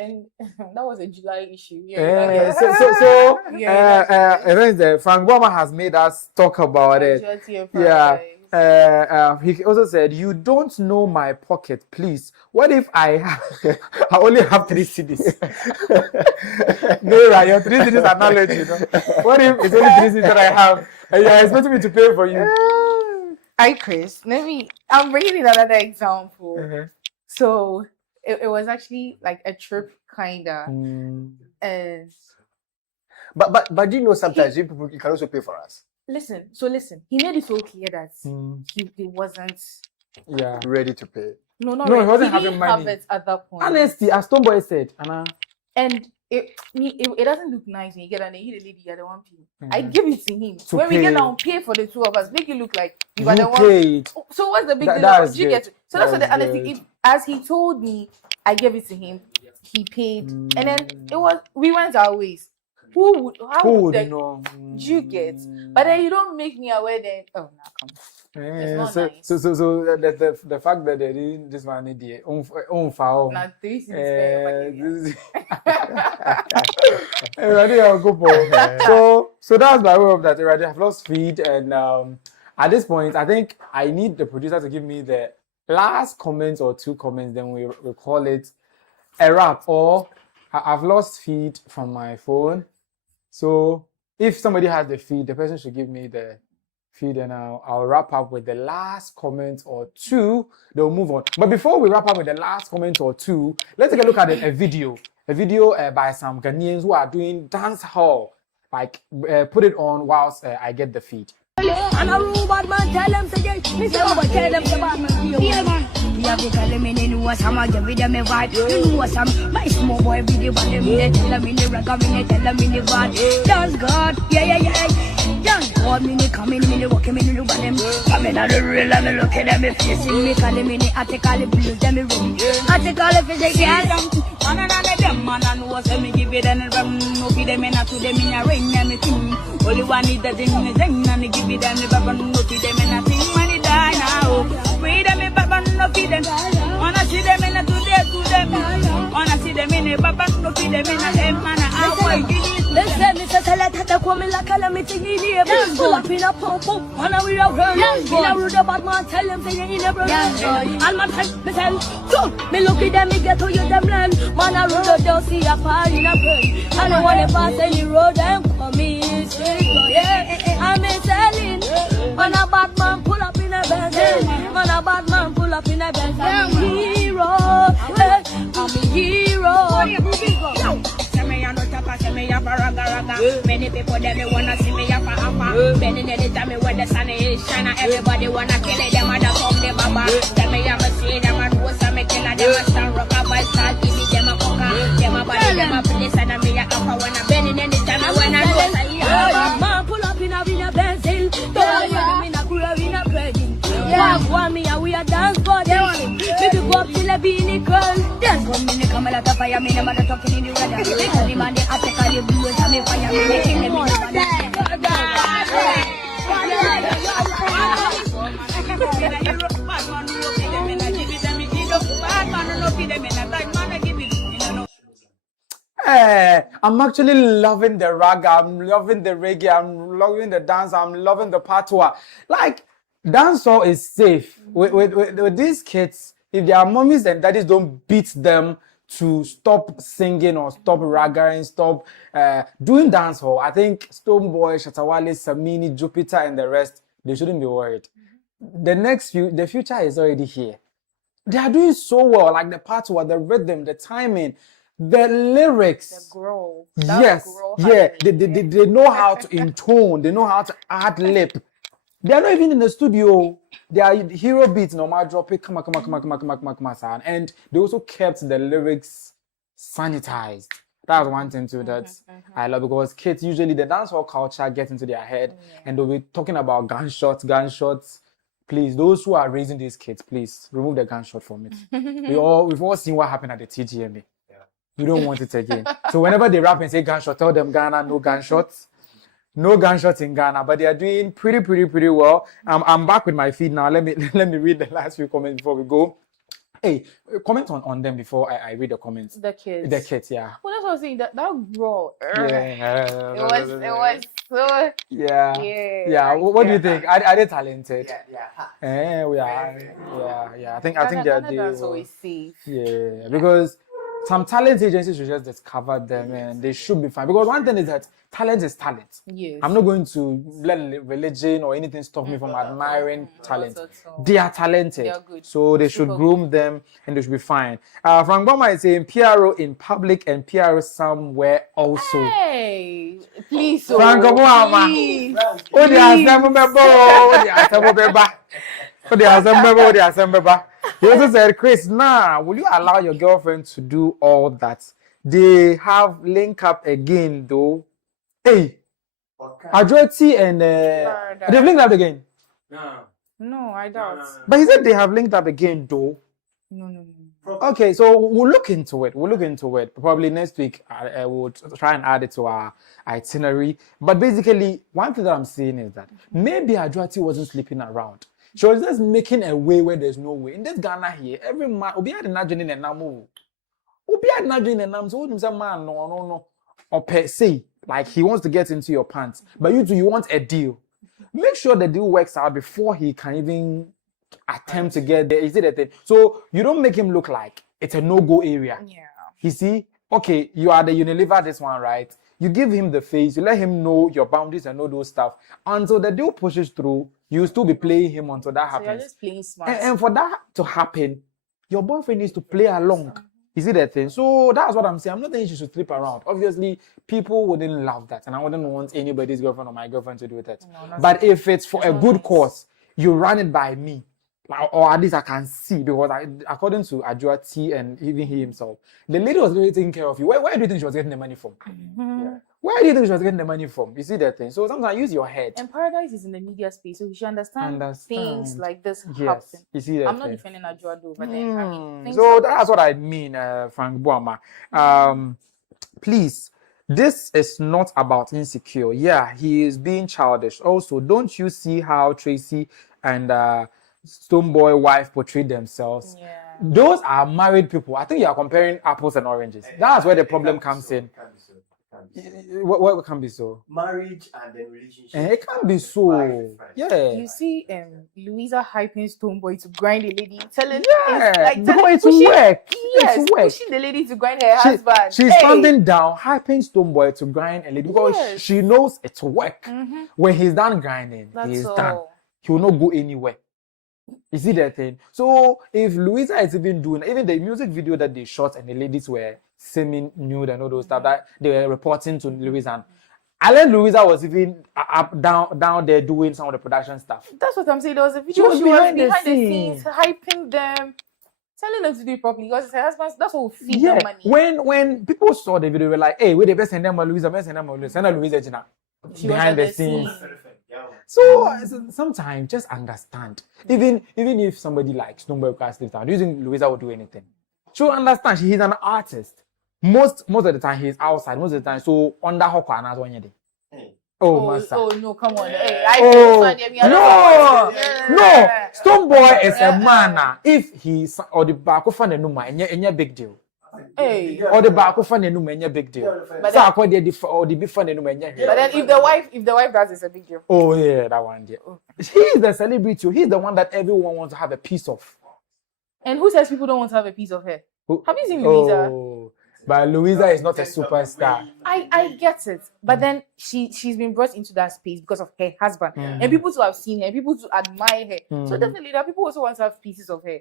And that was a July issue. Yeah. Frank Boma has made us talk about it. Yeah. He also said, "You don't know my pocket, please. What if I only have 3 CDs? No, right? Your 3 CDs are knowledge, you know. What if it's only 3 CDs that I have, and you're expecting me to pay for you?" Hi, Chris. I'm bringing another example. So it was actually like a trip, kinda. And but do you know sometimes you people you can also pay for us? Listen. He made it so clear that he wasn't ready to pay. No, he wasn't he having money. Have it at that point. Honestly, as Stonebwoy said, Anna. And it doesn't look nice when you get an you the lady, you're the one paying. I give it to him. When we get down, pay for the 2 of us. Make it look like you are the one. So what's the big deal? Did you get it? So that's what the honestly. If, as he told me, I gave it to him. He paid, and then we went our ways. Who would know? You get, but then you don't make me aware that. Oh, no, come on. It's not nice. So the fact that they didn't this one idea own foul. Not 3 So that's my way of that. Already, I've lost feed, and at this point, I think I need the producer to give me the last comments or 2 comments. Then we call it a wrap. Or I've lost feed from my phone. So if somebody has the feed, the person should give me the feed, and I'll wrap up with the last comment or 2. They'll move on. But before we wrap up with the last comment or 2, let's take a look at a video by some Ghanaians who are doing dance hall. Like put it on whilst I get the feed. And a real bad man tell them say, tell them the bad man. Yeah, man. You have to tell them in the was I'm give them a vibe. You know what I'm my small boy video, but them they tell them in the reggae, tell them in the vibe. Dance God, yeah. Dance God, me coming, me walking, me look at them. Coming out the real, and me look at them, me facing me, calling me, I take all the blues, them me ready. I take all the physics, yeah. Man, I know what's me give it, and no feed them in, to them in a ring, and me thing. Only one need that thing, and give it, and never no feed them in a thing, money die now. Feed them in, Papa, no feed them. Wanna see them in a today to them. Wanna see them in a Papa, no feed them in a them, man. They said, Mr. Teleta, the woman like calamity, pull up in a pump, on a real girl. In a rude about man, tell them they ain't never and my tell, so me look at them, me get to you, them land. Man, I road, don't see a fire in a bird. I don't want to pass any road, and for me, yeah, I'm selling. Man, a bad man, pull up in a Benz. Man, a bad man, pull up in a Benz. I'm a hero, I'm a hero. Many people them wanna see me up. Many anytime when the sun is shining, everybody wanna kill it. Them other from the baba. Them me am see them and what's a killer. Them a stand rock up by start give me them a coca. Them a body them a place and me a up when I bend anytime when I do. Man pull up in a benzil. Don't you in a crew in a pregnant. Yeah, one me and we a dance for them. Maybe go up till a beanie girl. Dance for me, come like a fire. Me never talking in the weather. They tell me man they attack all the blues and me fire. Me making them in the I'm actually loving the rag, I'm loving the reggae, I'm loving the dance, I'm loving the patois. Like, dancehall is safe. With these kids, if their mommies and daddies don't beat them to stop singing or stop ragging, stop doing dancehall, I think Stonebwoy, Shatawale, Samini, Jupiter, and the rest, they shouldn't be worried. The future is already here. They are doing so well, like the patois, the rhythm, the timing, the lyrics. The growl. Yes, they know how to intone, they know how to add lip. They are not even in the studio. They are hero beats, normal drop it, come on, and they also kept the lyrics sanitized. That's one thing too that I love, because kids usually the dancehall culture gets into their head and they'll be talking about gunshots. Please, those who are raising these kids, please remove the gunshot from it. We've all seen what happened at the TGMA. You don't want it again. So whenever they rap and say gunshot, tell them Ghana, no gunshots. No gunshots in Ghana, but they are doing pretty well. I'm back with my feed now. Let me read the last few comments before we go. Hey, comment on them before I read the comments. The kids. The kids, yeah. Well, that's what I was saying. That bro. Yeah. It was so. Yeah. What do you think? Are they talented? Yeah. We are. Yeah. I think That's always safe. Yeah, because some talent agencies should just discover them and they should be fine. Because one thing is that talent is talent. Yes. I'm not going to let religion or anything stop me from admiring talent. They are talented. They are good. So they should groom them and they should be fine. Frank Bama is saying PRO in public and PRO somewhere also. Hey, please. Frank Bama. Please. He also said, Chris, will you allow your girlfriend to do all that? They have link up again though. Hey, Adreti and they've linked up again. No, I doubt. But he said they have linked up again though. No. Okay, so we'll look into it. Probably next week I will try and add it to our itinerary. But basically, one thing that I'm saying is that maybe Adreti wasn't sleeping around. She was just making a way where there's no way. In this Ghana here, every man will be at the Nigerian and Namu. Will be at Nigerian and Namu. So man, no. Or per se, like he wants to get into your pants. But you want a deal. Make sure the deal works out before he can even attempt to get there. Is it a thing? So you don't make him look like it's a no-go area. Yeah. You see, okay, you are the Unilever, this one, right? You give him the face, you let him know your boundaries and all those stuff. Until the deal pushes through, you still be playing him until that happens. So you're just playing smart. And for that to happen, your boyfriend needs to play along. You see that thing? So that's what I'm saying. I'm not saying she should sleep around. Obviously, people wouldn't love that. And I wouldn't want anybody's girlfriend or my girlfriend to do that. No, but if it's for a good cause, you run it by me. Or at least I can see, because according to Ajua T and even he himself, the lady was really taking care of you. Where do you think she was getting the money from? Yeah. Where do you think she was getting the money from? You see that thing? So sometimes use your head. And Paradise is in the media space, so you should understand. Things like this happen. You see that I'm not thing? defending Ajua though, but then I mean, so that's what I mean, Frank Boama. Please, this is not about insecure. Yeah, he is being childish. Also, don't you see how Tracy and Stonebwoy wife portrayed themselves? Yeah. Those are married people. I think you are comparing apples and oranges. That's where the problem comes in. What can be so? Marriage and then relationship. It can be so. Yeah. You see, Louisa hyping Stonebwoy to grind a lady, telling it's work. Yes, it's work. Pushing the lady to grind her husband. She's standing down, hyping Stonebwoy to grind a lady because she knows it's work. When he's done grinding, he's done. He will not go anywhere. You see that thing? So if Louisa is even doing, even the music video that they shot and the ladies were semi-nude and all those stuff that they were reporting to Louisa, and Louisa was even down there doing some of the production stuff. That's what I'm saying. There was a video she was behind the scenes, hyping them, telling them to do it properly because it's her husband. That's what will feed them money. When people saw the video, they were like, "Hey, wait, they best send them Louisa, send Louisa Gina behind the scenes." So sometimes just understand. Even if somebody like Stonebwoy can't sleep down, do you think Louisa will do anything? She'll understand. He's an artist. Most of the time he's outside. Most of the time, so under her corner one day. Oh no, come on. Hey, no. Stonebwoy is a man. If he's or the back of the number, any big deal. Hey, or the back of any big deal. But then, or the before the number. But then if the wife does, it's a big deal. Oh yeah, that one. Yeah. He's the celebrity. He's the one that everyone wants to have a piece of. And who says people don't want to have a piece of her? Have you seen Louisa? But Louisa is not a superstar. I get it. But then she's been brought into that space because of her husband. And people to have seen her, people to admire her. So definitely there are people also want to have pieces of her.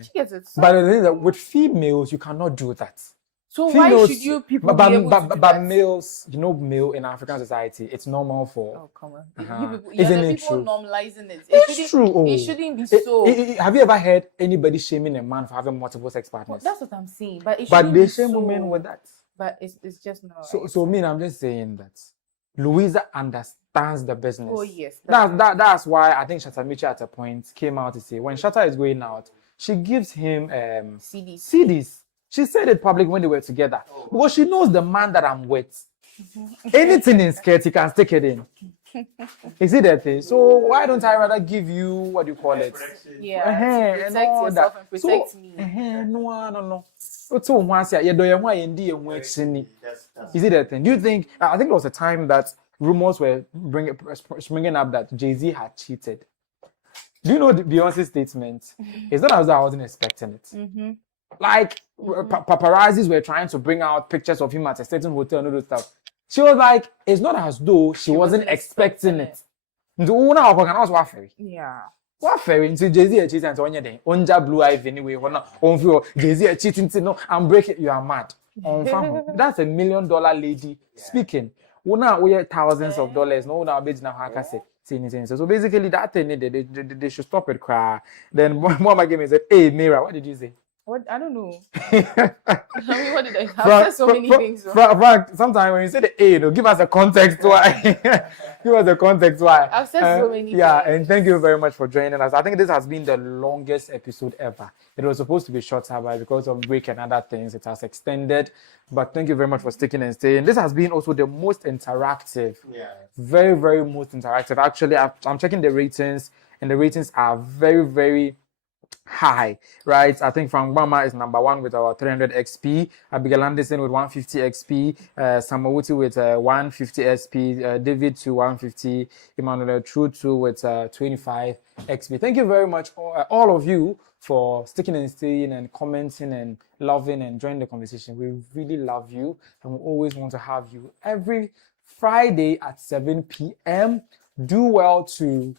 She gets it. So. But the thing is that with females, you cannot do that. So females, why should you people be able to do that? Males, male in African society, it's normal for. Oh, come on. Isn't it people true? normalizing it. It's true. It shouldn't be so. Have you ever heard anybody shaming a man for having multiple sex partners? That's what I'm saying. But they shame women with that. But it's just not. So I'm just saying that Louisa understands the business. Oh yes. That's why I think Shatta Michi at a point came out to say when Shatta is going out, she gives him CDs. She said it public when they were together because she knows the man that I'm with. Anything in skirt, he can stick it in. You see that thing? So why don't I rather give you what do you call it? Yeah, to protect yourself and protect me. No. So once you see that thing? Do you think? I think there was a time that rumors were springing up that Jay-Z had cheated. Do you know Beyonce's statement? It's not as though I wasn't expecting it. Like paparazzis were trying to bring out pictures of him at a certain hotel and all those stuff. She was like, it's not as though she wasn't expecting it. Yeah. What fairy into Jay-Z cheating and Tonya day? Onja blue eye anyway. On Jay-Z cheating. No, I'm breaking. You are mad. That's $1 million lady speaking. We have thousands of dollars. No, now bid now how say. So basically, that thing they should stop it. Cry. Then one game said, "Hey, Mira, what did you say?" What? I don't know. I mean, what did I? I've said so many things. Frank, sometimes when you say the A, give us a context why. Give us a context why. I've said so many things. And thank you very much for joining us. I think this has been the longest episode ever. It was supposed to be shorter, but because of break and other things, it has extended. But thank you very much for sticking and staying. This has been also the most interactive. Yeah. Very, very most interactive. Actually, I'm checking the ratings, and the ratings are very, very high, right? I think Frank Bama is number 1 with our 300 XP, Abigail Anderson with 150 XP, Samawuti with 150 XP, David to 150, Emmanuel True 2 with 25 XP. Thank you very much, all of you, for sticking and staying and commenting and loving and joining the conversation. We really love you, and we always want to have you every Friday at 7 p.m. Do well to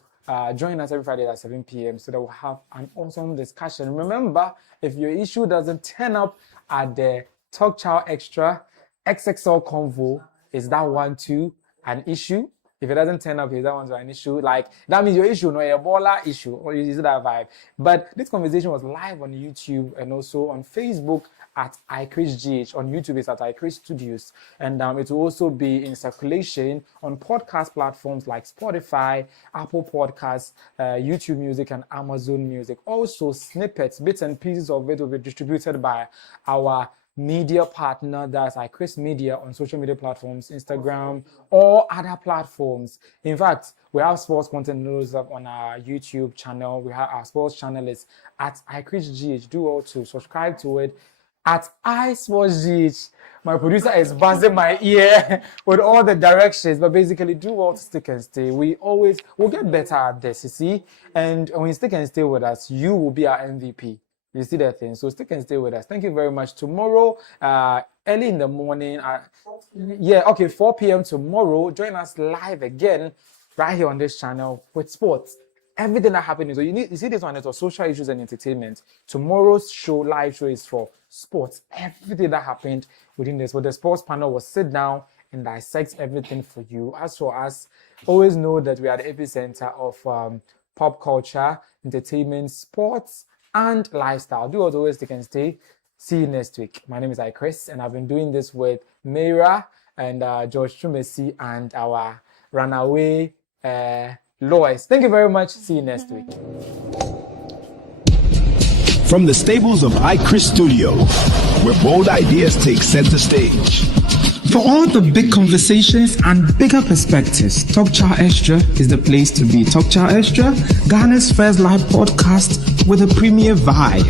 join us every Friday at 7 p.m. so that we'll have an awesome discussion. Remember, if your issue doesn't turn up at the Talk Chaw Xtra XXL Convo, is that one too an issue? If it doesn't turn up, is that one an issue? Like, that means your issue, no, a baller issue, or is it that vibe? But this conversation was live on YouTube and also on Facebook at iChrisGH. On YouTube, it's at iChris Studios. And it will also be in circulation on podcast platforms like Spotify, Apple Podcasts, YouTube Music, and Amazon Music. Also, snippets, bits and pieces of it will be distributed by our media partner, that's iChris Media, on social media platforms, Instagram, or other platforms. In fact, we have sports content news up on our YouTube channel. We have our sports channel is at iChrisGH. Do also subscribe to it at iSportsGH. My producer is buzzing my ear with all the directions, but basically do all to stick and stay. We'll get better at this, you see? And when you stick and stay with us, you will be our MVP. You see that thing? So stick and stay with us. Thank you very much. Tomorrow, early in the morning, 4 p.m. tomorrow, join us live again right here on this channel with sports. Everything that happened. So you see this one is for social issues and entertainment. Tomorrow's live show is for sports. Everything that happened within this. So the sports panel will sit down and dissect everything for you. As for us, always know that we are the epicenter of pop culture, entertainment, sports, and lifestyle. Do always stick and stay. See you next week. My name is iChris, and I've been doing this with Mayra and George Chumesi and our runaway Lois. Thank you very much. See you next week. From the stables of iChris Studio, where bold ideas take center stage. For all the big conversations and bigger perspectives, Talk Chaw Xtra is the place to be. Talk Chaw Xtra, Ghana's first live podcast with a premier vibe.